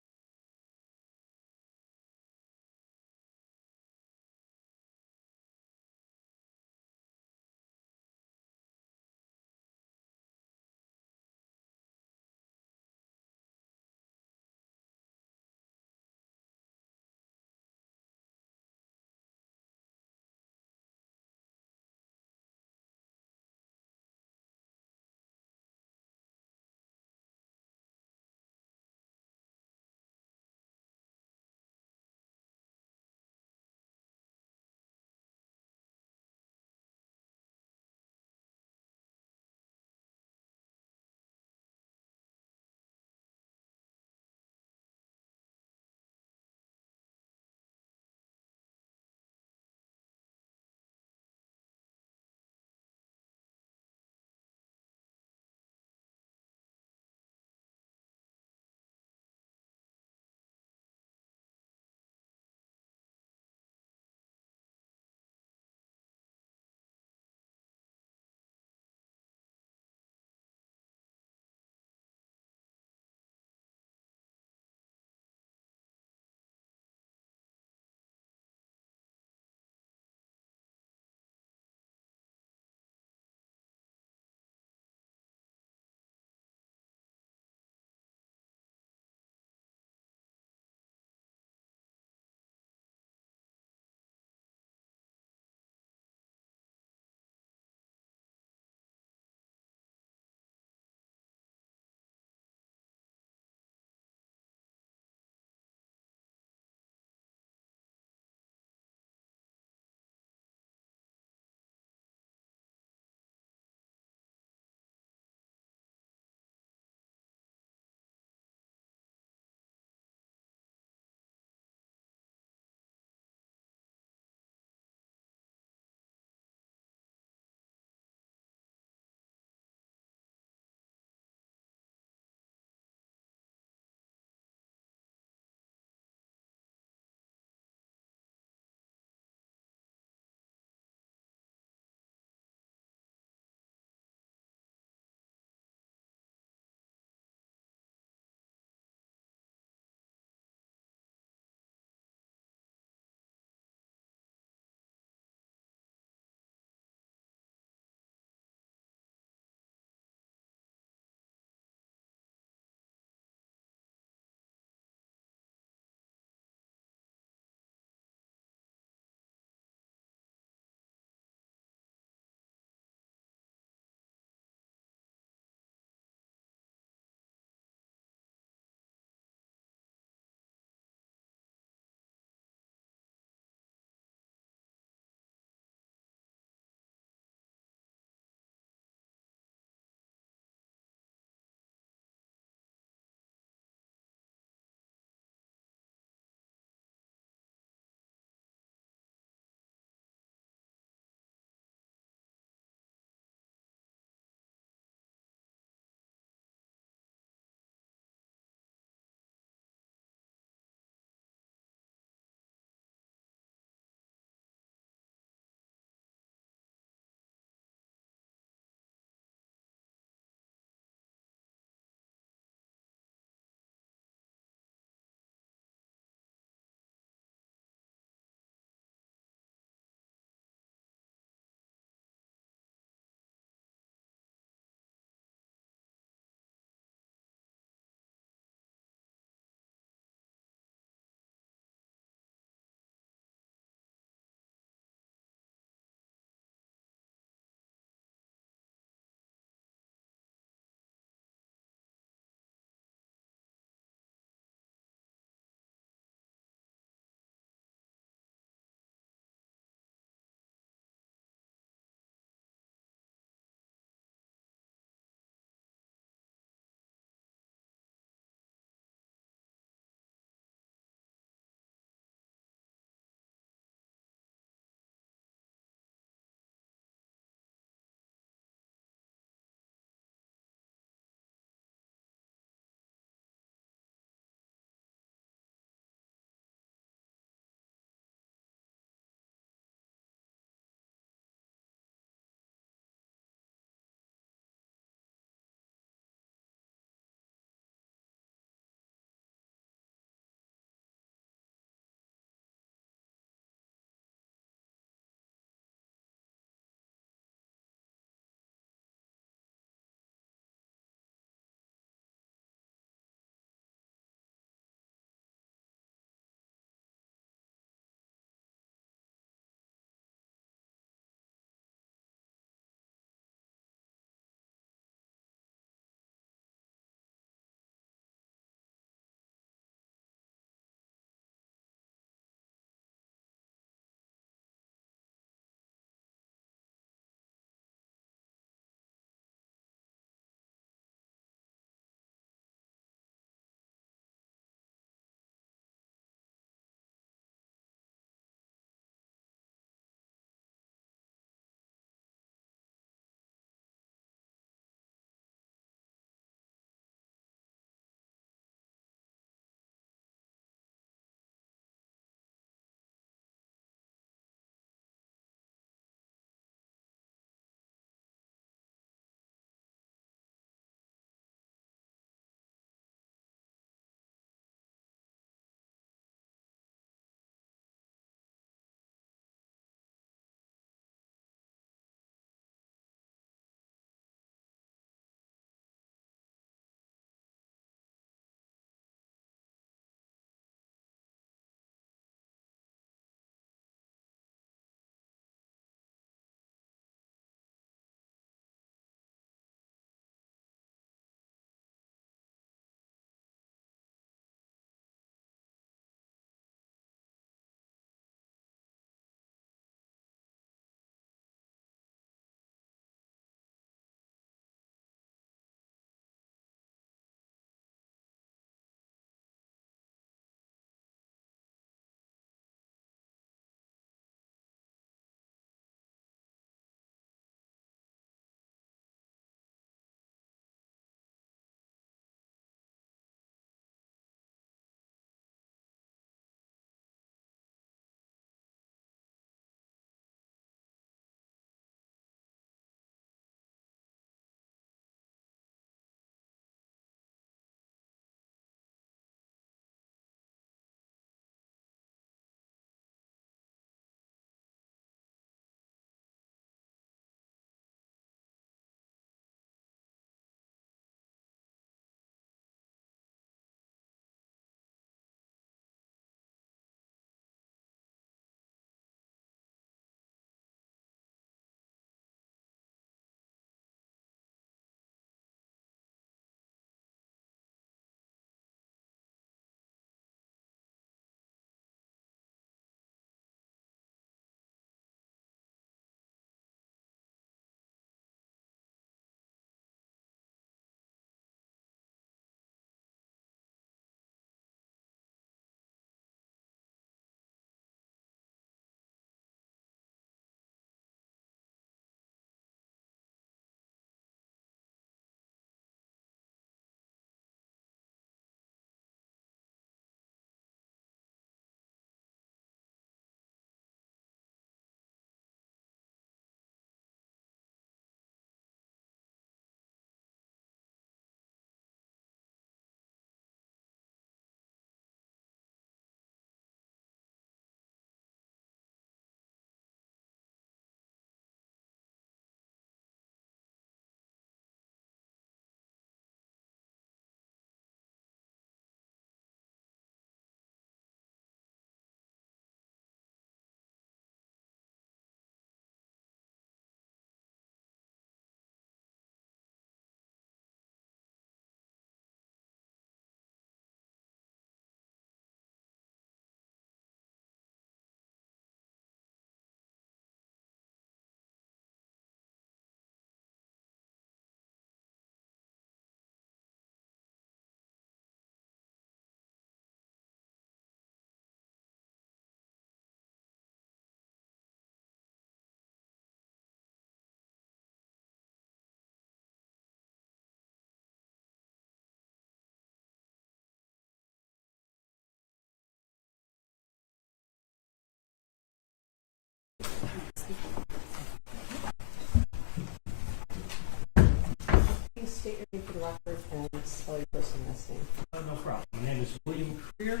spell your first and last name. No problem. My name is William Creer.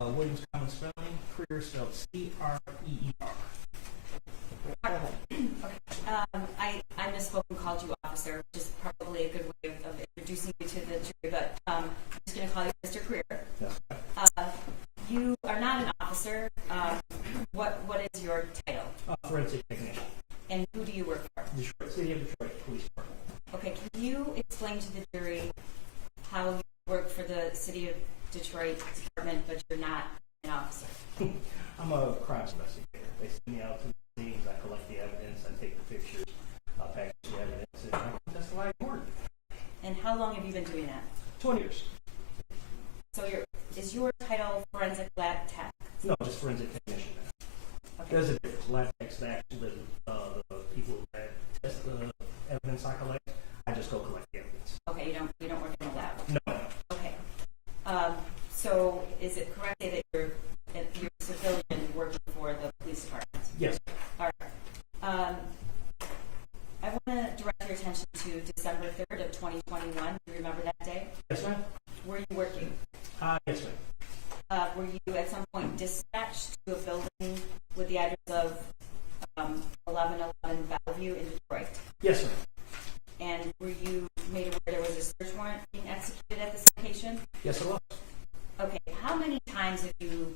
William's common spelling. Creer spelled C-R-E-E-R. Go ahead. I misspoke and called you officer, which is probably a good way of introducing you to the jury, but I'm just going to call you Mr. Creer. Yes. You are not an officer. What is your title? Forensic technician. And who do you work for? Detroit, City of Detroit Police Department. Okay, can you explain to the jury how you work for the City of Detroit Department, but you're not an officer? I'm a crimes investigator. They send me out to the scenes, I collect the evidence, I take the pictures, package the evidence, and I testify in court. And how long have you been doing that? 20 years. So is your title forensic lab tech? No, just forensic technician. Okay. There's a difference. Lab techs are actually the people that test the evidence I collect. I just go collect the evidence. Okay, you don't work in the lab. No. Okay. So is it correct to say that you're a civilian working for the police department? Yes. All right. I want to direct your attention to December 3rd of 2021. Do you remember that day? Yes, ma'am. Were you working? Yes, ma'am. Were you at some point dispatched to a building with the address of 1111 Bellevue in Detroit? Yes, ma'am. And were you made aware there was a search warrant being executed at this location? Yes, it was. Okay, how many times have you,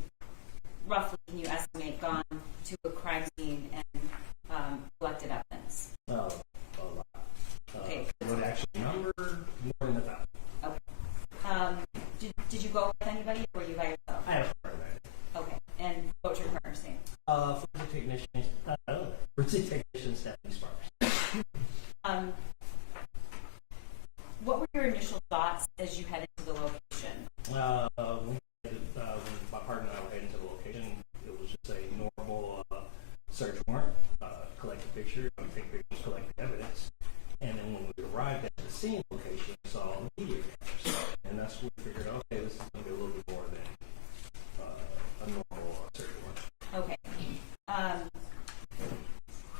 roughly, can you estimate, gone to a crime scene and collected evidence? A lot. Okay. Would actually number more than 1,000. Okay. Did you go with anybody, or were you by yourself? I have a partner. Okay, and what was your partner's name? Forensic technician Stephanie Sparks. What were your initial thoughts as you headed to the location? When my partner and I were heading to the location, it was just a normal search warrant, collect a picture, take pictures, collect the evidence. And then when we arrived at the scene location, we saw media cameras. And that's when we figured, okay, this is going to be a little bit more than a normal search warrant. Okay.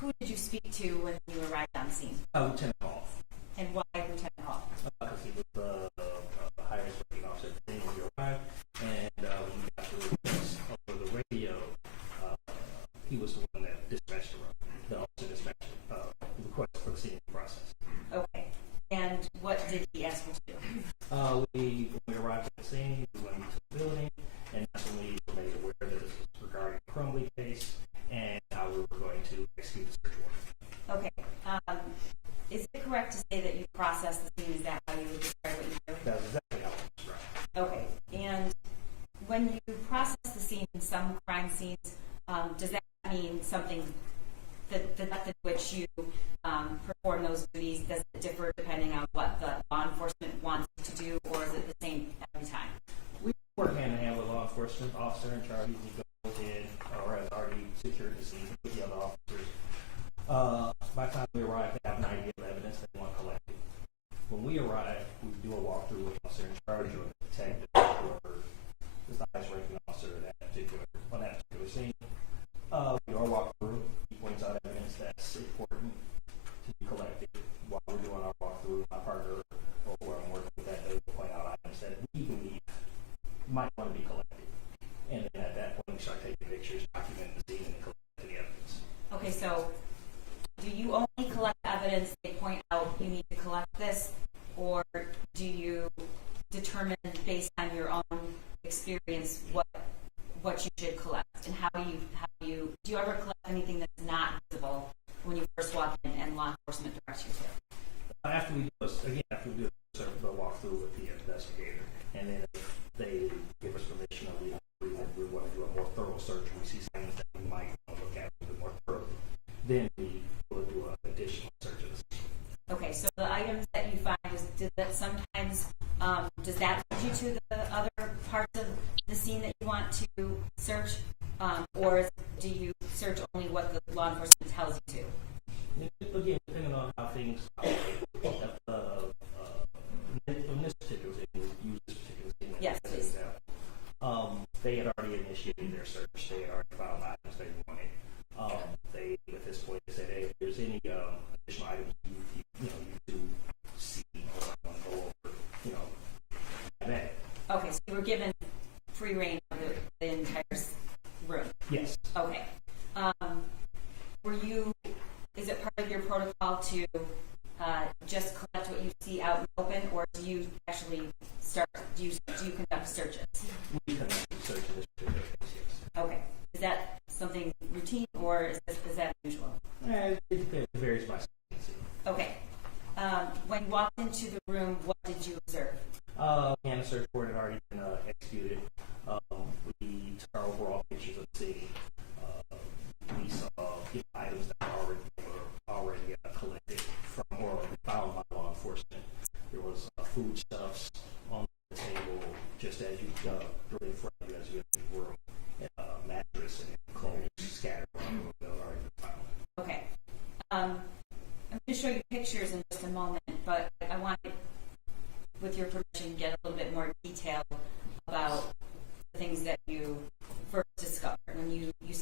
Who did you speak to when you arrived on scene? Lieutenant Hall. And why Lieutenant Hall? Because he was the highest ranking officer at the scene when we arrived. And when we got to over the radio, he was the one that dispatched the officer dispatched the request for the scene process. Okay. And what did he ask you to do? When we arrived at the scene, we went into the building, and that's when we were made aware that this was regarding the Crumbley case, and how we were going to execute the search warrant. Okay. Is it correct to say that you processed the scene? Is that how you would describe what you do? That's exactly how it was described. Okay. And when you process the scene in some crime scenes, does that mean something, the method in which you perform those duties, does it differ depending on what the law enforcement wants you to do, or is it the same every time? We work hand in hand with law enforcement officer in charge. He goes in or has already secured the scene with the other officers. By the time we arrive, they have an idea of evidence they want collected. When we arrive, we do a walkthrough with the officer in charge or the detective or the highest ranking officer on that particular scene. We do our walkthrough. He points out evidence that's important to be collected. While we're doing our walkthrough, my partner or who I'm working with that day will point out items that we believe might want to be collected. And then at that point, we start taking pictures, documenting the scene, and collecting the evidence. Okay, so do you only collect evidence they point out you need to collect this, or do you determine based on your own experience what you should collect, and how do you do you ever collect anything that's not visible when you first walk in and law enforcement directs you to? After we do the walkthrough with the investigator, and then if they give us permission or we want to do a more thorough search, we see things that we might want to look at a little bit more thoroughly, then we will do additional searches. Okay, so the items that you find, does that lead you to the other parts of the scene that you want to search, or do you search only what the law enforcement tells you to? Again, depending on how things in this particular thing, we use this particular thing. Yes, please. They had already initiated their search. They had already found items they wanted. They, at this point, said, hey, if there's any additional items you do see or want to go over, you were given free reign of the entire room. Yes. Okay. Is it part of your protocol to just collect what you see out in the open, or do you actually do you conduct searches? We conduct search in this particular case, yes. Okay. Is that something routine, or is that unusual? It varies by circumstance. Okay. When you walked into the room, what did you observe? And a search warrant had already been executed. We took our overall pictures of the city. We saw items that were already collected from or found by law enforcement. There was foodstuffs on the table, just as you directly in front of you as you entered the room, and a mattress and clothes scattered around the room that were already been found. Okay. I'm going to show you pictures in just a moment, but I want to, with your permission, get a little bit more detail about the things that you first discovered. When you just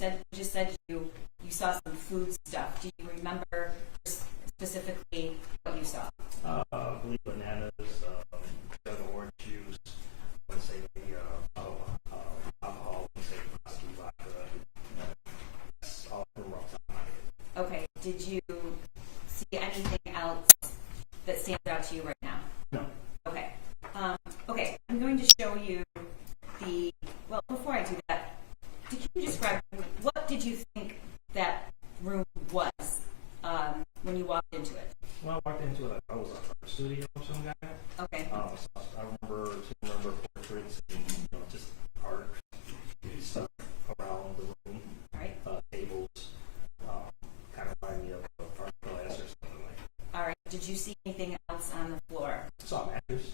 said you saw some food stuff. Do you remember specifically what you saw? I believe bananas, sugar, orange juice, I would say maybe alcohol, I would say possibly vodka. That's all from off the top of my head. Okay. Did you see anything else that stands out to you right now? No. Okay. Okay. I'm going to show you well, before I do that, can you describe what did you think that room was when you walked into it? When I walked into it, I was a studio of some guy. Okay. So I remember portraits and just art stuff around the room. All right. Tables, kind of remind me of art class or something like that. All right. Did you see anything else on the floor? I saw a mattress.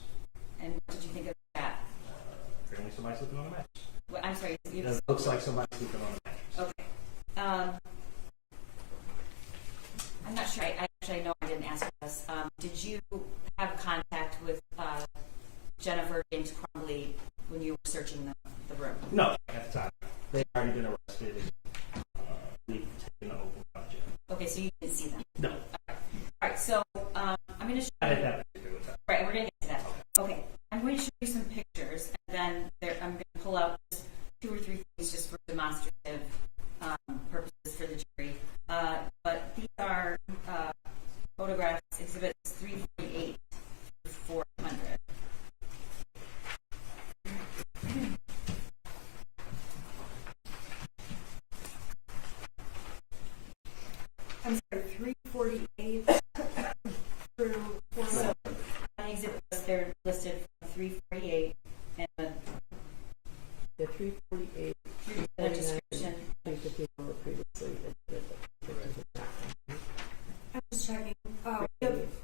And what did you think of that? Apparently somebody sleeping on a mattress. Well, I'm sorry. It looks like somebody sleeping on a mattress. Okay. I'm not sure. I actually know I didn't ask this. Did you have contact with Jennifer James Crumbley when you were searching the room? No, at the time. They'd already been arrested and we've taken an open project. Okay, so you didn't see them? No. All right, so I'm going to show I you. didn't have a particular time. Right, we're going to get to that. Okay, I'm going to show you some pictures, and then I'm going to pull out just 2 or 3 things just for demonstrative purposes for the jury. But these are photographs, exhibits 348 to 400. I'm sorry, 348 through 400. So, on the exhibit list, they're listed from 348 and The 348, the description. 350 were previously admitted, but 50 did not. I'm just checking.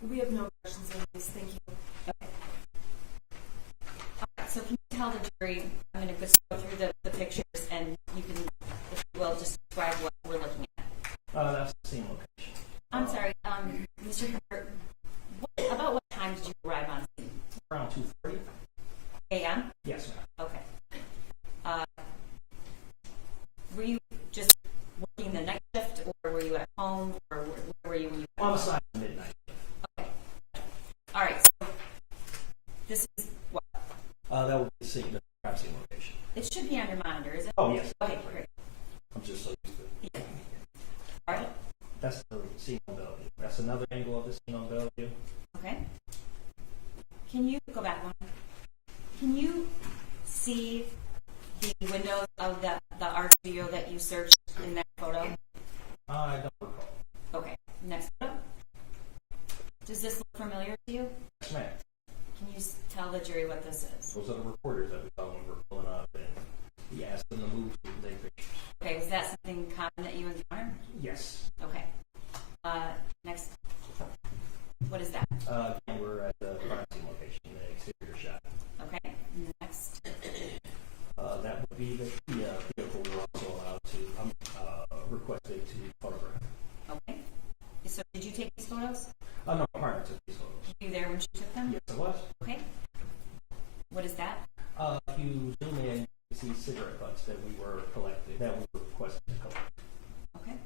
We have no questions on this. Thank you. Okay. All right, so can you tell the jury, I'm going to just go through the pictures, and you can, if you will, just describe what we're looking at. That's the same location. I'm sorry, Mr. Cooper, about what time did you arrive on scene? Around 2:40? a.m.? Yes, ma'am. Okay. Were you just working the night shift, or were you at home, or where were you when you On the side of midnight. Okay. All right, so this is what? That would be the scene, the crime scene location. It should be on your monitor, is it? Oh, yes. Okay, great. I'm just so used to it. Yeah. All right. That's the scene on Bellevue. That's another angle of the scene on Bellevue. Okay. Can you go back one? Can you see the windows of the art studio that you searched in that photo? I don't recall. Okay. Next photo. Does this look familiar to you? Yes, ma'am. Can you tell the jury what this is? Those are the reporters that we saw when we were pulling up, and we asked them to move to take pictures. Okay. Was that something common that you encountered? Yes. Okay. Next. What is that? Again, we're at the crime scene location, the exterior shot. Okay. Next. That would be the vehicle we're also allowed to, requested to photograph. Okay. So did you take these photos? No, my partner took these photos. Were you there when she took them? Yes, I was. Okay. What is that? If you zoom in, you see cigarette butts that we were requested to collect. Okay.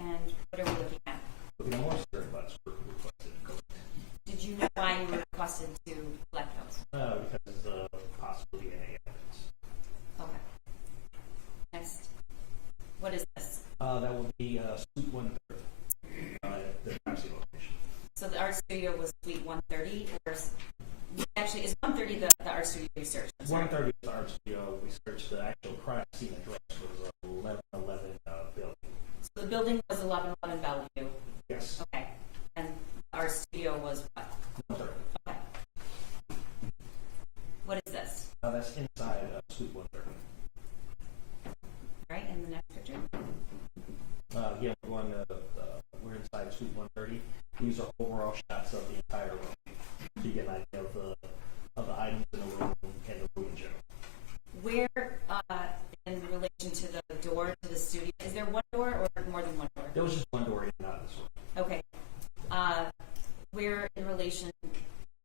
And what are we looking at? Looking at more cigarette butts were requested to collect. Did you know why you were requested to collect those? Because studio was suite 130, or actually is 130 the art studio you searched? I'm sorry. 130 is the art studio. We searched the actual crime scene address was 1111 building. So the building was 1111 Bellevue. Yes. Okay. And our studio was what? 130. Okay. What is this? That's inside suite 130. Right in the next picture. Again, we're inside suite 130. These are overall shots of the entire room, so you get an idea of the items in the room and the room in general. Where, in relation to the door to the studio, is there one door or more than one door? There was just one door in and out of this room. Okay. Where in relation,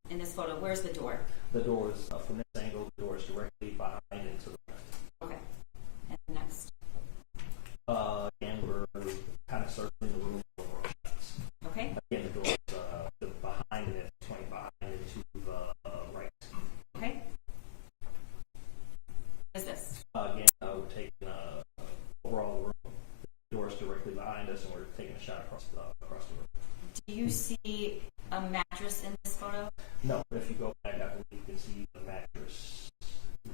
in this photo, where's the door? The door is, from this angle, the door is directly behind and to the left. Okay. And next. Again, we're kind of circling the room for overall shots. Okay. Again, the door is behind it, pointing behind it to the right. Okay. What is this? Again, we're taking overall the room. The door is directly behind us, and we're taking a shot across the room. Do you see a mattress in this photo? No, but if you go back, I believe you can see the mattress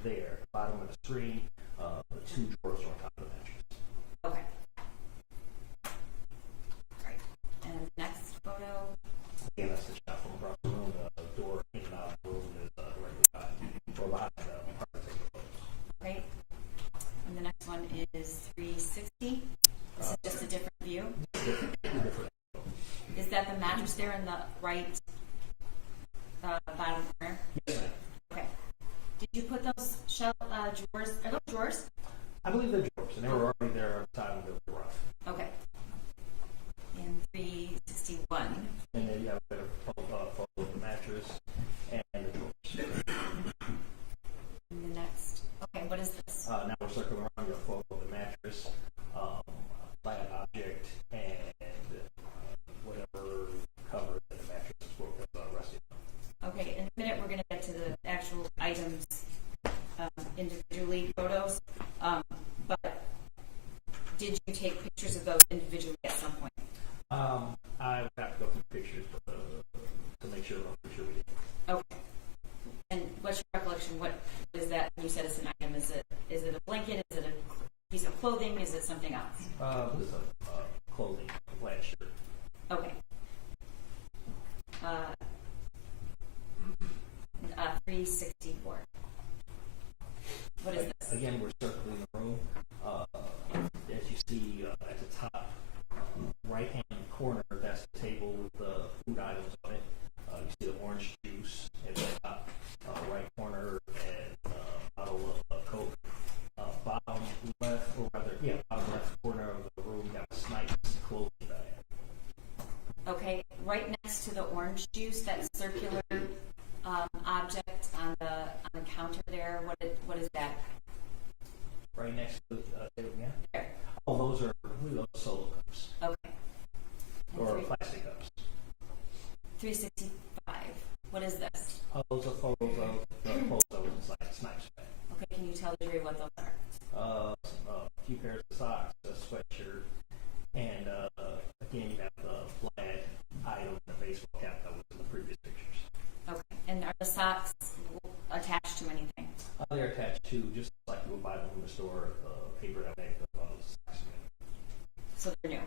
there, bottom of the screen. The two drawers are on top of the mattress. Okay. Right. And next photo. Again, that's the shot from across the room. The door in and out of the room is directly behind the part of the photos. Okay. And the next one is 360. This is just a different view. Different. Is that the mattress there in the right bottom corner? Yes, ma'am. Okay. Did you put those shelf drawers? Are those drawers? I believe they're drawers, and they were already there at the time of the rough. Okay. And 361. And then you have a better photo of the mattress and the drawers. And the next. Okay, what is this? Now we're circling around your photo of the mattress, flat object, and whatever cover that the mattress is resting on. Okay, in a minute we're going to get to the actual items individually, photos. But did you take pictures of those individually at some point? I would have to go through pictures to make sure we did. Okay. And what's your recollection? What is that? You said it's an item. Is it a blanket? Is it a piece of clothing? Is it something else? This is a clothing, a plaid shirt. Okay. 364. What is this? Again, we're circling the room. As you see at the top right-hand corner, that's the table with the food items on it. You see the orange juice at the top right corner and bottle of Coke. Bottom left, or rather, bottom left corner of the room, got a Snipes clothing bag. Okay, right next to the orange juice, that circular object on the counter there. What is that? Right next to the table, yeah. There. Oh, those are solo cups Okay. And or plastic cups. 365. What is this? Those are photos of the clothes that was inside the Snipes bag. Okay, can you tell the jury what those are? A few pairs of socks, a sweatshirt, and again, you have the plaid item, the baseball cap that was in the previous pictures. Okay, and are the socks attached to anything? They're attached to, just like you would buy them from the store, paper that make the socks again. So they're new.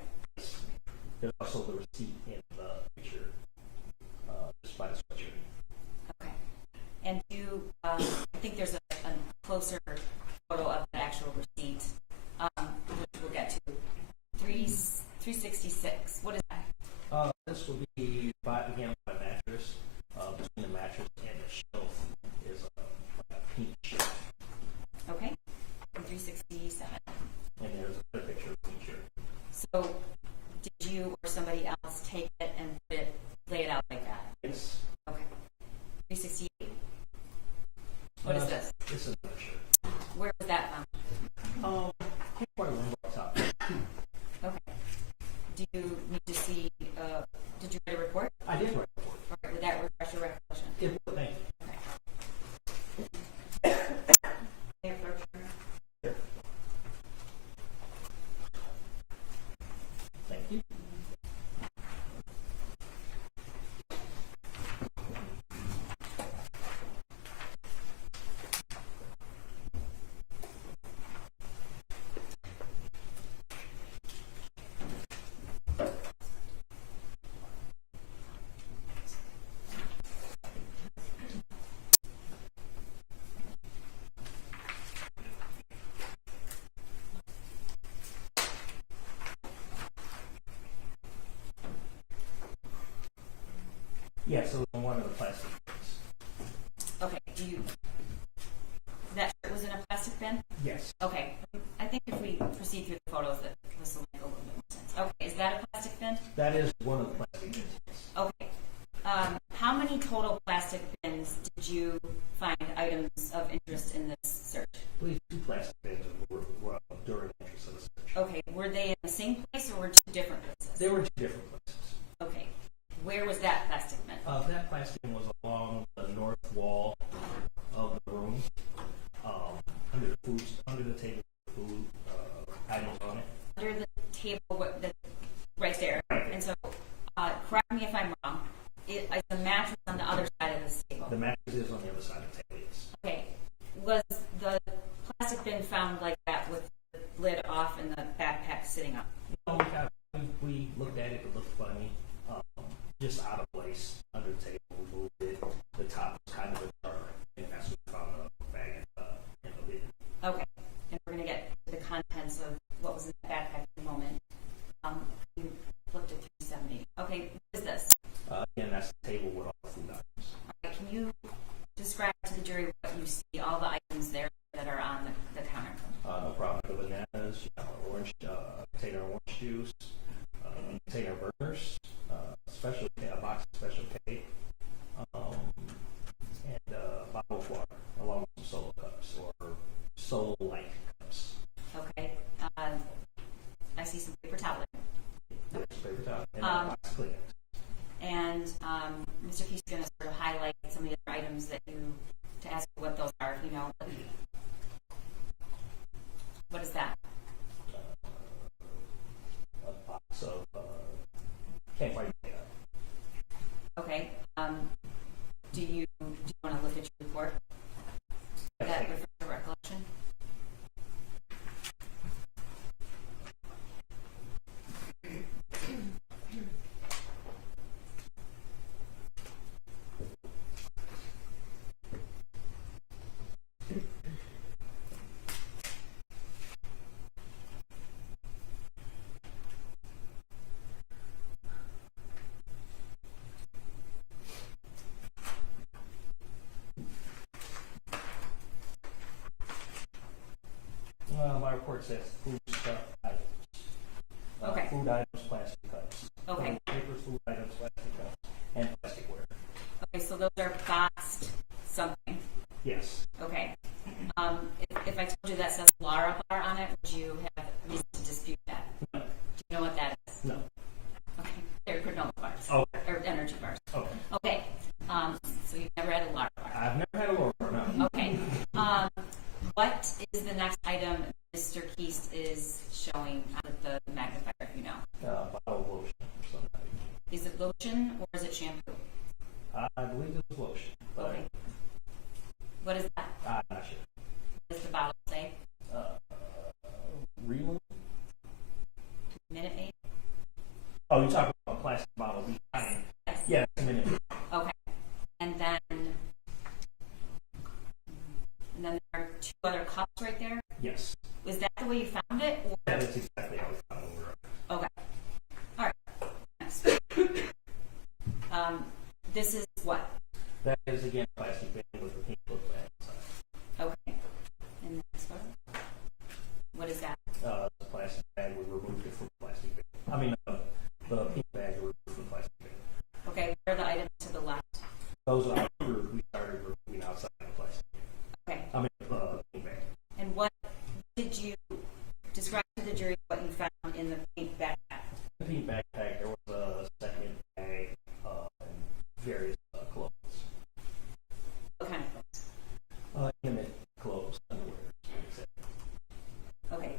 There's also the receipt in the picture, just by the sweatshirt. Okay. And I think there's a closer photo of the actual receipt, which we'll get to. 366. What is that? This will be, again, by mattress. Between the mattress and the shelf is a pink shirt. Okay. And 367. And there's a picture of the pink shirt. So, did you or somebody else take it and lay it out like that? Yes. Okay. 368. What is this? This is another shirt. Where was that from? Can't quite remember off the top. Okay. Do you need to see, did you write a report? I did write a report. Or would that refresh your recollection? It would, thank you. Yes, it was in one of the plastic bins. Okay, that shirt was in a plastic bin? Yes. Okay, I think if we proceed through the photos, that this will make a little bit more sense. Okay, is that a plastic bin? That is one of the plastic bins. Okay. How many total plastic bins did you find items of interest in this search? I believe 2 plastic bins were during the interest of the search. Okay, were they in the same place or were 2 different places? They were 2 different places. Okay, where was that plastic bin? That plastic bin was along the north wall of the room, under the table with food items on it. Under the table, right there. And so, correct me if I'm wrong. Is the mattress on the other side of this table? The mattress is on the other side of the table, yes. Okay. Was the plastic bin found like that with the lid off and the backpack sitting up? No, we looked at it, it looked funny. Just out of place under the table, we moved it. The top was kind of ajar, and that's when we found the bag in the lid. Okay. And we're going to get to the contents of what was in the backpack in a moment. You flipped it 370. Okay, what is this? Again, that's the table with all the food items. All right, can you describe to the jury what you see, all the items there that are on the counter? No problem. The bananas, orange, container orange juice, container burners, a box of Special K, and a bottle of water, along with some solo cups or solo-like cups. Okay. I see some paper towel. Yes, paper towel and a box of Kleenex. And Mr. Keith's going to sort of highlight some of the other items that to ask you what those are, if you know. What is that? A box of campfire makeup. Okay. Do you want to look at your report? That refers to recollection? My report says food stuff items. Okay. Food items, plastic cups. Okay. Papers, food items, plastic cups, and plasticware. Okay, so those are boxed something. Yes. Okay. If I told you that says Lara bar on it, would you have reason to dispute that? No. Do you know what that is? No. Okay. They're granola bars. Okay. Or energy bars. Okay. Okay. So you've never had a Lara bar. I've never had a Laura bar, no. Okay. What is the next item Mr. Keast is showing with the magnifier, if you know? Bottle of lotion or something. Is it lotion or is it shampoo? I believe it was lotion, but Okay. What is that? I'm not sure. What does the bottle say? Remove? Minute Maid? Oh, you're talking about a plastic bottle behind? Yes. Yeah, it's a minute. Okay. And then there are 2 other cups right there. Yes. Was that the way you found it? Or? That is exactly how we found it. Okay. All right. Next. This is what? That is, again, plastic bin with a pink book bag inside. Okay. And the next one? What is that? The plastic bag, we removed it from the plastic bin. I mean, the pink bag, we removed from the plastic bin. Okay. What are the items to the left? Those are we started removing outside the plastic bin. Okay. I mean, pink bag. And what did you describe to the jury what you found in the pink backpack? The pink backpack, there was a second bag and various clothes. What kind of clothes? Intimate clothes, underwear, etc. Okay.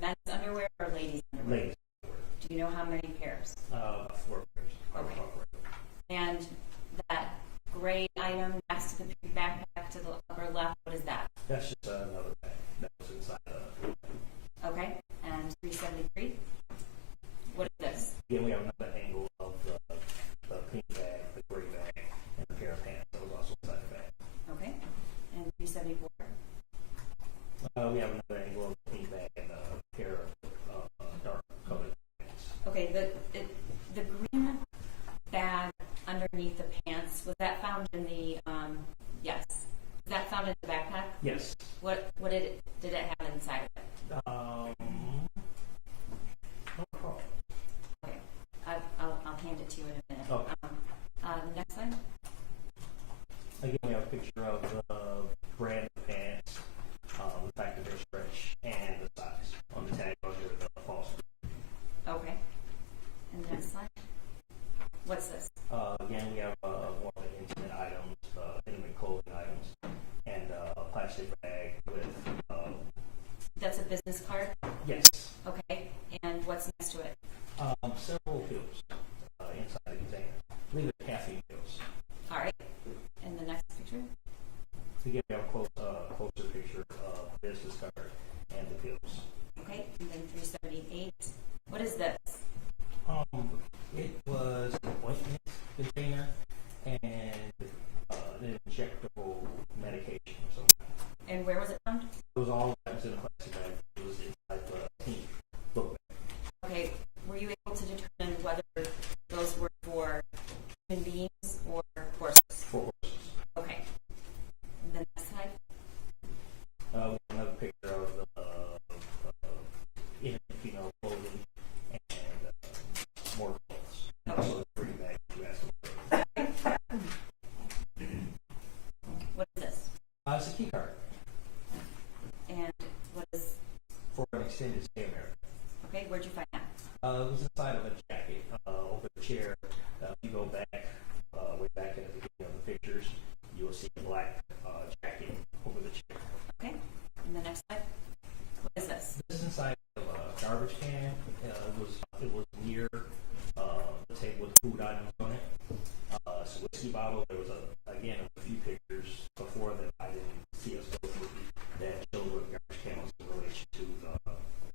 Men's underwear or ladies' underwear? Ladies' underwear. Do you know how many pairs? 4 pairs. Okay. And that gray item next to the pink backpack to the upper left, what is that? That's just another bag that was inside the. Okay. And 373? What is this? Again, we have another angle of the pink bag, the gray bag, and a pair of pants that was also inside the bag. Okay. And 374? We have another angle of the pink bag and a pair of dark colored pants. Okay. The green bag underneath the pants, found in the, yes. Is that found in the backpack? Yes. What did it have inside of it? No problem. Okay, I'll hand it to you in a minute. Okay. Next slide. Again, we have a picture of the brand of pants, the fact that they're stretch, and the size. On the tag, I'll give it a false. Okay. And the next slide. What's this? Again, we have more of the intimate items, intimate clothing items, and a plastic bag with, That's a business card? yes, Okay. And what's next to it? several pills inside the container. I believe they're caffeine pills. All right. And the next picture? Again, we have a closer picture of the business card and the pills. Okay. And then 378. What is this? It was an ointment container and an injectable medication or something. And where was it found? It was all that was in a plastic bag. It was inside the pink book bag. Okay. Were you able to determine whether those were for human beings or horses? For horses. Okay. And the next slide. We have another picture of the intimate female clothing and more clothes. Okay. So the pretty bag you asked about. What is this? It's a key card And what is? for an extended stay in America. Okay. Where'd you find that? It was inside of a jacket over the chair. If you go back, way back at the beginning of the pictures, you will see a black jacket over the chair. Okay. And the next slide. What is this? This is inside of a garbage can. It was near the table with food items on it. It's a whiskey bottle. There was a few pictures before that I didn't see us go through that showed what the garbage can was in relation to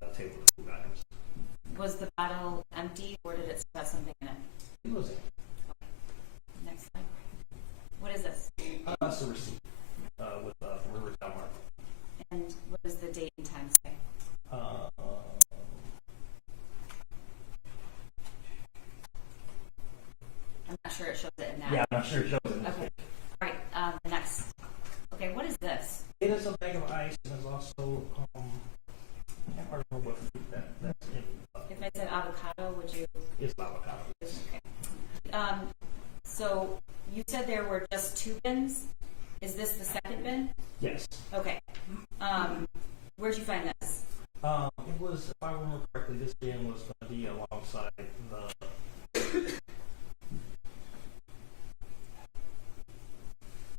the table with food items. Was the bottle empty or did it still have something in it? It was in. Next slide. What is this? It's a receipt with from Rivertown Market. And what does the date and time say? I'm not sure it shows it in that. Yeah, I'm not sure it shows it. Okay. All right. The next. Okay. What is this? It is a bag of ice, and there's also I can't remember what fruit that's in. If I said avocado, would you? It's avocado. Okay. So you said there were just 2 bins. Is this the second bin? Yes. Okay. Where'd you find this? It was, if I remember correctly, this bin was going to be alongside the.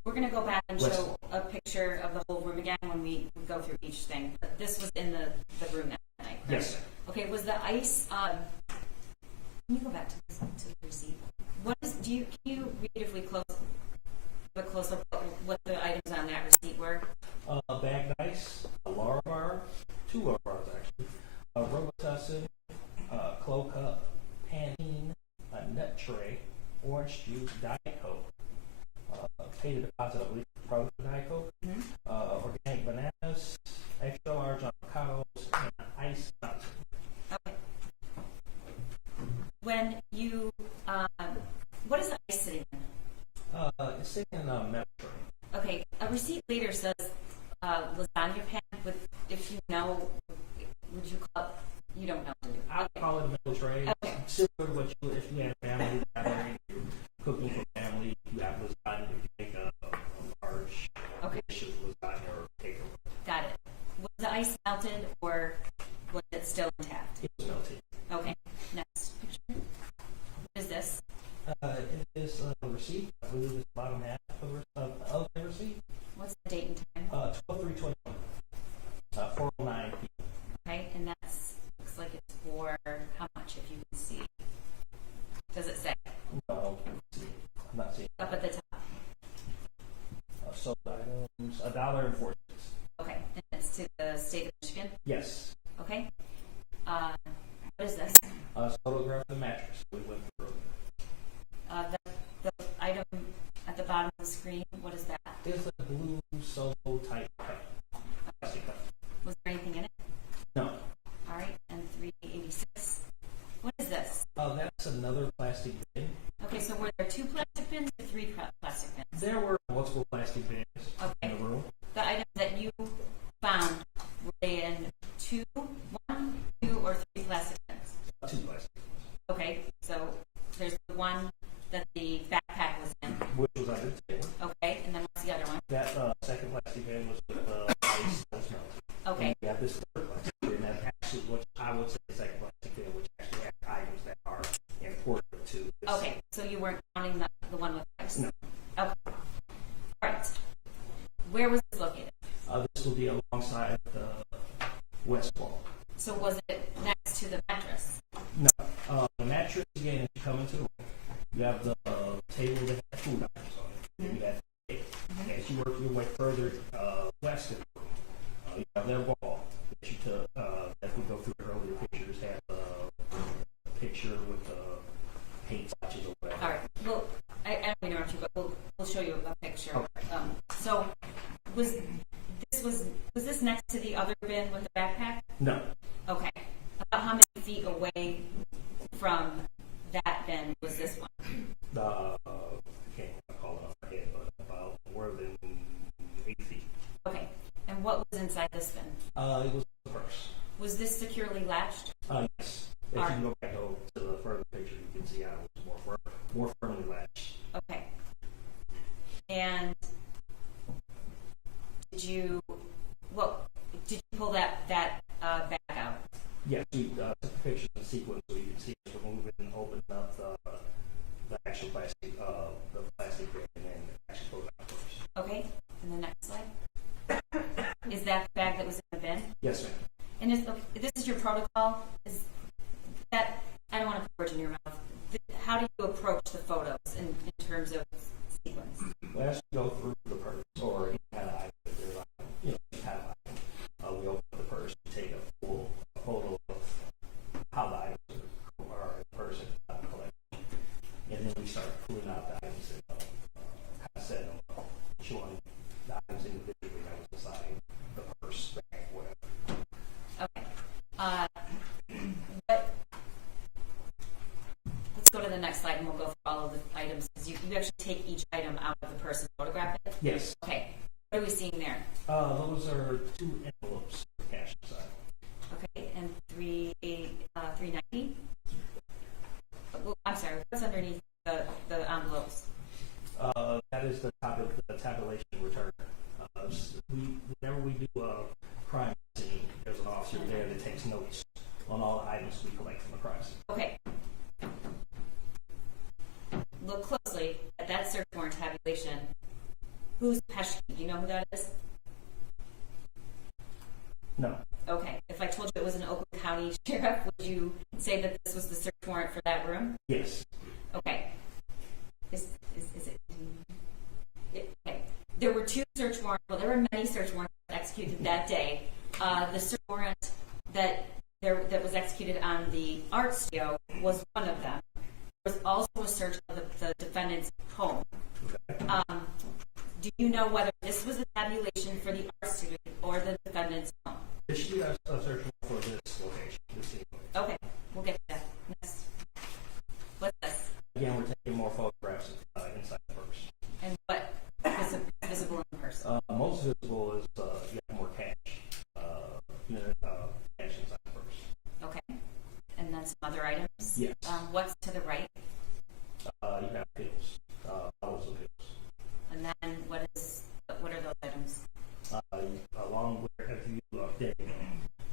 We're going to go back and show a picture of the whole room again when we go through each thing. But this was in the room that night. Right? Yes. Okay. Was the ice? Can you go back to the receipt? What is? Can you read if we close? A close up what the items on that receipt were? Bagged ice, a Larabar, 2 Larabars actually, a Robitussin, Clo Cup, Pantene, a nut tray, orange juice, Diet Coke, paid a deposit of probably Diet Coke, organic bananas, extra large avocados, and ice nuts. Okay. When you, what is the ice sitting in? It's sitting in a metal tray. Okay, a receipt later says lasagna pan. If you know, would you call it? You don't know. Do you? I would call it a metal tray. Okay. Similar to what if you have family gathering, you're cooking for family, you have lasagna, you make a large dish of lasagna or cake. Got it. Was the ice melted or was it still intact? It was melted. Okay. Next picture. What is this? It is a receipt. I believe it's the bottom half of the receipt. What's the date and time? 12/3/21. 4:09 p.m. Okay, and that's looks like it's for how much? If you can see, does it say No, I'm not seeing. up at the top? Sold items, $1.04. Okay, and it's to the state of Michigan. Yes. Okay. What is this? Photograph the mattress. We went through. The item at the bottom of the screen. What is that? It's a blue solo type cup. Plastic cup. Was there anything in it? No. All right, and 386. What is this? That's another plastic bin. Okay, so were there 2 plastic bins or 3 plastic bins? There were multiple plastic bins in Okay. the room. The items that you found, were they in one, two, or three plastic bins? 2 plastic Okay, so there's the one that the backpack was in. which was under the table. Okay, and then what's the other one? That second plastic bin was with ice that was melted. Okay, And you have this third plastic bin that actually, which I would say the second plastic bin, which actually has items that are important to this. okay, so you weren't counting the one with ice? No. Okay. All right. Where was this located? This will be alongside the west wall. So was it next to the mattress? No. The mattress, again, as you come into the room, you have the table that has food items on it. Then you have the bed. As you work your way further west in the room, you have that wall that you took, as we go through the earlier pictures, have a picture with the paint swatches or whatever. All right. Well, I don't mean to interrupt you, but we'll show you a picture. Okay. So was this next to the other bin with the backpack? No. Okay. About how many feet away from that bin was this one? I can't call it off my head, but about more than 8 feet. Okay. And what was inside this bin? It was the purse. Was this securely latched? Yes. If you can go back to the further picture, you can see how it was more firmly latched. Okay. And did you pull that bag out? Yes, we took the picture in sequence so you can see us remove it and open up the actual plastic, the plastic bin and then actually pull it out first. Okay. And the next slide. Is that the bag that was in the bin? Yes, ma'am. And this is your protocol? Is that, I don't want to put words in your mouth. How do you approach the photos in terms of sequence? Well, as we go through the purse or any kind of item, if there's any kind of item, we open up the purse, we take a full photo of how the items are in the purse and collected. And then we start pulling out the items and kind of setting them up, showing the items individually that was inside the purse, bag, whatever. Okay. Let's go to the next slide and we'll go through all of the items. You actually take each item out of the purse and photograph it? Yes. Okay. What are we seeing there? Those are 2 envelopes with cash inside. Okay, and $390? Well, I'm sorry, what's underneath the envelopes? That is the tabulation return. Whenever we do a crime scene, there's an officer there that takes notes on all the items we collect from the crime scene. Okay. Look closely at that search warrant tabulation. Who's Peschke? Do you know who that is? No. Okay. If I told you it was an Oakland County sheriff, would you say that this was the search warrant for that room? Yes. Okay. Is it? Okay. There were 2 search warrants. Well, there were many search warrants executed that day. The search warrant that was executed on the art studio was one of them. There was also a search of the defendant's home. Do you know whether this was a tabulation for the art studio or the defendant's home? There should be a search warrant for this location. This scene. Okay, we'll get to that. Next. What's this? Again, we're taking more photographs inside the purse. And what is visible in the person? Most visible is you have more cash. Cash inside the purse. Okay. And then some other items? Yes. What's to the right? You have pills, bottles of pills. And then what are those items? Along with, if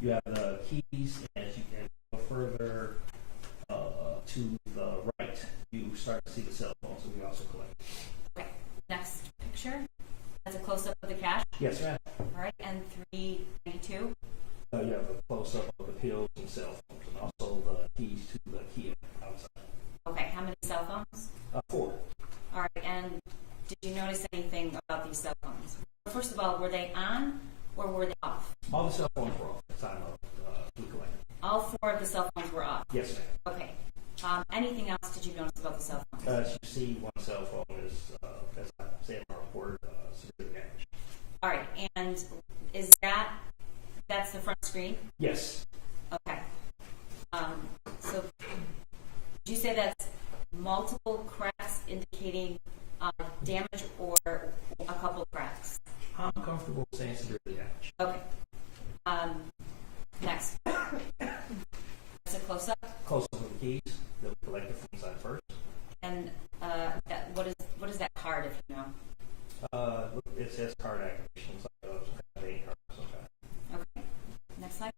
you have the keys, and as you can go further to the right, you start to see the cell phones that we also collect. Okay. Next picture. That's a close-up of the cash. Yes, ma'am. All right. And 392. You have a close-up of the pills and cell phones, and also the keys to the key outside. Okay. How many cell phones? 4. All right. And did you notice anything about these cell phones? First of all, were they on or were they off? All the cell phones were off at the time of we collected. All 4 of the cell phones were off. Yes, ma'am. Okay. Anything else did you notice about the cell phones? As you see, one cell phone is, as I say in my report, severely damaged. All right. And is that's the front screen? Yes. Okay. So did you say that's multiple cracks indicating damage or comfortable saying severely damaged. Okay. Next. It's a close up. Close up with the keys, they'll collect it from inside first. And what is that card, if you know? It says card activation, it's like a bank card or some kind. Okay. Next slide.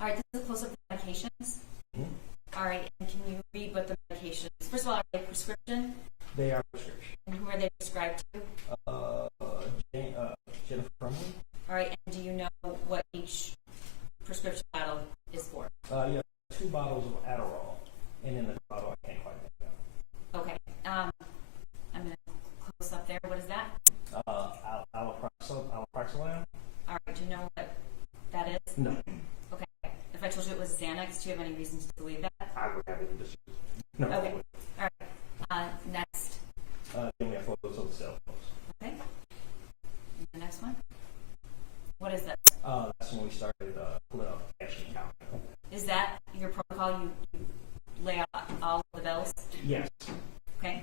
All right, this is a close up of medications. Mm-hmm. All right, and can you read what the medications? First of all, are they prescription? They are prescription. And who are they prescribed to? Jennifer Crumbley. All right, and do you know what each prescription bottle is for? Yeah, 2 bottles of Adderall, and in the bottle I can't quite make it out. Okay. I'm gonna close up there. What is that? Alprazolam. All right. Do you know what that is? No, Okay. If I told you it was Xanax, do you have any reasons to believe that? I would have it just. No. Okay. All right. Next. Give me a photos of the cell phones. Okay. And the next one. What is that? That's when we started pulling out the cash account. Is that your protocol? You lay out all of the bills? Yes. Okay.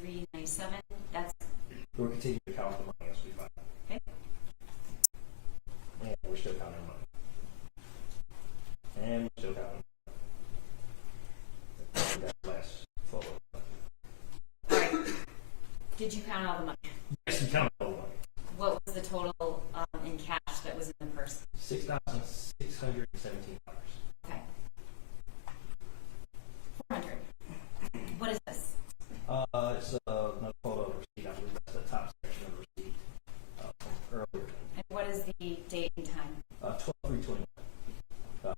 397. That's We'll continue to count the money as we find it. okay. And we're still counting money. And we're still counting. That last photo. All right. Did you count all the money? Yes, we counted all the money. What was the total in cash that was in the purse? $6,617. Okay. 400. What is this? It's another photo of the receipt. I believe that's the top section of the receipt from earlier. And what is the date and time? 12/3/21.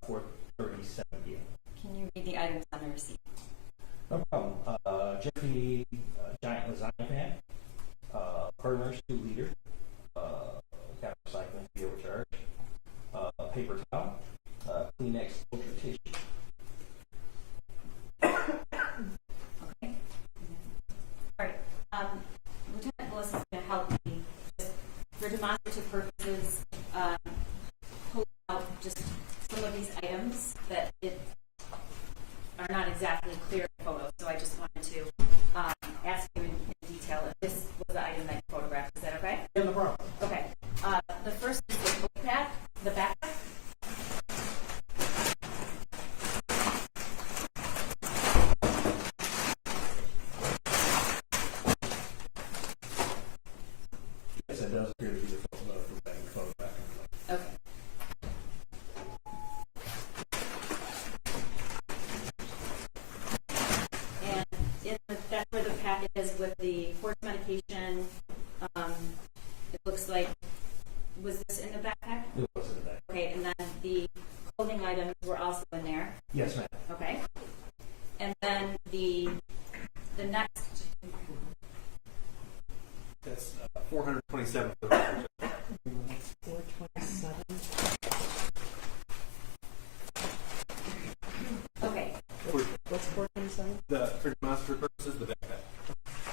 4:37 p.m. Can you read the items on the receipt? No problem. Jiffy giant lasagna pan, burners 2 liter, got recycling fee overcharge, paper towel, Kleenex filter tissue. Okay. All right. Lieutenant Melissa's going to help me just for demonstrative purposes pull out just some of these items that are not exactly clear in photos. So I just wanted to ask you in detail if this was the item that you photographed. Is that okay? Yeah, no problem. Okay. The first is the book bag, the backpack. Yes, it does appear to be the photograph. Okay. And that's where the packet is with the horse medication. It looks like, was this in the backpack? It was in the back. Okay, and then the clothing items were also in there. Yes, ma'am. Okay. And then the next, That's 427 for the record. 427. okay, What's 427? For demonstrative purposes, the backpack.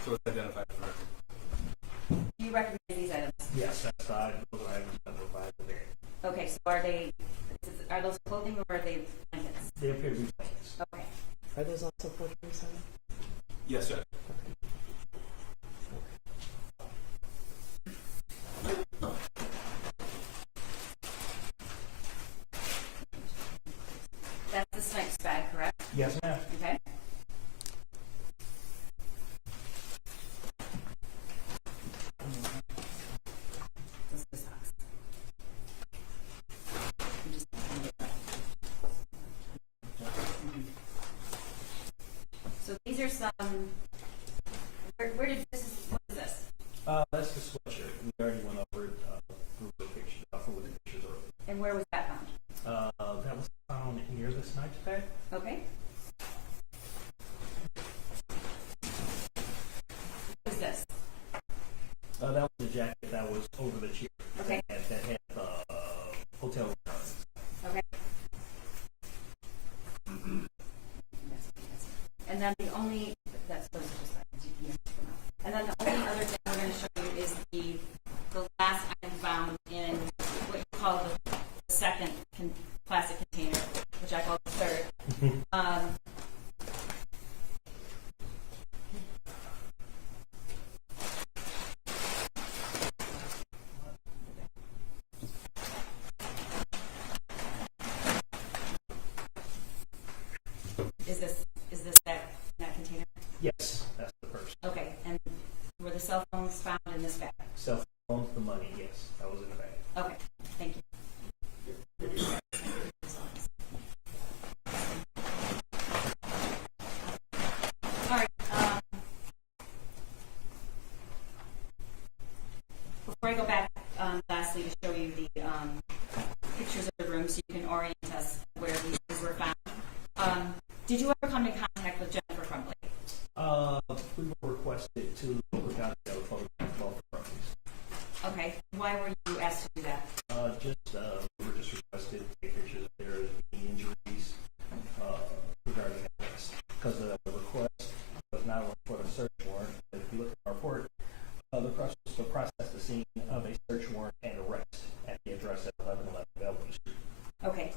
So it's identified for the record. do you recognize these items? Yes, that's those are items that were by the there. Okay, so are those clothing or are they blankets? They appear to be blankets. Okay. Are those also 427? Yes, Judge. That's the Snipes bag, correct? Yes, ma'am. Okay. Those are the socks. the cell phones found in this bag? Cell phones, the money, yes, that was in the bag. Okay, thank you. All right. Before I go back, lastly, to show you the pictures of the room so you can orient us where these were found. Did you ever come in contact with Jennifer Crumbley? We were requested to look out the photograph both properties. Okay. Why were you asked to do that? We were just requested to take pictures if there is any injuries regarding that arrest. Because the request was not only for the search warrant, but if you look at our report, the process was to process the scene of a search warrant and arrest at the address at 1111 Bellevue Street. Okay.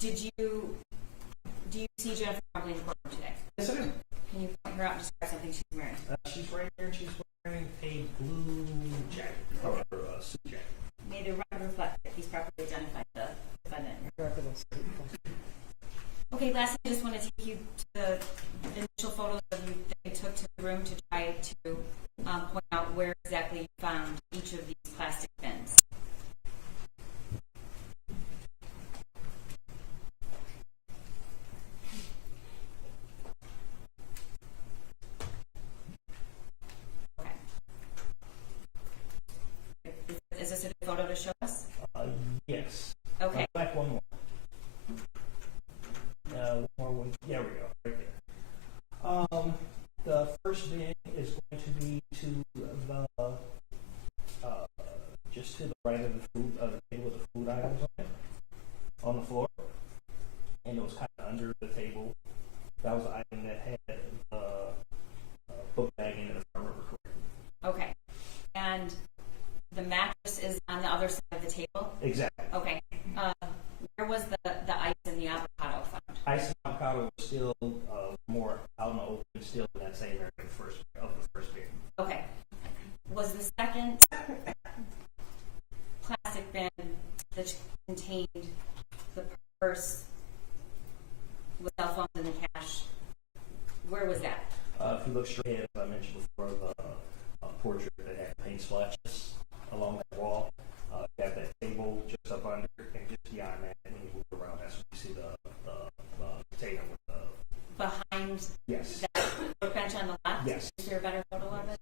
Do you see Jennifer Crumbley in the courtroom today? Yes, I do. Can you point her out and describe something she's wearing? She's right here, and she's wearing a blue jacket, or a suit jacket. May the record reflect that he's properly identified the defendant. Okay, lastly, I just want to take you to the initial photos of you that you took to the room to try to point out where exactly you found each of these plastic bins. Okay. Is this a good photo to show us? Yes. Okay. Back one more. Yeah, we go. Right there. The first bin is going to be to the just to the right of the food, the table with the food items on the floor, and it was kind of under the table. That was the item that had the book bag in it, if I remember correctly. Okay. And the mattress is on the other side of the table? Exactly. Okay. Where was the ice and the avocado found? Ice and avocado was still more out in the open, still in that same area of the first bin. Okay. Was the second plastic bin that contained the purse with cell phones and the cash, where was that? If you look straight ahead, as I mentioned before, the portrait that had paint splashes along that wall, you have that table just up under, and just beyond that, when you move around, that's when you see the container with the... Behind Yes. that workbench on the left? Yes. Is there a better photo of it?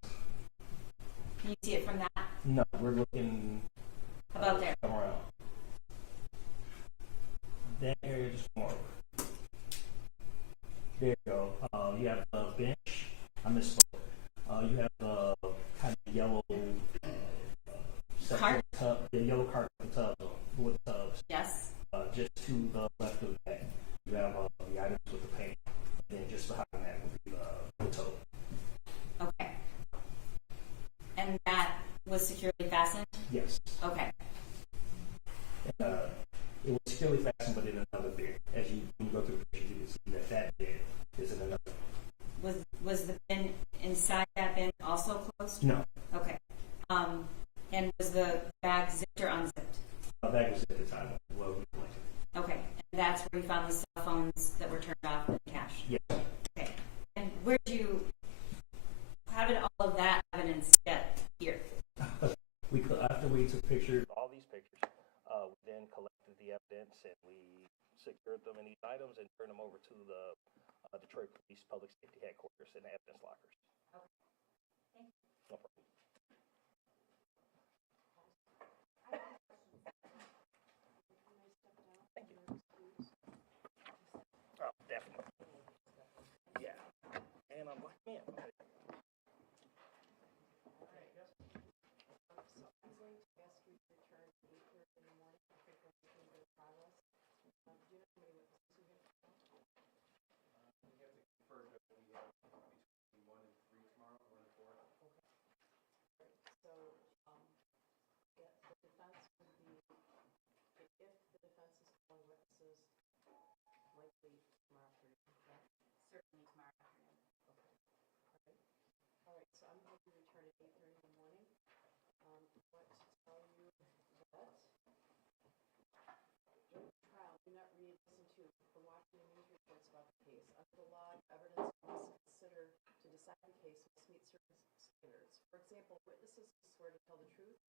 Can you see it from that? No, we're looking... How about there? Come around. That area, just come over. There you go. You have the bench. I misspoke. You have the kind of yellow Cart? tub, the yellow cart tub with tubs. Yes. Just to the left of that, you have the items with the paint, and then just behind that would be the tote. Okay. And that was securely fastened? Yes. Okay. And, it was securely fastened, but in another bin. As you go through the picture, you can see that bin is in another. Was the bin inside that bin also closed? No. Okay. And was the bag zipped or unzipped? That was at the time we collected. Okay. And that's where you found the cell phones that were turned off and cash? Yes. Okay. And how did all of that evidence get here? After we took pictures, all these pictures, we then collected the evidence and we secured them in these items and turned them over to the Detroit Police Public Safety Headquarters in the evidence lockers. Okay. Thank you. No problem. Thank you. Oh, definitely. Yeah. And I'm like, man. Certainly tomorrow afternoon. All right, so I'm going to return at 8:30 in the morning. What to tell you that during the trial, do not read, listen to, or watch any news reports about the case. Under the law, evidence you must consider to decide the case For example, witnesses must swear to tell the truth,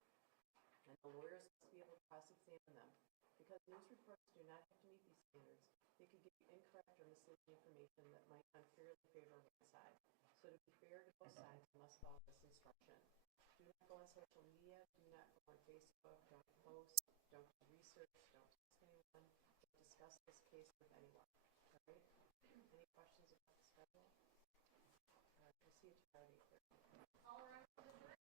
and the lawyers must be able to cross-examine them. Because news reports do not have to meet these standards, they could give you incorrect or misleading information that might unfairly favor one side. So to be fair to both sides, you must follow this instruction. Do not go on social media, do not go on Facebook, don't post, don't do research, don't text anyone, don't discuss this case with anyone. All right? Any questions about the schedule? All right, we'll see you tomorrow at 8:30. All right, for the jury.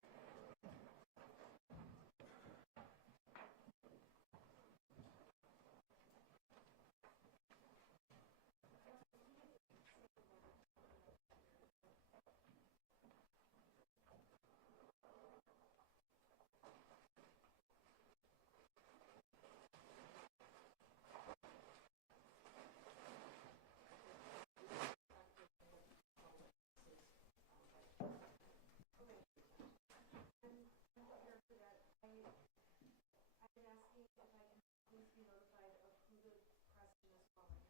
I'm asking if I can please be notified of who the question is calling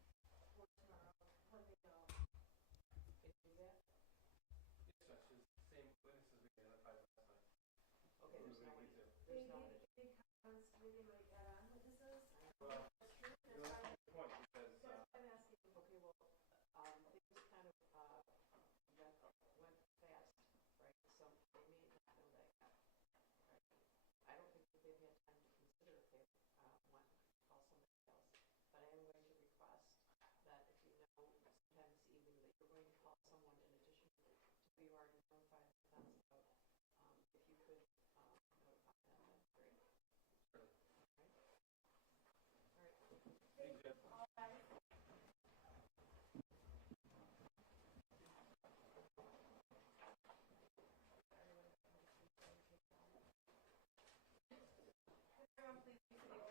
for tomorrow, what they know. Can you do that? Yes, Judge, it's the same witnesses we identified last time. Okay, there's no one. They There's no one. made comments, maybe they might add on witnesses. Well, That's true, you're that's making why, a point because that's why I'm asking. Okay, well, things kind of went fast, right? So they may not know that yet, right? I don't think that they've had time to consider if they want to call somebody else. But I am going to request that if you know sometime this evening that you're going to call someone in addition to who you already notified that's about, if you could notify them, that'd be great. Sure. All right? All right. Thank you. All right. Everyone, please be seated.